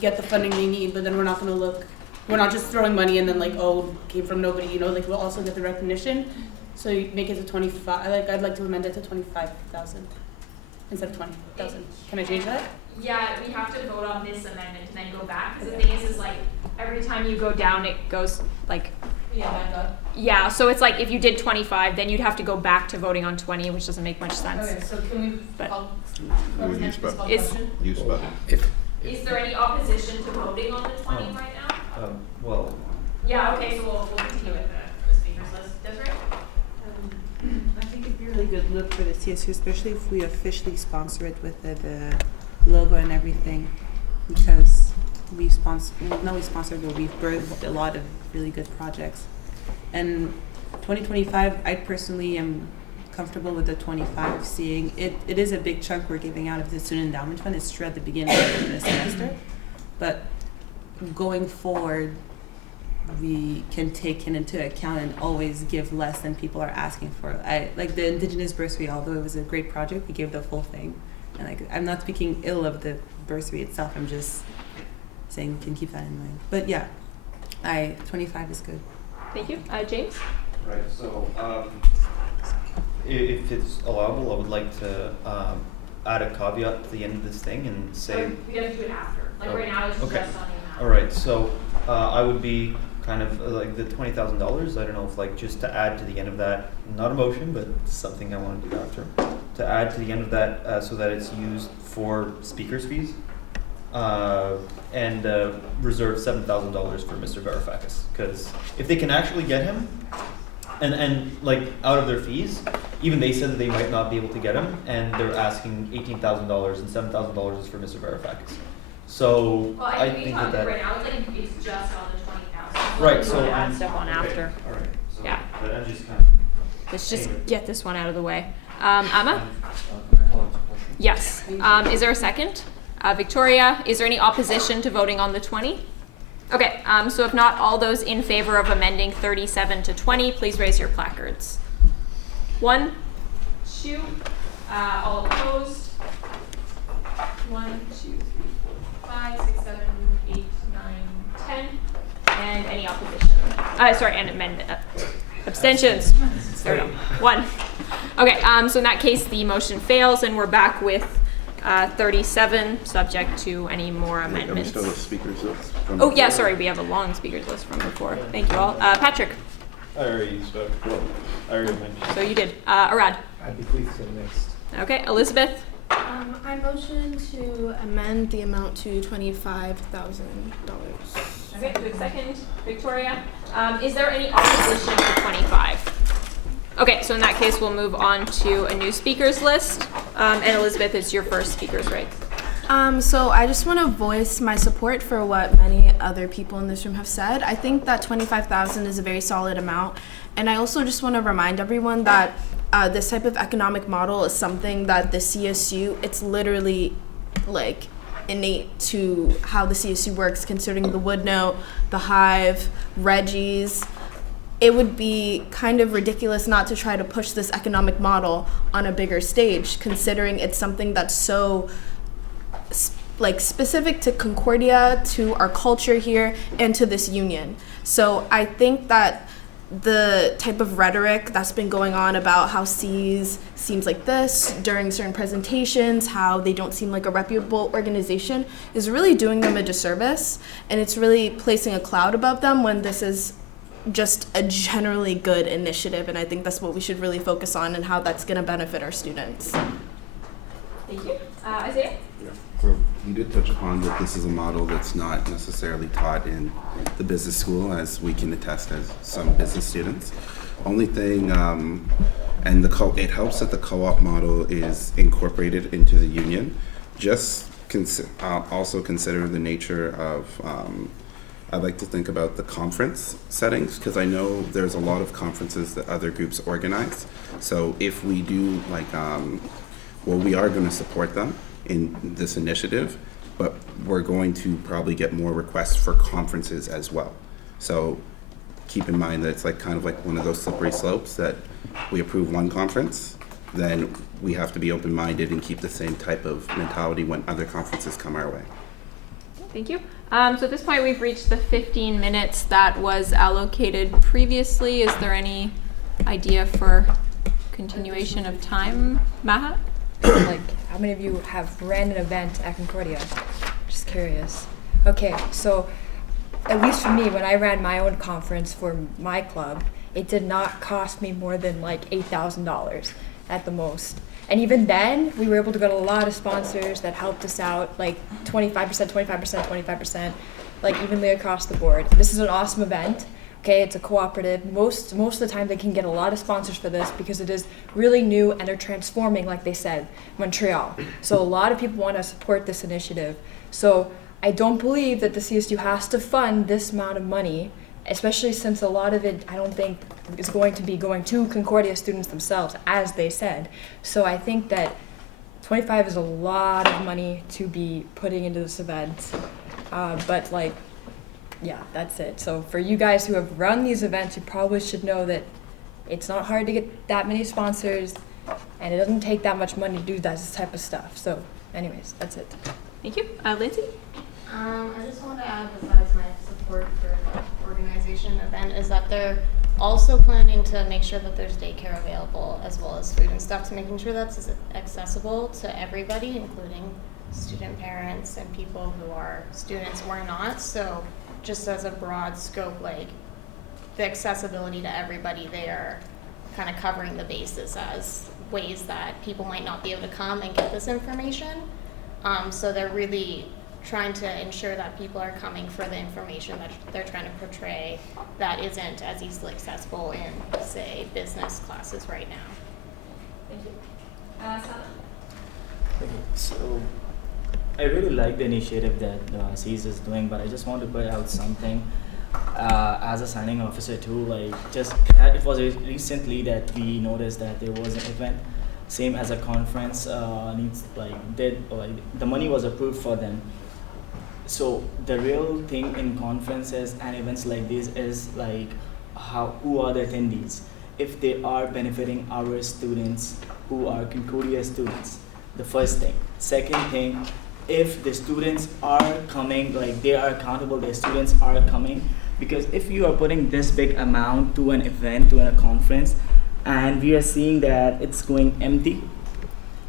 get the funding they need. But then we're not going to we're not just throwing money and then came from nobody, we'll also get the recognition. So you make it to 25, I'd like to amend it to 25,000 instead of 20,000. Can I change that? Yeah, we have to vote on this amendment and then go back, because the thing is every time you go down, it goes Yeah, back up. Yeah, so it's if you did 25, then you'd have to go back to voting on 20, which doesn't make much sense. Okay, so can we Is- Use button. Is there any opposition to voting on the 20 right now? Well, Yeah, okay, so we'll continue with the speakers list. Desiree? I think it'd be a really good look for the CSU, especially if we officially sponsor it with the logo and everything, because we've sponsored, but we've birthed a lot of really good projects. And 2025, I personally am comfortable with the 25, seeing it is a big chunk we're giving out of the student endowment fund. It's true at the beginning of the semester, but going forward, we can take it into account and always give less than people are asking for. The Indigenous bursary, although it was a great project, we gave the full thing. And I'm not speaking ill of the bursary itself, I'm just saying we can keep that in mind. But yeah, 25 is good. Thank you. James? Right, so if it's allowable, I would like to add a caveat at the end of this thing and say. We have to do it after. Like right now, it's Okay. just on the amount. All right. So I would be kind of like the $20,000. I don't know if like just to add to the end of that, not a motion, but something I want to do after. To add to the end of that so that it's used for speakers' fees. And reserve $7,000 for Mr. Varoufakis, because if they can actually get him, and like out of their fees, even they said that they might not be able to get him, and they're asking $18,000 and $7,000 is for Mr. Varoufakis. So Well, I think think that that right now it's just on the 20,000. right. So we'll add I'm- stuff on okay, after. All right. So, Yeah. But I'm just kind of. Let's just get this one out of the way. Emma? Yes. Is there a second? Victoria, is there any opposition to voting on the 20? Okay, so if not, all those in favor of amending 37 to 20, please raise your placards. 1, 2, all opposed. 1, 2, 3, 4, 5, 6, 7, 8, 9, 10. And any opposition? And amendment. Abstentions. There we go. 1. Okay, so in that case, the motion fails, and we're back with 37, subject to any more amendments. Still a speakers list from Oh, yeah, before? sorry, we have a long speakers list from before. Thank you all. Patrick. I already spoke. I already mentioned. So you did. Arad. I bequeath to the next. Okay, Elizabeth. I motion to amend the amount to $25,000. Okay, good second. Victoria. Is there any opposition to 25? Okay, so in that case, we'll move on to a new speakers list. And Elizabeth, it's your first speakers, right? So I just want to voice my support for what many other people in this room have said. I think that $25,000 is a very solid amount. And I also just want to remind everyone that this type of economic model is something that the CSU, it's literally like innate to how the CSU works, considering the Woodnote, the Hive, Reggie's. It would be kind of ridiculous not to try to push this economic model on a bigger stage, considering it's something that's so specific to Concordia, to our culture here, and to this union. So I think that the type of rhetoric that's been going on about how C's seems like this during certain presentations, how they don't seem like a reputable organization, is really doing them a disservice, and it's really placing a cloud above them when this is just a generally good initiative, and I think that's what we should really focus on and how that's going to benefit our students. Thank you. Isaiah? You did touch upon that this is a model that's not necessarily taught in the business school, as we can attest as some business students. Only thing, and it helps that the co-op model is incorporated into the union. Just also consider the nature of I like to think about the conference settings, because I know there's a lot of conferences that other groups organize. So if we do we are going to support them in this initiative, but we're going to probably get more requests for conferences as well. So keep in mind that it's kind of like one of those slippery slopes that we approve one conference, then we have to be open-minded and keep the same type of mentality when other conferences come our way. Thank you. So at this point, we've reached the 15 minutes that was allocated previously. Is there any idea for continuation of time, Mahat? How many of you have ran an event at Concordia? Just curious. Okay, so at least for me, when I ran my own conference for my club, it did not cost me more than $8,000 at the most. And even then, we were able to get a lot of sponsors that helped us out, 25%, 25%, 25%, evenly across the board. This is an awesome event. Okay, it's a cooperative. Most of the time, they can get a lot of sponsors for this because it is really new and they're transforming, like they said, Montreal. So a lot of people want to support this initiative. So I don't believe that the CSU has to fund this amount of money, especially since a lot of it, I don't think, is going to be going to Concordia students themselves, as they said. So I think that 25 is a lot of money to be putting into this event. Yeah, that's it. So for you guys who have run these events, you probably should know that it's not hard to get that many sponsors, and it doesn't take that much money to do this type of stuff. So anyways, that's it. Thank you. Lindsay? I just want to emphasize my support for the organization event is that they're also planning to make sure that there's daycare available as well as food and stuff, to making sure that's accessible to everybody, including student parents and people who are students or not. So just as a broad scope, like the accessibility to everybody there, kind of covering the bases as ways that people might not be able to come and get this information. So they're really trying to ensure that people are coming for the information that they're trying to portray that isn't as easily accessible in, say, business classes right now. Thank you. Sana? Okay, so I really like the initiative that CES is doing, but I just want to put out something as a signing officer too. Like, just it was recently that we noticed that there was an event, same as a conference the money was approved for them. So the real thing in conferences and events like this is like who are the attendees, if they are benefiting our students who are Concordia students, the first thing. Second thing, if the students are coming, like they are accountable, the students are coming, because if you are putting this big amount to an event, to a conference, and we are seeing that it's going empty,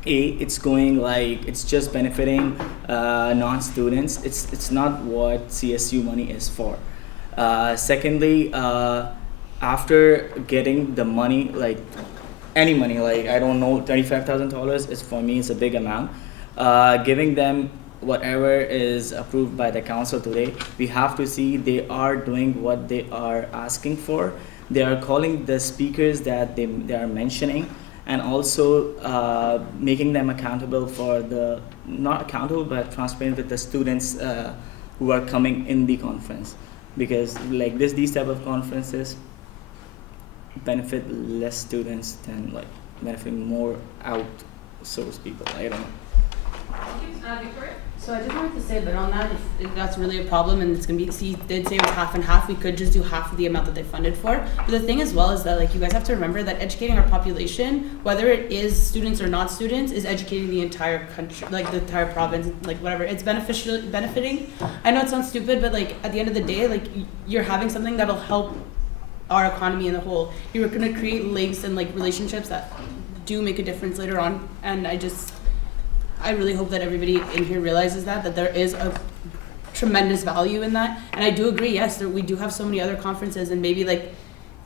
it's going like it's just benefiting non-students. It's not what CSU money is for. Secondly, after getting the money, like any money, like I don't know, $35,000 is for me, it's a big amount. Giving them whatever is approved by the council today, we have to see they are doing what they are asking for. They are calling the speakers that they are mentioning, and also making them accountable for the, not accountable, but transparent with the students who are coming in the conference. Because like these type of conferences benefit less students than like benefiting more outsourced people. I don't know. Victoria? So I just wanted to say that on that, if that's really a problem and it's going to be, see, did say it was half and half, we could just do half of the amount that they funded for. But the thing as well is that like you guys have to remember that educating our population, whether it is students or not students, is educating the entire country, like the entire province, like whatever. It's benefiting. I know it sounds stupid, but like at the end of the day, like you're having something that'll help our economy in the whole. You're going to create links and like relationships that do make a difference later on. And I really hope that everybody in here realizes that there is a tremendous value in that. And I do agree, yes, we do have so many other conferences, and maybe like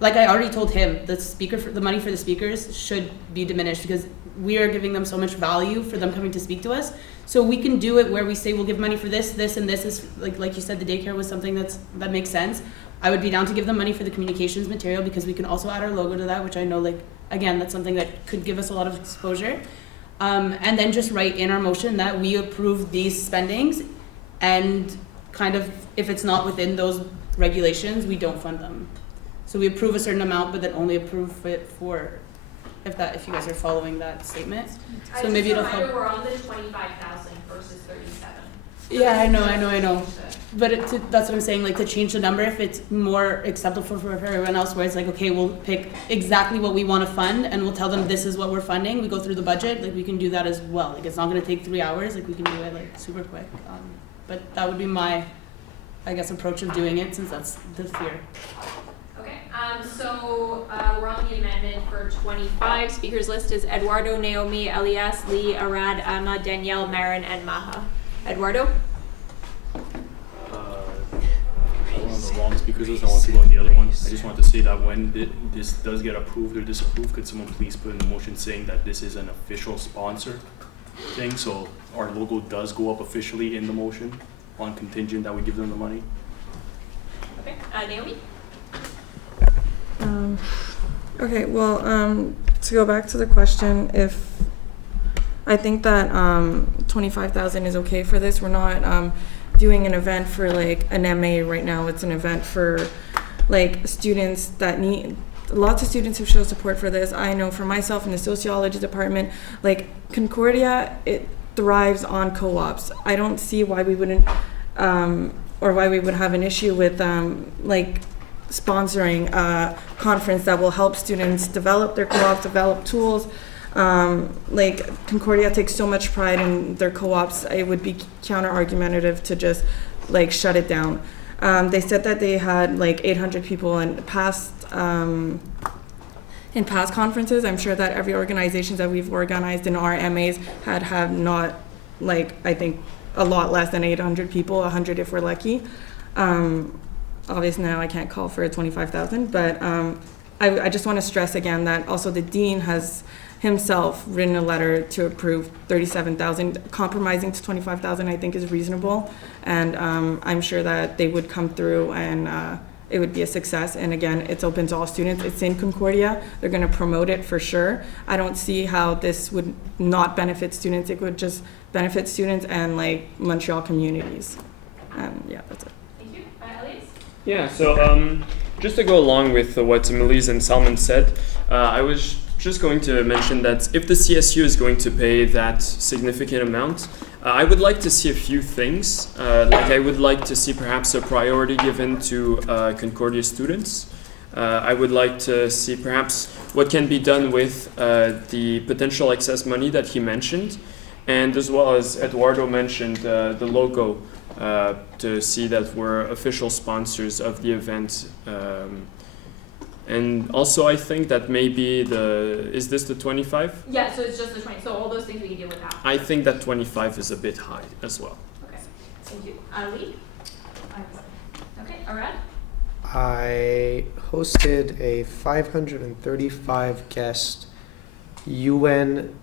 I already told him, the money for the speakers should be diminished, because we are giving them so much value for them coming to speak to us. So we can do it where we say we'll give money for this, and this is like you said, the daycare was something that makes sense. I would be down to give them money for the communications material, because we can also add our logo to that, which I know, like, again, that's something that could give us a lot of exposure. And then just write in our motion that we approve these spendings, and kind of, if it's not within those regulations, we don't fund them. So we approve a certain amount, but then only approve it for, if you guys are following that statement. So maybe it'll help. We're on the 25,000 versus 37. Yeah, I know. But that's what I'm saying, like to change the number if it's more acceptable for everyone else, where it's like, okay, we'll pick exactly what we want to fund and we'll tell them this is what we're funding. We go through the budget, like we can do that as well. Like it's not going to take 3 hours, like we can do it like super quick. But that would be my, I guess, approach of doing it, since that's the fear. Okay, so we're on the amendment for 25. Speakers list is Eduardo, Naomi, Elias, Lee, Arad, Anna, Danielle, Marin, and Maha. Eduardo? One of the wrong speakers list. I want to go on the other one. I just want to say that when this does get approved or disapproved, could someone please put in the motion saying that this is an official sponsor thing, so our logo does go up officially in the motion on contingent that we give them the money. Okay, Naomi? Okay, well, to go back to the question, if I think that 25,000 is okay for this. We're not doing an event for like an MA right now. It's an event for like students that need, lots of students have shown support for this. I know for myself in the sociology department, like Concordia, it thrives on co-ops. I don't see why we wouldn't, or why we would have an issue with like sponsoring a conference that will help students develop their co-ops, develop tools. Like Concordia takes so much pride in their co-ops, it would be counter-argumentative to just like shut it down. They said that they had like 800 people in past conferences. I'm sure that every organization that we've organized in our MAs had not, like, I think a lot less than 800 people, 100 if we're lucky. Obviously now I can't call for 25,000, but I just want to stress again that also the dean has himself written a letter to approve 37,000. Compromising to 25,000 I think is reasonable, and I'm sure that they would come through and it would be a success. And again, it's open to all students. It's in Concordia. They're going to promote it for sure. I don't see how this would not benefit students. It would just benefit students and like Montreal communities. Yeah, that's it. Thank you. Elias? Yeah, so just to go along with what Melise and Salman said, I was just going to mention that if the CSU is going to pay that significant amount, I would like to see a few things. Like I would like to see perhaps a priority given to Concordia students. I would like to see perhaps what can be done with the potential excess money that he mentioned, and as well as Eduardo mentioned, the logo, to see that we're official sponsors of the event. And also I think that maybe is this the 25? Yeah, so it's just the 20. So all those things we can deal with after. I think that 25 is a bit high as well. Okay. Thank you. Ali? Okay. Arad? I hosted a 535 guest UN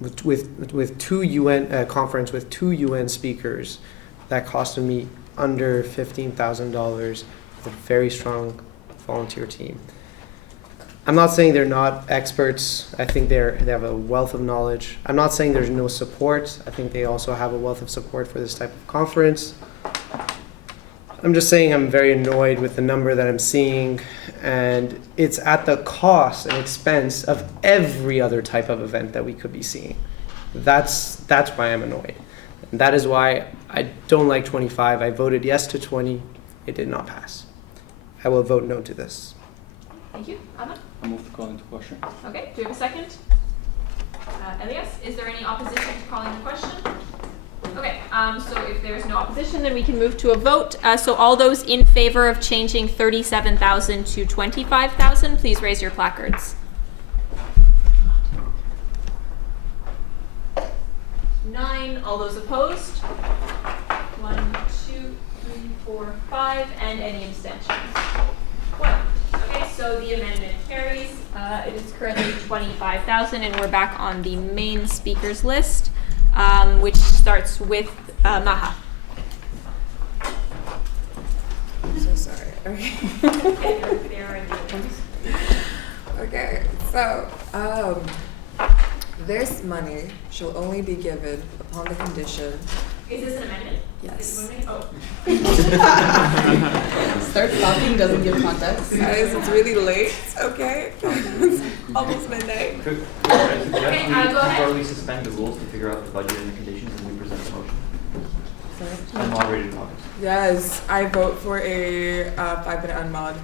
with two UN conference with 2 UN speakers that costed me under $15,000 with a very strong volunteer team. I'm not saying they're not experts. I think they have a wealth of knowledge. I'm not saying there's no support. I think they also have a wealth of support for this type of conference. I'm just saying I'm very annoyed with the number that I'm seeing, and it's at the cost and expense of every other type of event that we could be seeing. That's why I'm annoyed. And that is why I don't like 25. I voted yes to 20. It did not pass. I will vote no to this. Thank you. Anna? I move to call into question. Okay. Do we have a second? Elias, is there any opposition to calling the question? Okay. So if there's no opposition, then we can move to a vote. So all those in favor of changing 37,000 to 25,000, please raise your placards. 9. All those opposed? 1, 2, 3, 4, 5, and any abstentions? 1. Okay, so the amendment carries. It is currently 25,000, and we're back on the main speakers list, which starts with Maha. I'm so sorry. Okay. Okay, so this money shall only be given upon the condition. Is this an amendment? Yes. Oh. Start talking, doesn't give context. Guys, it's really late, okay? It's almost midnight. Could go ahead. before we suspend the rules to figure out the budget and the conditions and we present the motion? Sorry? Unmoderated topics. Yes, I vote for a 5-minute unmod.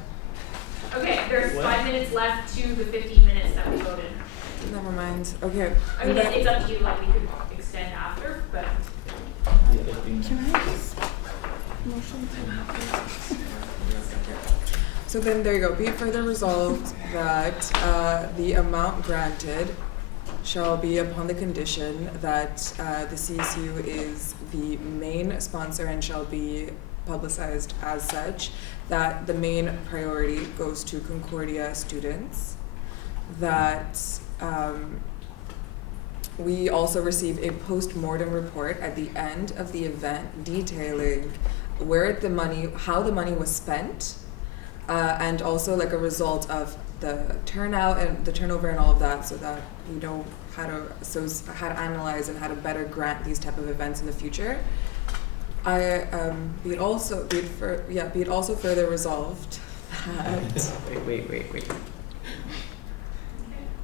Okay, there's 5 minutes left to the 15 minutes that we voted. Never mind. Okay. I mean, it's up to you. Like, we could extend after, but. Can I just motion to happen? So then there you go. Be it further resolved that the amount granted shall be upon the condition that the CSU is the main sponsor and shall be publicized as such, that the main priority goes to Concordia students, that we also receive a post-mortem report at the end of the event detailing how the money was spent, and also like a result of the turnout and the turnover and all of that, so that we know how to analyze and how to better grant these type of events in the future. Be it also further resolved that. Wait.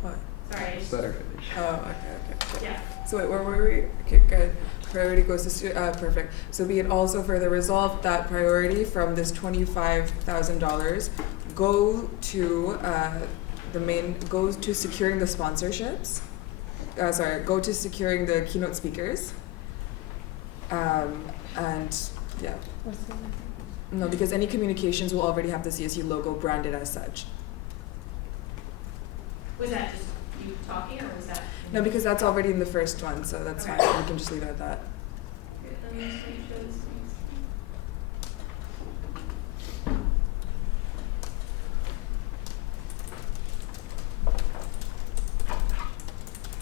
What? Sorry. Let her finish. Oh, okay. Yeah. So wait, where were we? Okay, good. Priority goes to perfect. So be it also further resolved that priority from this $25,000 goes to securing the sponsorships. Go to securing the keynote speakers. And yeah. No, because any communications will already have the CSU logo branded as such. Was that just you talking, or was that? No, because that's already in the first one, so that's fine. We can just leave it at that. Let me screenshot this.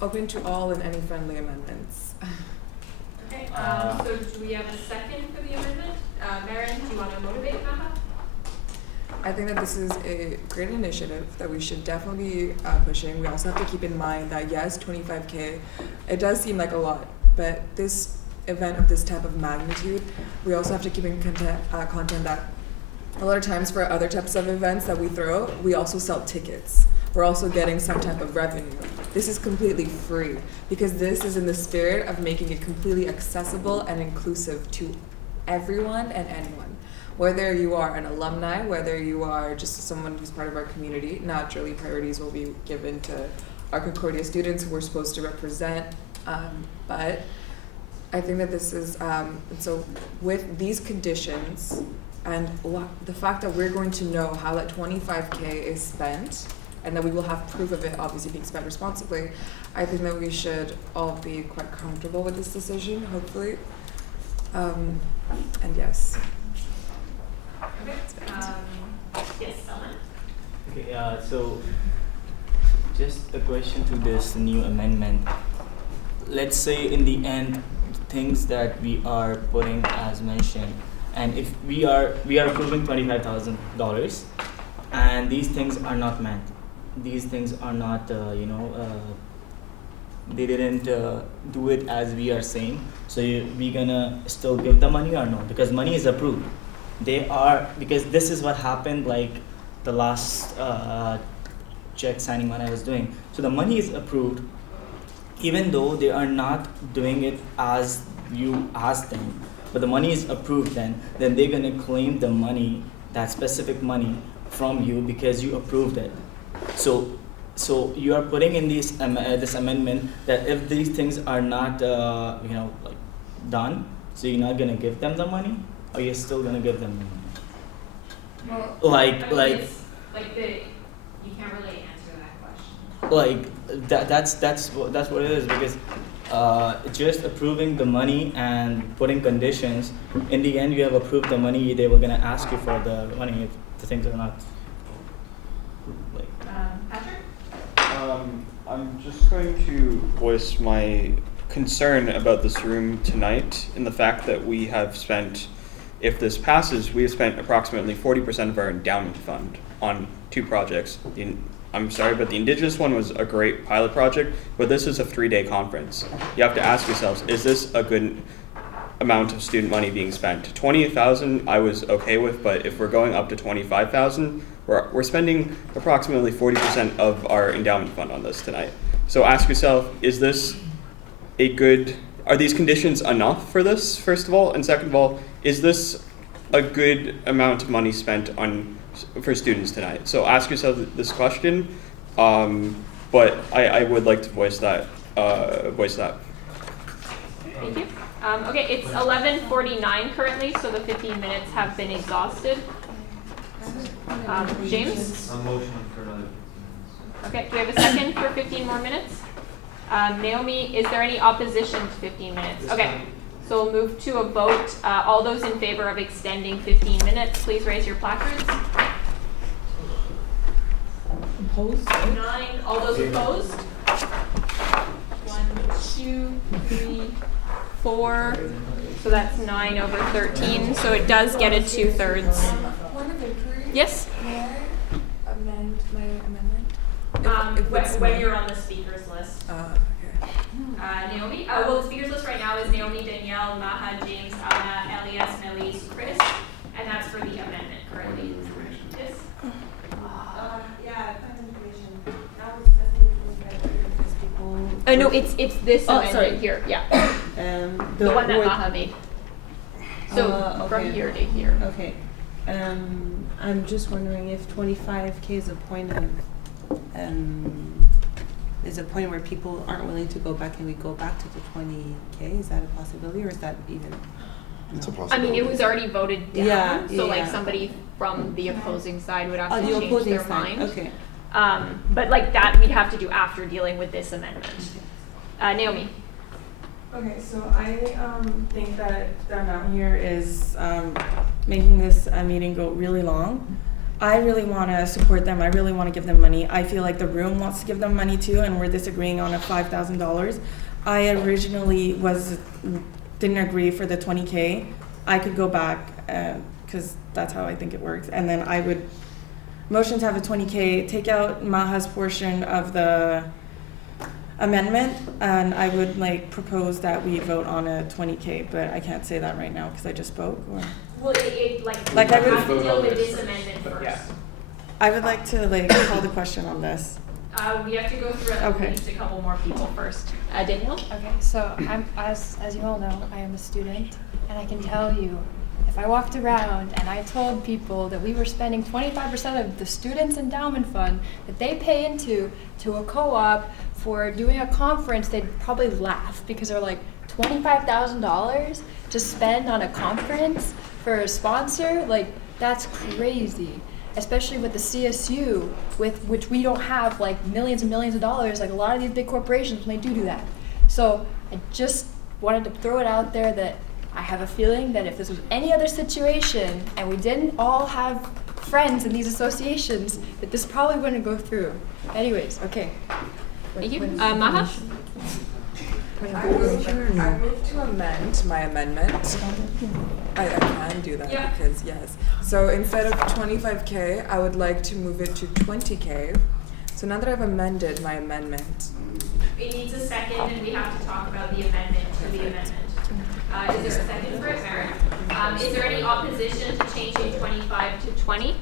Open to all and any friendly amendments. Okay, so do we have a second for the amendment? Maren, do you want to motivate Maha? I think that this is a great initiative that we should definitely be pushing. We also have to keep in mind that yes, 25K, it does seem like a lot, but this event of this type of magnitude, we also have to keep in content that a lot of times for other types of events that we throw, we also sell tickets. We're also getting some type of revenue. This is completely free because this is in the spirit of making it completely accessible and inclusive to everyone and anyone. Whether you are an alumni, whether you are just someone who's part of our community, naturally priorities will be given to our Concordia students who we're supposed to represent. But I think that this is, so with these conditions and the fact that we're going to know how that 25K is spent and that we will have proof of it obviously being spent responsibly, I think that we should all be quite comfortable with this decision, hopefully. And yes. Yes, Salman. Okay, so just a question to this new amendment. Let's say in the end, things that we are putting as mentioned, and if we are approving $25,000, and these things are not met, these things are not, they didn't do it as we are saying. So we gonna still give the money or no? Because money is approved. Because this is what happened like the last check signing when I was doing. So the money is approved, even though they are not doing it as you asked them, but the money is approved then they're gonna claim the money, that specific money from you because you approved it. So you are putting in this amendment that if these things are not done, so you're not gonna give them the money, or you're still gonna give them the money? Well, you can't really answer that question. That's what it is, because just approving the money and putting conditions, in the end you have approved the money, they were gonna ask you for the money if the things are not Patrick? I'm just going to voice my concern about this room tonight in the fact that we have spent, if this passes, we have spent approximately 40% of our endowment fund on 2 projects. I'm sorry, but the Indigenous one was a great pilot project, but this is a 3-day conference. You have to ask yourselves, is this a good amount of student money being spent? 28,000 I was okay with, but if we're going up to 25,000, we're spending approximately 40% of our endowment fund on this tonight. So ask yourself, is this are these conditions enough for this, first of all? And second of all, is this a good amount of money spent for students tonight? So ask yourself this question, but I would like to voice that. Thank you. Okay, it's 11:49 currently, so the 15 minutes have been exhausted. James? A motion for another 15 minutes. Okay, do we have a second for 15 more minutes? Naomi, is there any opposition to 15 minutes? Okay, so we'll move to a vote. All those in favor of extending 15 minutes, please raise your placards. Opposed? 9. All those opposed? 1, 2, 3, 4. So that's 9 over 13. So it does get a 2/3. Point of inquiry. Yes? May I amend my amendment? When you're on the speakers list. Okay. Naomi? Well, the speakers list right now is Naomi, Danielle, Maha, James, Alna, Elias, Melis, Chris. And that's for the amendment currently. Yes? Yeah, information. That was because people. No, it's this amendment sorry. here. Yeah. The one that word- Maha made. So okay. from here to here. Okay. I'm just wondering if 25K is a point of, is a point where people aren't willing to go back and we go back to the 20K. Is that a possibility, or is that even? It's a I possibility. mean, it was already voted down, Yeah, so like yeah. somebody from the opposing side would have to the change opposing their side, mind. okay. But like that, we'd have to do after dealing with this amendment. Naomi. Okay, so I think that the amount here is making this meeting go really long. I really want to support them. I really want to give them money. I feel like the room wants to give them money too, and we're disagreeing on a $5,000. I originally didn't agree for the 20K. I could go back because that's how I think it works, and then I would motion to have a 20K, take out Maha's portion of the amendment, and I would like propose that we vote on a 20K, but I can't say that right now because I just spoke. Or Well, Like, I would- have to deal with this amendment first. I would like to like call the question on this. We have to go through at least a couple more people first. Danielle? Okay, so I'm as you all know, I am a student, and I can tell you, if I walked around and I told people that we were spending 25% of the students' endowment fund that they pay into to a co-op for doing a conference, they'd probably laugh because they're like, $25,000 to spend on a conference for a sponsor? Like, that's crazy. Especially with the CSU, with which we don't have like millions and millions of dollars, like a lot of these big corporations when they do that. So I just wanted to throw it out there that I have a feeling that if this was any other situation and we didn't all have friends in these associations, that this probably wouldn't go through. Anyways, okay. Thank you. Maha? I move to amend my amendment. I can do that because yes. So instead of 25K, I would like to move it to 20K. So now that I've amended my amendment. It needs a second, and we have to talk about the amendment to the amendment. Is there a second for it, Mary? Is there any opposition to changing 25 to 20?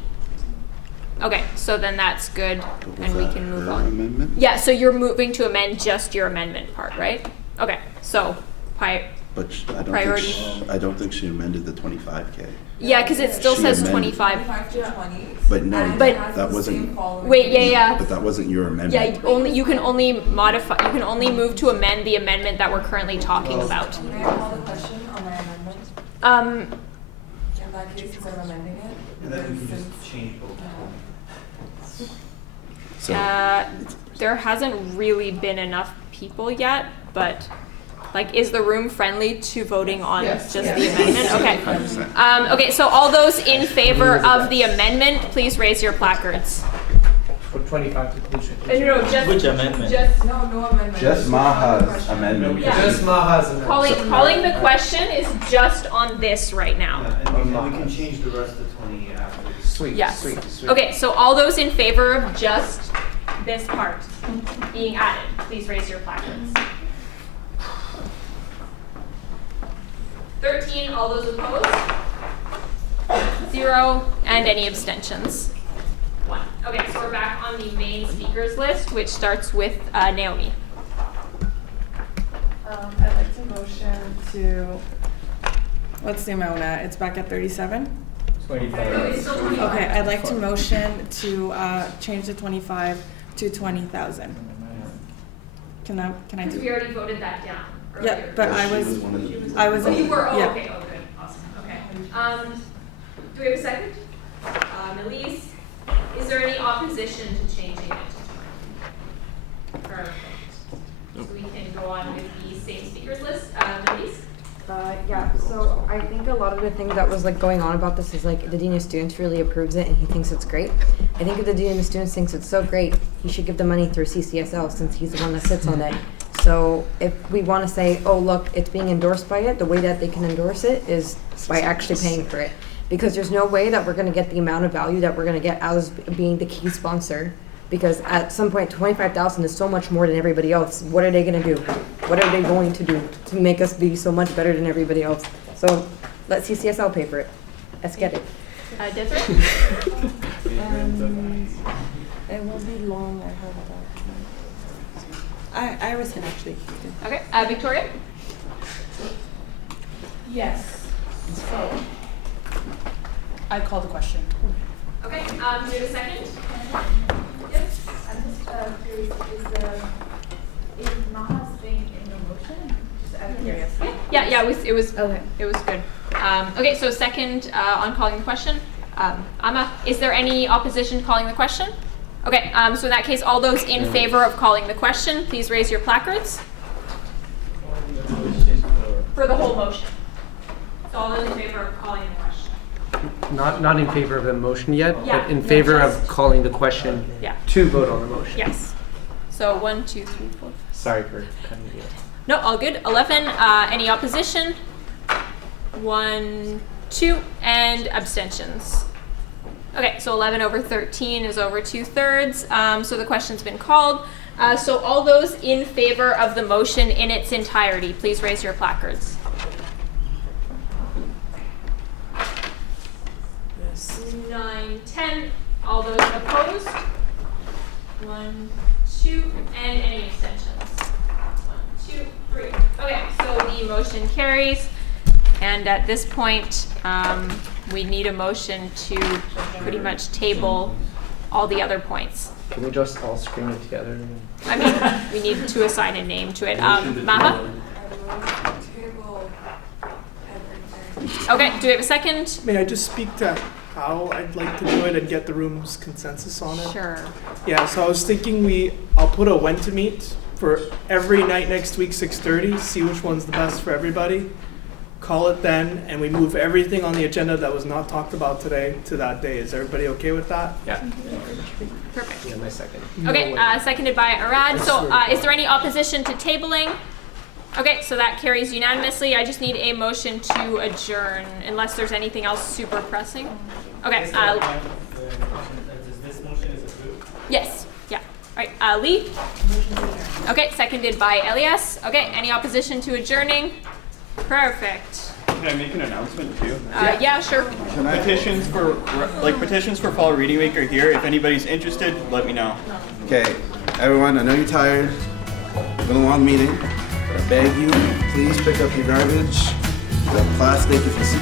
Okay, so then that's good, and we can move on. Amendment? Yeah, so you're moving to amend just your amendment part, right? Okay, so But priority. I don't think she amended the 25K. Yeah, because it still She says amended- 25. to 20. But no, that wasn't. Wait, yeah. But that wasn't your amendment. Yeah, you can only modify. You can only move to amend the amendment that we're currently talking about. May I call the question on my amendment? In that case, since I'm amending it. And then we can just change both. There hasn't really been enough people yet, but like, is the room friendly to voting on just the amendment? Okay. 100%. Okay, so all those in favor of the amendment, please raise your placards. For 25 to inclusion. No, just Which amendment? No amendment. Just Maha's amendment. Yeah. Just Maha's amendment. Calling the question is just on this right now. And we can change the rest of 20 after. Sweet, Yes. sweet. Okay, so all those in favor of just this part being added, please raise your placards. 13, all those opposed? 0, and any abstentions? 1. Okay, so we're back on the main speakers list, which starts with Naomi. I'd like to motion to. What's the amount at? It's back at 37. 25. No, it's still 25. Okay, I'd like to motion to change the 25 to 20,000. Can I Because do? we already voted that down Yeah, earlier. but I was. Oh, you were? Oh, yeah. okay. Oh, good. Awesome. Okay. Do we have a second? Elise, is there any opposition to changing it to 20? Perfect. So we can go on with the same speakers list. Elise? Yeah, so I think a lot of the thing that was like going on about this is like the Dean of Students really approves it and he thinks it's great. I think if the Dean of Students thinks it's so great, he should give the money through CCSL since he's the one that sits on it. So if we want to say, oh look, it's being endorsed by it, the way that they can endorse it is by actually paying for it. Because there's no way that we're going to get the amount of value that we're going to get as being the key sponsor. Because at some point, 25,000 is so much more than everybody else. What are they going to do? What are they going to do to make us be so much better than everybody else? So let CCSL pay for it. Let's get it. Desiree? It will be long. I heard that. I was actually. Okay. Victoria? Yes. So I call the question. Okay. Do we have a second? Yes. I'm just curious, is Maha's thing in the motion? Just out of curiosity. Yeah, it was okay. It was good. Okay, so second on calling the question. Amma, is there any opposition to calling the question? Okay, so in that case, all those in favor of calling the question, please raise your placards. For the whole motion. So all those in favor of calling the question. Not in favor of the motion yet, Yeah, but in no, favor just- of calling the question to vote on the motion. Yes. So 1, 2, 3, 4. Sorry for cutting you. No, all good. 11. Any opposition? 1, 2, and abstentions. Okay, so 11 over 13 is over 2/3. So the question's been called. So all those in favor of the motion in its entirety, please raise your placards. Yes. 9, 10. All those opposed? 1, 2, and any abstentions? 1, 2, 3. Okay, so the motion carries. And at this point, we need a motion to pretty much table all the other points. Can we just all scream it together? I mean, we need to assign a name to it. Maha? Okay, do we have a second? May I just speak to how I'd like to do it and get the room's consensus on it? Sure. Yeah, so I was thinking I'll put a when to meet for every night next week, 6:30, see which one's the best for everybody. Call it then, and we move everything on the agenda that was not talked about today to that day. Is everybody okay with that? Yeah. Perfect. Yeah, my second. Okay, seconded by Arad. So is there any opposition to tabling? Okay, so that carries unanimously. I just need a motion to adjourn, unless there's anything else super pressing. Okay. This motion is approved. Yes. Yeah. All right. Lee? Okay, seconded by Elias. Okay, any opposition to adjourning? Perfect. Can I make an announcement too? Yeah, sure. Petitions for fall reading week are here. If anybody's interested, let me know. Okay, everyone, I know you're tired. It's been a long meeting. I beg you, please pick up your garbage. The plastic, if you see.